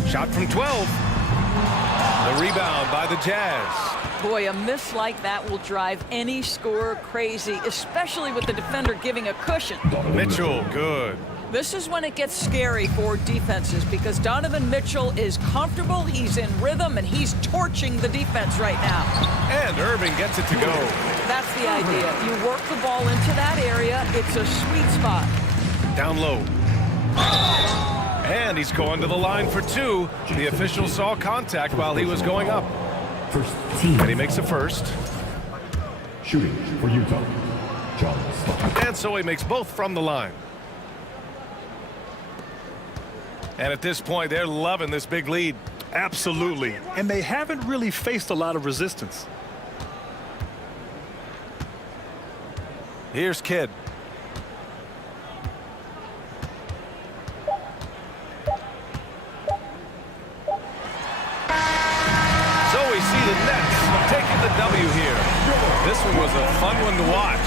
Shot from 12. The rebound by the Jazz. Boy, a miss like that will drive any scorer crazy, especially with the defender giving a cushion. Mitchell, good. This is when it gets scary for defenses because Donovan Mitchell is comfortable, he's in rhythm, and he's torching the defense right now. And Irving gets it to go. That's the idea. You work the ball into that area. It's a sweet spot. Down low. And he's going to the line for two. The official saw contact while he was going up. First team. And he makes a first. Shooting for Utah, John Stockton. And so he makes both from the line. And at this point, they're loving this big lead. Absolutely. And they haven't really faced a lot of resistance. Here's Kidd. So we see the Nets taking the W here. This one was a fun one to watch.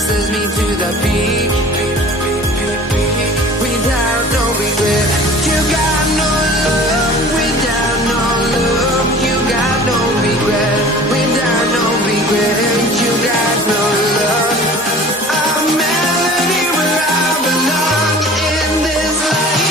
sends me to the peak. Without no regret, you got no love. Without no love, you got no regret. Without no regret, you got no love. A melody where I belong in this life.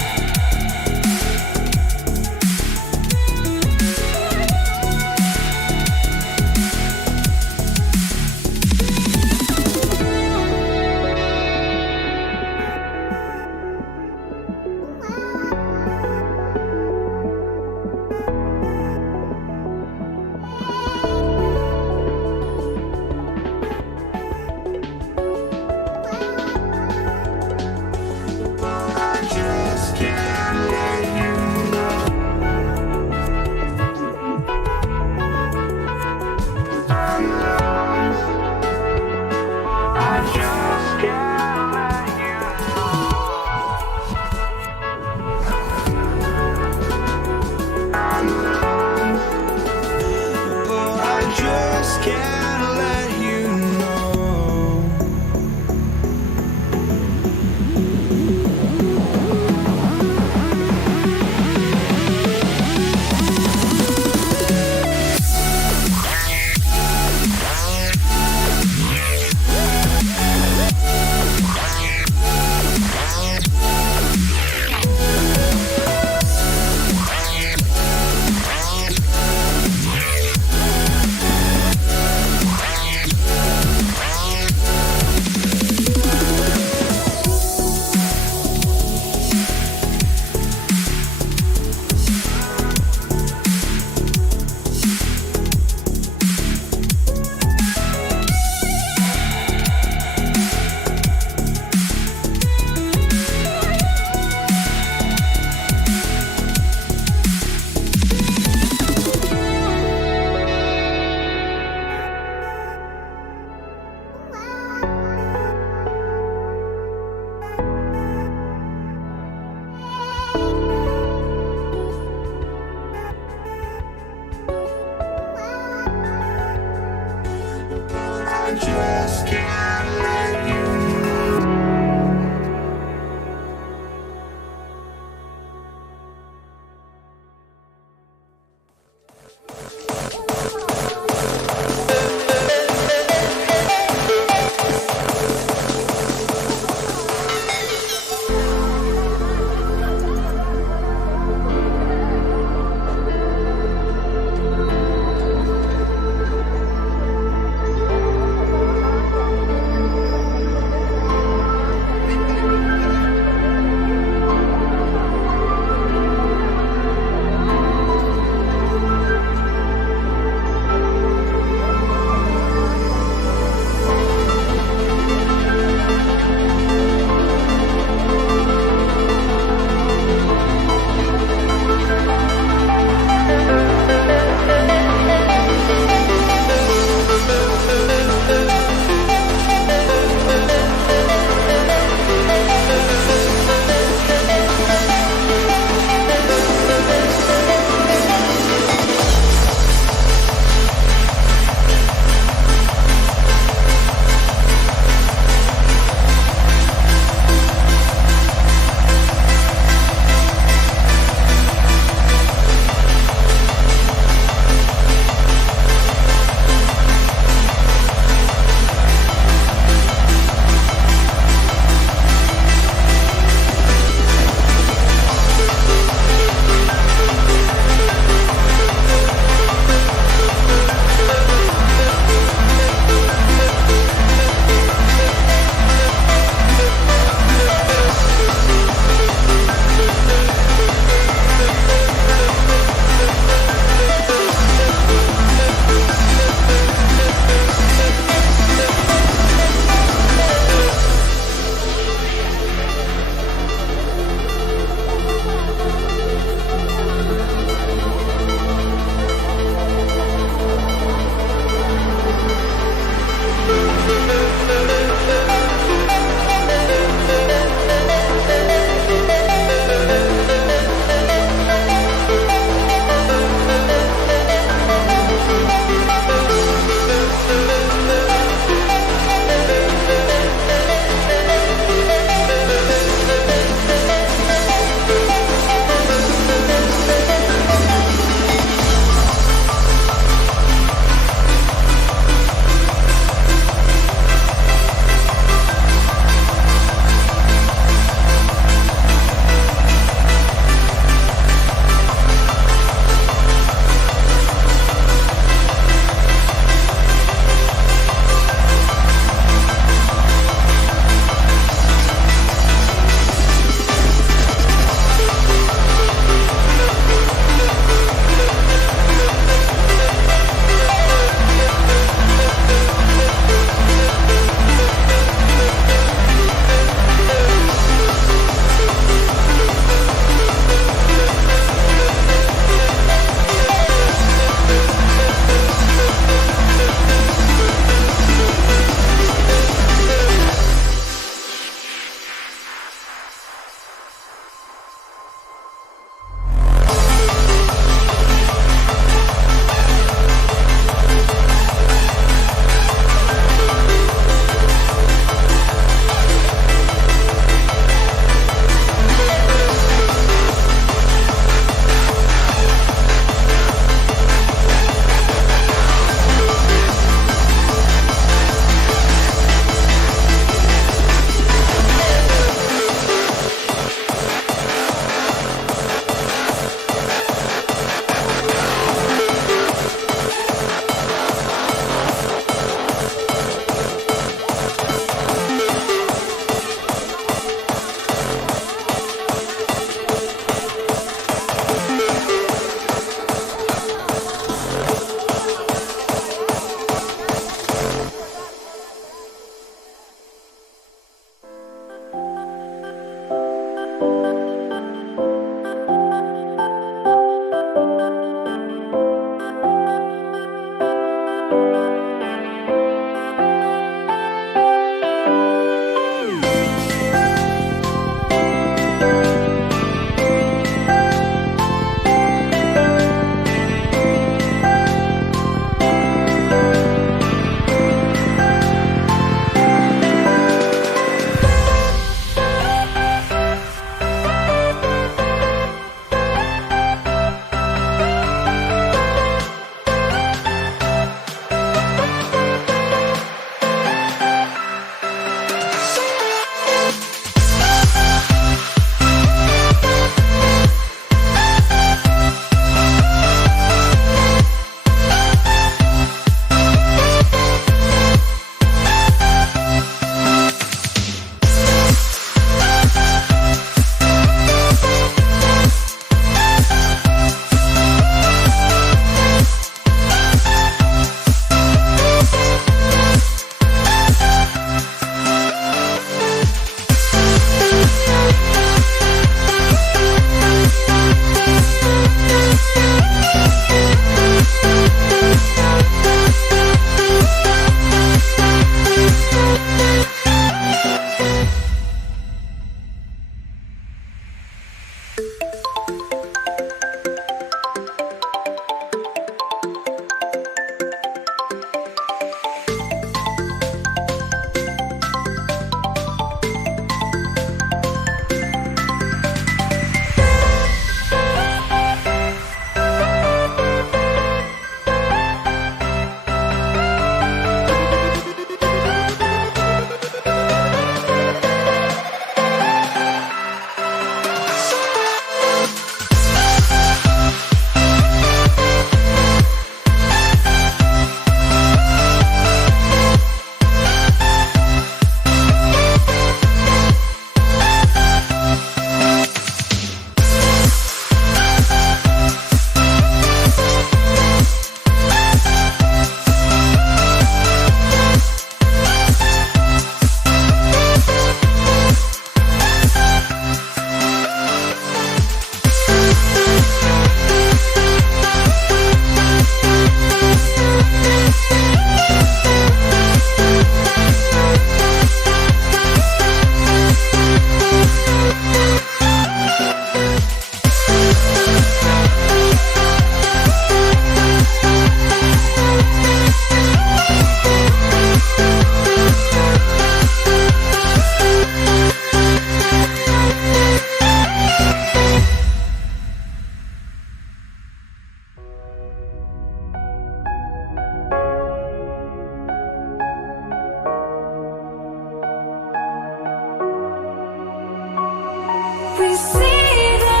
We see the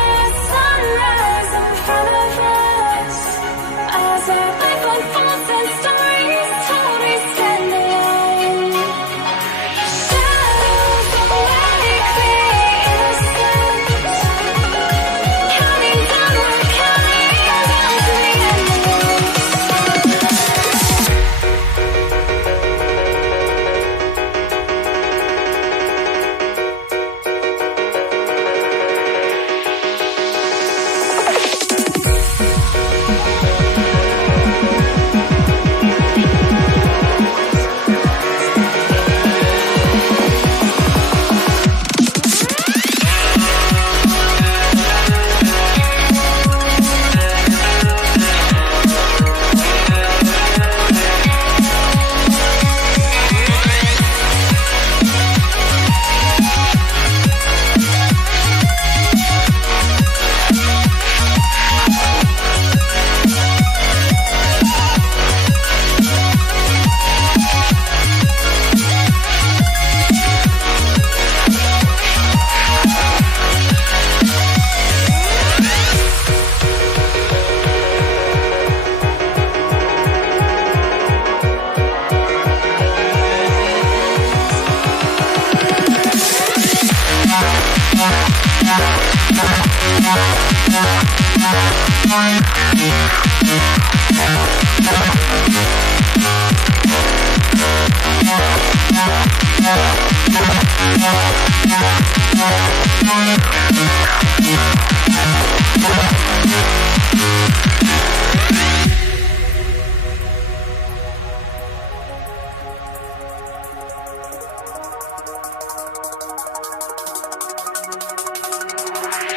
sunrise in front of us as our life unfolds and stories told. We stand alone. Shadows awake the innocence, counting down, we're counting down to the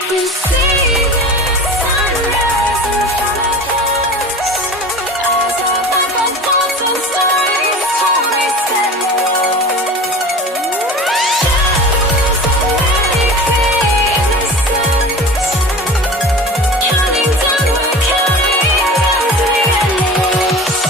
We see the sunrise in front of us as our life unfolds and stories told. We stand alone. Shadows awake the innocence, counting down, we're counting down to the endless.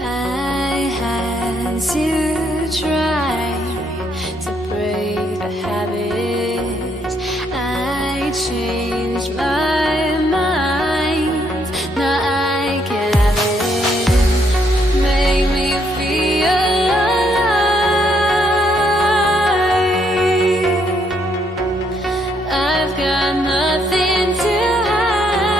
I had to try to break the habit. I changed my mind. Now I can have it. Make me feel alive. I've got nothing to hide.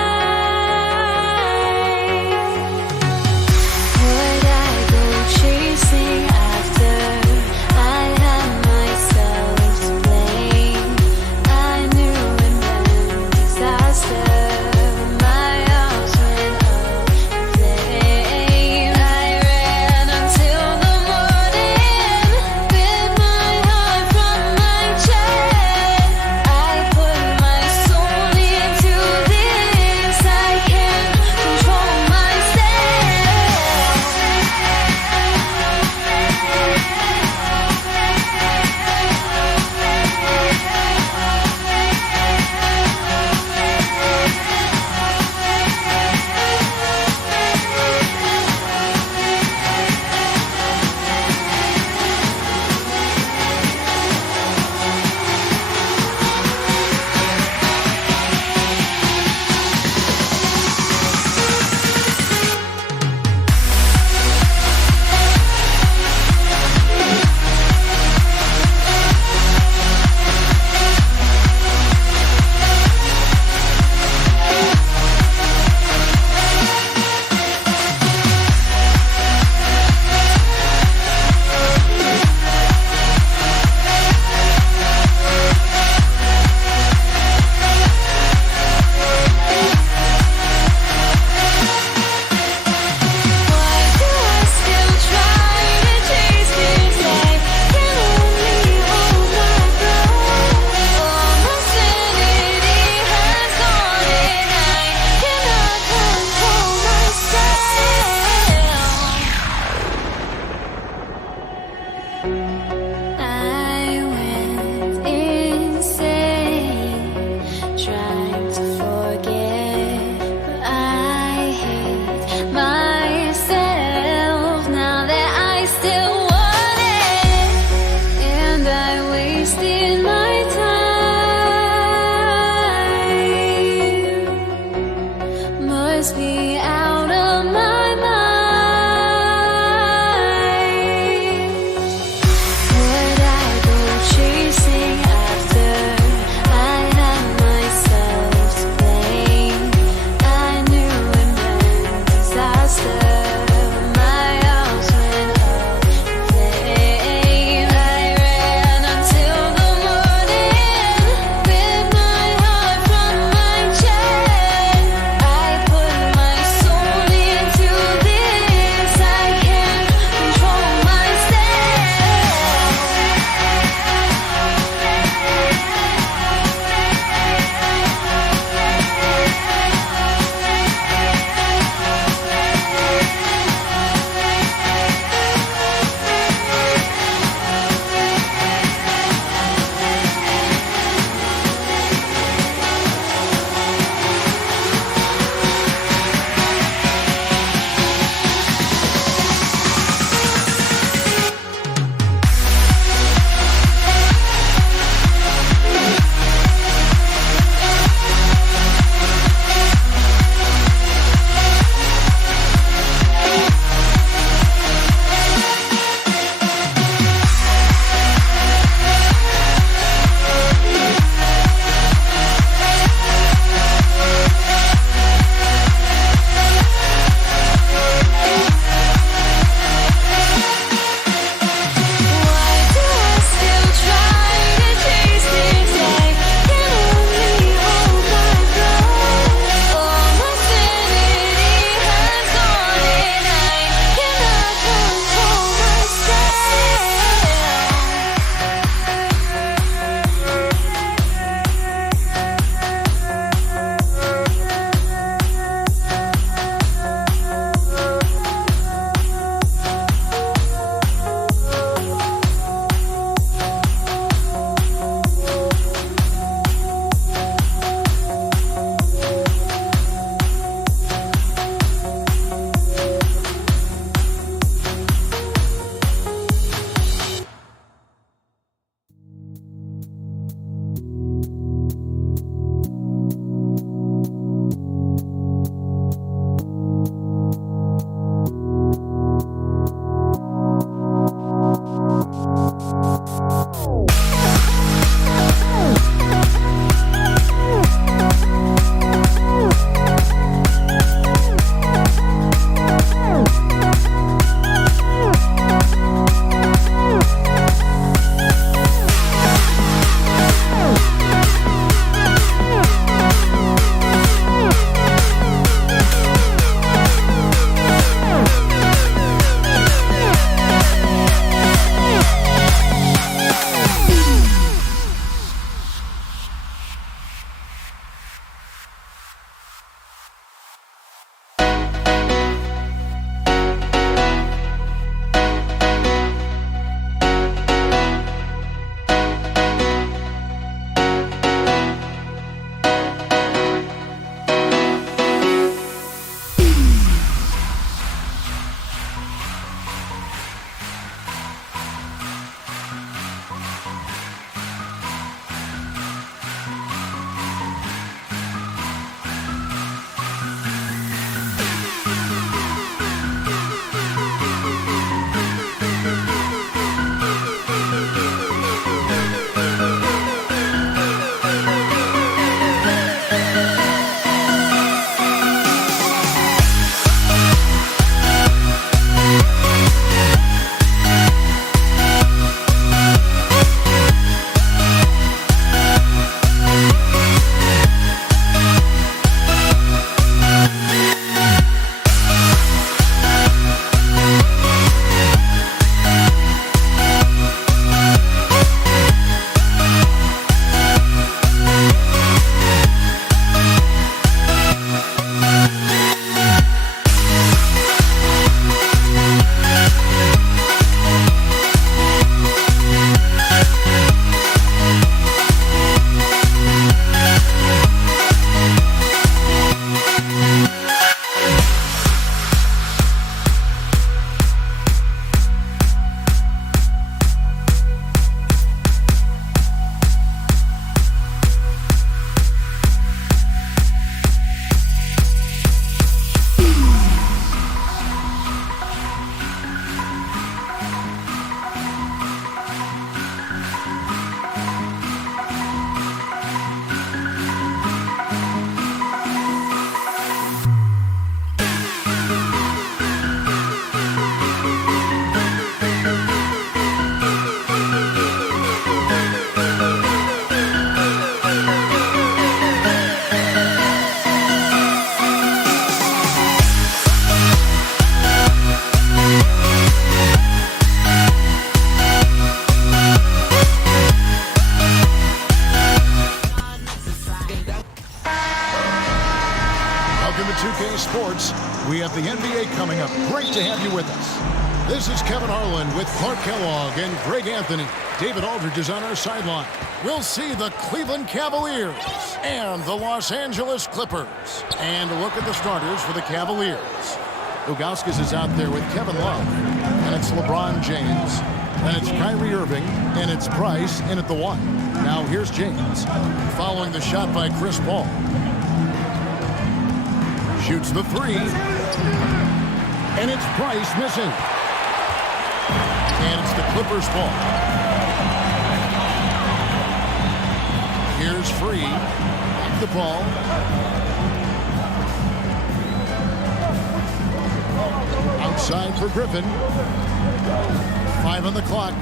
Would I go chasing after Great to have you with us. This is Kevin Harlan with Clark Kellogg and Greg Anthony. David Aldridge is on our sideline. We'll see the Cleveland Cavaliers and the Los Angeles Clippers. And a look at the starters for the Cavaliers. Ilgauskas is out there with Kevin Love. And it's LeBron James. And it's Kyrie Irving. And it's Price in at the 1. Now here's James. Following the shot by Chris Paul. Shoots the 3. And it's Price missing. And it's the Clippers' ball. Here's Free. Off the ball. Outside for Griffin. 5 on the clock.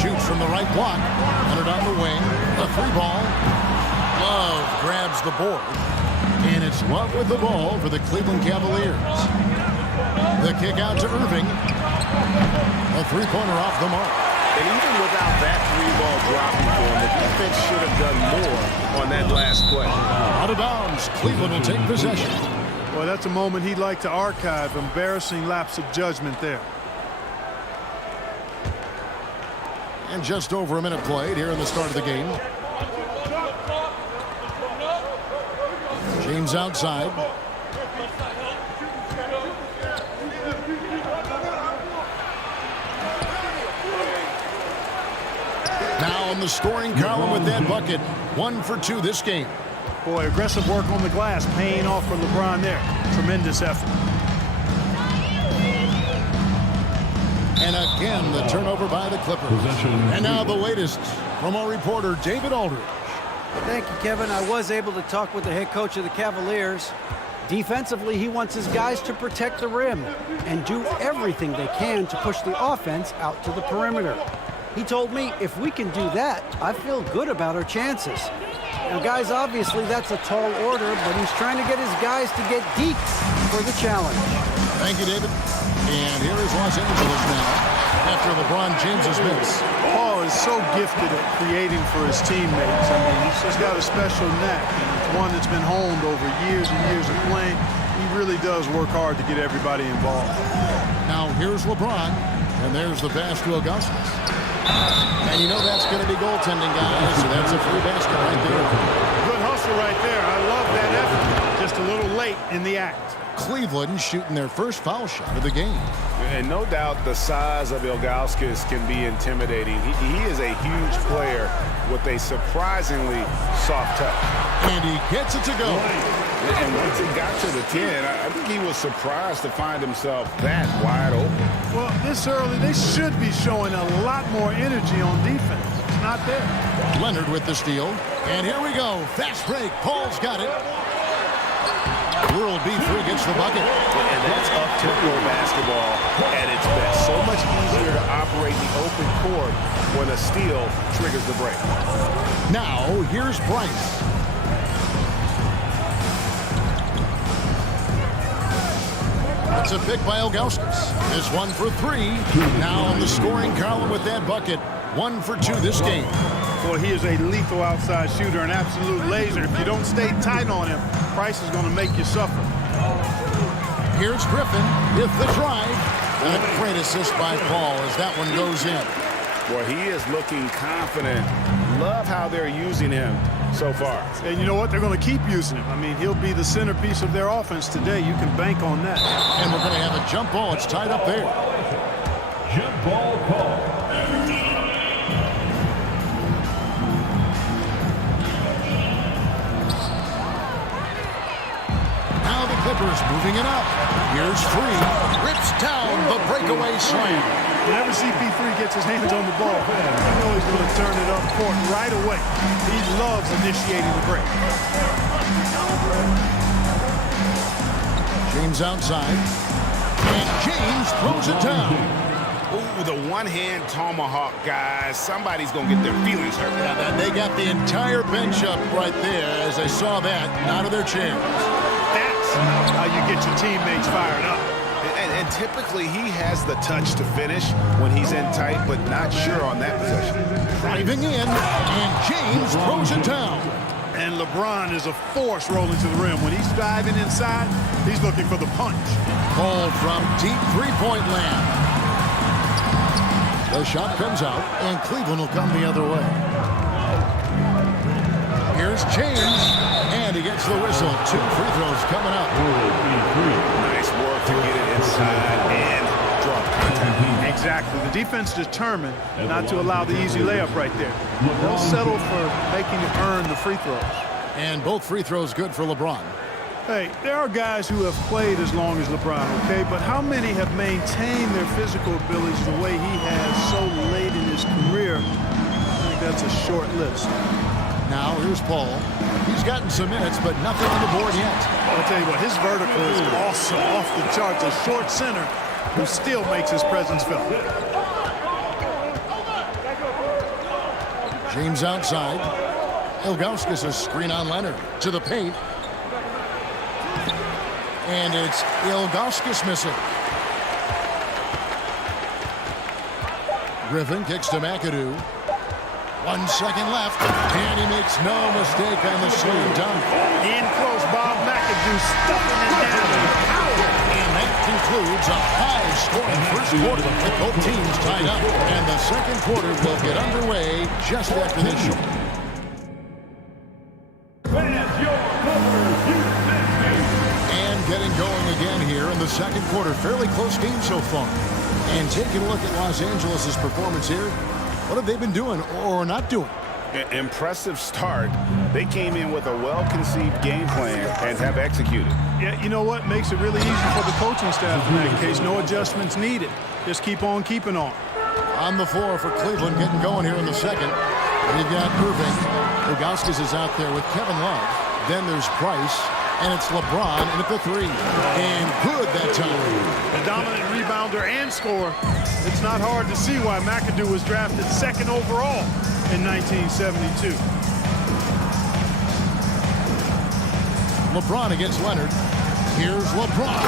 Shoots from the right block. Hunted on the wing. A 3-ball. Love grabs the board. And it's Love with the ball for the Cleveland Cavaliers. The kick out to Irving. A 3-pointer off the mark. And even without that 3-ball dropping for him, the defense should have done more on that last play. Out of bounds. Cleveland will take possession. Well, that's a moment he'd like to archive. Embarrassing lapse of judgment there. And just over a minute played here in the start of the game. James outside. Now on the scoring column with that bucket. 1 for 2 this game. Boy, aggressive work on the glass, paying off for LeBron there. Tremendous effort. And again, the turnover by the Clippers. And now the latest from our reporter, David Aldridge. Thank you, Kevin. I was able to talk with the head coach of the Cavaliers. Defensively, he wants his guys to protect the rim and do everything they can to push the offense out to the perimeter. He told me if we can do that, I feel good about our chances. Now, guys, obviously that's a tall order, but he's trying to get his guys to get deeks for the challenge. Thank you, David. And here is Los Angeles now after LeBron James's miss. Paul is so gifted at creating for his teammates. I mean, he's just got a special knack, and it's one that's been honed over years and years of playing. He really does work hard to get everybody involved. Now here's LeBron, and there's the pass to Ilgauskas. And you know that's going to be goaltending, guys. So that's a free basket right there. Good hustle right there. I love that effort. Just a little late in the act. Cleveland shooting their first foul shot of the game. And no doubt the size of Ilgauskas can be intimidating. He is a huge player with a surprisingly soft touch. And he gets it to go. And once it got to the 10, I think he was surprised to find himself that wide open. Well, this early, they should be showing a lot more energy on defense. It's not there. Leonard with the steal. And here we go. Fast break. Paul's got it. World B3 gets the bucket. And that's up-tempo basketball at its best. So much easier to operate the open court when a steal triggers the break. Now, here's Price. That's a pick by Ilgauskas. This one for 3. Now on the scoring column with that bucket. 1 for 2 this game. Boy, he is a lethal outside shooter, an absolute laser. If you don't stay tight on him, Price is going to make you suffer. Here's Griffin with the drive. And a great assist by Paul as that one goes in. Boy, he is looking confident. Love how they're using him so far. And you know what? They're going to keep using him. I mean, he'll be the centerpiece of their offense today. You can bank on that. And we're going to have a jump ball. It's tied up there. Jump ball call. Now the Clippers moving it up. Here's Free. Rips down the breakaway slam. Whenever CP3 gets his hands on the ball, you know he's going to turn it up court right away. He loves initiating the break. James outside. And James throws it down. Ooh, the one-hand tomahawk, guys. Somebody's going to get their feelings hurt. Yeah, they got the entire bench up right there as they saw that out of their chairs. That's how you get your teammates fired up. And typically he has the touch to finish when he's in tight, but not sure on that possession. Driving in, and James throws it down. And LeBron is a force rolling to the rim. When he's diving inside, he's looking for the punch. Called from deep three-point land. The shot comes out, and Cleveland will come the other way. Here's James, and he gets the whistle. 2 free throws coming up. Nice work to get it inside and draw contact. Exactly. The defense determined not to allow the easy layup right there. They'll settle for making it earn the free throws. And both free throws good for LeBron. Hey, there are guys who have played as long as LeBron, okay? But how many have maintained their physical abilities the way he has so late in his career? I think that's a short list. Now here's Paul. He's gotten some minutes, but nothing on the board yet. I'll tell you what, his vertical is also off the charts. A short center who still makes his presence felt. James outside. Ilgauskas a screen on Leonard to the paint. And it's Ilgauskas missing. Griffin kicks to McAdoo. 1 second left, and he makes no mistake on the slam dunk. In close, Bob McAdoo stuffing it down with power. And that concludes a high-scoring first quarter with both teams tied up. And the second quarter will get underway just after this short. And getting going again here in the second quarter. Fairly close game so far. And taking a look at Los Angeles' performance here. What have they been doing or not doing? Impressive start. They came in with a well-conceived game plan and have executed. Yeah, you know what? Makes it really easy for the coaching staff in that case. No adjustments needed. Just keep on keeping on. On the floor for Cleveland, getting going here in the second. We've got Irving. Ilgauskas is out there with Kevin Love. Then there's Price. And it's LeBron in at the 3. And good that time. A dominant rebounder and scorer. It's not hard to see why McAdoo was drafted 2nd overall in 1972. LeBron against Leonard. Here's LeBron.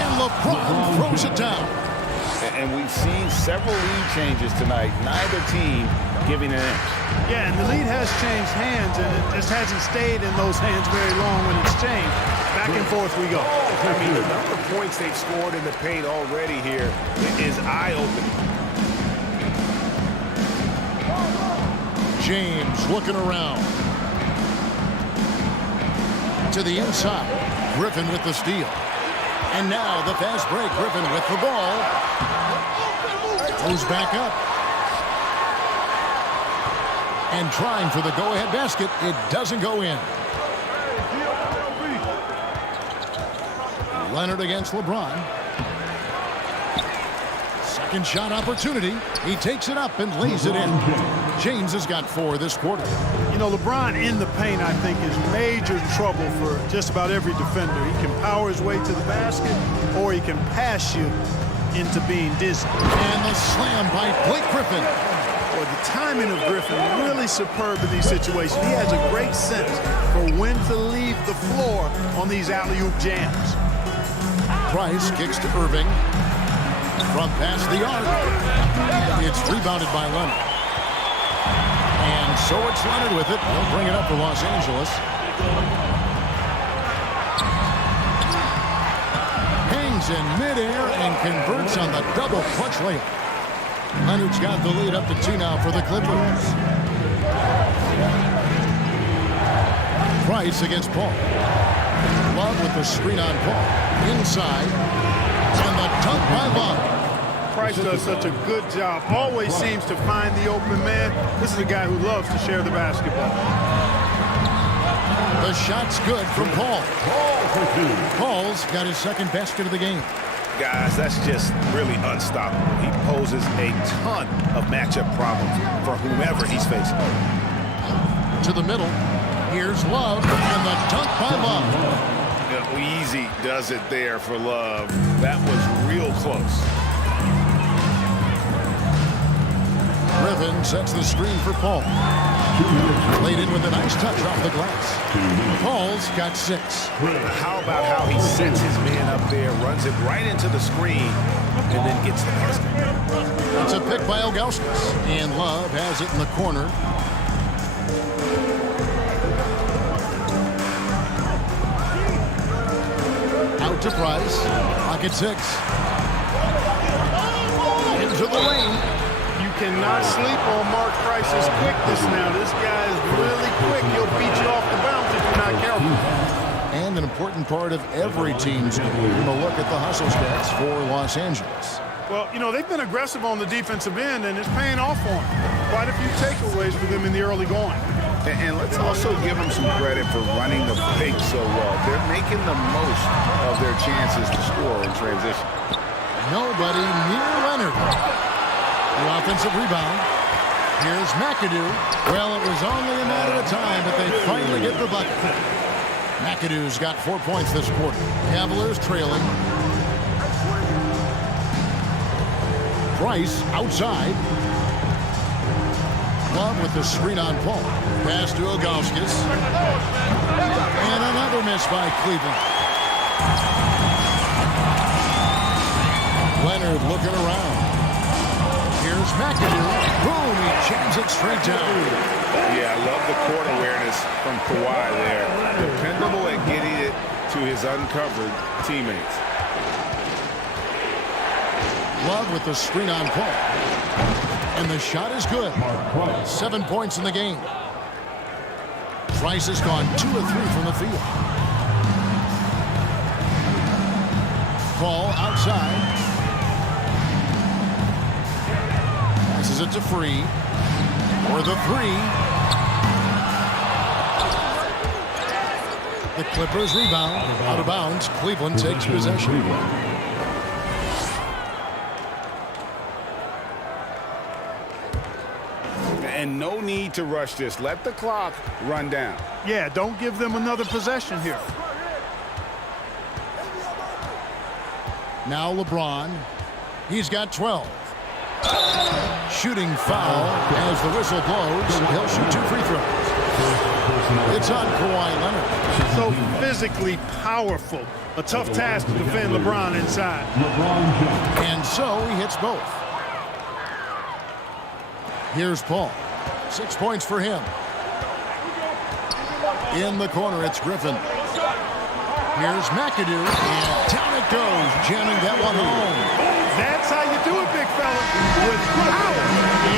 And LeBron throws it down. And we've seen several lead changes tonight. Neither team giving an inch. Yeah, and the lead has changed hands, and it just hasn't stayed in those hands very long when it's changed. Back and forth we go. I mean, the number of points they've scored in the paint already here is eye-opening. James looking around. To the inside. Griffin with the steal. And now the fast break. Griffin with the ball. Goes back up. And trying for the go-ahead basket. It doesn't go in. Leonard against LeBron. Second shot opportunity. He takes it up and lays it in. James has got 4 this quarter. You know, LeBron in the paint, I think, is major trouble for just about every defender. He can power his way to the basket, or he can pass you into being dizzy. And the slam by Blake Griffin. Well, the timing of Griffin really superb in these situations. He has a great sense for when to leave the floor on these alley-oop jams. Price kicks to Irving. From past the arc. It's rebounded by Leonard. And so it's Leonard with it. He'll bring it up for Los Angeles. Hangs in midair and converts on the double clutch layup. Leonard's got the lead up to 2 now for the Clippers. Price against Paul. Love with the screen on Paul. Inside. And the dunk by Love. Price does such a good job. Always seems to find the open man. This is a guy who loves to share the basketball. The shot's good from Paul. Paul's got his second basket of the game. Guys, that's just really unstoppable. He poses a ton of matchup problems for whomever he's facing. To the middle. Here's Love, and the dunk by Love. Easy does it there for Love. That was real close. Griffin sets the screen for Paul. Laid in with a nice touch off the glass. Paul's got 6. How about how he sets his man up there, runs it right into the screen, and then gets the basket. It's a pick by Ilgauskas. And Love has it in the corner. to Price. Pocket 6. Into the lane. You cannot sleep on Mark Price's quickness now. This guy is really quick. He'll beat you off the bounce if you're not careful. And an important part of every team's game. We're going to look at the hustle stats for Los Angeles. Well, you know, they've been aggressive on the defensive end, and it's paying off for them. Quite a few takeaways for them in the early going. And let's also give them some credit for running the fake so well. They're making the most of their chances to score in transition. Nobody near Leonard. The offensive rebound. Here's McAdoo. Well, it was only a matter of time, but they finally get the bucket. McAdoo's got 4 points this quarter. Cavaliers trailing. Price outside. Love with the screen on Paul. Pass to Ilgauskas. And another miss by Cleveland. Leonard looking around. Here's McAdoo. Boom, he jams it straight down. Yeah, I love the court awareness from Kawhi there. Dependable at getting it to his uncovered teammates. Love with the screen on Paul. And the shot is good. 7 points in the game. Price has gone 2 of 3 from the field. Paul outside. Passes it to Free. For the 3. The Clippers rebound. Out of bounds. Cleveland takes possession. And no need to rush this. Let the clock run down. Yeah, don't give them another possession here. Now LeBron. He's got 12. Shooting foul as the whistle blows. He'll shoot 2 free throws. It's on Kawhi Leonard. So physically powerful. A tough task to defend LeBron inside. And so he hits both. Here's Paul. 6 points for him. In the corner, it's Griffin. Here's McAdoo, and down it goes, jamming that one home. That's how you do it, big fella, with power.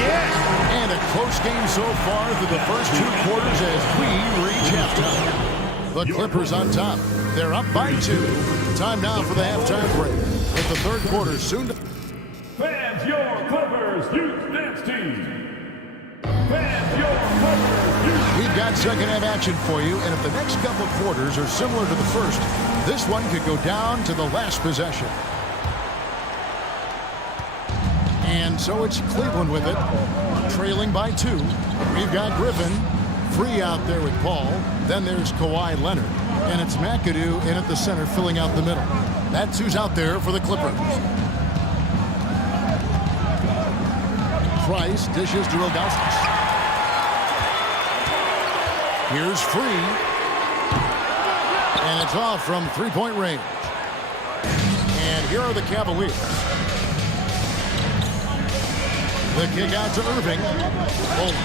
Yes. And a close game so far through the first 2 quarters as we reach halftime. The Clippers on top. They're up by 2. Time now for the halftime break. With the third quarter soon to... Fans, your Clippers Youth Dance Team. Fans, your Clippers Youth. We've got second half action for you, and if the next couple quarters are similar to the first, this one could go down to the last possession. And so it's Cleveland with it, trailing by 2. We've got Griffin, Free out there with Paul. Then there's Kawhi Leonard, and it's McAdoo in at the center, filling out the middle. That's who's out there for the Clippers. Price dishes to Ilgauskas. Here's Free. And it's off from 3-point range. And here are the Cavaliers. The kick out to Irving. A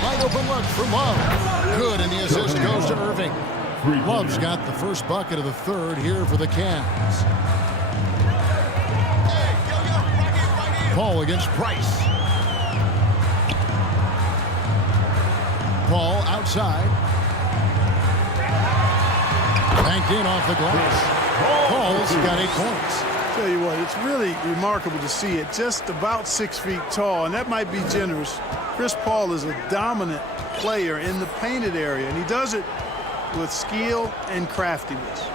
wide open look for Love. Good, and the assist goes to Irving. Love's got the first bucket of the third here for the Cavs. Paul against Price. Paul outside. Banked in off the glass. Paul's got 8 points. Tell you what, it's really remarkable to see it. Just about 6 feet tall, and that might be generous. Chris Paul is a dominant player in the painted area, and he does it with skill and craftiness.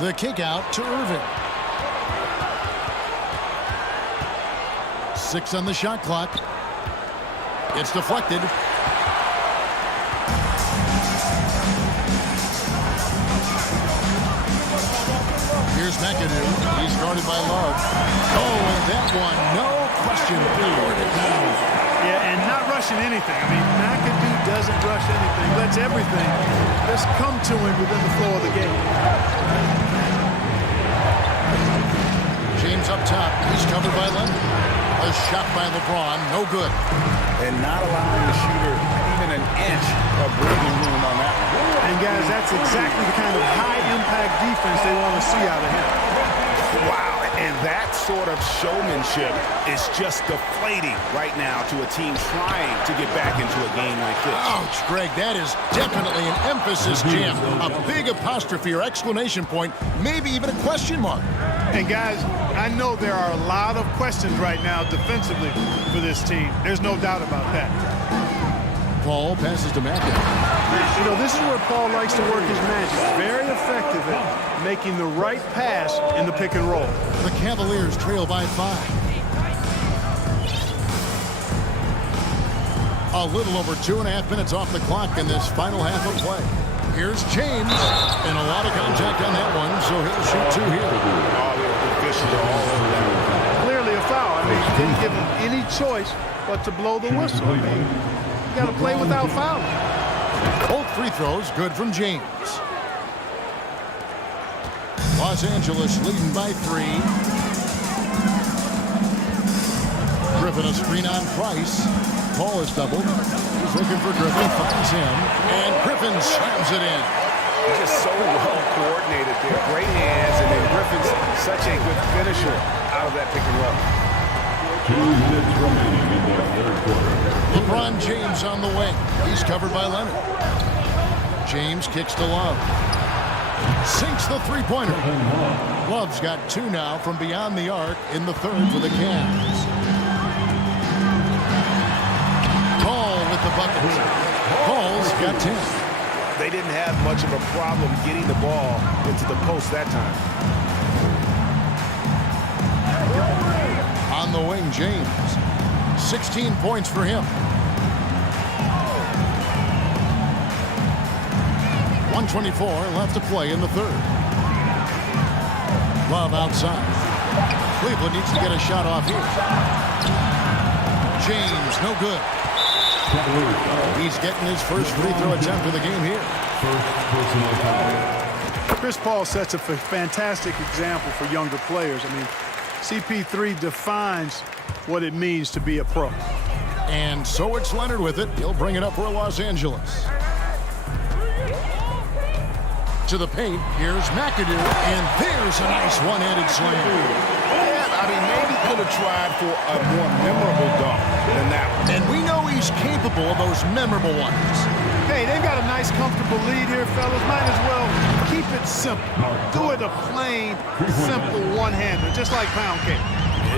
The kick out to Irving. 6 on the shot clock. It's deflected. Here's McAdoo. He's guarded by Love. Oh, and that one, no question. Yeah, and not rushing anything. I mean, McAdoo doesn't rush anything. Lets everything just come to him within the flow of the game. James up top. He's covered by Leonard. A shot by LeBron. No good. And not allowing the shooter even an inch of breathing room on that one. And guys, that's exactly the kind of high-impact defense they want to see out of him. Wow, and that sort of showmanship is just deflating right now to a team trying to get back into a game like this. Ouch, Greg, that is definitely an emphasis jam. A big apostrophe or exclamation point, maybe even a question mark. And guys, I know there are a lot of questions right now defensively for this team. There's no doubt about that. Paul passes to McAdoo. You know, this is where Paul likes to work his magic. Very effective at making the right pass in the pick and roll. The Cavaliers trail by 5. A little over 2.5 minutes off the clock in this final half of play. Here's James, and a lot of contact on that one, so he'll shoot 2 here. Clearly a foul. I mean, he didn't give him any choice but to blow the whistle. I mean, you got to play without fouling. Both free throws good from James. Los Angeles leading by 3. Griffin a screen on Price. Paul is doubled. He's looking for Griffin, finds him, and Griffin slams it in. Just so well coordinated there. Great hands, and then Griffin's such a good finisher out of that pick and roll. 2 minutes remaining in the third quarter. LeBron James on the wing. He's covered by Leonard. James kicks to Love. Sinks the three-pointer. Love's got 2 now from beyond the arc in the third for the Cavs. Paul with the bucket. Paul's got 10. They didn't have much of a problem getting the ball into the post that time. On the wing, James. 16 points for him. 1:24 left to play in the third. Love outside. Cleveland needs to get a shot off here. James, no good. He's getting his first free throw attempt of the game here. Chris Paul sets a fantastic example for younger players. I mean, CP3 defines what it means to be a pro. And so it's Leonard with it. He'll bring it up for Los Angeles. To the paint, here's McAdoo, and there's a nice one-handed slam. Yeah, I mean, maybe could have tried for a more memorable dunk than that one. And we know he's capable of those memorable ones. Hey, they've got a nice, comfortable lead here, fellas. Might as well keep it simple. Do it a plain, simple one-hander, just like pound cake.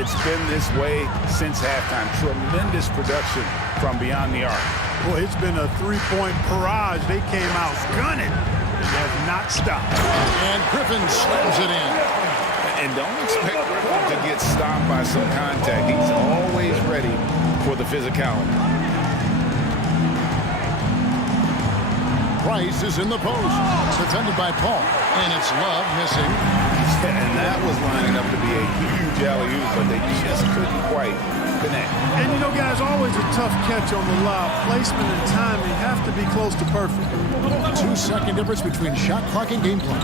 It's been this way since halftime. Tremendous production from beyond the arc. Boy, it's been a three-point barrage. They came out gunning. They have not stopped. And Griffin slams it in. And don't expect Griffin to get stopped by some contact. He's always ready for the physicality. Price is in the post. Defended by Paul. And it's Love missing. And that was lining up to be a huge alley-oop, but they just couldn't quite connect. And you know, guys, always a tough catch on the lob. Placement and timing have to be close to perfect. 2-second difference between shot clock and game clock.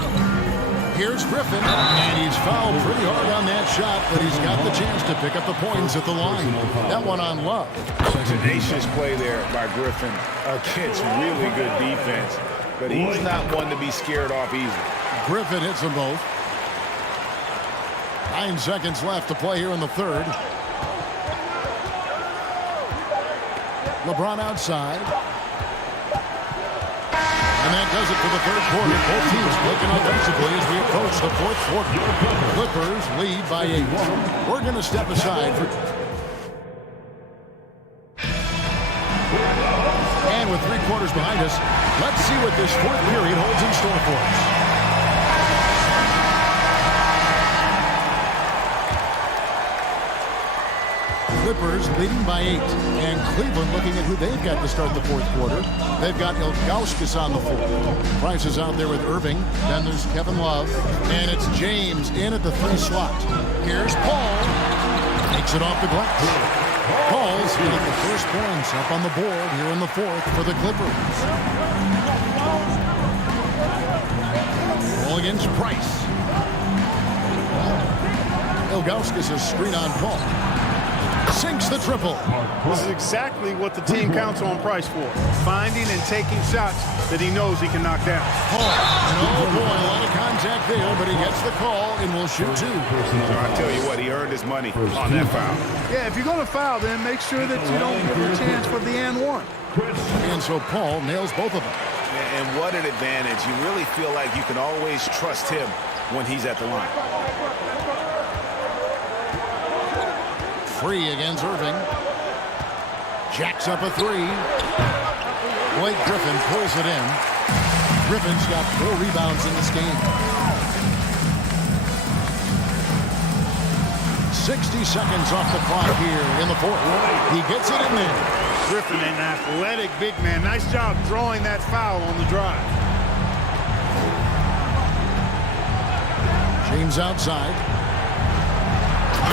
Here's Griffin, and he's fouled pretty hard on that shot, but he's got the chance to pick up the points at the line. That one on Love. Tenacious play there by Griffin against really good defense, but he's not one to be scared off easily. Griffin hits them both. 9 seconds left to play here in the third. LeBron outside. And that does it for the third quarter. Both teams clicking offensively as we approach the fourth quarter. Clippers lead by 8. We're going to step aside for... And with 3 quarters behind us, let's see what this fourth period holds in store for us. Clippers leading by 8, and Cleveland looking at who they've got to start the fourth quarter. They've got Ilgauskas on the floor. Price is out there with Irving. Then there's Kevin Love, and it's James in at the 3 slot. Here's Paul. Takes it off the glass. Paul's got the first points up on the board here in the fourth for the Clippers. Ball against Price. Ilgauskas' screen on Paul. sinks the triple. This is exactly what the team counts on Price for. Finding and taking shots that he knows he can knock down. Oh, boy, a lot of contact there, but he gets the call and will shoot 2. So I tell you what, he earned his money on that foul. Yeah, if you're going to foul, then make sure that you don't give him a chance for the and one. And so Paul nails both of them. And what an advantage. You really feel like you can always trust him when he's at the line. Free against Irving. Jacks up a 3. Blake Griffin pulls it in. Griffin's got 4 rebounds in this game. 60 seconds off the clock here in the fourth. He gets it in there. Griffin, an athletic big man. Nice job drawing that foul on the drive. James outside.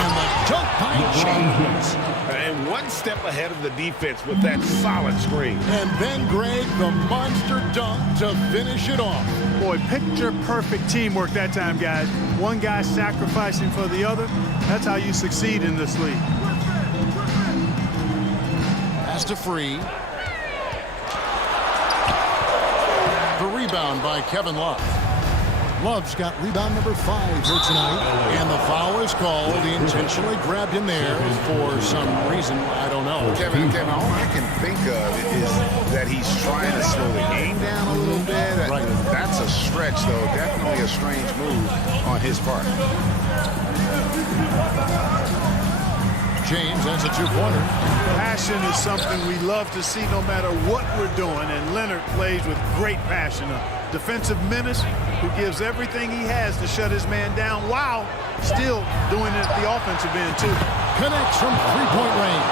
And the dunk by James. And one step ahead of the defense with that solid screen. And then Greg, the monster dunk to finish it off. Boy, picture-perfect teamwork that time, guys. One guy sacrificing for the other. That's how you succeed in this league. Pass to Free. The rebound by Kevin Love. Love's got rebound number 5 here tonight. And the foul is called. He intentionally grabbed him there for some reason. I don't know. Kevin, all I can think of is that he's trying to slow the game down a little bit. Right. That's a stretch, though. Definitely a strange move on his part. James, that's a 2-pointer. Passion is something we love to see no matter what we're doing. And Leonard plays with great passion. A defensive menace who gives everything he has to shut his man down while still doing it at the offensive end, too. Connects from 3-point range.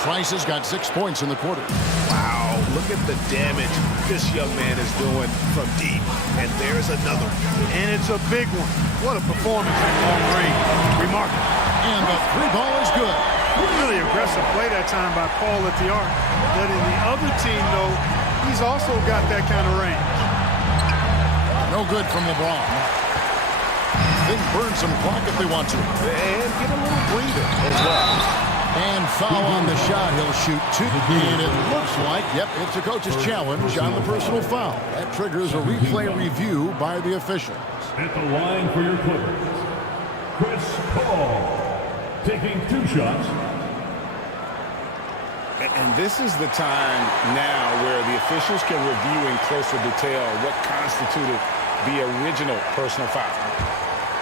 Price has got 6 points in the quarter. Wow, look at the damage this young man is doing from deep. And there's another. And it's a big one. What a performance from long range. Remarkable. And the 3-ball is good. Really aggressive play that time by Paul at the arc. Letting the other team know he's also got that kind of range. No good from LeBron. They burn some clock if they want to. And get a little breather as well. And foul on the shot. He'll shoot 2. And it looks like, yep, it's a coach's challenge on the personal foul. That triggers a replay review by the officials. At the line for your Clippers, Chris Paul, taking 2 shots. And this is the time now where the officials can review in closer detail what constituted the original personal foul.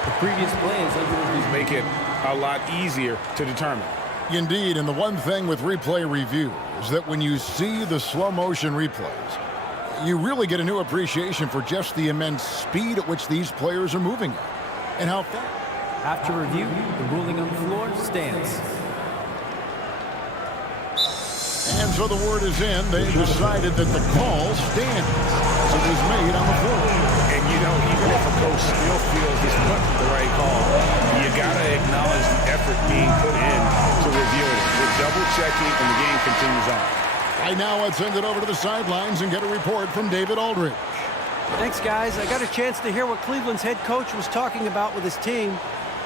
The previous play is under review. Make it a lot easier to determine. Indeed, and the one thing with replay review is that when you see the slow motion replays, you really get a new appreciation for just the immense speed at which these players are moving at and how fast. After review, the ruling on the floor stands. And so the word is in. They've decided that the call stands as it was made on the floor. And, you know, even if a coach still feels this wasn't the right call, you got to acknowledge the effort being put in to review it. They're double-checking, and the game continues on. Right now, let's send it over to the sidelines and get a report from David Aldridge. Thanks, guys. I got a chance to hear what Cleveland's head coach was talking about with his team.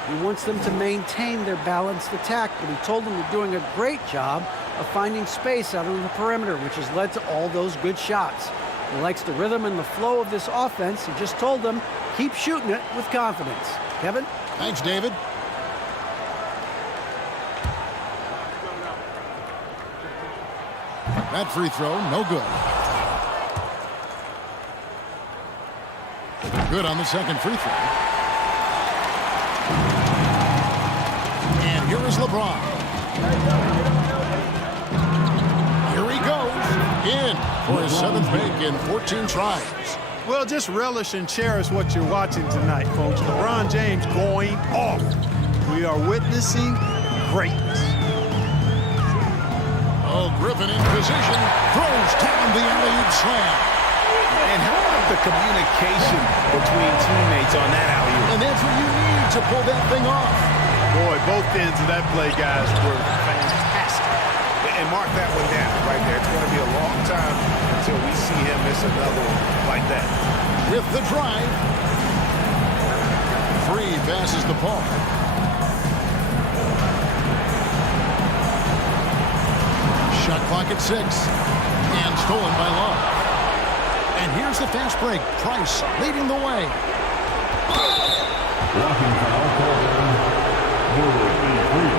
He wants them to maintain their balanced attack, but he told them they're doing a great job of finding space out on the perimeter, which has led to all those good shots. He likes the rhythm and the flow of this offense. He just told them, keep shooting it with confidence. Kevin? Thanks, David. That free throw, no good. Good on the second free throw. And here is LeBron. Here he goes. In for his 7th make in 14 tries. Well, just relish and cherish what you're watching tonight, folks. LeBron James going off. We are witnessing greatness. Oh, Griffin in position. Throws down the alley-oop slam. And how about the communication between teammates on that alley-oop? And that's what you need to pull that thing off. Boy, both ends of that play, guys, were fantastic. And mark that one down right there. It's going to be a long time until we see him miss another one like that. With the drive. Free passes the ball. make it 6. And stolen by Love. And here's the fast break. Price leading the way. Blocking foul called on number 83.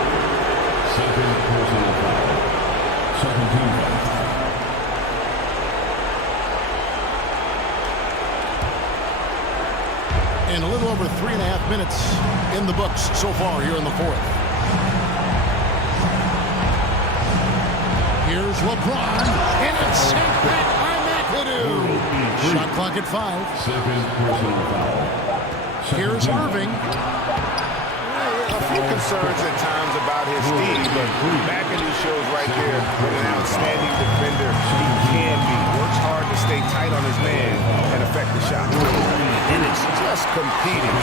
Second personal foul. Second team foul. And a little over 3.5 minutes in the books so far here in the 4th. Here's LeBron, and it's sent back by McAdoo. Shot clock at 5. Second personal foul. Here's Irving. A few concerns at times about his speed, but McAdoo shows right there what an outstanding defender he can be. Works hard to stay tight on his man and affect the shot. And it's just competing,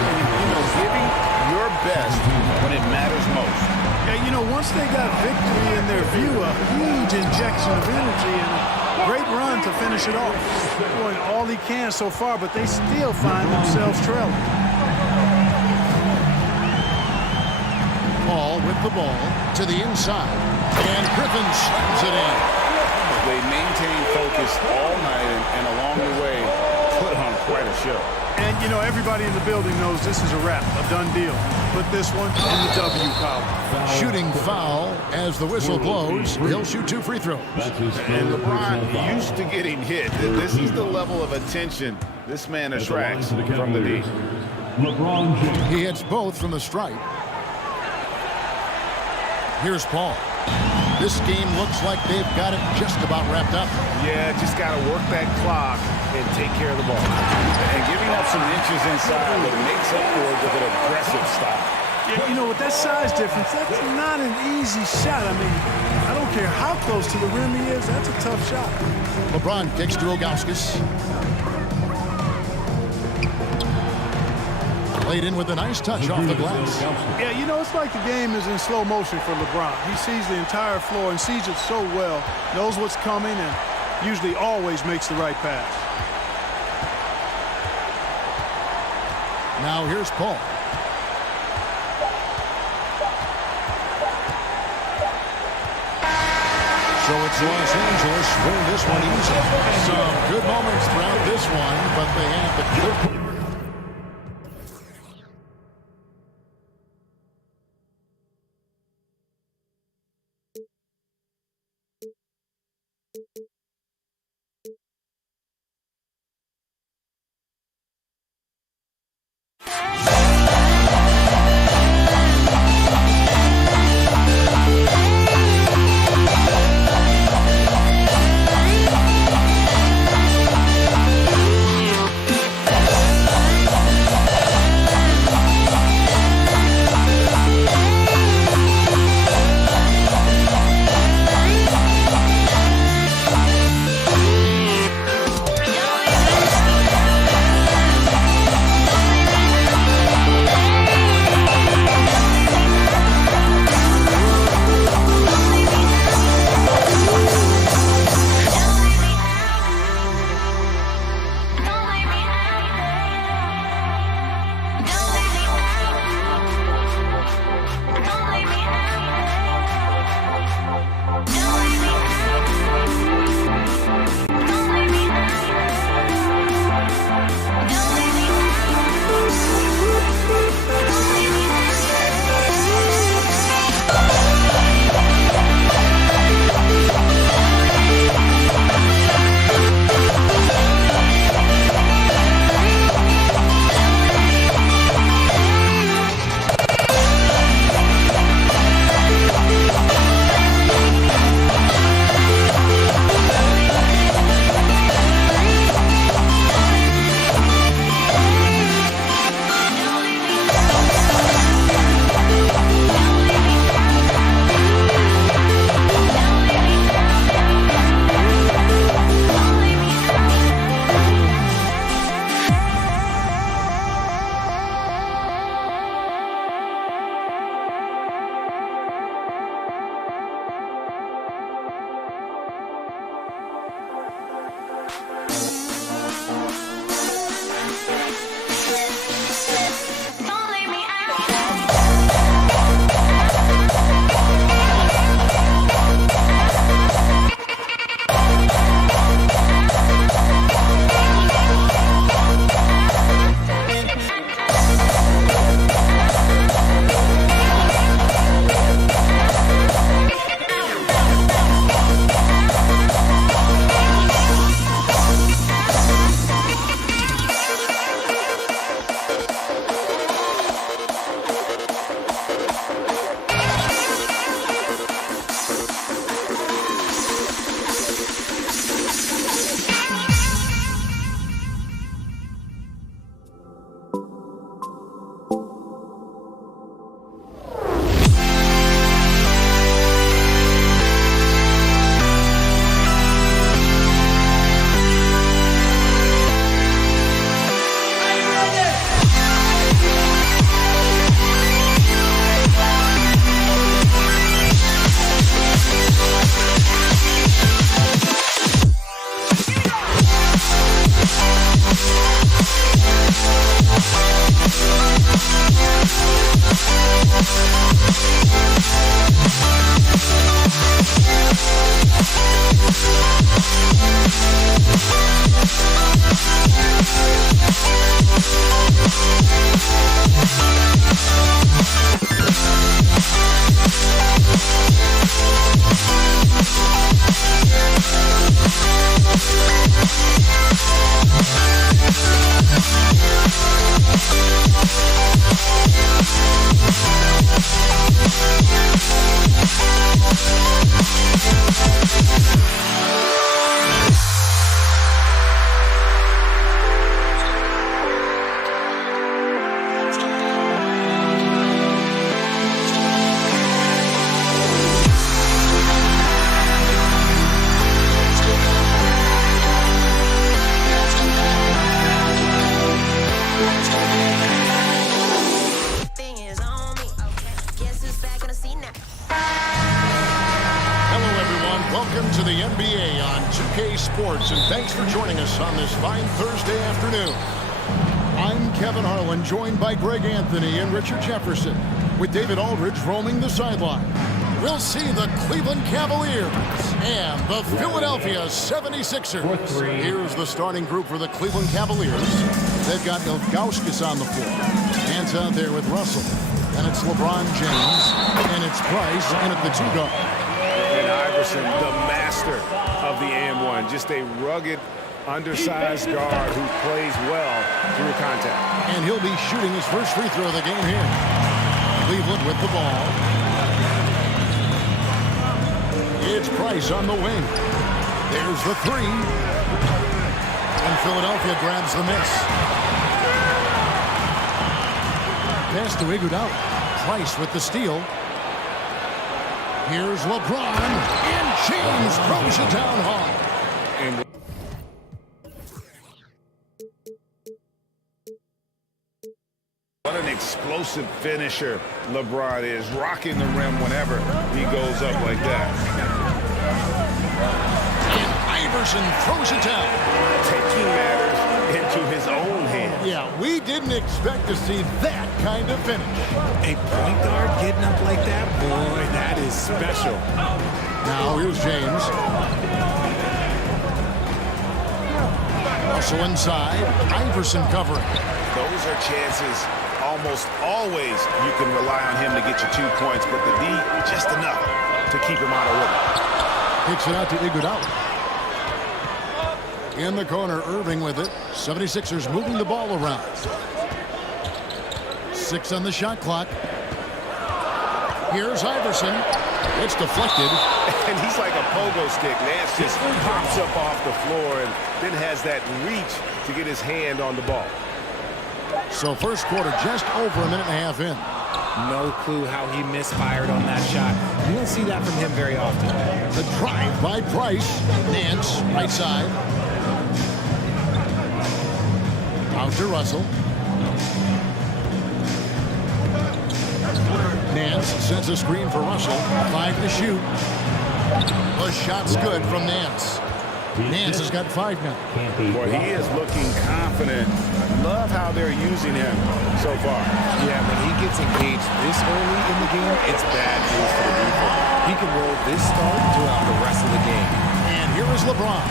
giving your best when it matters most. Yeah, once they got victory in their view, a huge injection of energy and a great run to finish it off. Doing all he can so far, but they still find themselves trailing. Paul with the ball to the inside, and Griffin slams it in. They maintain focus all night and along the way put on quite a show. And, everybody in the building knows this is a wrap, a done deal. Put this one in the W column. Shooting foul as the whistle blows. He'll shoot 2 free throws. And LeBron used to getting hit. This is the level of attention this man attracts from the D. LeBron James. He hits both from the stripe. Here's Paul. This game looks like they've got it just about wrapped up. Yeah, just got to work that clock and take care of the ball. And giving up some inches inside, but makes up for it with an aggressive style. Yeah, with that size difference, that's not an easy shot. I mean, I don't care how close to the rim he is, that's a tough shot. LeBron kicks to Ilgauskas. Played in with a nice touch off the glass. Yeah, it's like the game is in slow motion for LeBron. He sees the entire floor and sees it so well, knows what's coming, and usually always makes the right pass. Now here's Paul. So it's Los Angeles win this one easy. Some good moments throughout this one, but they have the Welcome to the NBA on 2K Sports, and thanks for joining us on this fine Thursday afternoon. I'm Kevin Harlan, joined by Greg Anthony and Richard Jefferson, with David Aldridge roaming the sideline. We'll see the Cleveland Cavaliers and the Philadelphia 76ers. Here's the starting group for the Cleveland Cavaliers. They've got Ilgauskas on the floor. Hands out there with Russell. And it's LeBron James. And it's Price in at the 2 guard. And Iverson, the master of the and-one. Just a rugged, undersized guard who plays well through contact. And he'll be shooting his first free throw of the game here. Cleveland with the ball. It's Price on the wing. There's the 3. And Philadelphia grabs the miss. Pass to Iguodala. Price with the steal. Here's LeBron. And James throws it down hard. And what an explosive finisher LeBron is, rocking the rim whenever he goes up like that. And Iverson throws it down. Taking matters into his own hands. Yeah, we didn't expect to see that kind of finish. A point guard getting up like that, boy, that is special. Now here's James. Russell inside. Iverson covering. Those are chances. Almost always you can rely on him to get you 2 points, but the D, just enough to keep him out of rhythm. Kicks it out to Iguodala. In the corner, Irving with it. 76ers moving the ball around. 6 on the shot clock. Here's Iverson. It's deflected. And he's like a pogo stick. Nance just pops up off the floor and then has that reach to get his hand on the ball. So first quarter just over a minute and a half in. No clue how he misfired on that shot. You don't see that from him very often. The drive by Price. Nance, right side. Out to Russell. Nance sends a screen for Russell. 5 to shoot. The shot's good from Nance. Nance has got 5 now. Boy, he is looking confident. Love how they're using him so far. Yeah, when he gets engaged this early in the game, it's bad news for the defense. He can roll this start throughout the rest of the game. And here is LeBron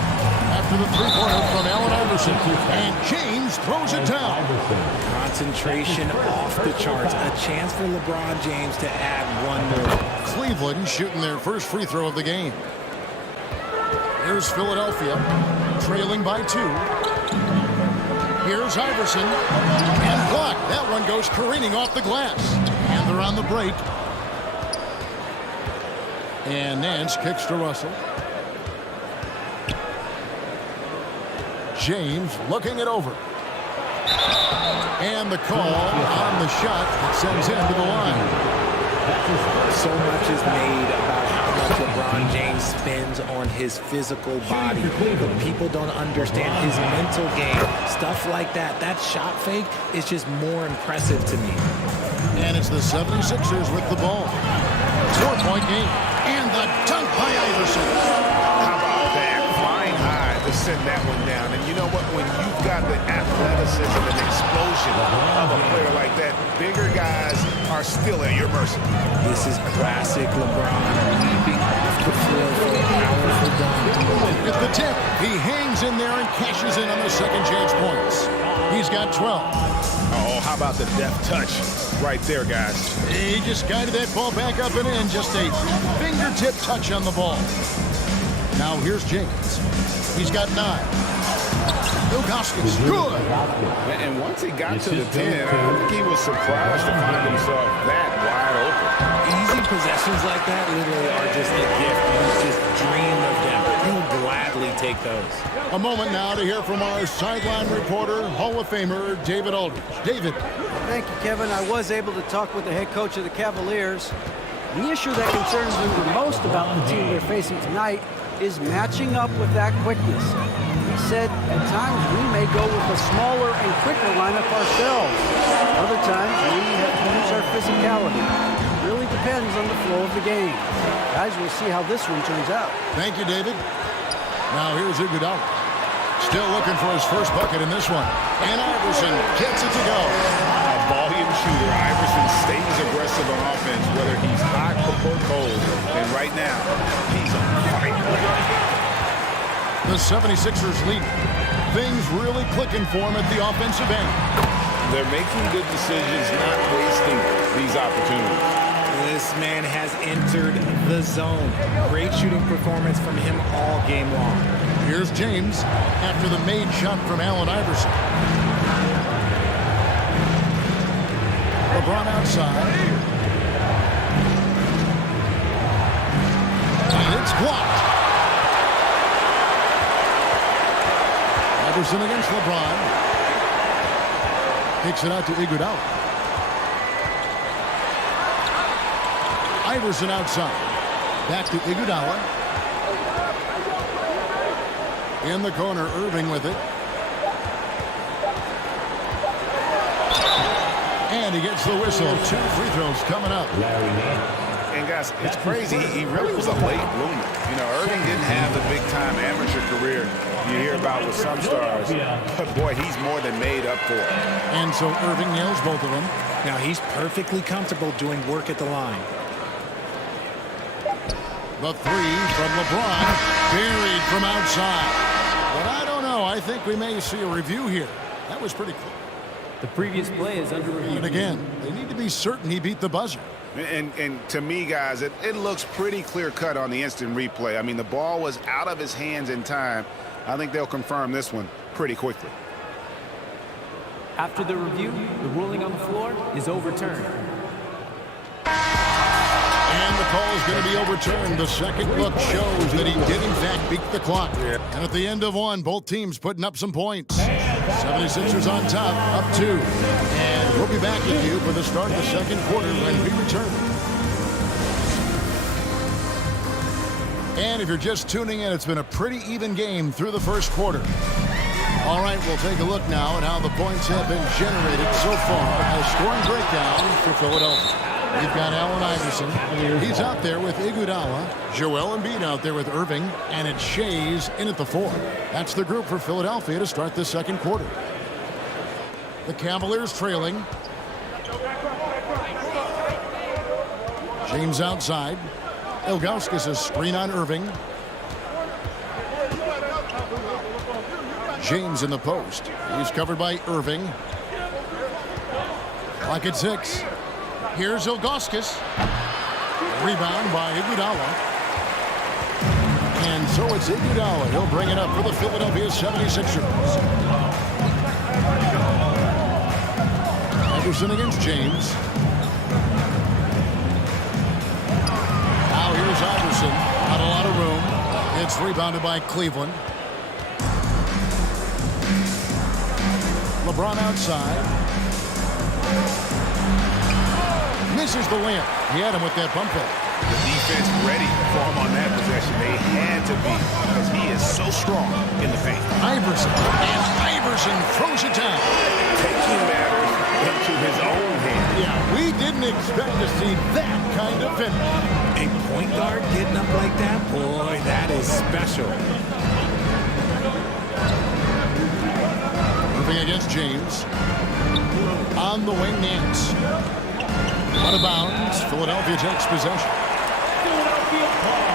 after the 3-pointer from Allen Iverson. And James throws it down. Concentration off the charts. A chance for LeBron James to add 1 more. Cleveland shooting their first free throw of the game. Here's Philadelphia, trailing by 2. Here's Iverson, and blocked. That one goes careening off the glass. And they're on the break. And Nance kicks to Russell. James looking it over. And the call on the shot that sends him to the line. So much is made about how much LeBron James spends on his physical body. But people don't understand his mental game. Stuff like that. That shot fake is just more impressive to me. And it's the 76ers with the ball. 4-point game. And the dunk by Iverson. How about that? Flying high to send that one down. And you know what? When you've got the athleticism and explosion of a player like that, bigger guys are still at your mercy. This is classic LeBron leaping off the floor for a powerful dunk. At the tip, he hangs in there and cashes in on the second chance points. He's got 12. Oh, how about the deft touch right there, guys? He just guided that ball back up and in. Just a fingertip touch on the ball. Now here's James. He's got 9. Ilgauskas, good. And once he got to the 10, I think he was surprised to find himself that wide open. Easy possessions like that literally are just a gift. You just dream of them. He'll gladly take those. A moment now to hear from our sideline reporter, Hall of Famer David Aldridge. David. Thank you, Kevin. I was able to talk with the head coach of the Cavaliers. The issue that concerns him the most about the team they're facing tonight is matching up with that quickness. He said, at times we may go with a smaller and quicker lineup ourselves. Other times we have to use our physicality. It really depends on the flow of the game. Guys, we'll see how this one turns out. Thank you, David. Now here's Iguodala. Still looking for his first bucket in this one. And Iverson gets it to go. A volume shooter. Iverson stays aggressive on offense, whether he's hot or cold. And right now, he's on fire. The 76ers lead. Things really clicking for him at the offensive end. They're making good decisions, not wasting these opportunities. This man has entered the zone. Great shooting performance from him all game long. Here's James after the made shot from Allen Iverson. LeBron outside. And it's blocked. Iverson against LeBron. Takes it out to Iguodala. Iverson outside. Back to Iguodala. In the corner, Irving with it. And he gets the whistle. 2 free throws coming up. And guys, it's crazy. He really was a late bloomer. You know, Irving didn't have the big-time amateur career you hear about with some stars. But boy, he's more than made up for it. And so Irving nails both of them. Now he's perfectly comfortable doing work at the line. The three from LeBron, buried from outside. But I don't know. I think we may see a review here. That was pretty cool. The previous play is under review. And again, they need to be certain he beat the buzzer. And to me, guys, it looks pretty clear-cut on the instant replay. I mean, the ball was out of his hands in time. I think they'll confirm this one pretty quickly. After the review, the ruling on the floor is overturned. And the call is going to be overturned. The second look shows that he did, in fact, beat the clock. And at the end of one, both teams putting up some points. 76ers on top, up 2. And we'll be back with you for the start of the second quarter when we return. And if you're just tuning in, it's been a pretty even game through the first quarter. All right, we'll take a look now at how the points have been generated so far. A scoring breakdown for Philadelphia. We've got Allen Iverson. He's out there with Iguodala. Joel Embiid out there with Irving. And it's Shays in at the 4. That's the group for Philadelphia to start the second quarter. The Cavaliers trailing. James outside. Ilgauskas a screen on Irving. James in the post. He's covered by Irving. Clock at 6. Here's Ilgauskas. Rebound by Iguodala. And so it's Iguodala. He'll bring it up for the Philadelphia 76ers. Iverson against James. Now here's Iverson. Not a lot of room. It's rebounded by Cleveland. LeBron outside. Misses the layup. He had him with that bump fake. The defense ready for him on that possession. They had to be because he is so strong in the paint. Iverson. And Iverson throws it down. Taking matters into his own hands. Yeah, we didn't expect to see that kind of finish. A point guard getting up like that? Boy, that is special. Moving against James. On the wing, Nance. Out of bounds. Philadelphia takes possession. Philadelphia ball.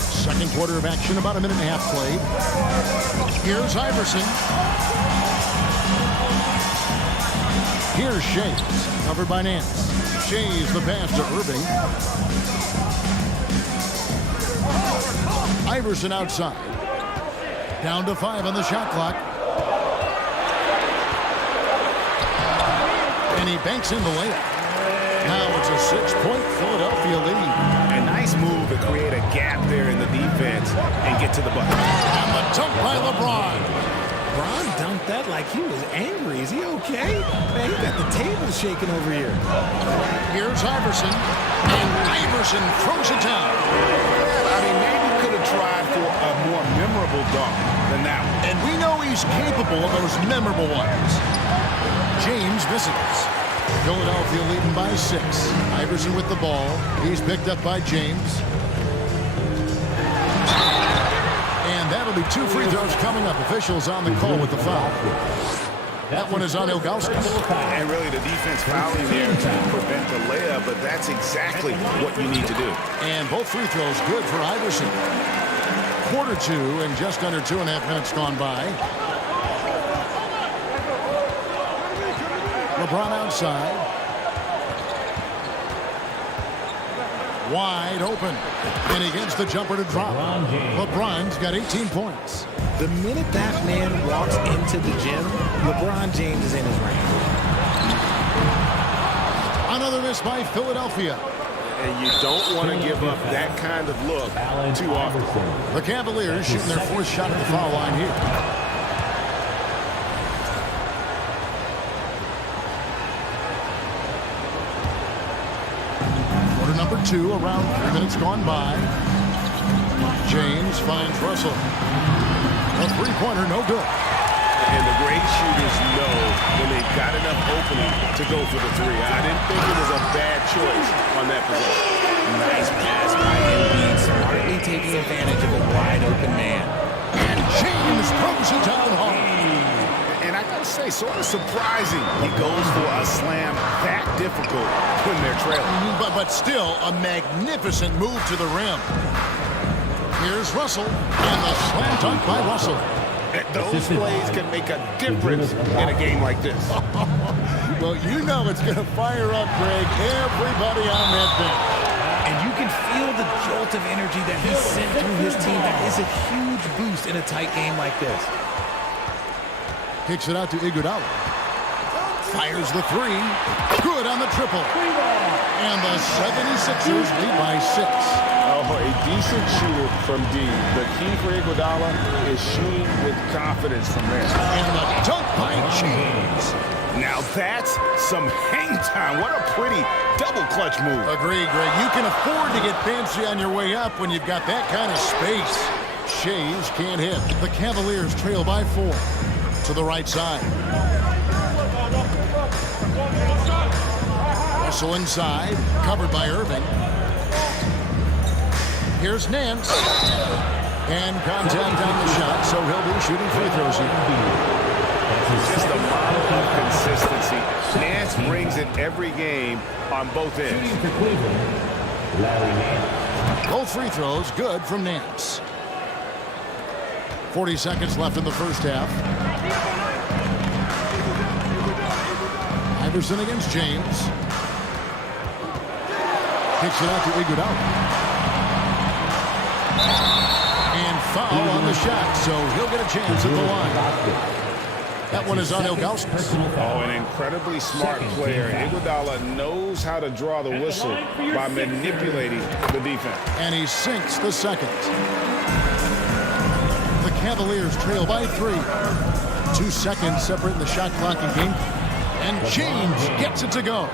Second quarter of action, about a minute and a half played. Here's Iverson. Here's Shays, covered by Nance. Shays the pass to Irving. Iverson outside. Down to 5 on the shot clock. And he banks in the layup. Now it's a 6-point Philadelphia lead. A nice move to create a gap there in the defense and get to the bucket. And the dunk by LeBron. LeBron dunked that like he was angry. Is he okay? Man, he got the table shaking over here. Here's Iverson. And Iverson throws it down. I mean, maybe could have tried for a more memorable dunk than that one. And we know he's capable of those memorable ones. James misses. Philadelphia leading by 6. Iverson with the ball. He's picked up by James. And that'll be 2 free throws coming up. Officials on the call with the foul. That one is on Ilgauskas. And really the defense fouling there to prevent the layup, but that's exactly what you need to do. And both free throws good for Iverson. Quarter 2 and just under 2.5 minutes gone by. LeBron outside. Wide open. And he gets the jumper to drop. LeBron's got 18 points. The minute that man walks into the gym, LeBron James is in his range. Another miss by Philadelphia. And you don't want to give up that kind of look too often. The Cavaliers shooting their 4th shot at the foul line here. Quarter number 2, around 3 minutes gone by. James finds Russell. A three-pointer, no good. And the great shooters know when they've got enough opening to go for the 3. I didn't think it was a bad choice on that possession. Nice pass by Embiid, smartly taking advantage of a wide-open man. And James throws it down hard. And I gotta say, sort of surprising he goes for a slam that difficult when they're trailing. But still, a magnificent move to the rim. Here's Russell, and the slam dunk by Russell. Those plays can make a difference in a game like this. Well, you know it's going to fire up, Greg, everybody on that bench. And you can feel the jolt of energy that he sent through his team. That is a huge boost in a tight game like this. Kicks it out to Iguodala. Fires the 3. Good on the triple. And the 76ers lead by 6. Oh, a decent shooter from D. The key for Iguodala is shooting with confidence from there. And the dunk by James. Now that's some hang time. What a pretty double clutch move. Agreed, Greg. You can afford to get fancy on your way up when you've got that kind of space. Shays can't hit. The Cavaliers trail by 4 to the right side. Russell inside, covered by Irving. Here's Nance. And contact on the shot, so he'll be shooting free throws here. Just a model of consistency. Nance brings it every game on both ends. Both free throws good from Nance. 40 seconds left in the first half. Iverson against James. Kicks it out to Iguodala. And foul on the shot, so he'll get a chance at the line. That one is on Ilgauskas. Oh, an incredibly smart player. Iguodala knows how to draw the whistle by manipulating the defense. And he sinks the second. The Cavaliers trail by 3. 2 seconds separating the shot clock and game. And James gets it to go.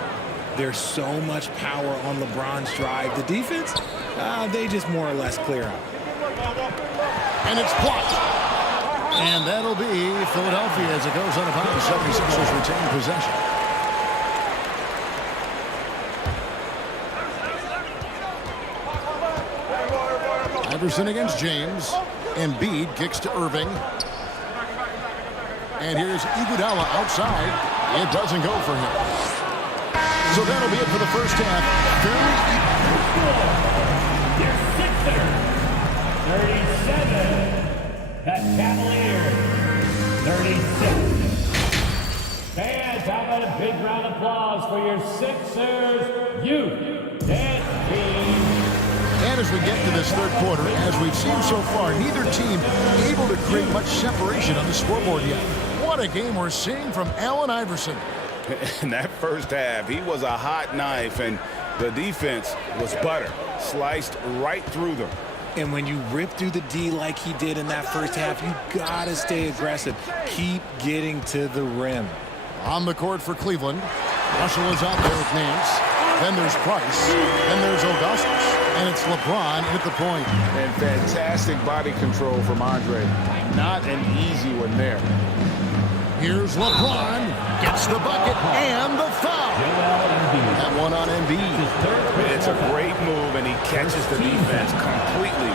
There's so much power on LeBron's drive. The defense, they just more or less clear out. And it's blocked. And that'll be Philadelphia as it goes out of bounds. 76ers retain possession. Iverson against James. Embiid kicks to Irving. And here's Iguodala outside. It doesn't go for him. So that'll be it for the first half. Your Sixers, 37. The Cavaliers, 36. Fans, how about a big round of applause for your Sixers youth dance team. And as we get to this third quarter, as we've seen so far, neither team able to create much separation on the scoreboard yet. What a game we're seeing from Allen Iverson. In that first half, he was a hot knife, and the defense was butter, sliced right through them. And when you rip through the D like he did in that first half, you gotta stay aggressive. Keep getting to the rim. On the court for Cleveland, Russell is out there with Nance. Then there's Price. Then there's Ilgauskas. And it's LeBron at the point. And fantastic body control from Andre. Not an easy one there. Here's LeBron. Gets the bucket and the foul. great move, and he catches the defense completely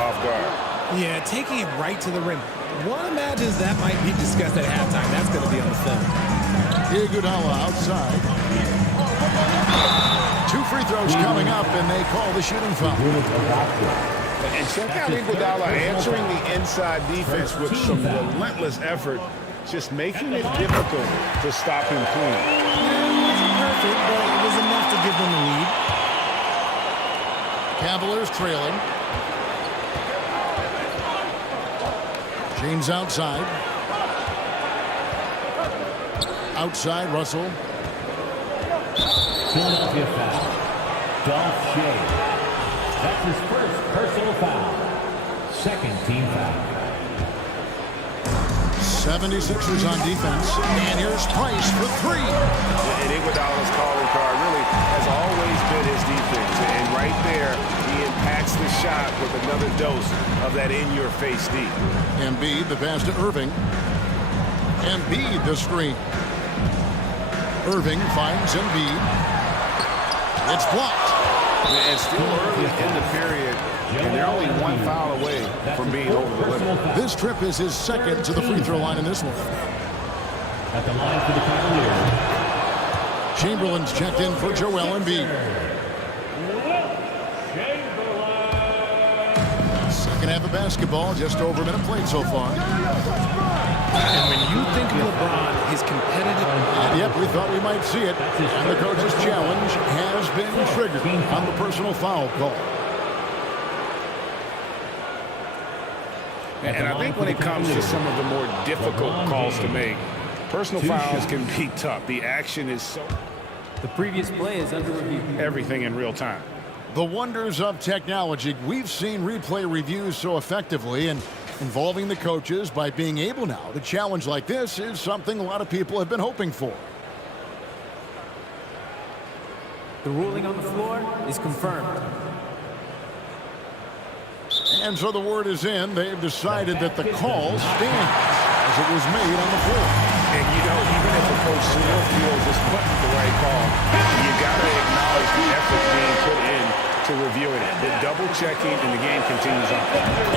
off guard. Yeah, taking it right to the rim. One imagines that might be discussed at halftime. That's going to be on the film. Iguodala outside. 2 free throws coming up, and they call the shooting foul. And check out Iguodala answering the inside defense with some relentless effort, just making it difficult to stop him clean. It wasn't perfect, but it was enough to give them the lead. Cavaliers trailing. James outside. Outside, Russell. Philadelphia foul. Dolph Shea. That's his first personal foul. Second team foul. 76ers on defense. And here's Price for 3. And Iguodala's calling card really has always been his defense. And right there, he impacts the shot with another dose of that in-your-face D. Embiid, the pass to Irving. Embiid, the screen. Irving finds Embiid. It's blocked. And still early in the period, and they're only 1 foul away from being over the limit. This trip is his second to the free throw line in this one. At the line for the Cavaliers. Chamberlain's checked in for Joel Embiid. Second half of basketball, just over a minute played so far. And when you think of LeBron, his competitive... Yep, we thought we might see it. And the coach's challenge has been triggered on the personal foul call. And I think when it comes to some of the more difficult calls to make, personal fouls can be tough. The action is so... The previous play is under review. Everything in real time. The wonders of technology. We've seen replay reviews so effectively, and involving the coaches by being able now to challenge like this is something a lot of people have been hoping for. The ruling on the floor is confirmed. And so the word is in. They've decided that the call stands as it was made on the floor. And, you know, even if a coach still feels this wasn't the right call, you got to acknowledge the effort being put in to reviewing it. The double checking, and the game continues on.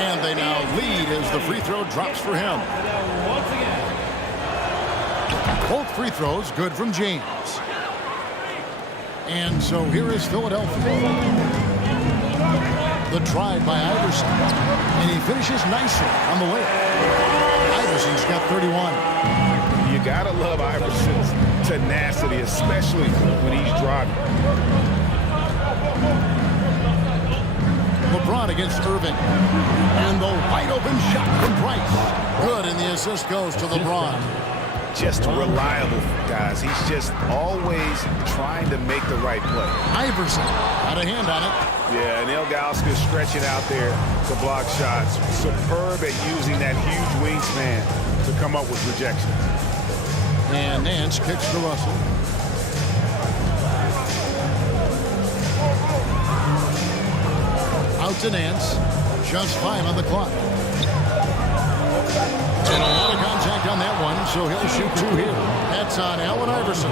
And they now lead as the free throw drops for him. Both free throws good from James. And so here is Philadelphia. The drive by Iverson. And he finishes nicely on the layup. Iverson's got 31. You got to love Iverson's tenacity, especially when he's driving. LeBron against Irving. And the wide open shot from Price. Good, and the assist goes to LeBron. Just reliable, guys. He's just always trying to make the right play. Iverson got a hand on it. Yeah, and Ilgauskas stretching out there to block shots. Superb at using that huge wingspan to come up with rejection. And Nance kicks to Russell. Out to Nance. Just 5 on the clock. And a lot of contact on that one, so he'll shoot 2 here. That's on Allen Iverson.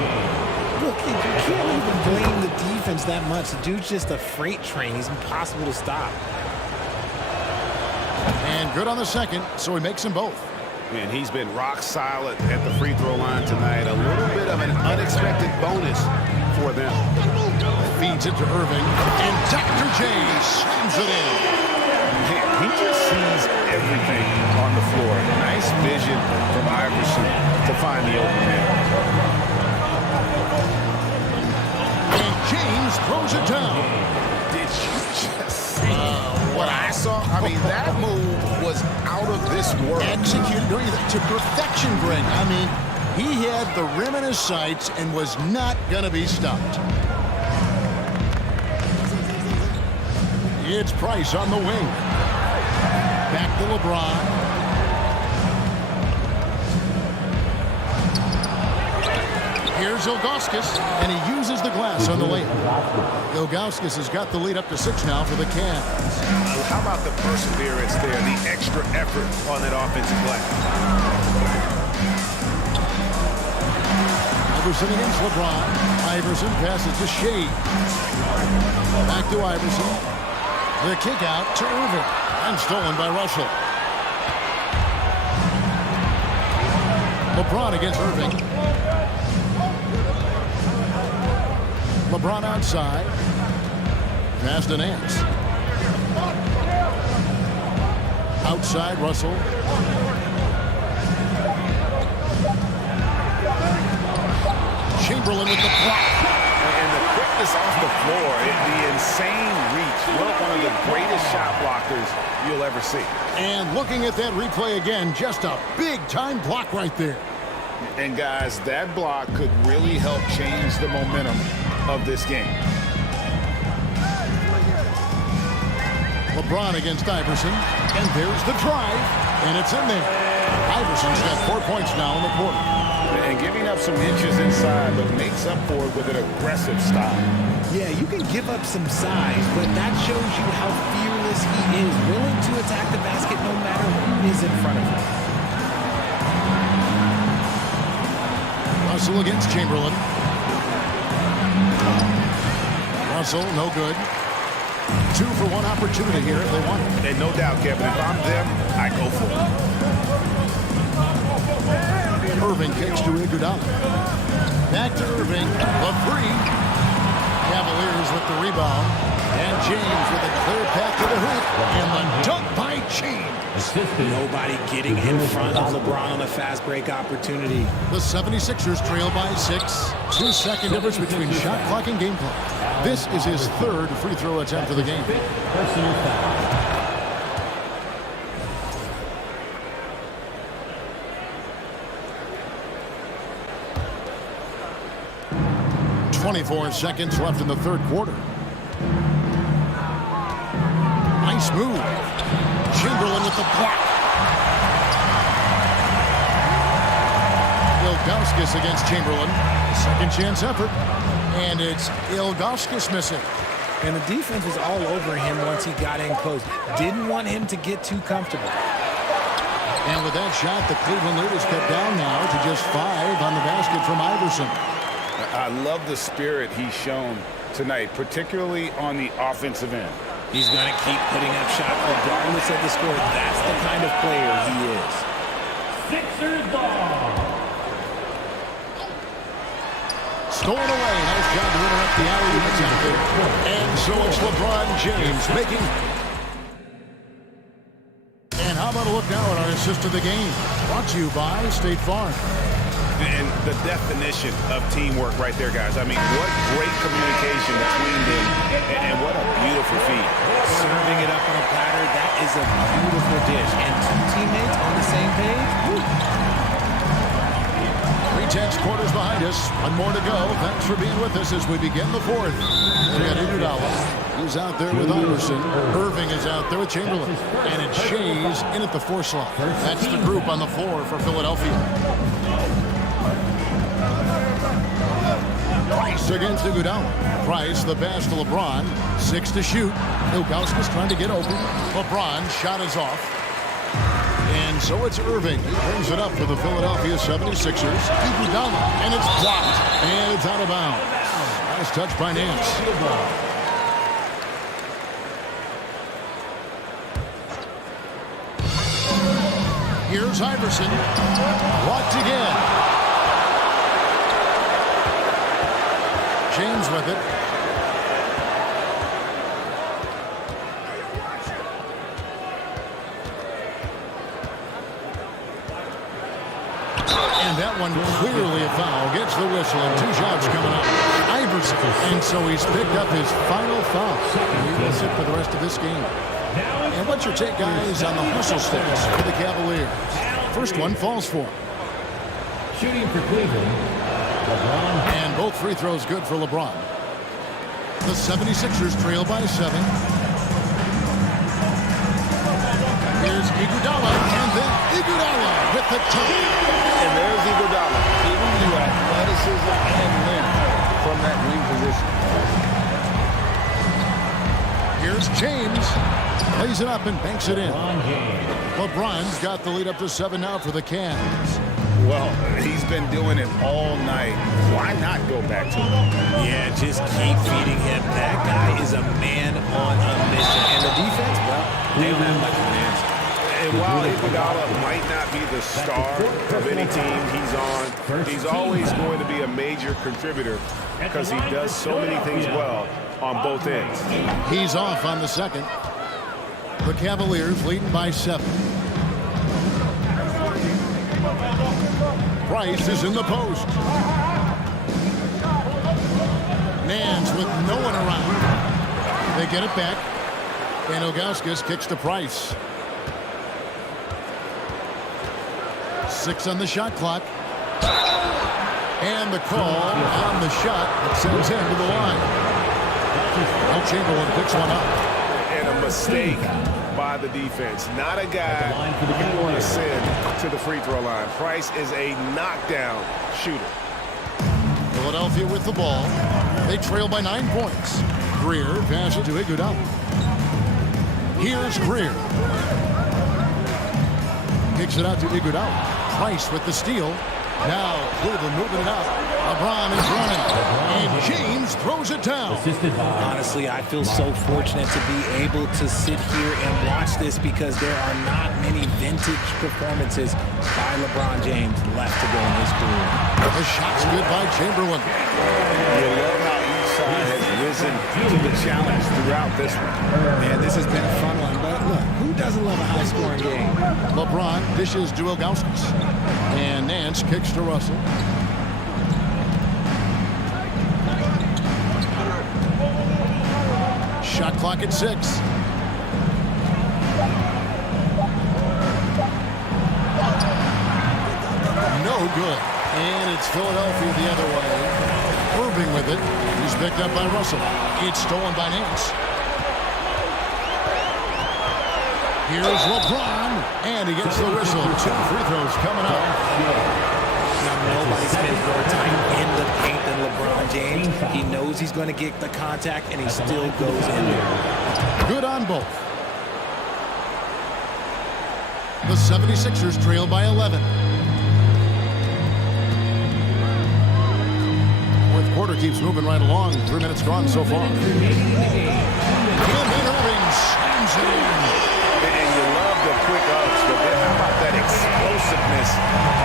Look, you can't even blame the defense that much. The dude's just a freight train. He's impossible to stop. And good on the second, so he makes them both. And he's been rock solid at the free throw line tonight. A little bit of an unexpected bonus for them. Feeds it to Irving, and Dr. J slams it in. He just sees everything on the floor. Nice vision from Iverson to find the open man. And James throws it down. Did you just see what I saw? I mean, that move was out of this world. Executed to perfection, Greg. I mean, he had the rim in his sights and was not going to be stopped. It's Price on the wing. Back to LeBron. Here's Ilgauskas, and he uses the glass on the layup. Ilgauskas has got the lead up to 6 now for the Cavs. How about the perseverance there, the extra effort on that offensive glass? Iverson against LeBron. Iverson passes to Shea. Back to Iverson. The kick out to Irving. And stolen by Russell. LeBron against Irving. LeBron outside. Pass to Nance. Outside, Russell. Chamberlain with the block. And the quickness off the floor, the insane reach. Well, one of the greatest shot blockers you'll ever see. And looking at that replay again, just a big-time block right there. And guys, that block could really help change the momentum of this game. LeBron against Iverson. And there's the drive. And it's in there. Iverson's got 4 points now in the quarter. And giving up some inches inside, but makes up for it with an aggressive style. Yeah, you can give up some size, but that shows you how fearless he is, willing to attack the basket no matter who is in front of him. Russell against Chamberlain. Russell, no good. 2 for 1 opportunity here if they want it. And no doubt, Kevin, if I'm them, I go for it. Irving kicks to Iguodala. Back to Irving. The three. Cavaliers with the rebound. And James with a clear path to the hoop. And the dunk by James. Nobody getting in front of LeBron on a fast break opportunity. The 76ers trail by 6. 2-second difference between shot clock and game clock. This is his 3rd free throw attempt of the game. Personal foul. 24 seconds left in the 3rd quarter. Nice move. Chamberlain with the block. Ilgauskas against Chamberlain. Second chance effort. And it's Ilgauskas missing. And the defense was all over him once he got in close. Didn't want him to get too comfortable. And with that shot, the Cleveland lead is cut down now to just 5 on the basket from Iverson. I love the spirit he's shown tonight, particularly on the offensive end. He's going to keep putting up shots regardless of the score. That's the kind of player he is. Sixers ball. Stolen away. Nice job to interrupt the alley-oop attempt. And so it's LeBron James making. And how about a look now at our assist of the game? Brought to you by State Farm. And the definition of teamwork right there, guys. I mean, what great communication between them, and what a beautiful feed. Serving it up on a platter, that is a beautiful dish. And 2 teammates on the same page. Woo. 3/10 quarters behind us. 1 more to go. Thanks for being with us as we begin the 4th. We got Iguodala. He's out there with Iverson. Irving is out there with Chamberlain. And it's Shea's in at the 4 slot. That's the group on the floor for Philadelphia. Price against Iguodala. Price, the pass to LeBron. 6 to shoot. Ilgauskas trying to get open. LeBron shot is off. And so it's Irving. He brings it up for the Philadelphia 76ers. Iguodala, and it's blocked. And it's out of bounds. Nice touch by Nance. Here's Iverson. Blocked again. James with it. And that one clearly a foul. Gets the whistle and 2 shots coming up. Iverson. And so he's picked up his final foul. He will sit for the rest of this game. And what's your take, guys, on the hustle sticks for the Cavaliers? First one falls for him. Shooting for Cleveland. LeBron. And both free throws good for LeBron. The 76ers trail by 7. Here's Iguodala, and then Iguodala with the tie. And there's Iguodala, giving you athleticism and length from that wing position. Here's James. Plays it up and banks it in. LeBron's got the lead up to 7 now for the Cavs. Well, he's been doing it all night. why not go back to him? Yeah, just keep feeding him. That guy is a man on a mission. And the defense, well, they don't have much of an answer. And while Iguodala might not be the star of any team he's on, he's always going to be a major contributor because he does so many things well on both ends. He's off on the second. The Cavaliers leading by 7. Price is in the post. Nance with no one around. They get it back. And Ilgauskas kicks to Price. 6 on the shot clock. And the call on the shot that sends him to the line. Will Chamberlain picks one up. And a mistake by the defense. Not a guy you want to send to the free throw line. Price is a knockdown shooter. Philadelphia with the ball. They trail by 9 points. Greer passes to Iguodala. Here's Greer. Kicks it out to Iguodala. Price with the steal. Now Cleveland moving it up. LeBron is running. And James throws it down. Honestly, I feel so fortunate to be able to sit here and watch this because there are not many vintage performances by LeBron James left to go in his career. The shot's good by Chamberlain. You love how each side has risen to the challenge throughout this one. Man, this has been a fun one. But look, who doesn't love a high-scoring game? LeBron dishes to Ilgauskas. And Nance kicks to Russell. Shot clock at 6. No good. And it's Philadelphia the other way. Irving with it. He's picked up by Russell. It's stolen by Nance. Here's LeBron. And he gets the whistle. 2 free throws coming up. Now, nobody spends more time in the paint than LeBron James. He knows he's going to get the contact, and he still goes in there. Good on both. The 76ers trail by 11. Fourth quarter keeps moving right along. 3 minutes gone so far. And then Irving slams it in. And you love the quick ups, but then how about that explosiveness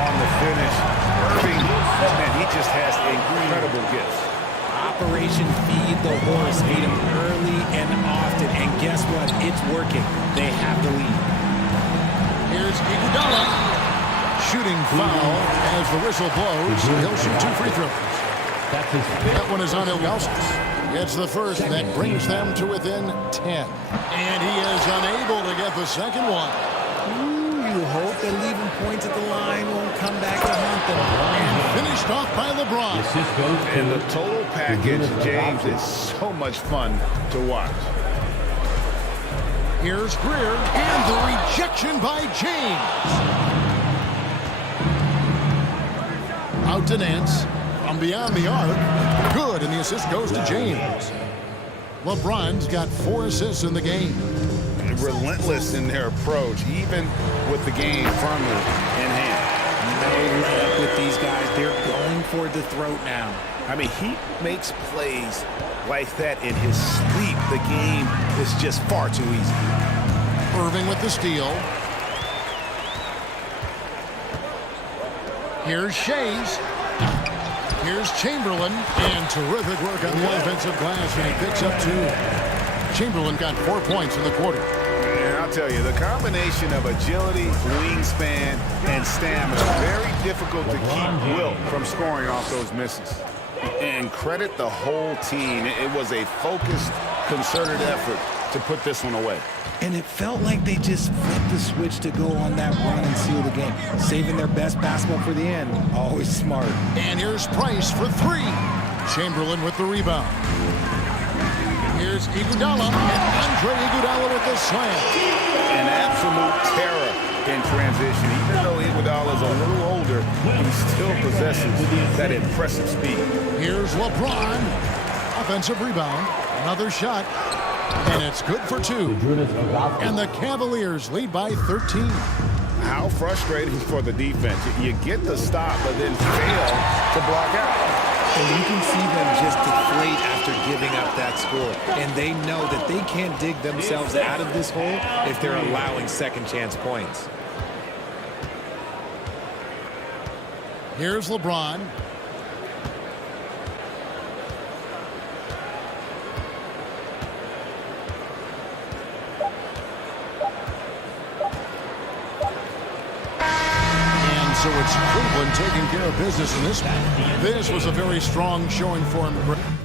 on the finish? Irving, man, he just has incredible gifts. Operation Feed the Horse. Feed him early and often. And guess what? It's working. They have the lead. Here's Iguodala. Shooting foul as the whistle blows. He'll shoot 2 free throws. That one is on Ilgauskas. Gets the first. That brings them to within 10. And he is unable to get the second one. Ooh, you hope that leaving points at the line won't come back to haunt them. And finished off by LeBron. And the total package, James, is so much fun to watch. Here's Greer. And the rejection by James. Out to Nance. From beyond the arc. Good, and the assist goes to James. LeBron's got 4 assists in the game. Relentless in their approach, even with the game firmly in hand. No layup with these guys. They're going for the throat now. I mean, he makes plays like that in his sleep. The game is just far too easy. Irving with the steal. Here's Shays. Here's Chamberlain. And terrific work on the offensive glass, and he picks up 2. Chamberlain got 4 points in the quarter. And I'll tell you, the combination of agility, wingspan, and stamina, very difficult to keep Wilt from scoring off those misses. And credit the whole team. It was a focused, concerted effort to put this one away. And it felt like they just flipped the switch to go on that run and seal the game. Saving their best basketball for the end. Always smart. And here's Price for 3. Chamberlain with the rebound. Here's Iguodala. And Andre Iguodala with the slam. An absolute terror in transition. Even though Iguodala is a little older, he still possesses that impressive speed. Here's LeBron. Offensive rebound. Another shot. And it's good for 2. And the Cavaliers lead by 13. How frustrating for the defense. You get the stop, but then fail to block out. and you can see them just deflate after giving up that score. And they know that they can't dig themselves out of this hole if they're allowing second chance points. Here's LeBron. So it's Cleveland taking care of business in this one. This was a very strong showing for him.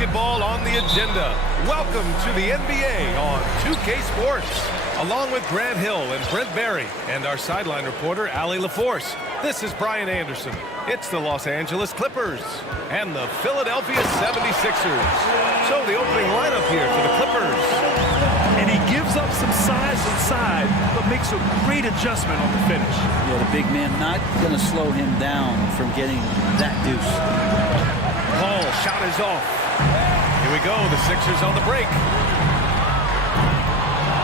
basketball on the agenda. Welcome to the NBA on 2K Sports. Along with Grant Hill and Brent Barry and our sideline reporter, Allie LaForce. This is Brian Anderson. It's the Los Angeles Clippers and the Philadelphia 76ers. So the opening lineup here for the Clippers. And he gives up some size inside, but makes a great adjustment on the finish. Yeah, the big man not going to slow him down from getting that deuce. Paul, shot is off. Here we go, the Sixers on the break.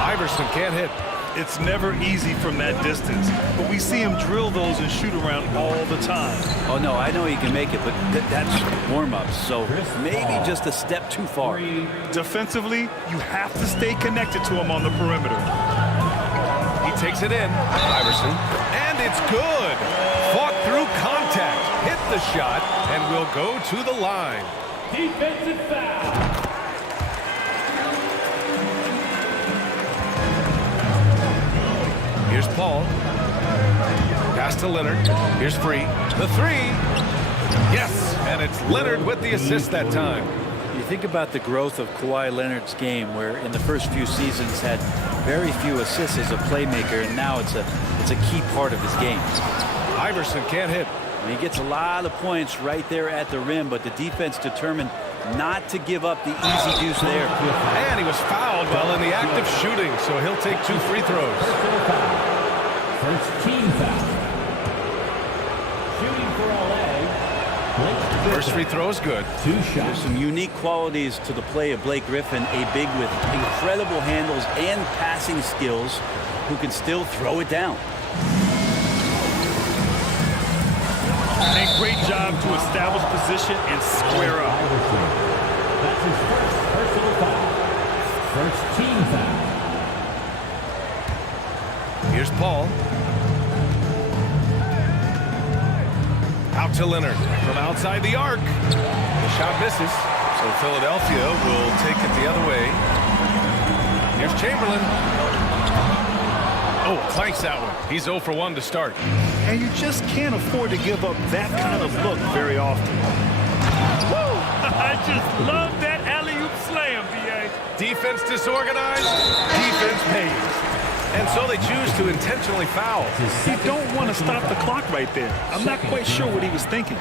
Iverson can't hit. It's never easy from that distance, but we see him drill those and shoot around all the time. Oh, no, I know he can make it, but that's warm-ups, so maybe just a step too far. Defensively, you have to stay connected to him on the perimeter. He takes it in, Iverson, and it's good. Fought through contact, hit the shot, and will go to the line. Defensive foul. Here's Paul. Pass to Leonard. Here's Free. The three. Yes, and it's Leonard with the assist that time. You think about the growth of Kawhi Leonard's game, where in the first few seasons had very few assists as a playmaker, and now it's a key part of his game. Iverson can't hit. And he gets a lot of points right there at the rim, but the defense determined not to give up the easy deuce there. And he was fouled while in the act of shooting, so he'll take 2 free throws. First team foul. Shooting for LA. First free throw is good. 2 shots. There's some unique qualities to the play of Blake Griffin, a big with incredible handles and passing skills who can still throw it down. A great job to establish position and square up. That's his first personal foul. First team foul. Here's Paul. Out to Leonard from outside the arc. The shot misses, so Philadelphia will take it the other way. Here's Chamberlain. Oh, clanks that one. He's 0 for 1 to start. And you just can't afford to give up that kind of look very often. Woo! I just love that alley-oop slam, B.A. Defense disorganized, defense pays. And so they choose to intentionally foul. You don't want to stop the clock right there. I'm not quite sure what he was thinking.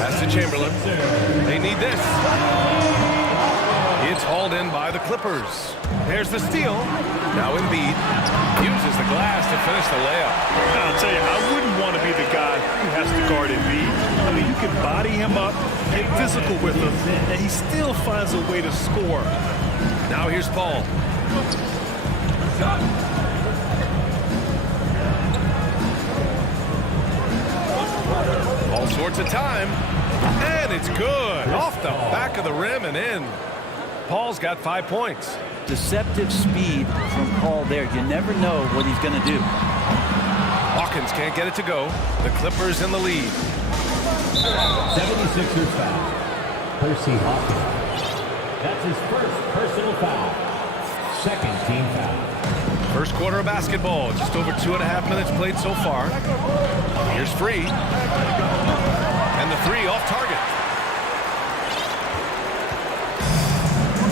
Pass to Chamberlain. They need this. It's hauled in by the Clippers. There's the steal. Now Embiid uses the glass to finish the layup. I'll tell you, I wouldn't want to be the guy who has to guard Embiid. I mean, you can body him up, get physical with him, and he still finds a way to score. Now here's Paul. All sorts of time. And it's good. Off the back of the rim and in. Paul's got 5 points. Deceptive speed from Paul there. You never know what he's going to do. Hawkins can't get it to go. The Clippers in the lead. 76ers foul. Percy Hawkins. That's his first personal foul. Second team foul. First quarter of basketball. Just over 2.5 minutes played so far. Here's Free. And the three off target.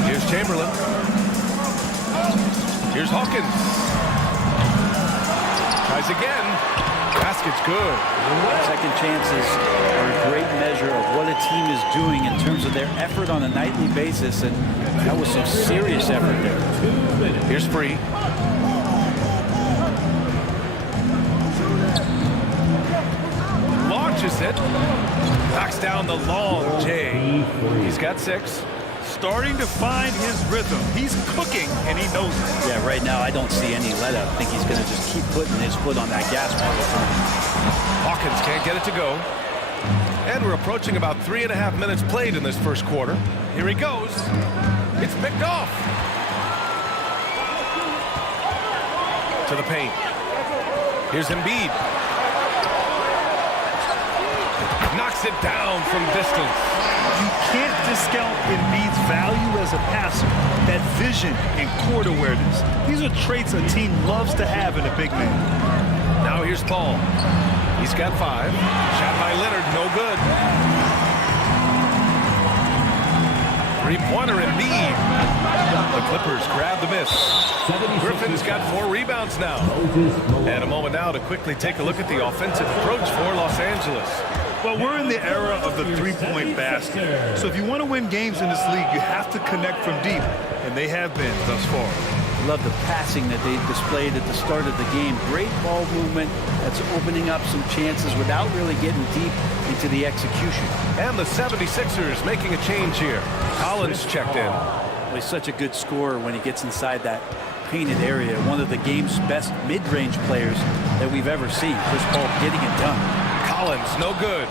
Here's Chamberlain. Here's Hawkins. Tries again. Basket's good. Second chances are a great measure of what a team is doing in terms of their effort on a nightly basis, and that was some serious effort there. Here's Free. Launches it. Knocks down the long J. He's got 6. Starting to find his rhythm. He's cooking, and he knows it. Yeah, right now I don't see any let-up. I think he's going to just keep putting his foot on that gas pedal. Hawkins can't get it to go. And we're approaching about 3.5 minutes played in this first quarter. Here he goes. It's picked off. To the paint. Here's Embiid. Knocks it down from distance. You can't discount Embiid's value as a passer. That vision and court awareness. These are traits a team loves to have in a big man. Now here's Paul. He's got 5. Shot by Leonard, no good. Three-pointer Embiid. The Clippers grab the miss. Griffin's got 4 rebounds now. And a moment now to quickly take a look at the offensive approach for Los Angeles. Well, we're in the era of the three-point basket. So if you want to win games in this league, you have to connect from deep. And they have been thus far. Love the passing that they displayed at the start of the game. Great ball movement that's opening up some chances without really getting deep into the execution. And the 76ers making a change here. Collins checked in. Well, he's such a good scorer when he gets inside that painted area. One of the game's best mid-range players that we've ever seen. Chris Paul getting it done. Collins, no good.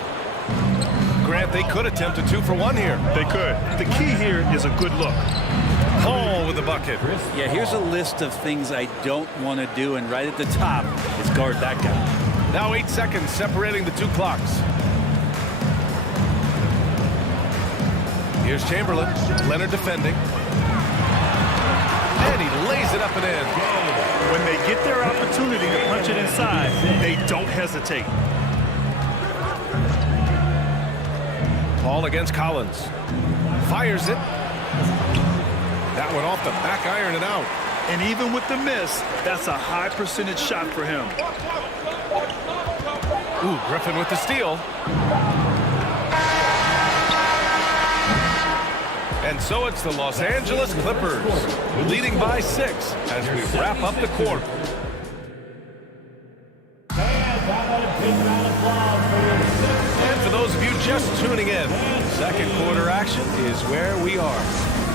Grant, they could attempt a 2-for-1 here. They could. The key here is a good look. Paul with the bucket. Yeah, here's a list of things I don't want to do, and right at the top is guard that guy. Now 8 seconds separating the 2 clocks. Here's Chamberlain. Leonard defending. And he lays it up and in. When they get their opportunity to punch it inside, they don't hesitate. Paul against Collins. Fires it. That one off the back iron and out. And even with the miss, that's a high percentage shot for him. Ooh, Griffin with the steal. And so it's the Los Angeles Clippers leading by 6 as we wrap up the quarter. And for those of you just tuning in, second quarter action is where we are.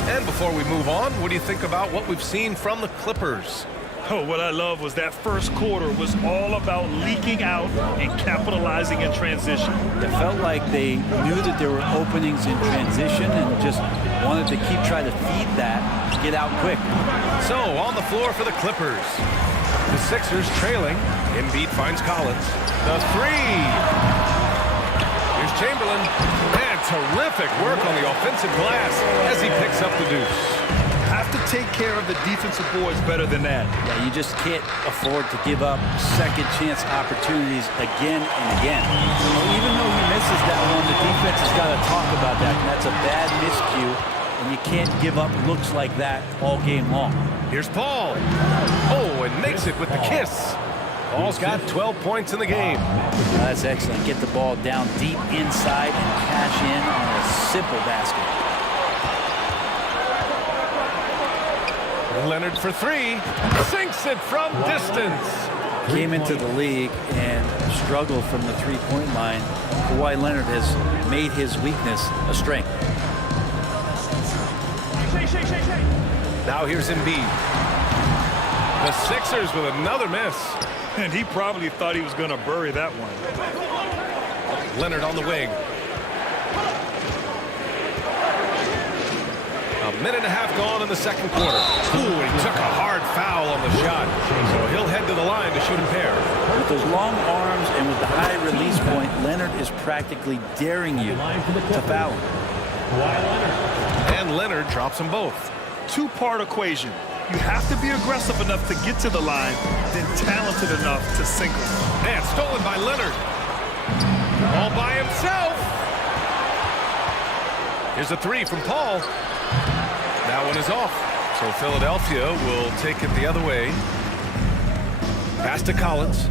And before we move on, what do you think about what we've seen from the Clippers? Oh, what I love was that first quarter was all about leaking out and capitalizing in transition. It felt like they knew that there were openings in transition and just wanted to keep trying to feed that to get out quick. So, on the floor for the Clippers. The Sixers trailing. Embiid finds Collins. The 3. Here's Chamberlain. And terrific work on the offensive glass as he picks up the deuce. Have to take care of the defensive boards better than that. Yeah, you just can't afford to give up second chance opportunities again and again. Even though he misses that one, the defense has got to talk about that, and that's a bad miscue, and you can't give up looks like that all game long. Here's Paul. Oh, and makes it with the kiss. Paul's got 12 points in the game. That's excellent. Get the ball down deep inside and cash in on a simple basket. Leonard for three. Sinks it from distance. Came into the league and struggled from the three-point line. Kawhi Leonard has made his weakness a strength. Now here's Embiid. The Sixers with another miss. And he probably thought he was going to bury that one. Leonard on the wing. A minute and a half gone in the second quarter. Ooh, he took a hard foul on the shot. So he'll head to the line to shoot a pair. With those long arms and with the high release point, Leonard is practically daring you to foul him. And Leonard drops them both. Two-part equation. You have to be aggressive enough to get to the line, then talented enough to sink them. And stolen by Leonard. All by himself. Here's a three from Paul. That one is off. So Philadelphia will take it the other way. Pass to Collins.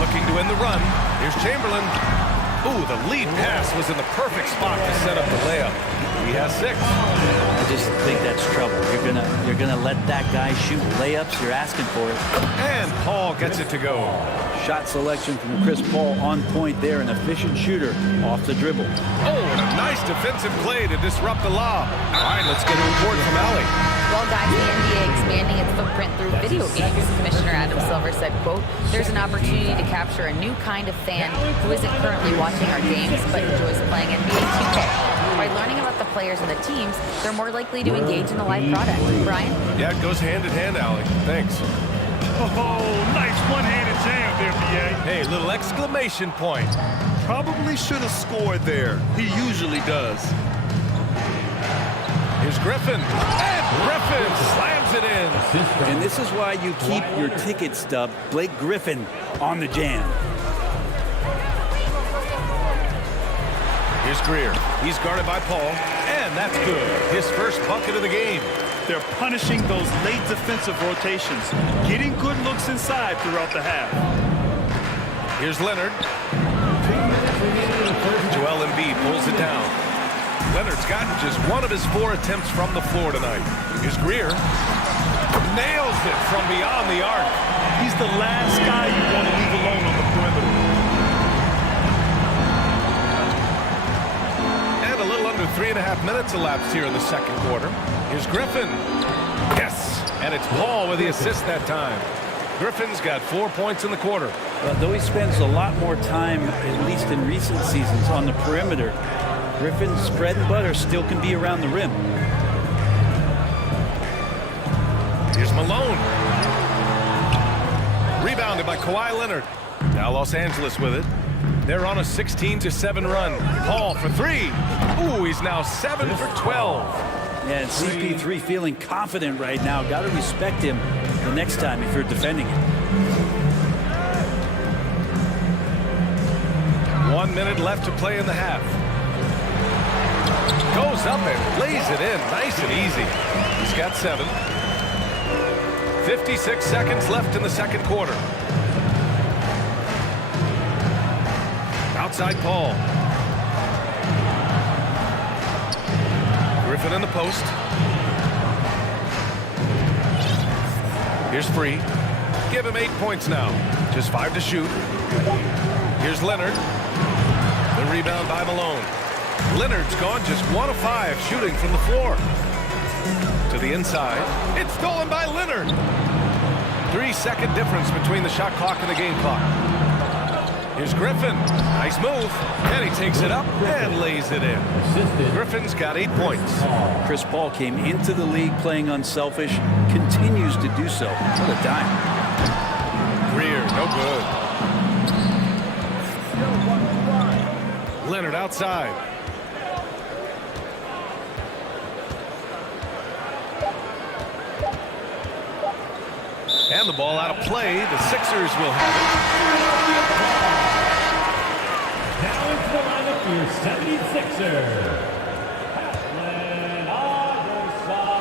Looking to end the run. Here's Chamberlain. Ooh, the lead pass was in the perfect spot to set up the layup. He has 6. I just think that's trouble. You're gonna let that guy shoot layups. You're asking for it. And Paul gets it to go. Shot selection from Chris Paul on point there. An efficient shooter off the dribble. Oh, and a nice defensive play to disrupt the lob. All right, let's get a report from Allie. Well, guys, the NBA expanding its footprint through video games. Commissioner Adam Silver said, quote, "There's an opportunity to capture a new kind of fan who isn't currently watching our games but enjoys playing NBA 2K. By learning about the players and the teams, they're more likely to engage in the live product." Brian? Yeah, it goes hand in hand, Allie. Thanks. Oh, nice one-handed jam there, BA. Hey, little exclamation point. Probably should have scored there. He usually does. Here's Griffin. And Griffin slams it in. And this is why you keep your ticket stub, Blake Griffin, on the jam. Here's Greer. He's guarded by Paul. And that's good. His first bucket of the game. They're punishing those late defensive rotations, getting good looks inside throughout the half. Here's Leonard. Joel Embiid pulls it down. Leonard's gotten just one of his 4 attempts from the floor tonight. Here's Greer. Nails it from beyond the arc. He's the last guy you want to leave alone on the perimeter. And a little under 3.5 minutes elapsed here in the second quarter. Here's Griffin. Yes. And it's Paul with the assist that time. Griffin's got 4 points in the quarter. Though he spends a lot more time, at least in recent seasons, on the perimeter, Griffin's bread and butter still can be around the rim. Here's Malone. Rebounded by Kawhi Leonard. Now Los Angeles with it. They're on a 16-7 run. Paul for 3. Ooh, he's now 7 for 12. Yeah, and CP3 feeling confident right now. Got to respect him the next time if you're defending him. 1 minute left to play in the half. Goes up and lays it in. Nice and easy. He's got 7. 56 seconds left in the second quarter. Outside Paul. Griffin in the post. Here's Free. Give him 8 points now. Just 5 to shoot. Here's Leonard. The rebound by Malone. Leonard's gone just 1 of 5 shooting from the floor. To the inside. It's stolen by Leonard. 3-second difference between the shot clock and the game clock. Here's Griffin. Nice move. And he takes it up and lays it in. Griffin's got 8 points. Chris Paul came into the league playing unselfish, continues to do so. What a dime. Greer, no good. Leonard outside. And the ball out of play. The Sixers will have it. Now into the lineup for your 76er. Hassan Iverson.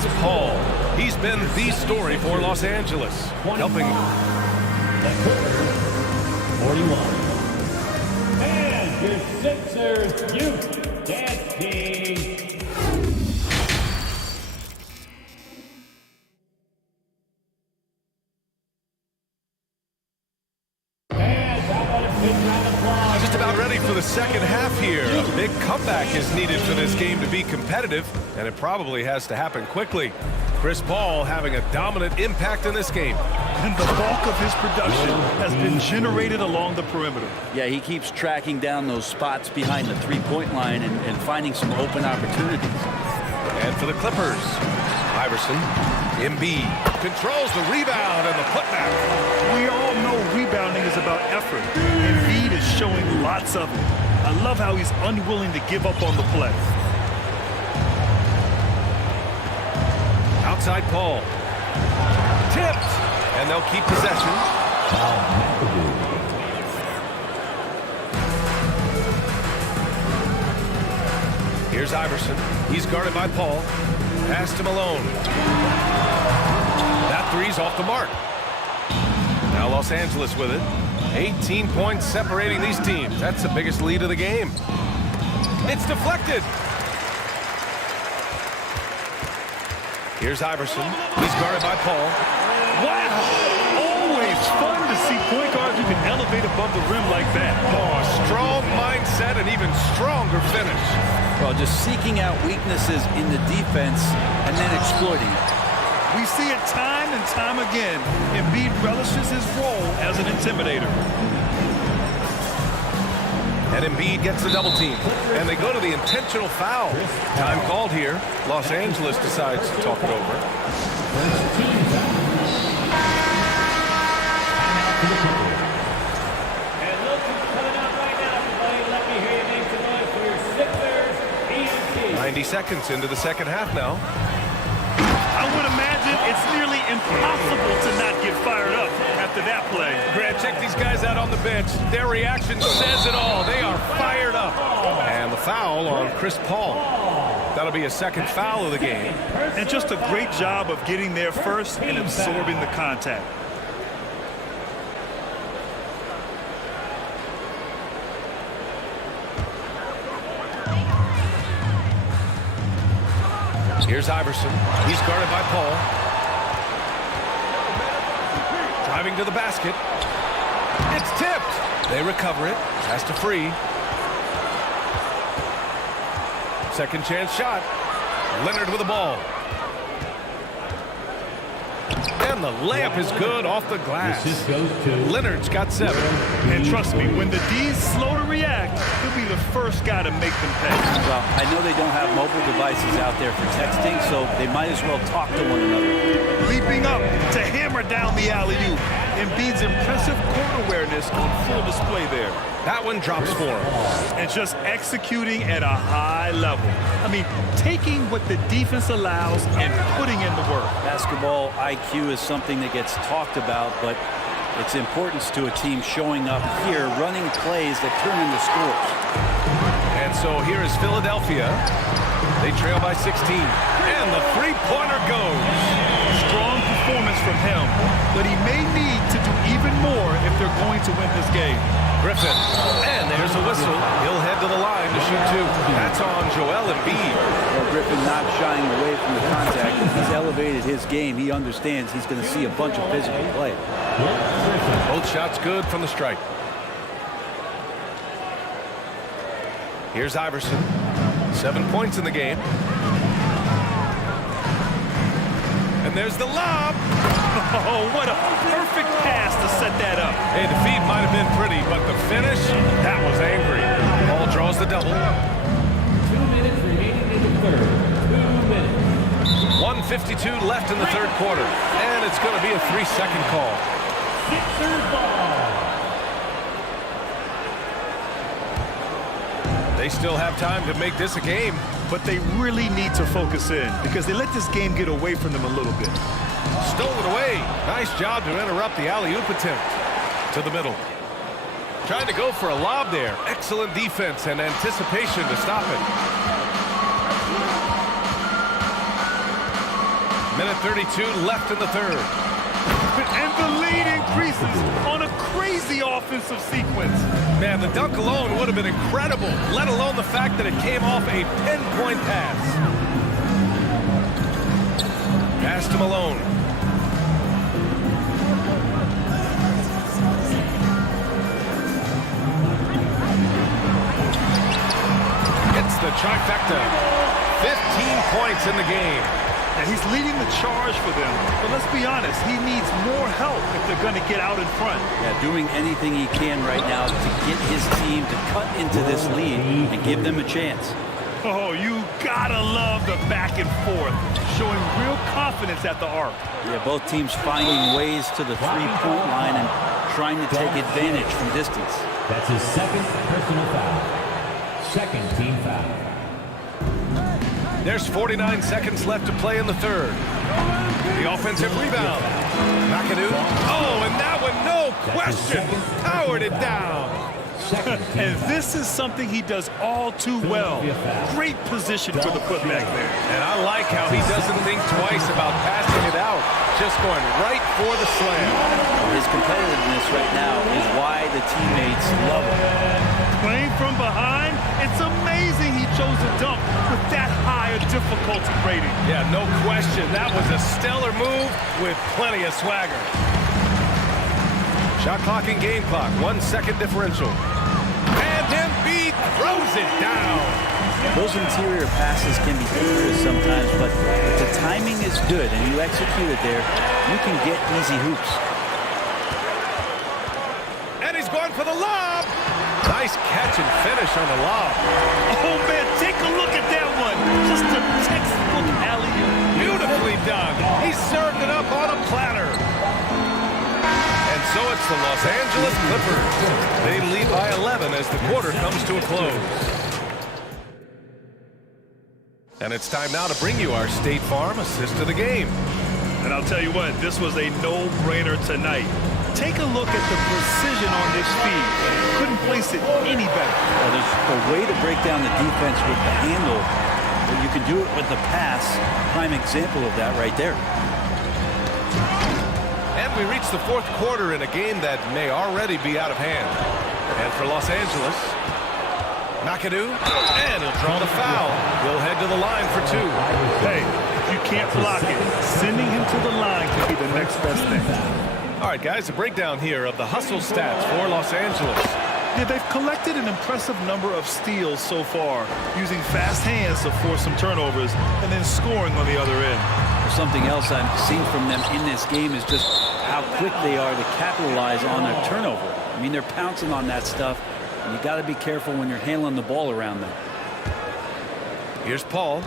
Chris Paul. He's been the story for Los Angeles, helping. 41. And your Sixers youth dance team. Just about ready for the second half here. A big comeback is needed for this game to be competitive, and it probably has to happen quickly. Chris Paul having a dominant impact in this game. And the bulk of his production has been generated along the perimeter. Yeah, he keeps tracking down those spots behind the three-point line and finding some open opportunities. And for the Clippers, Iverson, Embiid controls the rebound and the putback. We all know rebounding is about effort. Embiid is showing lots of it. I love how he's unwilling to give up on the play. Outside Paul. Tipped. And they'll keep possession. Here's Iverson. He's guarded by Paul. Pass to Malone. That three's off the mark. Now Los Angeles with it. 18 points separating these teams. That's the biggest lead of the game. It's deflected. Here's Iverson. He's guarded by Paul. Wow! Always fun to see point guards who can elevate above the rim like that. Oh, a strong mindset and even stronger finish. Well, just seeking out weaknesses in the defense and then exploiting it. We see it time and time again. Embiid relishes his role as an intimidator. And Embiid gets the double team. And they go to the intentional foul. Time called here. Los Angeles decides to talk it over. And look who's coming out right now, everybody. Let me hear you make some noise for your Sixers ENT. 90 seconds into the second half now. I would imagine it's nearly impossible to not get fired up after that play. Grant, check these guys out on the bench. Their reaction says it all. They are fired up. And the foul on Chris Paul. That'll be a second foul of the game. And just a great job of getting there first and absorbing the contact. Here's Iverson. He's guarded by Paul. Driving to the basket. It's tipped. They recover it. Has to free. Second chance shot. Leonard with the ball. And the layup is good off the glass. Leonard's got 7. And trust me, when the D's slow to react, he'll be the first guy to make them pay. Well, I know they don't have mobile devices out there for texting, so they might as well talk to one another. Leaping up to hammer down the alley-oop. Embiid's impressive court awareness on full display there. That one drops for him. And just executing at a high level. I mean, taking what the defense allows and putting in the work. Basketball IQ is something that gets talked about, but its importance to a team showing up here, running plays that turn into scores. And so here is Philadelphia. They trail by 16. And the three-pointer goes. Strong performance from him, but he may need to do even more if they're going to win this game. Griffin. And there's a whistle. He'll head to the line to shoot 2. That's on Joel Embiid. Well, Griffin not shying away from the contact. He's elevated his game. He understands he's going to see a bunch of physical play. Both shots good from the stripe. Here's Iverson. 7 points in the game. And there's the lob. Oh, what a perfect pass to set that up. Hey, the feed might have been pretty, but the finish, that was angry. Paul draws the double. 2 minutes remaining in the third. 2 minutes. 1:52 left in the third quarter. And it's going to be a 3-second call. Sixers ball. They still have time to make this a game. But they really need to focus in because they let this game get away from them a little bit. Stolen away. Nice job to interrupt the alley-oop attempt. To the middle. Trying to go for a lob there. Excellent defense and anticipation to stop it. Minute 32 left in the third. And the lead increases on a crazy offensive sequence. Man, the dunk alone would have been incredible, let alone the fact that it came off a pinpoint pass. Pass to Malone. It's the trifecta. 15 points in the game. And he's leading the charge for them. But let's be honest, he needs more help if they're going to get out in front. Yeah, doing anything he can right now to get his team to cut into this lead and give them a chance. Oh, you gotta love the back and forth, showing real confidence at the arc. Yeah, both teams finding ways to the three-point line and trying to take advantage from distance. That's his second personal foul. Second team foul. There's 49 seconds left to play in the third. The offensive rebound. McAdoo. Oh, and that one, no question, powered it down. And this is something he does all too well. Great position for the putback there. And I like how he doesn't think twice about passing it out, just going right for the slam. His competitiveness right now is why the teammates love him. Playing from behind, it's amazing he chose to dunk with that higher difficulty rating. Yeah, no question. That was a stellar move with plenty of swagger. Shot clock and game clock, 1 second differential. And Embiid throws it down. Those interior passes can be dangerous sometimes, but if the timing is good and you execute it there, you can get easy hoops. And he's going for the lob. Nice catch and finish on the lob. Oh, man, take a look at that one. Just a textbook alley-oop. Beautifully done. He served it up on a platter. And so it's the Los Angeles Clippers. They lead by 11 as the quarter comes to a close. And it's time now to bring you our State Farm assist of the game. And I'll tell you what, this was a no-brainer tonight. Take a look at the precision on this feed. Couldn't place it any better. Well, there's a way to break down the defense with the handle, but you can do it with the pass. Prime example of that right there. And we reach the fourth quarter in a game that may already be out of hand. And for Los Angeles, McAdoo, and he'll draw the foul. He'll head to the line for two. Hey, if you can't block it, sending him to the line can be the next best thing. All right, guys, a breakdown here of the hustle stats for Los Angeles. Yeah, they've collected an impressive number of steals so far, using fast hands to force some turnovers and then scoring on the other end. Something else I've seen from them in this game is just how quick they are to capitalize on a turnover. I mean, they're pouncing on that stuff, and you got to be careful when you're handling the ball around them. Here's Paul.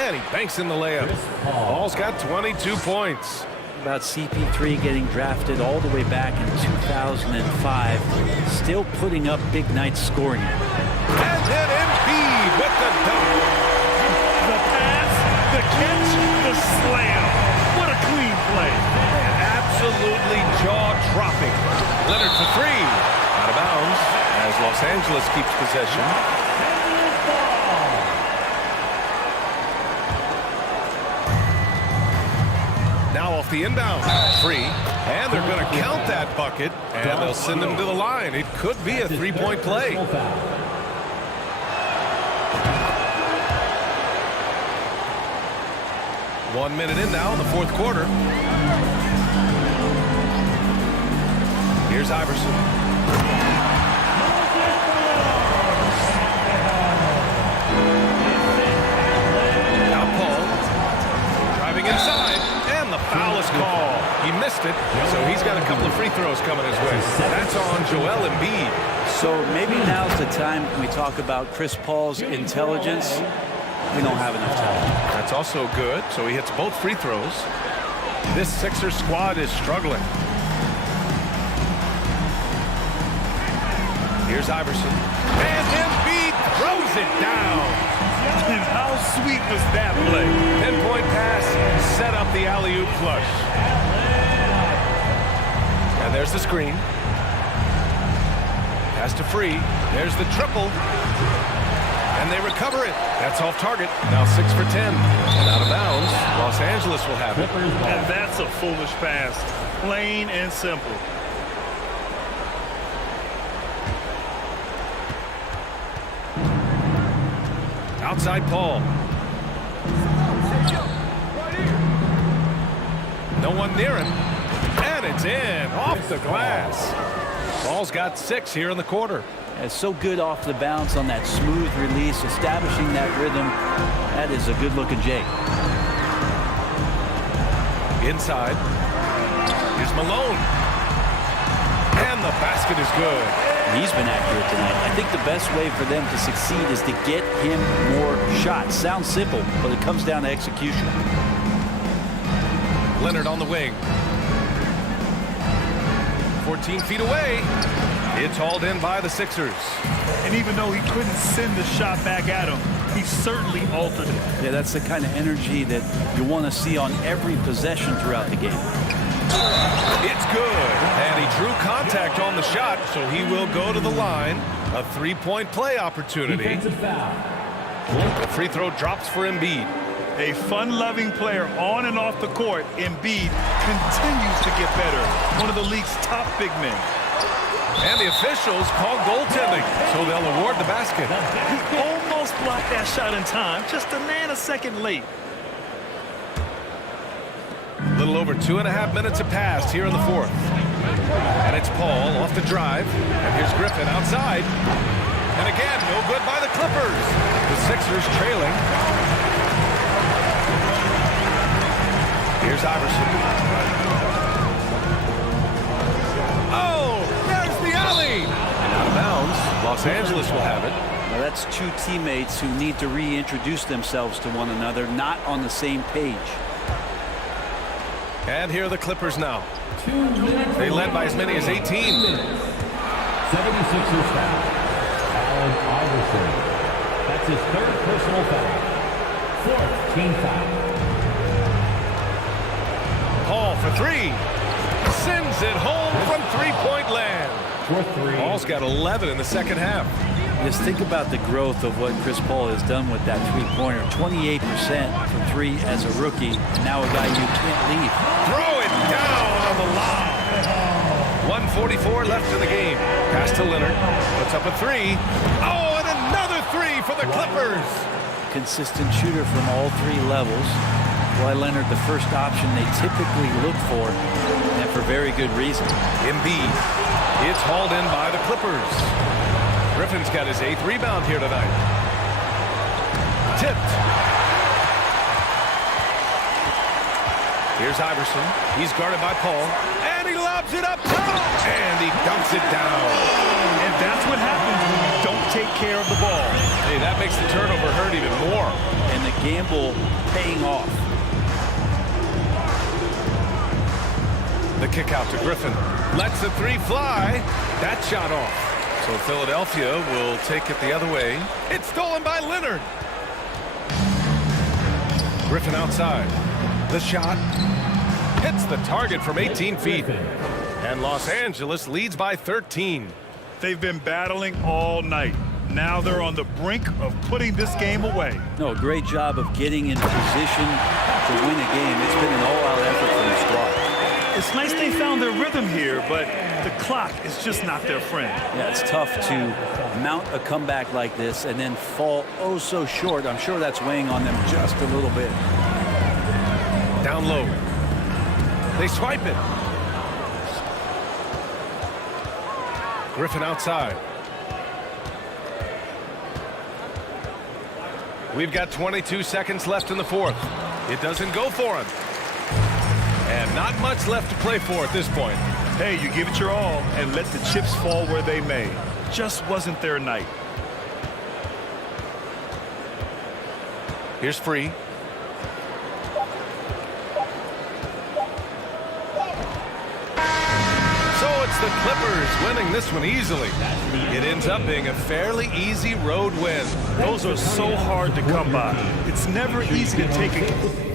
And he banks in the layup. Paul's got 22 points. About CP3 getting drafted all the way back in 2005, still putting up big nights scoring. And then Embiid with the dunk. The pass, the catch, the slam. What a clean play. And absolutely jaw-dropping. Leonard for three. Out of bounds as Los Angeles keeps possession. Now off the inbound. Free. And they're going to count that bucket. And they'll send him to the line. It could be a three-point play. 1 minute in now in the fourth quarter. Here's Iverson. Now Paul. Driving inside. And the foul is called. He missed it, so he's got a couple of free throws coming his way. That's on Joel Embiid. So maybe now's the time when we talk about Chris Paul's intelligence. We don't have enough time. That's also good. So he hits both free throws. This Sixers squad is struggling. Here's Iverson. And Embiid throws it down. And how sweet was that play? Pinpoint pass, set up the alley-oop flush. And there's the screen. Pass to Free. There's the triple. And they recover it. That's off target. Now 6 for 10. And out of bounds, Los Angeles will have it. And that's a foolish pass. Plain and simple. Outside Paul. No one near him. And it's in. Off the glass. Paul's got 6 here in the quarter. It's so good off the bounce on that smooth release, establishing that rhythm. That is a good-looking Jake. Inside. Here's Malone. And the basket is good. He's been accurate tonight. I think the best way for them to succeed is to get him more shots. Sounds simple, but it comes down to execution. Leonard on the wing. 14 feet away. It's hauled in by the Sixers. And even though he couldn't send the shot back at him, he certainly altered it. Yeah, that's the kind of energy that you want to see on every possession throughout the game. It's good. And he drew contact on the shot, so he will go to the line. A 3-point play opportunity. The free throw drops for Embiid. A fun-loving player on and off the court, Embiid continues to get better. One of the league's top big men. And the officials call goaltending, so they'll award the basket. He almost blocked that shot in time, just a nanosecond late. A little over 2.5 minutes have passed here in the fourth. And it's Paul off the drive. And here's Griffin outside. And again, no good by the Clippers. The Sixers trailing. Here's Iverson. Oh, there's the alley. And out of bounds, Los Angeles will have it. Now that's two teammates who need to reintroduce themselves to one another, not on the same page. And here are the Clippers now. They led by as many as 18. 76ers foul. Allen Iverson. That's his 3rd personal foul. 4th team foul. Paul for 3. Sends it home from three-point land. Paul's got 11 in the second half. Just think about the growth of what Chris Paul has done with that three-pointer. 28% from 3 as a rookie. And now a guy you can't leave. Throw it down on the lob. 1:44 left in the game. Pass to Leonard. Puts up a 3. Oh, and another 3 for the Clippers. Consistent shooter from all 3 levels. Kawhi Leonard, the first option they typically look for, and for very good reason. Embiid. It's hauled in by the Clippers. Griffin's got his 8th rebound here tonight. Tipped. Here's Iverson. He's guarded by Paul. And he lobs it up top. And he dumps it down. And that's what happens when you don't take care of the ball. Hey, that makes the turnover hurt even more. And the gamble paying off. The kick out to Griffin. Lets the 3 fly. That shot off. So Philadelphia will take it the other way. It's stolen by Leonard. Griffin outside. The shot hits the target from 18 feet. And Los Angeles leads by 13. They've been battling all night. Now they're on the brink of putting this game away. No, great job of getting in position to win a game. It's been an all-out effort from the squad. It's nice they found their rhythm here, but the clock is just not their friend. Yeah, it's tough to mount a comeback like this and then fall oh so short. I'm sure that's weighing on them just a little bit. Down low. They swipe it. Griffin outside. We've got 22 seconds left in the fourth. It doesn't go for him. And not much left to play for at this point. Hey, you give it your all and let the chips fall where they may. Just wasn't their night. Here's Free. So it's the Clippers winning this one easily. It ends up being a fairly easy road win. Those are so hard to come by. It's never easy to take a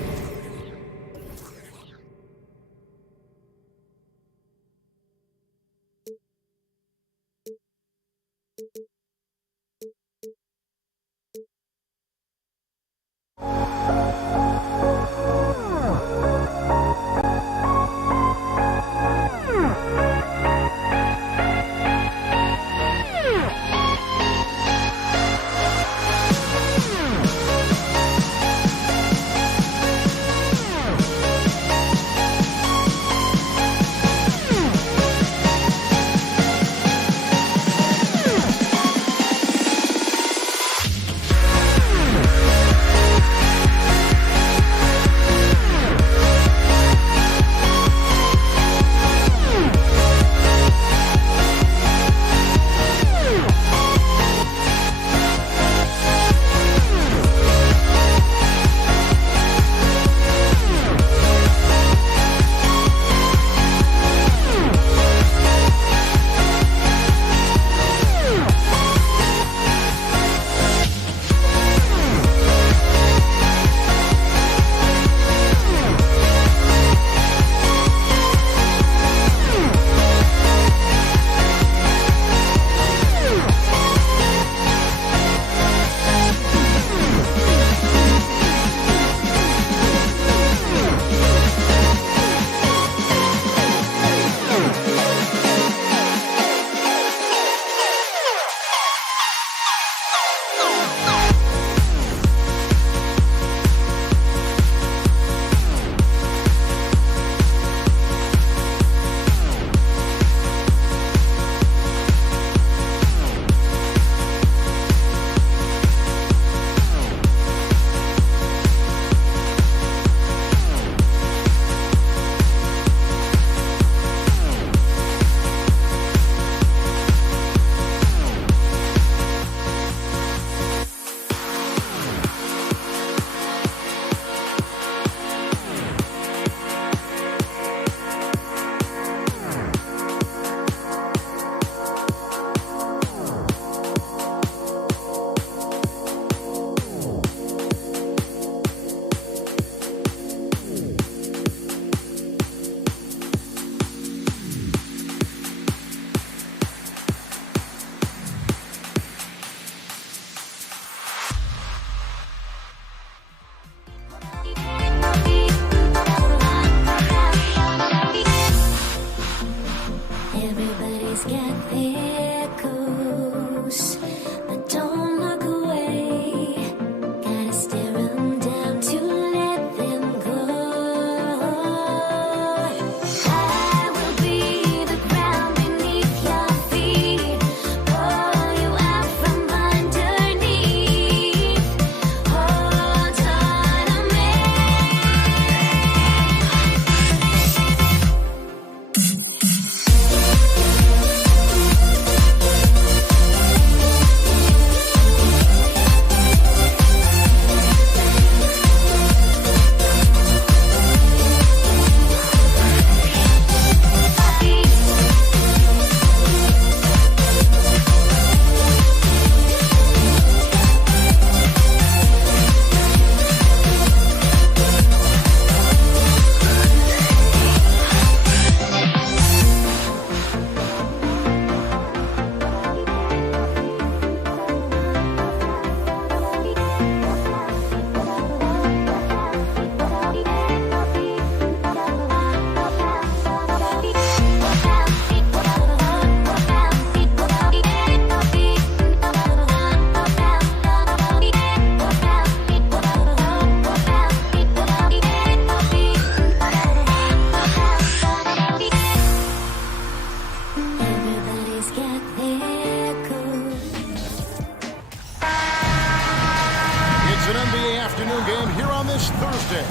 on this Thursday.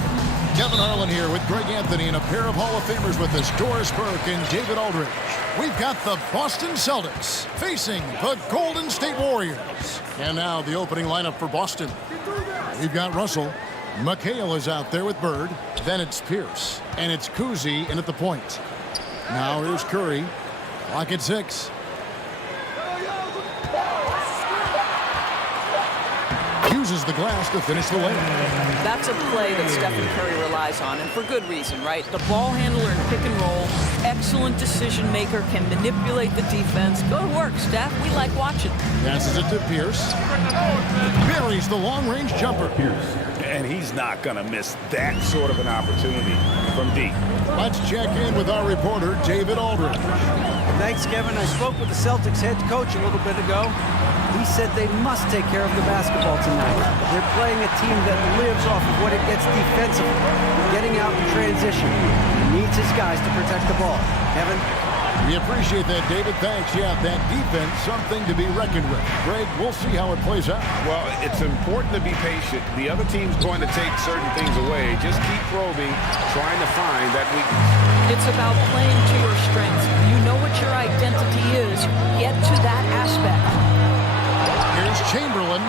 Kevin Harlan here with Greg Anthony and a pair of Hall of Famers with us, Doris Burke and David Aldridge. We've got the Boston Celtics facing the Golden State Warriors. And now the opening lineup for Boston. We've got Russell. McHale is out there with Bird. Then it's Pierce. And it's Cousy in at the point. Now here's Curry. Clock at 6. Uses the glass to finish the layup. That's a play that Stephen Curry relies on, and for good reason, right? The ball handler in pick and roll, excellent decision maker, can manipulate the defense. Go to work, Steph. We like watching. Passes it to Pierce. Buries the long-range jumper. Pierce. And he's not going to miss that sort of an opportunity from deep. Let's check in with our reporter, David Aldridge. Thanks, Kevin. I spoke with the Celtics head coach a little bit ago. He said they must take care of the basketball tonight. They're playing a team that lives off of what it gets defensively, getting out in transition. He needs his guys to protect the ball. Kevin? We appreciate that, David. Thanks. Yeah, that defense, something to be reckoned with. Greg, we'll see how it plays out. Well, it's important to be patient. The other team's going to take certain things away. Just keep probing, trying to find that weakness. It's about playing to your strengths. You know what your identity is. Get to that aspect. Here's Chamberlain.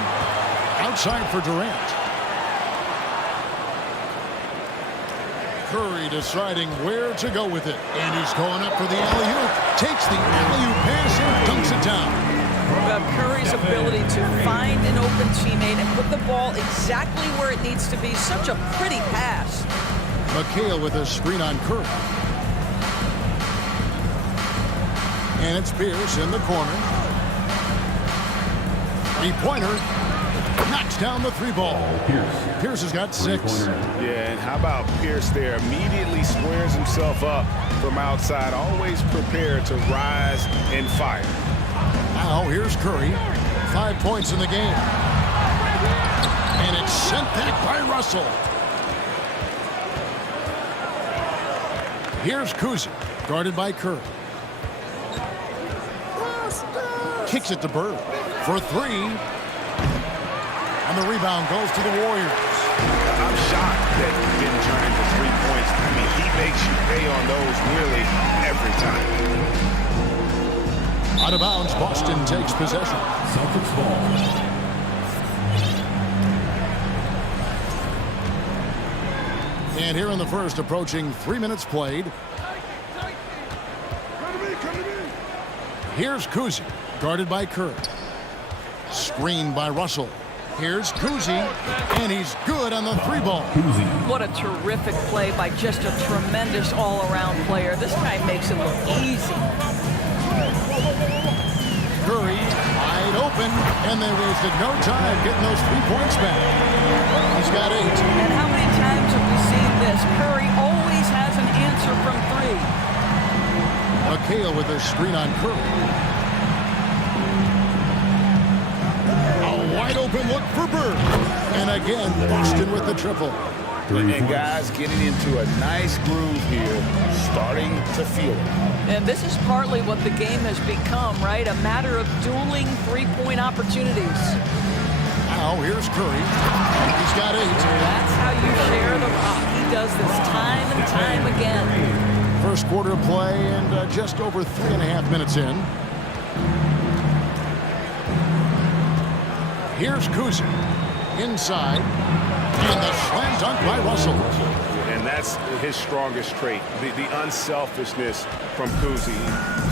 Outside for Durant. Curry deciding where to go with it. And he's going up for the alley-oop. Takes the alley-oop pass and dunks it down. Curry's ability to find an open teammate and put the ball exactly where it needs to be. Such a pretty pass. McHale with a screen on Curry. And it's Pierce in the corner. Three-pointer. Knocks down the three ball. Pierce has got 6. Yeah, and how about Pierce there? Immediately squares himself up from outside. Always prepared to rise and fire. Now here's Curry. 5 points in the game. And it's sent back by Russell. Here's Cousy, guarded by Curry. Kicks it to Bird for 3. And the rebound goes to the Warriors. I'm shocked that he didn't turn into 3 points. I mean, he makes you pay on those nearly every time. Out of bounds, Boston takes possession. Celtics ball. And here in the first, approaching 3 minutes played. Here's Cousy, guarded by Curry. Screened by Russell. Here's Cousy, and he's good on the 3 ball. What a terrific play by just a tremendous all-around player. This guy makes it look easy. Curry wide open, and they wasted no time getting those 3 points back. He's got 8. And how many times have we seen this? Curry always has an answer from 3. McHale with a screen on Curry. Wide open look for Bird. And again, Boston with the triple. And guys getting into a nice groove here, starting to feel it. And this is partly what the game has become, right? A matter of dueling 3-point opportunities. Now here's Curry. He's got 8. That's how you share the rock. He does this time and time again. First quarter play and just over 3.5 minutes in. Here's Cousy. Inside. And the slam dunk by Russell. And that's his strongest trait, the unselfishness from Cousy.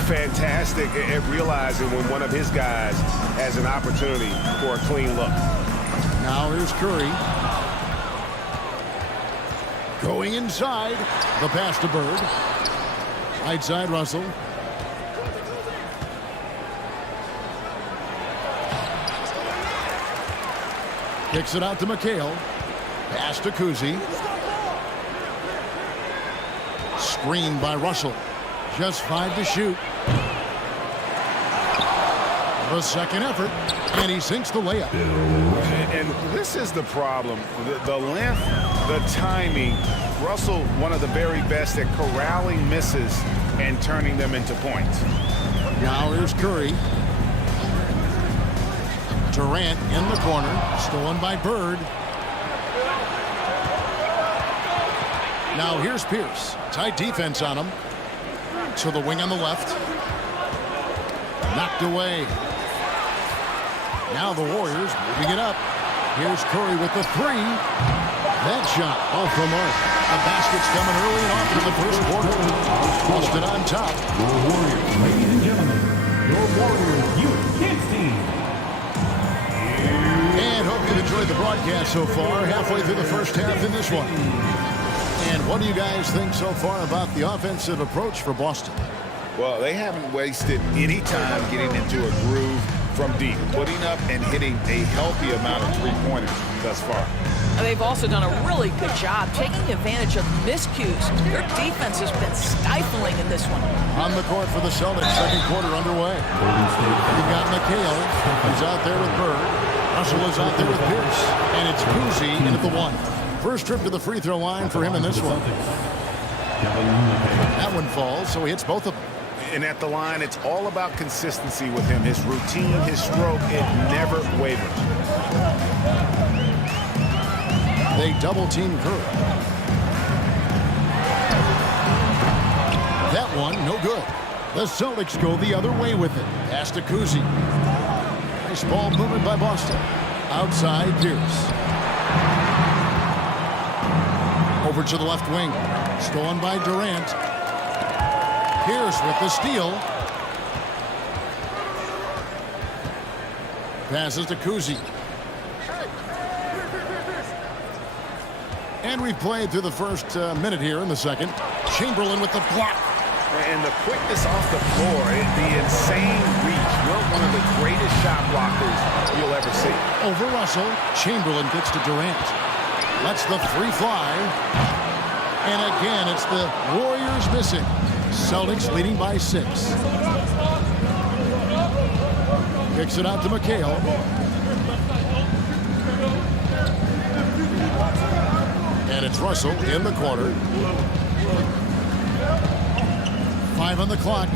Fantastic at realizing when one of his guys has an opportunity for a clean look. Now here's Curry. Going inside. The pass to Bird. Right side Russell. Kicks it out to McHale. Pass to Cousy. Screened by Russell. Just 5 to shoot. The second effort, and he sinks the layup. And this is the problem. The length, the timing. Russell, one of the very best at corralling misses and turning them into points. Now here's Curry. Durant in the corner, stolen by Bird. Now here's Pierce. Tight defense on him. To the wing on the left. Knocked away. Now the Warriors moving it up. Here's Curry with the three. That shot off the mark. The basket's coming early and often in the first quarter. Boston on top. Your Warriors, ladies and gentlemen, your Warriors Youth Kids team. And hope you've enjoyed the broadcast so far. Halfway through the first half in this one. And what do you guys think so far about the offensive approach for Boston? Well, they haven't wasted any time getting into a groove from deep, putting up and hitting a healthy amount of three-pointers thus far. They've also done a really good job taking advantage of miscues. Their defense has been stifling in this one. On the court for the Celtics, second quarter underway. You've got McHale. He's out there with Bird. Russell is out there with Pierce. And it's Cousy in at the one. First trip to the free throw line for him in this one. That one falls, so he hits both of them. And at the line, it's all about consistency with him. His routine, his stroke, it never wavers. They double-team Curry. That one, no good. The Celtics go the other way with it. Pass to Cousy. Nice ball movement by Boston. Outside, Pierce. Over to the left wing. Stolen by Durant. Pierce with the steal. Passes to Cousy. And we've played through the first minute here in the second. Chamberlain with the block. And the quickness off the floor, the insane reach. You're one of the greatest shot blockers you'll ever see. Over Russell. Chamberlain gets to Durant. Lets the three fly. And again, it's the Warriors missing. Celtics leading by 6. Kicks it out to McHale. And it's Russell in the corner. 5 on the clock.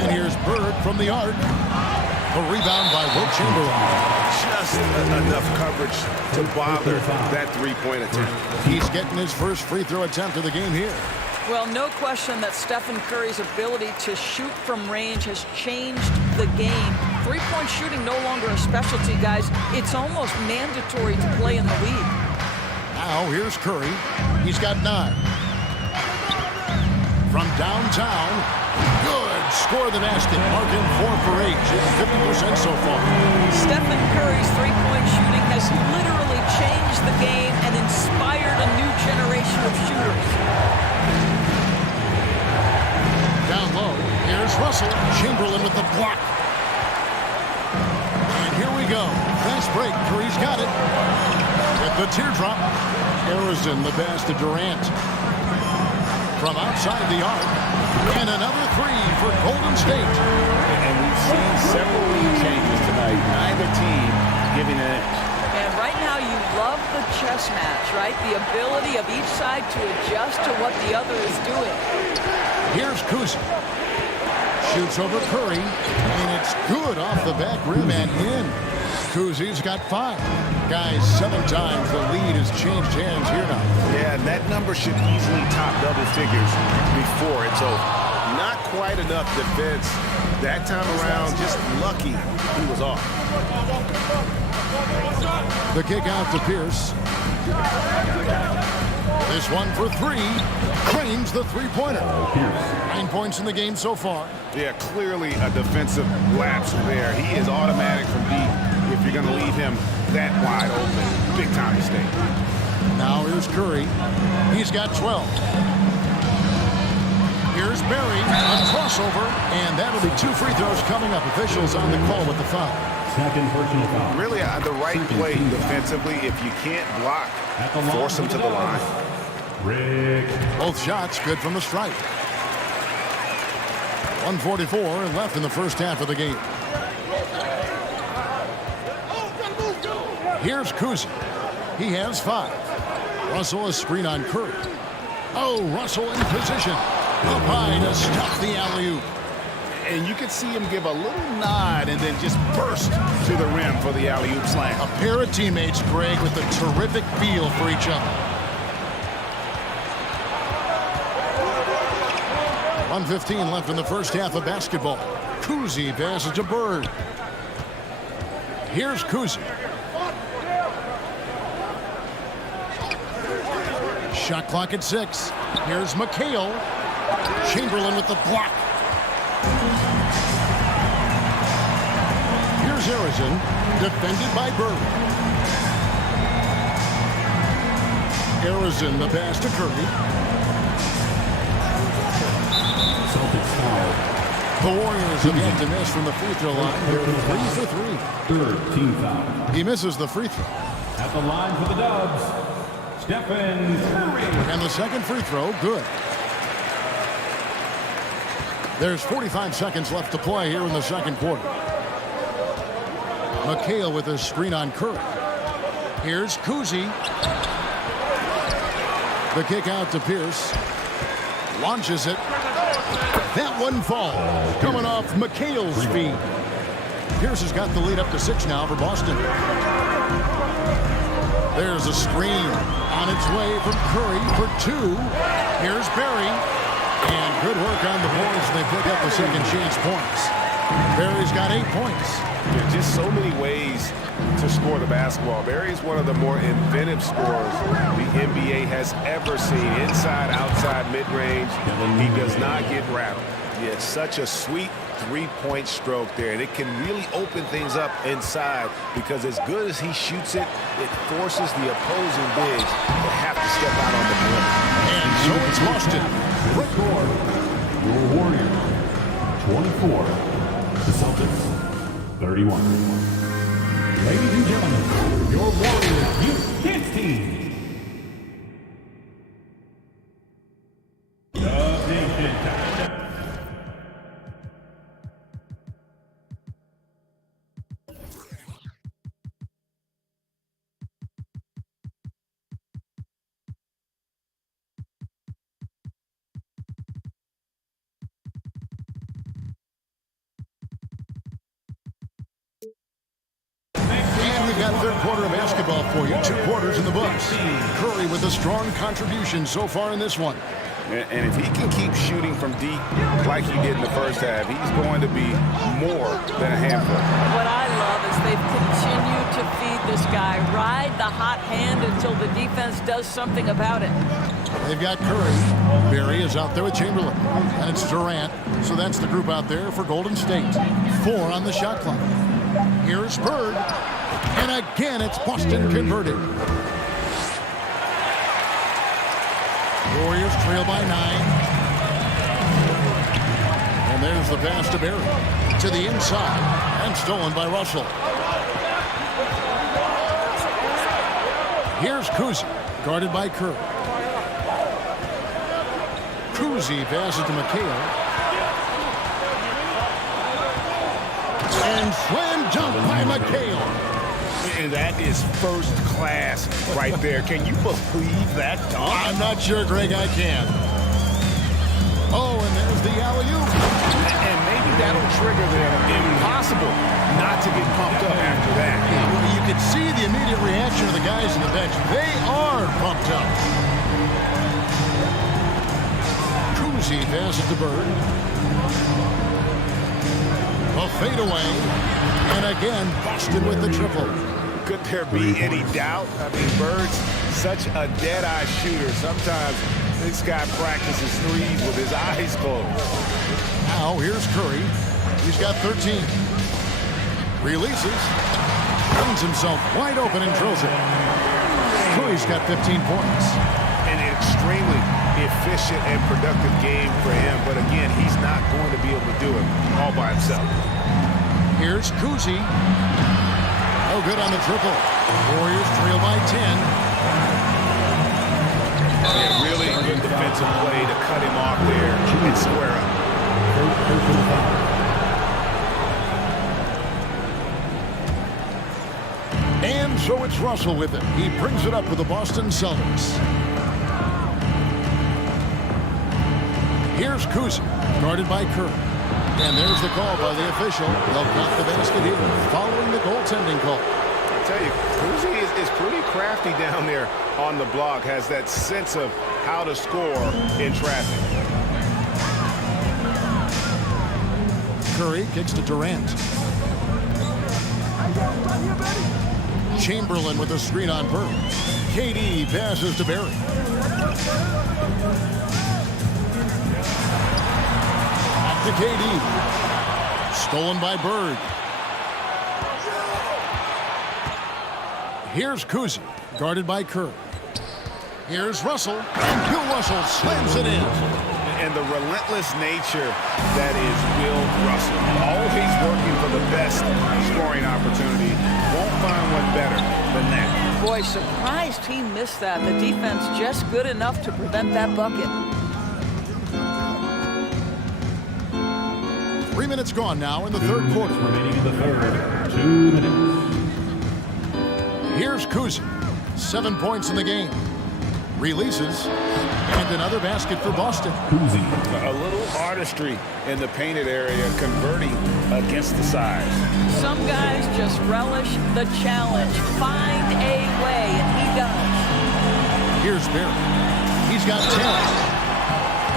And here's Bird from the arc. A rebound by Wilt Chamberlain. Just enough coverage to bother that three-point attempt. He's getting his first free throw attempt of the game here. Well, no question that Stephen Curry's ability to shoot from range has changed the game. Three-point shooting no longer a specialty, guys. It's almost mandatory to play in the league. Now here's Curry. He's got 9. From downtown, good. Score the basket. Marking 4 for 8. Shooting 50% so far. Stephen Curry's three-point shooting has literally changed the game and inspired a new generation of shooters. Down low, here's Russell. Chamberlain with the block. And here we go. Fast break. Curry's got it. With the teardrop. Harrison, the pass to Durant. From outside the arc. And another three for Golden State. And we've seen several lead changes tonight. Neither team giving an inch. And right now you love the chess match, right? The ability of each side to adjust to what the other is doing. Here's Cousy. Shoots over Curry. And it's good off the back rim and in. Cousy's got 5. Guys, 7 times the lead has changed hands here now. Yeah, that number should easily top double figures before it's over. Not quite enough defense that time around. Just lucky he was off. The kick out to Pierce. This one for 3. Claims the three-pointer. 9 points in the game so far. Yeah, clearly a defensive lapse there. He is automatic from deep if you're going to leave him that wide open. Big time mistake. Now here's Curry. He's got 12. Here's Barry. A crossover. And that'll be 2 free throws coming up. Officials on the call with the foul. Second personal foul. Really the right play defensively. If you can't block, force him to the line. Rick. Both shots good from the stripe. 1:44 left in the first half of the game. Here's Cousy. He has 5. Russell a screen on Curry. Oh, Russell in position. Up high to stop the alley-oop. And you can see him give a little nod and then just burst to the rim for the alley-oop slam. A pair of teammates, Greg, with a terrific feel for each other. 1:15 left in the first half of basketball. Kuzi passes to Bird. Here's Kuzi. Shot clock at 6. Here's McHale. Chamberlain with the block. Here's Arizin, defended by Bird. Arizin, the pass to Curry. The Warriors have yet to miss from the free throw line. They're 3 for 3. Third team foul. He misses the free throw. At the line for the Dubs, Stephen Curry. And the second free throw, good. There's 45 seconds left to play here in the second quarter. McHale with a screen on Curry. Here's Kuzi. The kick out to Pierce. Launches it. That one falls. Coming off McHale's feet. Pierce has got the lead up to 6 now for Boston. There's a screen on its way from Curry for 2. Here's Barry. And good work on the boards. They pick up the second chance points. Barry's got 8 points. There's just so many ways to score the basketball. Barry is one of the more inventive scorers the NBA has ever seen. Inside, outside, mid-range. He does not get rattled. He has such a sweet three-point stroke there, and it can really open things up inside because as good as he shoots it, it forces the opposing bigs to have to step out on the perimeter. And so it's Boston. Score. Your Warriors 24. The Celtics 31. Ladies and gentlemen, your Warriors Youth Kids team. Dub Nation time. And we've got third quarter of basketball for you. 2 quarters in the books. Curry with a strong contribution so far in this one. And if he can keep shooting from deep like he did in the first half, he's going to be more than a handful. What I love is they've continued to feed this guy. Ride the hot hand until the defense does something about it. They've got Curry. Barry is out there with Chamberlain. And it's Durant. So that's the group out there for Golden State. 4 on the shot clock. Here's Bird. And again, it's Boston converted. Warriors trail by 9. And there's the pass to Barry. To the inside. And stolen by Russell. Here's Kuzi. Guarded by Curry. Kuzi passes to McHale. And slam dunk by McHale. And that is first class right there. Can you believe that dunk? I'm not sure, Greg, I can. Oh, and there's the alley-oop. And maybe that'll trigger them. Impossible not to get pumped up after that. Well, you can see the immediate reaction of the guys on the bench. They are pumped up. Kuzi passes to Bird. A fadeaway. And again, Boston with the triple. Could there be any doubt? I mean, Bird's such a dead-eye shooter. Sometimes this guy practices threes with his eyes closed. Now, here's Curry. He's got 13. Releases. Finds himself wide open and drills it. Curry's got 15 points. An extremely efficient and productive game for him. But again, he's not going to be able to do it all by himself. Here's Kuzi. No good on the triple. Warriors trail by 10. And really good defensive play to cut him off there and square up. And so it's Russell with it. He brings it up with the Boston Celtics. Here's Kuzi, guarded by Curry. And there's the call by the official. They'll count the basket here, following the goaltending call. I tell you, Kuzi is pretty crafty down there on the block, has that sense of how to score in traffic. Curry kicks to Durant. Chamberlain with a screen on Burke. KD passes to Barry. Back to KD. Stolen by Bird. Here's Kuzi, guarded by Curry. Here's Russell, and Bill Russell slams it in. And the relentless nature that is Will Russell. Always working for the best scoring opportunity. Won't find one better than that. Boy, surprised he missed that. The defense just good enough to prevent that bucket. 3 minutes gone now in the third quarter. Remaining in the third. 2 minutes. Here's Kuzi. 7 points in the game. Releases. And another basket for Boston. A little artistry in the painted area, converting against the size. Some guys just relish the challenge. Find a way, and he does. Here's Barry. He's got 10.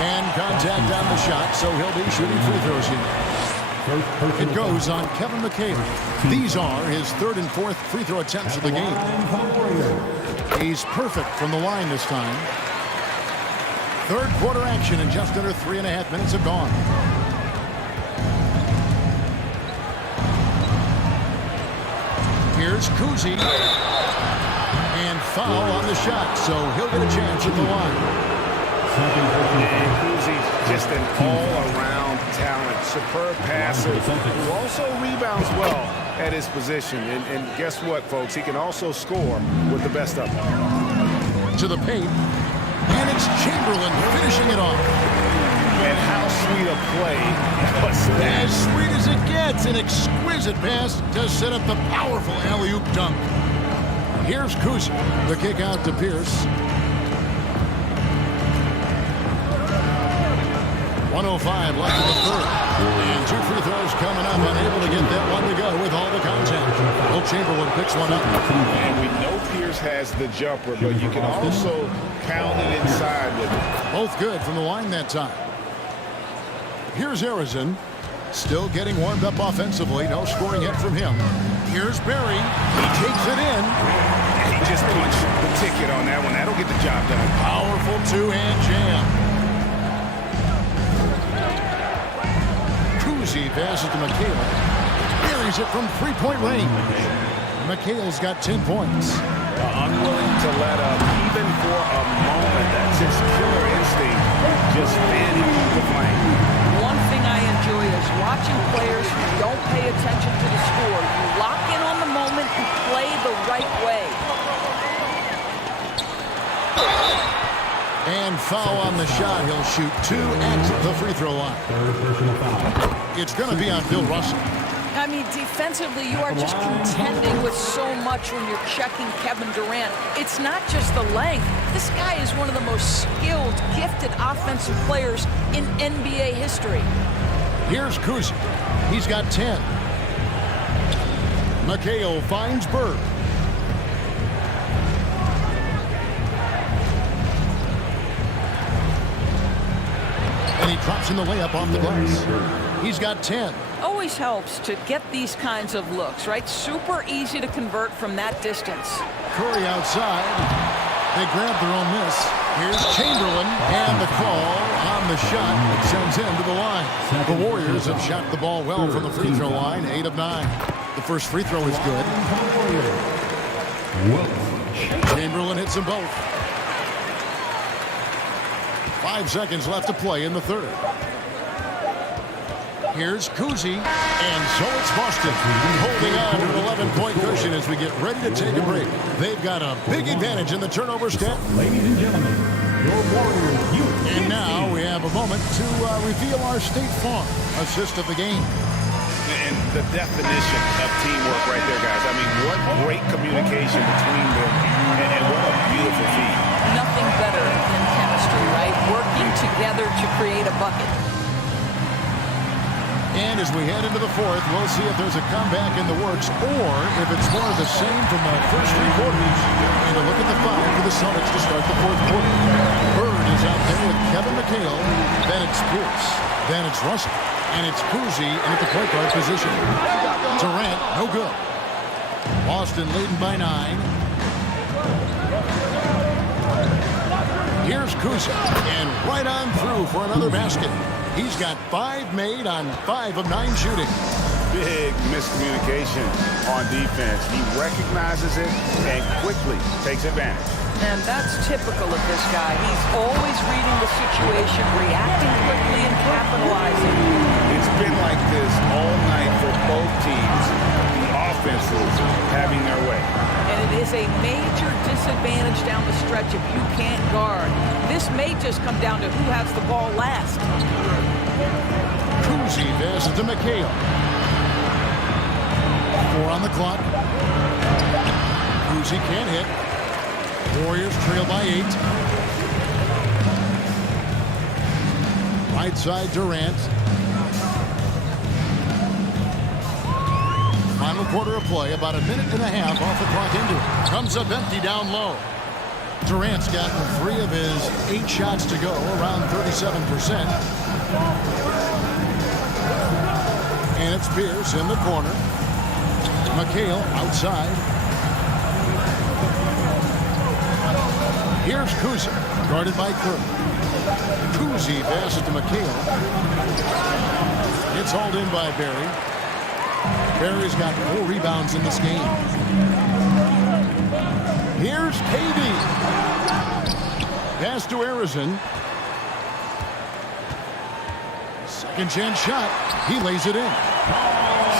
And contact on the shot, so he'll be shooting free throws here. It goes on Kevin McHale. These are his third and fourth free throw attempts of the game. He's perfect from the line this time. Third quarter action in just under 3.5 minutes have gone. Here's Kuzi. And foul on the shot, so he'll get a chance at the line. And Kuzi, just an all-around talent. Superb passer, who also rebounds well at his position. And guess what, folks? He can also score with the best of them. To the paint. And it's Chamberlain finishing it off. And how sweet a play was that? As sweet as it gets. An exquisite pass to set up the powerful alley-oop dunk. Here's Kuzi. The kick out to Pierce. 1:05 left in the third. And 2 free throws coming up. Unable to get that one to go with all the contact. Will Chamberlain picks one up. And we know Pierce has the jumper, but you can also pound it inside with it. Both good from the line that time. Here's Arizin. Still getting warmed up offensively. No scoring yet from him. Here's Barry. He takes it in. And he just punched the ticket on that one. That'll get the job done. Powerful two-hand jam. Kuzi passes to McHale. Buries it from three-point range. McHale's got 10 points. Unwilling to let up, even for a moment. That's his killer instinct. Just fanning the flank. One thing I enjoy is watching players who don't pay attention to the score. You lock in on the moment and play the right way. And foul on the shot. He'll shoot 2 at the free throw line. It's going to be on Bill Russell. I mean, defensively, you are just contending with so much when you're checking Kevin Durant. It's not just the length. This guy is one of the most skilled, gifted offensive players in NBA history. Here's Kuzi. He's got 10. McHale finds Bird. And he drops in the layup off the glass. He's got 10. Always helps to get these kinds of looks, right? Super easy to convert from that distance. Curry outside. They grab their own miss. Here's Chamberlain, and the call on the shot sends him to the line. The Warriors have shot the ball well from the free throw line, 8 of 9. The first free throw is good. Chamberlain hits them both. 5 seconds left to play in the third. Here's Kuzi, and so it's Boston holding on to an 11-point cushion as we get ready to take a break. They've got a big advantage in the turnover stat. Ladies and gentlemen, your Warriors. And now we have a moment to reveal our State Farm assist of the game. And the definition of teamwork right there, guys. I mean, what great communication between them, and what a beautiful feat. Nothing better than chemistry, right? Working together to create a bucket. And as we head into the fourth, we'll see if there's a comeback in the works or if it's more of the same from the first 3 quarters. And a look at the 5 for the Celtics to start the fourth quarter. Bird Durant is out there with Kevin McHale. Then it's Pierce. Then it's Russell. And it's Cousy in at the point guard position. Durant, no good. Boston leading by 9. Here's Cousy. And right on through for another basket. He's got 5 made on 5 of 9 shooting. Big miscommunication on defense. He recognizes it and quickly takes advantage. And that's typical of this guy. He's always reading the situation, reacting quickly and capitalizing. It's been like this all night for both teams. The offenses having their way. And it is a major disadvantage down the stretch if you can't guard. This may just come down to who has the ball last. Cousy passes to McHale. 4 on the clock. Cousy can't hit. Warriors trail by 8. Right side Durant. Final quarter of play, about a minute and a half off the clock into it. Comes up empty down low. Durant's gotten 3 of his 8 shots to go, around 37%. And it's Pierce in the corner. McHale outside. Here's Cousy, guarded by Curry. Cousy passes to McHale. It's hauled in by Barry. Barry's got 4 rebounds in this game. Here's KD. Pass to Arizon. Second chance shot. He lays it in.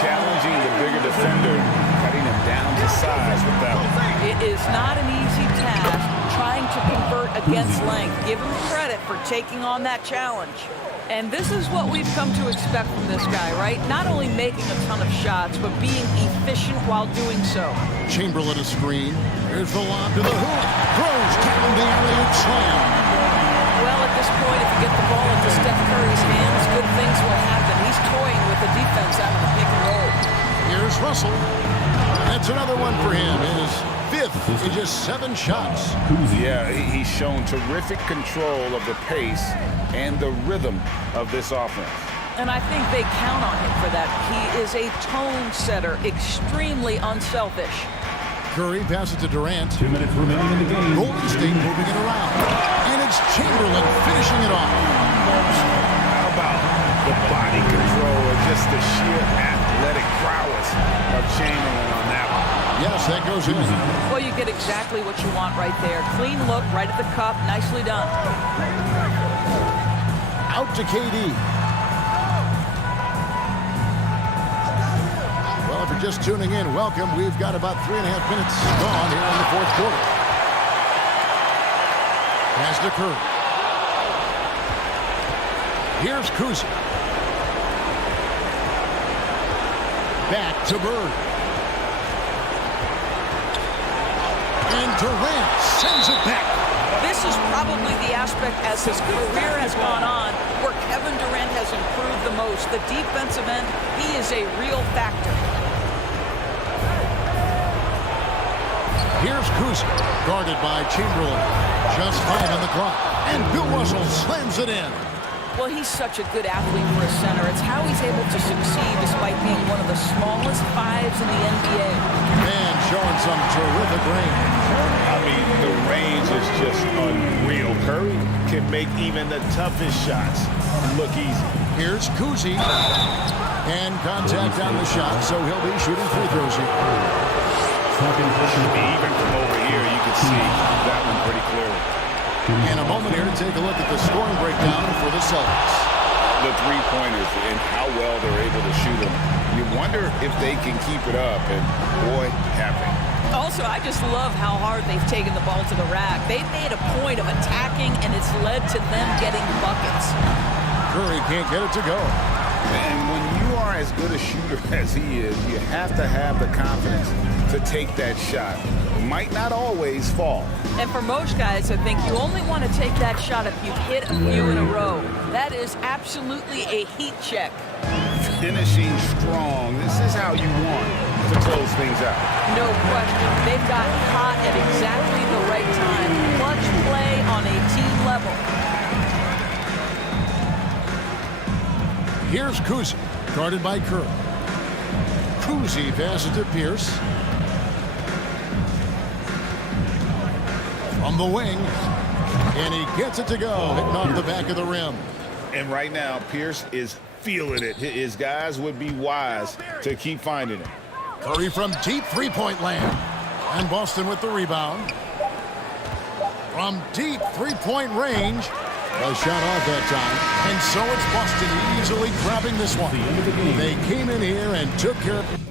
Challenging the bigger defender, cutting him down to size with that one. It is not an easy task trying to convert against length. Give him credit for taking on that challenge. And this is what we've come to expect from this guy, right? Not only making a ton of shots, but being efficient while doing so. Chamberlain a screen. Here's the lob to the hoop. Throws down the alley-oop slam. Well, at this point, if you get the ball into Steph Curry's hands, good things will happen. He's toying with the defense out of the pick and roll. Here's Russell. That's another one for him. His 5th in just 7 shots. Yeah, he's shown terrific control of the pace and the rhythm of this offense. And I think they count on him for that. He is a tone setter, extremely unselfish. Curry passes to Durant. 2 minutes remaining in the game. Golden State moving it around. And it's Chamberlain finishing it off. How about the body control and just the sheer athletic prowess of Chamberlain on that one? Yes, that goes in. Well, you get exactly what you want right there. Clean look, right at the cup. Nicely done. Out to KD. Well, if you're just tuning in, welcome. We've got about 3.5 minutes gone here in the 4th quarter. Pass to Curry. Here's Cousy. Back to Bird. And Durant sends it back. This is probably the aspect as his career has gone on where Kevin Durant has improved the most. The defensive end, he is a real factor. Here's Cousy, guarded by Chamberlain. Just 5 on the clock. And Bill Russell slams it in. Well, he's such a good athlete for a center. It's how he's able to succeed despite being one of the smallest 5s in the NBA. Man, showing some terrific range. I mean, the range is just unreal. Curry can make even the toughest shots look easy. Here's Cousy. And contact on the shot, so he'll be shooting free throws here. Even from over here, you can see that one pretty clearly. In a moment here to take a look at the scoring breakdown for the Celtics. The three-pointers and how well they're able to shoot them. You wonder if they can keep it up, and boy, have they. Also, I just love how hard they've taken the ball to the rack. They've made a point of attacking, and it's led to them getting buckets. Curry can't get it to go. And when you are as good a shooter as he is, you have to have the confidence to take that shot. It might not always fall. And for most guys, I think you only want to take that shot if you've hit a few in a row. That is absolutely a heat check. Finishing strong. This is how you want to close things out. No question. They've gotten hot at exactly the right time. Clutch play on a team level. Here's Kuzi, guarded by Curry. Kuzi passes to Pierce. From the wing, and he gets it to go, hitting off the back of the rim. And right now, Pierce is feeling it. His guys would be wise to keep finding him. Curry from deep three-point land. And Boston with the rebound. From deep three-point range. A shot off that time. And so it's Boston easily grabbing this one. They came in here and took care of it.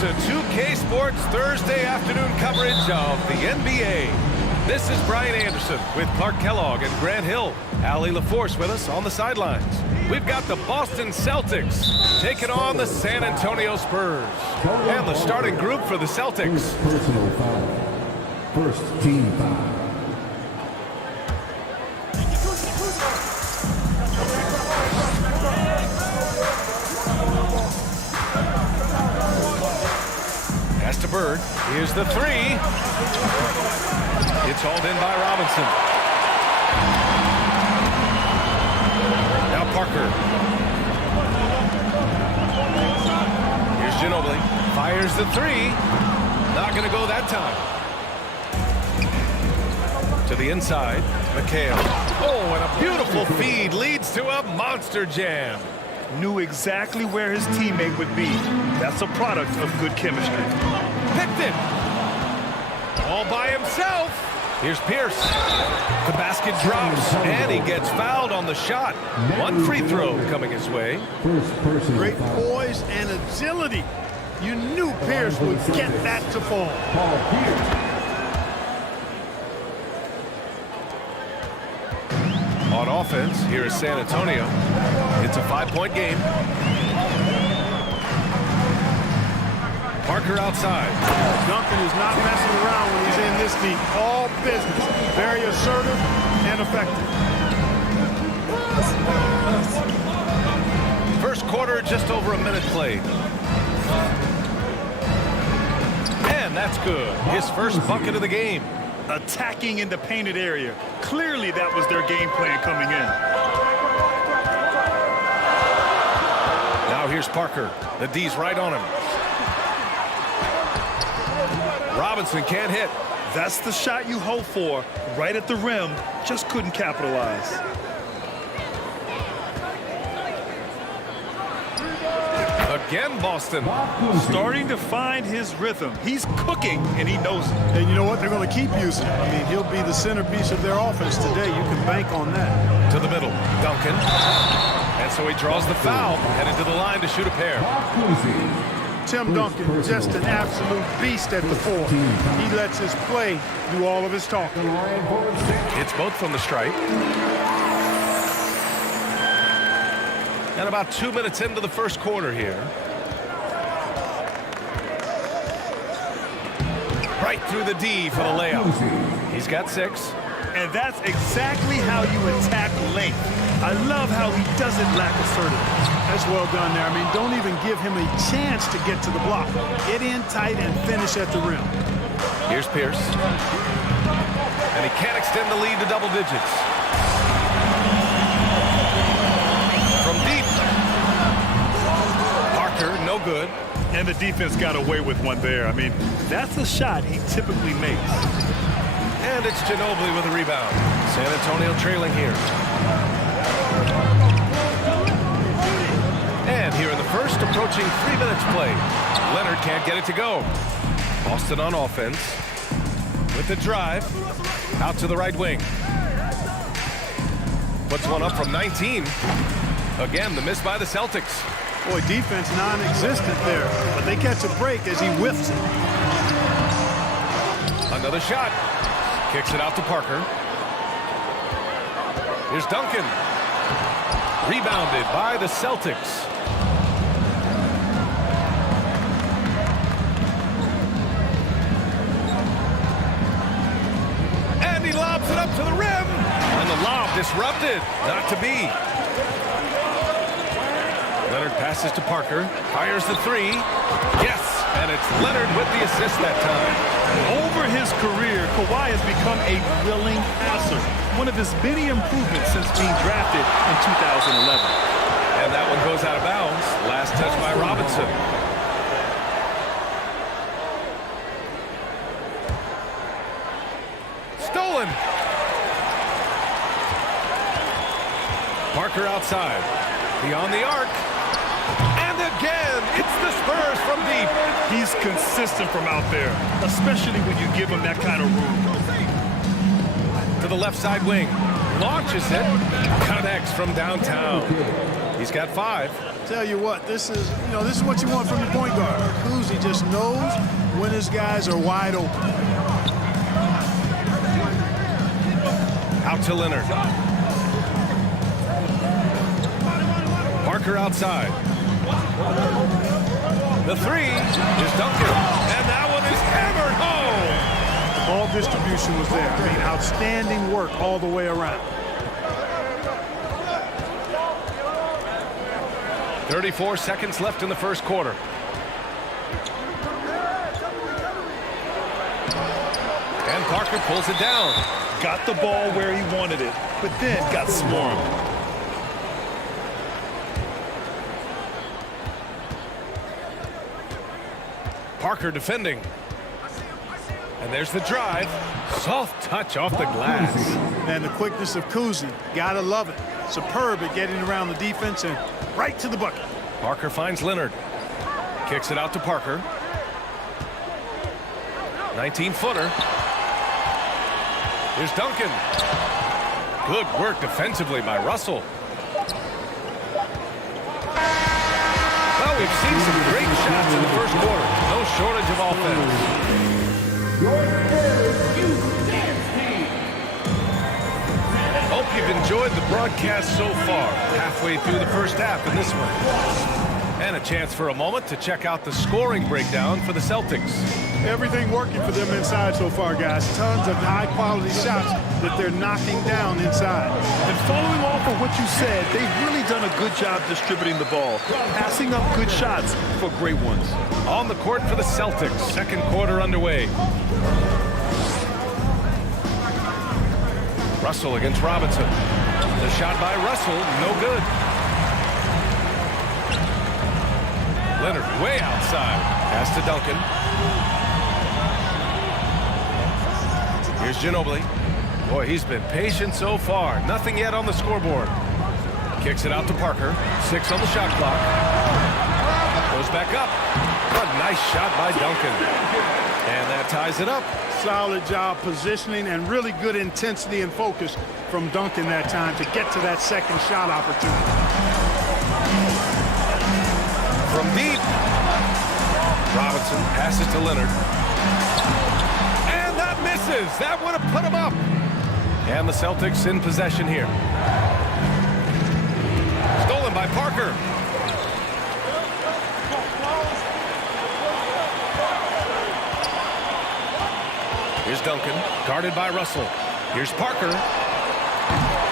to 2K Sports Thursday afternoon coverage of the NBA. This is Brian Anderson with Clark Kellogg and Grant Hill. Allie LaForce with us on the sidelines. We've got the Boston Celtics taking on the San Antonio Spurs. And the starting group for the Celtics. Personal foul. First team foul. Pass to Bird. Here's the three. It's hauled in by Robinson. Now Parker. Here's Ginobili. Fires the three. Not going to go that time. To the inside. McHale. Oh, and a beautiful feed leads to a monster jam. Knew exactly where his teammate would be. That's a product of good chemistry. Picked it. All by himself. Here's Pierce. The basket drops, and he gets fouled on the shot. One free throw coming his way. Great poise and agility. You knew Pierce would get that to fall. On offense, here is San Antonio. It's a 5-point game. Parker outside. Duncan is not messing around when he's in this deep. All business. Very assertive and effective. First quarter, just over a minute played. And that's good. His first bucket of the game. Attacking in the painted area. Clearly that was their game plan coming in. Now here's Parker. The D's right on him. Robinson can't hit. That's the shot you hope for. Right at the rim. Just couldn't capitalize. Again, Boston. Starting to find his rhythm. He's cooking, and he knows it. And you know what? They're going to keep using him. I mean, he'll be the centerpiece of their offense today. You can bank on that. To the middle. Duncan. And so he draws the foul. Headed to the line to shoot a pair. Tim Duncan, just an absolute beast at the four. He lets his play do all of his talking. It's both from the stripe. And about 2 minutes into the first quarter here. Right through the D for the layup. He's got 6. And that's exactly how you attack length. I love how he doesn't lack assertiveness. That's well done there. I mean, don't even give him a chance to get to the block. Get in tight and finish at the rim. Here's Pierce. And he can't extend the lead to double digits. From deep. Parker, no good. And the defense got away with one there. I mean, that's a shot he typically makes. And it's Ginobili with a rebound. San Antonio trailing here. And here in the first, approaching 3 minutes played. Leonard can't get it to go. Boston on offense. With the drive. Out to the right wing. Puts one up from 19. Again, the miss by the Celtics. Boy, defense non-existent there. But they catch a break as he whiffs it. Another shot. Kicks it out to Parker. Here's Duncan. Rebounded by the Celtics. And he lobs it up to the rim. And the lob disrupted. Not to be. Leonard passes to Parker. Fires the three. Yes. And it's Leonard with the assist that time. Over his career, Kawhi has become a willing passer. One of his many improvements since being drafted in 2011. And that one goes out of bounds. Last touch by Robinson. Stolen. Parker outside. Beyond the arc. And again, it's the Spurs from deep. He's consistent from out there, especially when you give him that kind of room. To the left side wing. Launches it. Connects from downtown. He's got 5. Tell you what, this is what you want from your point guard. Cousy just knows when his guys are wide open. Out to Leonard. Parker outside. The three is Duncan. And that one is hammered home. Ball distribution was there. I mean, outstanding work all the way around. 34 seconds left in the first quarter. And Parker pulls it down. Got the ball where he wanted it, but then got swarmed. Parker defending. And there's the drive. Soft touch off the glass. And the quickness of Cousy. Gotta love it. Superb at getting around the defense and right to the bucket. Parker finds Leonard. Kicks it out to Parker. 19-footer. Here's Duncan. Good work defensively by Russell. Well, we've seen some great shots in the first quarter. No shortage of offense. Hope you've enjoyed the broadcast so far. Halfway through the first half in this one. And a chance for a moment to check out the scoring breakdown for the Celtics. Everything working for them inside so far, guys. Tons of high-quality shots that they're knocking down inside. And following off of what you said, they've really done a good job distributing the ball, passing up good shots for great ones. On the court for the Celtics, second quarter underway. Russell against Robinson. The shot by Russell, no good. Leonard way outside. Pass to Duncan. Here's Ginobili. Boy, he's been patient so far. Nothing yet on the scoreboard. Kicks it out to Parker. 6 on the shot clock. Goes back up. A nice shot by Duncan. And that ties it up. Solid job positioning and really good intensity and focus from Duncan that time to get to that second shot opportunity. From deep. Robinson passes to Leonard. And that misses. That would have put him up. And the Celtics in possession here. Stolen by Parker. Here's Duncan, guarded by Russell. Here's Parker.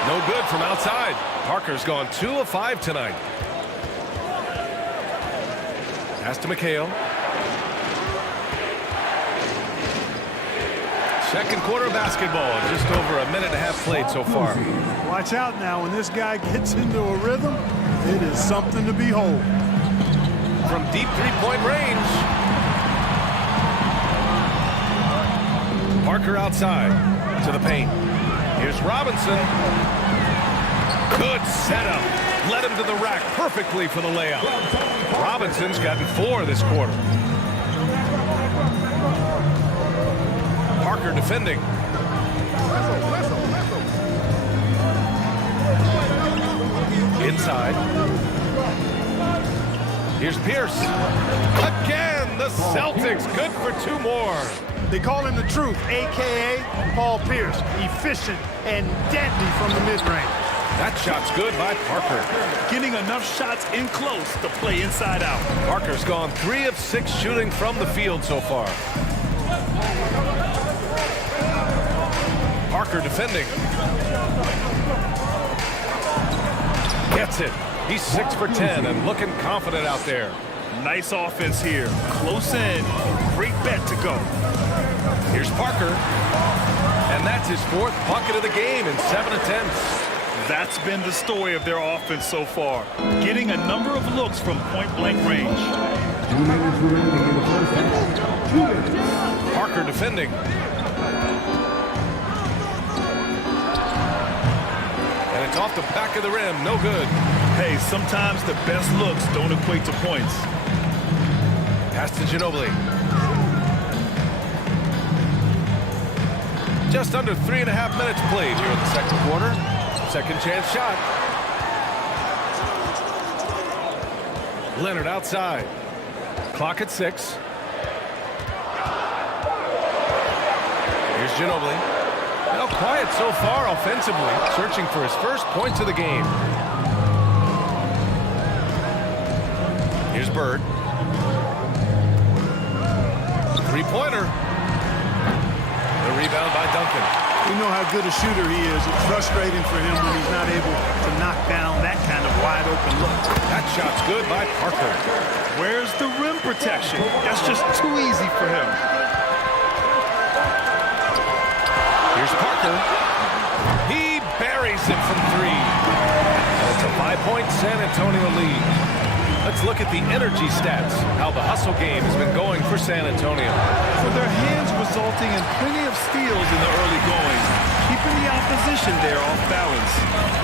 No good from outside. Parker's gone 2 of 5 tonight. Pass to McHale. Second quarter basketball. Just over a minute and a half played so far. Watch out now. When this guy gets into a rhythm, it is something to behold. From deep three-point range. Parker outside to the paint. Here's Robinson. Good setup. Led him to the rack perfectly for the layup. Robinson's gotten 4 this quarter. Parker defending. Inside. Here's Pierce. Again, the Celtics good for 2 more. They call him the truth, a.k.a. Paul Pierce. Efficient and deadly from the mid-range. That shot's good by Parker. Getting enough shots in close to play inside out. Parker's gone 3 of 6 shooting from the field so far. Parker defending. Gets it. He's 6 for 10 and looking confident out there. Nice offense here. Close in. Great bet to go. Here's Parker. And that's his 4th bucket of the game in 7 attempts. That's been the story of their offense so far. Getting a number of looks from point-blank range. Parker defending. And it's off the back of the rim. No good. Hey, sometimes the best looks don't equate to points. Pass to Ginobili. Just under 3.5 minutes played here in the second quarter. Second chance shot. Leonard outside. Clock at 6. Here's Ginobili. Now quiet so far offensively, searching for his first points of the game. Here's Bird. Three-pointer. The rebound by Duncan. We know how good a shooter he is. It's frustrating for him when he's not able to knock down that kind of wide-open look. That shot's good by Parker. Where's the rim protection? That's just too easy for him. Here's Parker. He buries him from 3. It's a 5-point San Antonio lead. Let's look at the energy stats, how the hustle game has been going for San Antonio. With their hands resulting in plenty of steals in the early going, keeping the opposition there off balance.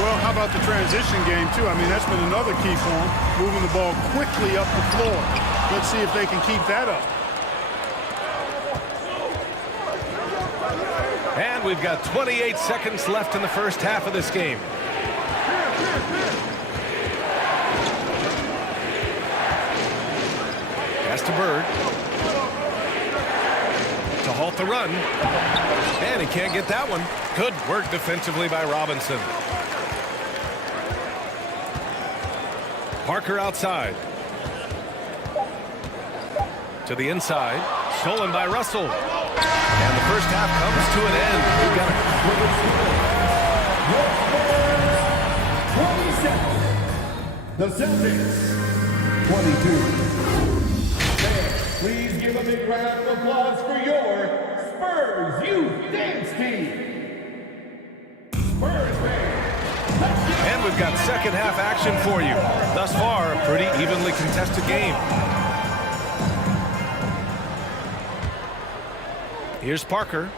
Well, how about the transition game, too? I mean, that's been another key for them, moving the ball quickly up the floor. Let's see if they can keep that up. And we've got 28 seconds left in the first half of this game. Pass to Bird. To halt the run. And he can't get that one. Good work defensively by Robinson. Parker outside. To the inside. Stolen by Russell. And the first half comes to an end. We've got a 20 seconds. The Celtics, 22. Please give a big round of applause for your Spurs Youth Dance Team. Spurs fans. And we've got second half action for you. Thus far, a pretty evenly contested game. Here's Parker.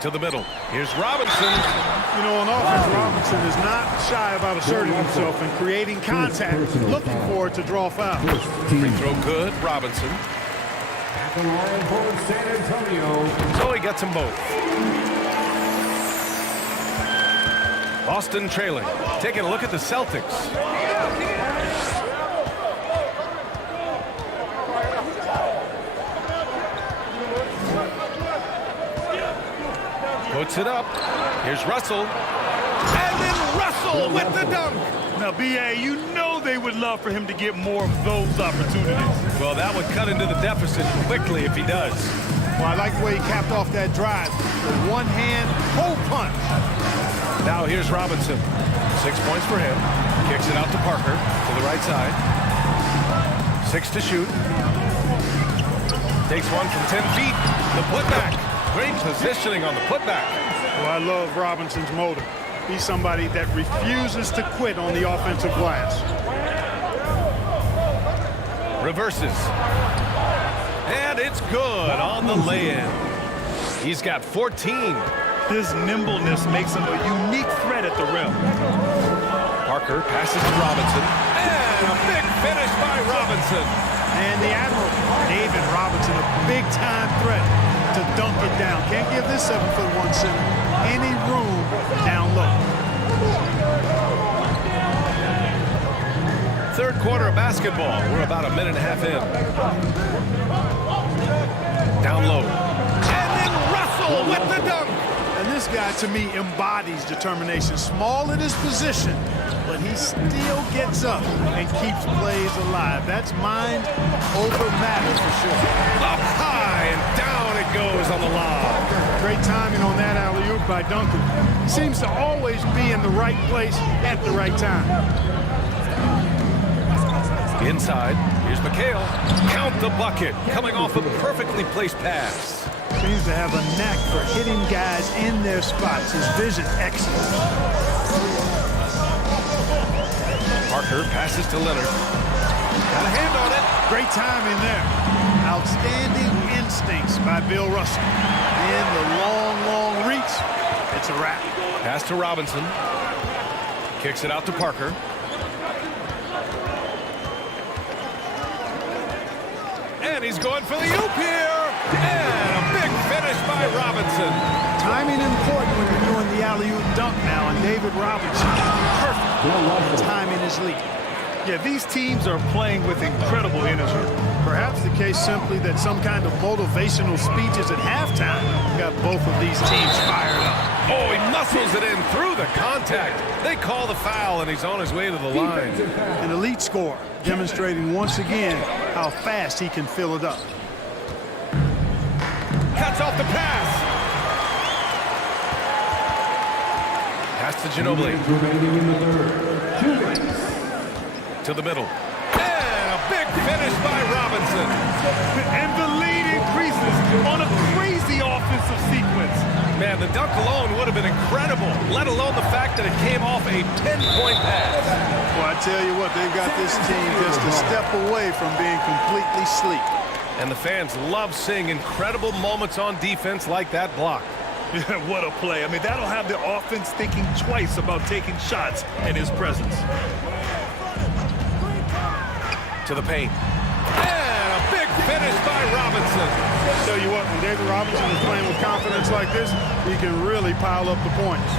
To the middle. Here's Robinson. You know, on offense, Robinson is not shy about asserting himself and creating contact, looking for it to draw foul. Free throw good, Robinson. At the line for San Antonio. So he gets them both. Boston trailing. Taking a look at the Celtics. Puts it up. Here's Russell. And then Russell with the dunk. Now, B.A., you know they would love for him to get more of those opportunities. Well, that would cut into the deficit quickly if he does. Well, I like the way he capped off that drive. With one hand, whole punch. Now here's Robinson. 6 points for him. Kicks it out to Parker to the right side. 6 to shoot. Takes one from 10 feet. The putback. Great positioning on the putback. Well, I love Robinson's motor. He's somebody that refuses to quit on the offensive glass. Reverses. And it's good on the lay-in. He's got 14. His nimbleness makes him a unique threat at the rim. Parker passes to Robinson. And a big finish by Robinson. And the Admiral, David Robinson, a big-time threat to dunk it down. Can't give this 7'1" center any room down low. Third quarter of basketball. We're about a minute and a half in. Down low. And then Russell with the dunk. And this guy, to me, embodies determination. Small in his position, but he still gets up and keeps plays alive. That's mind over matter for sure. Up high and down it goes on the lob. Great timing on that alley-oop by Duncan. Seems to always be in the right place at the right time. Inside, here's McHale. Count the bucket, coming off a perfectly placed pass. Seems to have a knack for hitting guys in their spots. His vision excellent. Parker passes to Leonard. Got a hand on it. Great timing there. Outstanding instincts by Bill Russell. In the long reach, it's a wrap. Pass to Robinson. Kicks it out to Parker. And he's going for the oop here. And a big finish finish by Robinson. Timing important when you're doing the alley-oop dunk now, and David Robinson, perfect timing his lead. Yeah, these teams are playing with incredible energy. Perhaps the case simply that some kind of motivational speeches at halftime got both of these teams fired up. Oh, he muscles it in through the contact. They call the foul, and he's on his way to the line. An elite scorer, demonstrating once again how fast he can fill it up. Cuts off the pass. Pass to Ginobili. To the middle. And a big finish by Robinson. And the lead increases on a crazy offensive sequence. Man, the dunk alone would have been incredible, let alone the fact that it came off a 10-point pass. Well, I tell you what, they've got this team just a step away from being completely sleep. And the fans love seeing incredible moments on defense like that block. Yeah, what a play. I mean, that'll have the offense thinking twice about taking shots in his presence. To the paint. And a big finish by Robinson. Tell you what, when David Robinson is playing with confidence like this, he can really pile up the points.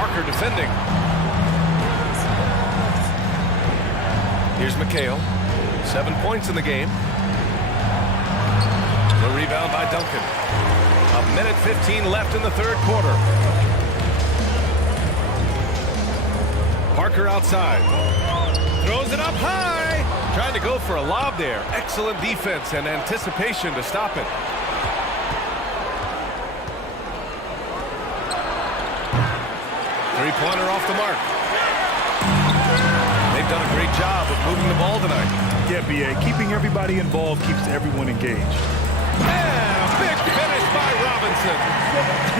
Parker defending. Here's McHale. 7 points in the game. The rebound by Duncan. 1:15 left in the third quarter. Parker outside. Throws it up high. Trying to go for a lob there. Excellent defense and anticipation to stop it. Three-pointer off the mark. They've done a great job of moving the ball tonight. Yeah, B.A., keeping everybody involved keeps everyone engaged. And a big finish by Robinson.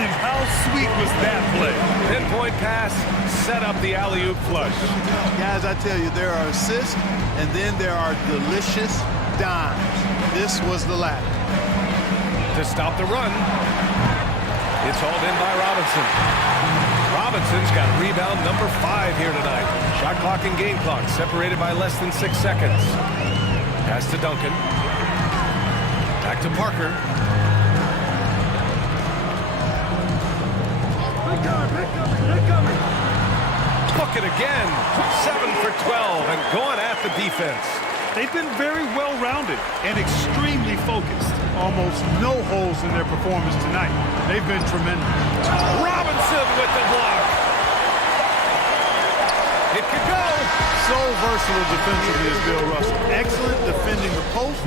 And how sweet was that play? Pinpoint pass, set up the alley-oop flush. Guys, I tell you, there are assists, and then there are delicious dimes. This was the latter. To stop the run. It's hauled in by Robinson. Robinson's got rebound number 5 here tonight. Shot clock and game clock separated by less than 6 seconds. Pass to Duncan. Back to Parker. Book it again. 7 for 12 and going at the defense. They've been very well-rounded and extremely focused. Almost no holes in their performance tonight. They've been tremendous. Robinson with the block. It could go. So versatile defensively is Bill Russell. Excellent defending the post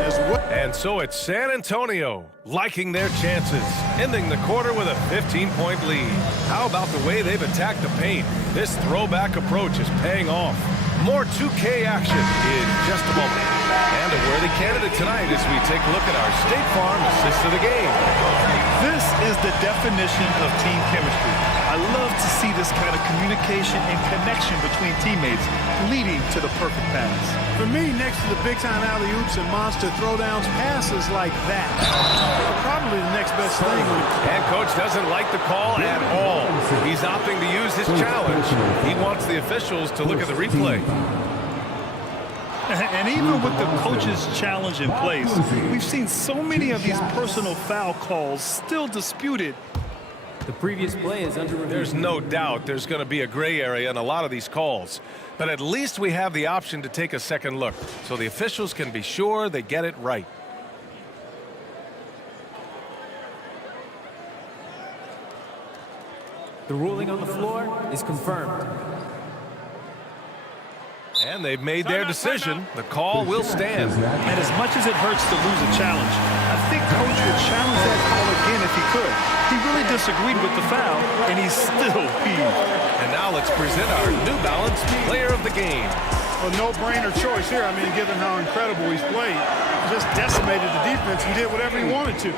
as well. And so it's San Antonio liking their chances, ending the quarter with a 15-point lead. How about the way they've attacked the paint? This throwback approach is paying off. More 2K action in just a moment. And a worthy candidate tonight as we take a look at our State Farm assist of the game. This is the definition of team chemistry. I love to see this kind of communication and connection between teammates leading to the perfect pass. For me, next to the big-time alley-oops and monster throwdowns, passes like that are probably the next best thing. And Coach doesn't like the call at all. He's opting to use his challenge. He wants the officials to look at the replay. And even with the coach's challenge in place, we've seen so many of these personal foul calls still disputed. The previous play is under review. There's no doubt there's going to be a gray area in a lot of these calls. But at least we have the option to take a second look, so the officials can be sure they get it right. The ruling on the floor is confirmed. And they've made their decision. The call will stand. And as much as it hurts to lose a challenge, I think Coach would challenge that call again if he could. He really disagreed with the foul, and he's still peeved. And now let's present our New Balance Player of the Game. A no-brainer choice here. I mean, given how incredible he's played, just decimated the defense and did whatever he wanted to.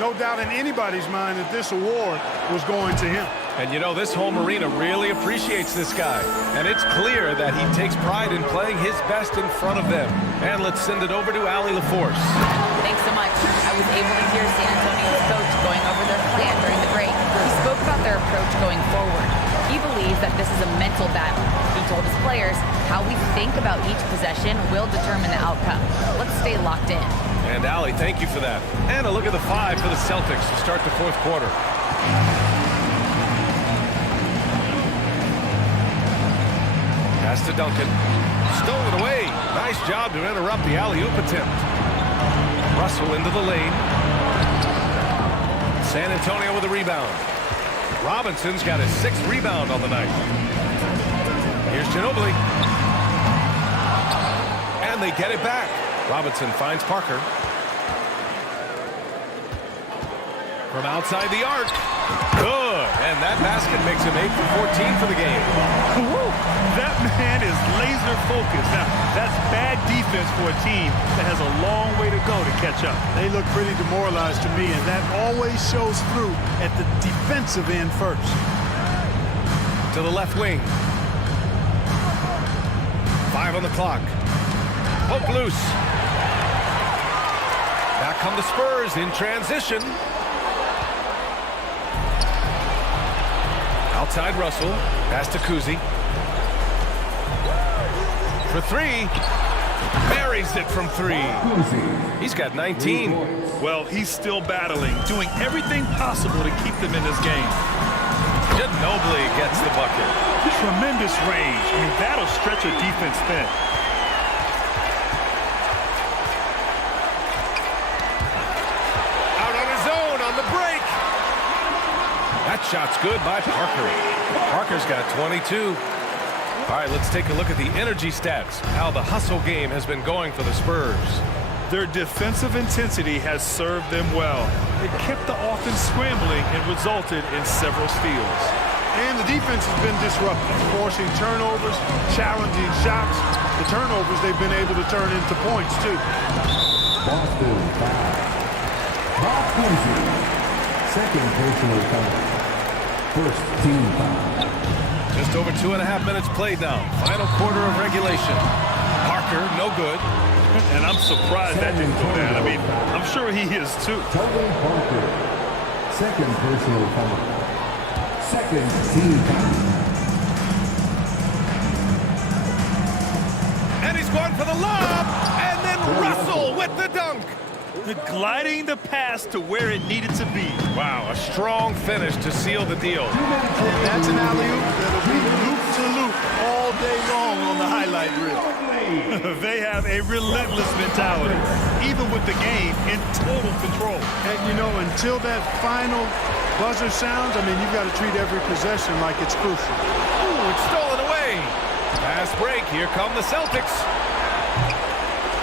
No doubt in anybody's mind that this award was going to him. And you know, this home arena really appreciates this guy. And it's clear that he takes pride in playing his best in front of them. And let's send it over to Allie LaForce. Thanks so much. I was able to hear San Antonio's coach going over their plan during the break. He spoke about their approach going forward. He believes that this is a mental battle. He told his players, how we think about each possession will determine the outcome. Let's stay locked in. And Allie, thank you for that. And a look at the 5 for the Celtics to start the fourth quarter. Pass to Duncan. Stolen away. Nice job to interrupt the alley-oop attempt. Russell into the lane. San Antonio with a rebound. Robinson's got his 6th rebound on the night. Here's Ginobili. And they get it back. Robinson finds Parker. From outside the arc. Good. And that basket makes him 8 for 14 for the game. That man is laser focused. Now, that's bad defense for a team that has a long way to go to catch up. They look pretty demoralized to me, and that always shows through at the defensive end first. To the left wing. 5 on the clock. Poke loose. Back come the Spurs in transition. Outside Russell. Pass to Kuzi. For 3. Buries it from 3. He's got 19. Well, he's still battling, doing everything possible to keep them in this game. Ginobili gets the bucket. Tremendous range. I mean, that'll stretch a defense thin. Out on his own on the break. That shot's good by Parker. Parker's got 22. All right, let's take a look at the energy stats. How the hustle game has been going for the Spurs. Their defensive intensity has served them well. It kept the offense scrambling and resulted in several steals. And the defense has been disruptive, forcing turnovers, challenging shots. The turnovers they've been able to turn into points, too. Boston foul. Bob Cousy. Second personal foul. First team foul. Just over 2.5 minutes played now. Final quarter of regulation. Parker, no good. And I'm surprised that didn't go down. I mean, I'm sure he is too. Tony Parker. Second personal foul. Second team foul. And he's going for the lob. And then Russell with the dunk. Gliding the pass to where it needed to be. Wow, a strong finish to seal the deal. And that's an alley-oop that'll be loop-to-loop all day long on the highlight reel. They have a relentless mentality, even with the game in total control. And, you know, until that final buzzer sounds, I mean, you've got to treat every possession like it's crucial. Ooh, it's stolen away. Fast break. Here come the Celtics.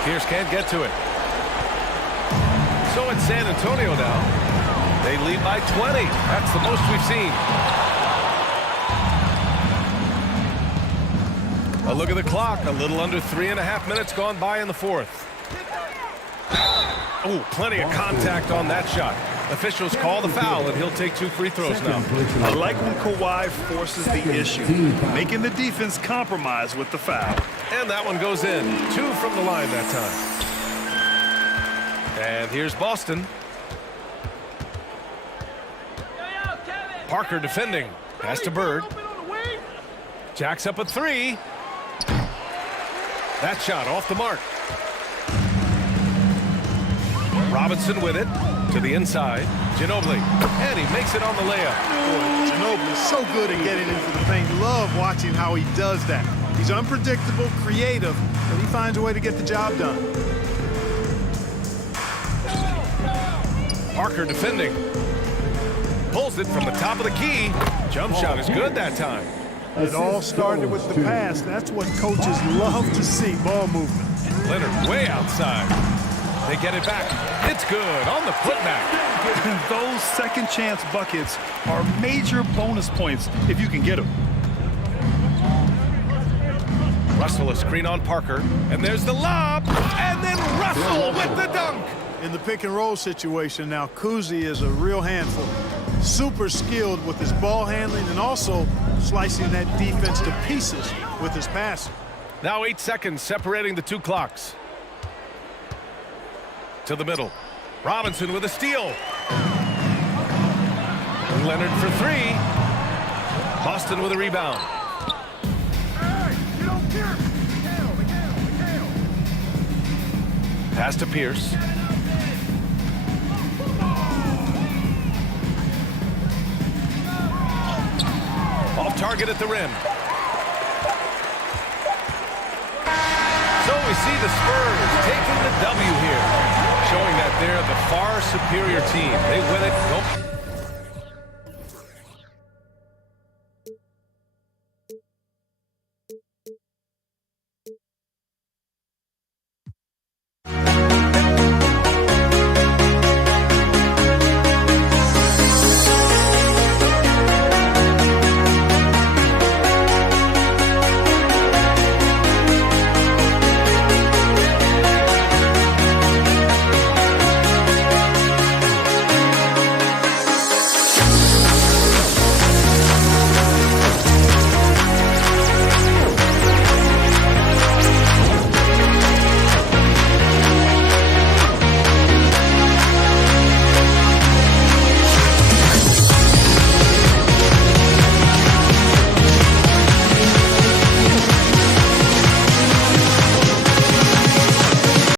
Pierce can't get to it. So it's San Antonio now. They lead by 20. That's the most we've seen. A look at the clock. A little under 3.5 minutes gone by in the fourth. Oh, plenty of contact on that shot. Officials call the foul, and he'll take 2 free throws now. I like when Kawhi forces the issue, making the defense compromise with the foul. And that one goes in. 2 from the line that time. And here's Boston. Parker defending. Pass to Bird. Jacks up a 3. That shot off the mark. Robinson with it to the inside. Ginobili. And he makes it on the layup. Boy, Ginobili's so good at getting into the paint. Love watching how he does that. He's unpredictable, creative, but he finds a way to get the job done. Parker defending. Pulls it from the top of the key. Jump shot is good that time. It all started with the pass. That's what coaches love to see, ball movement. Leonard way outside. They get it back. It's good on the putback. Those second chance buckets are major bonus points if you can get them. Russell a screen on Parker. And there's the lob. And then Russell with the dunk. In the pick and roll situation now, Kuzi is a real handful. Super skilled with his ball handling and also slicing that defense to pieces with his passing. Now 8 seconds separating the 2 clocks. To the middle. Robinson with a steal. Leonard for 3. Boston with a rebound. Pass to Pierce. Off target at the rim. So we see the Spurs taking the W here, showing that they're the far superior team. They win it. Nope.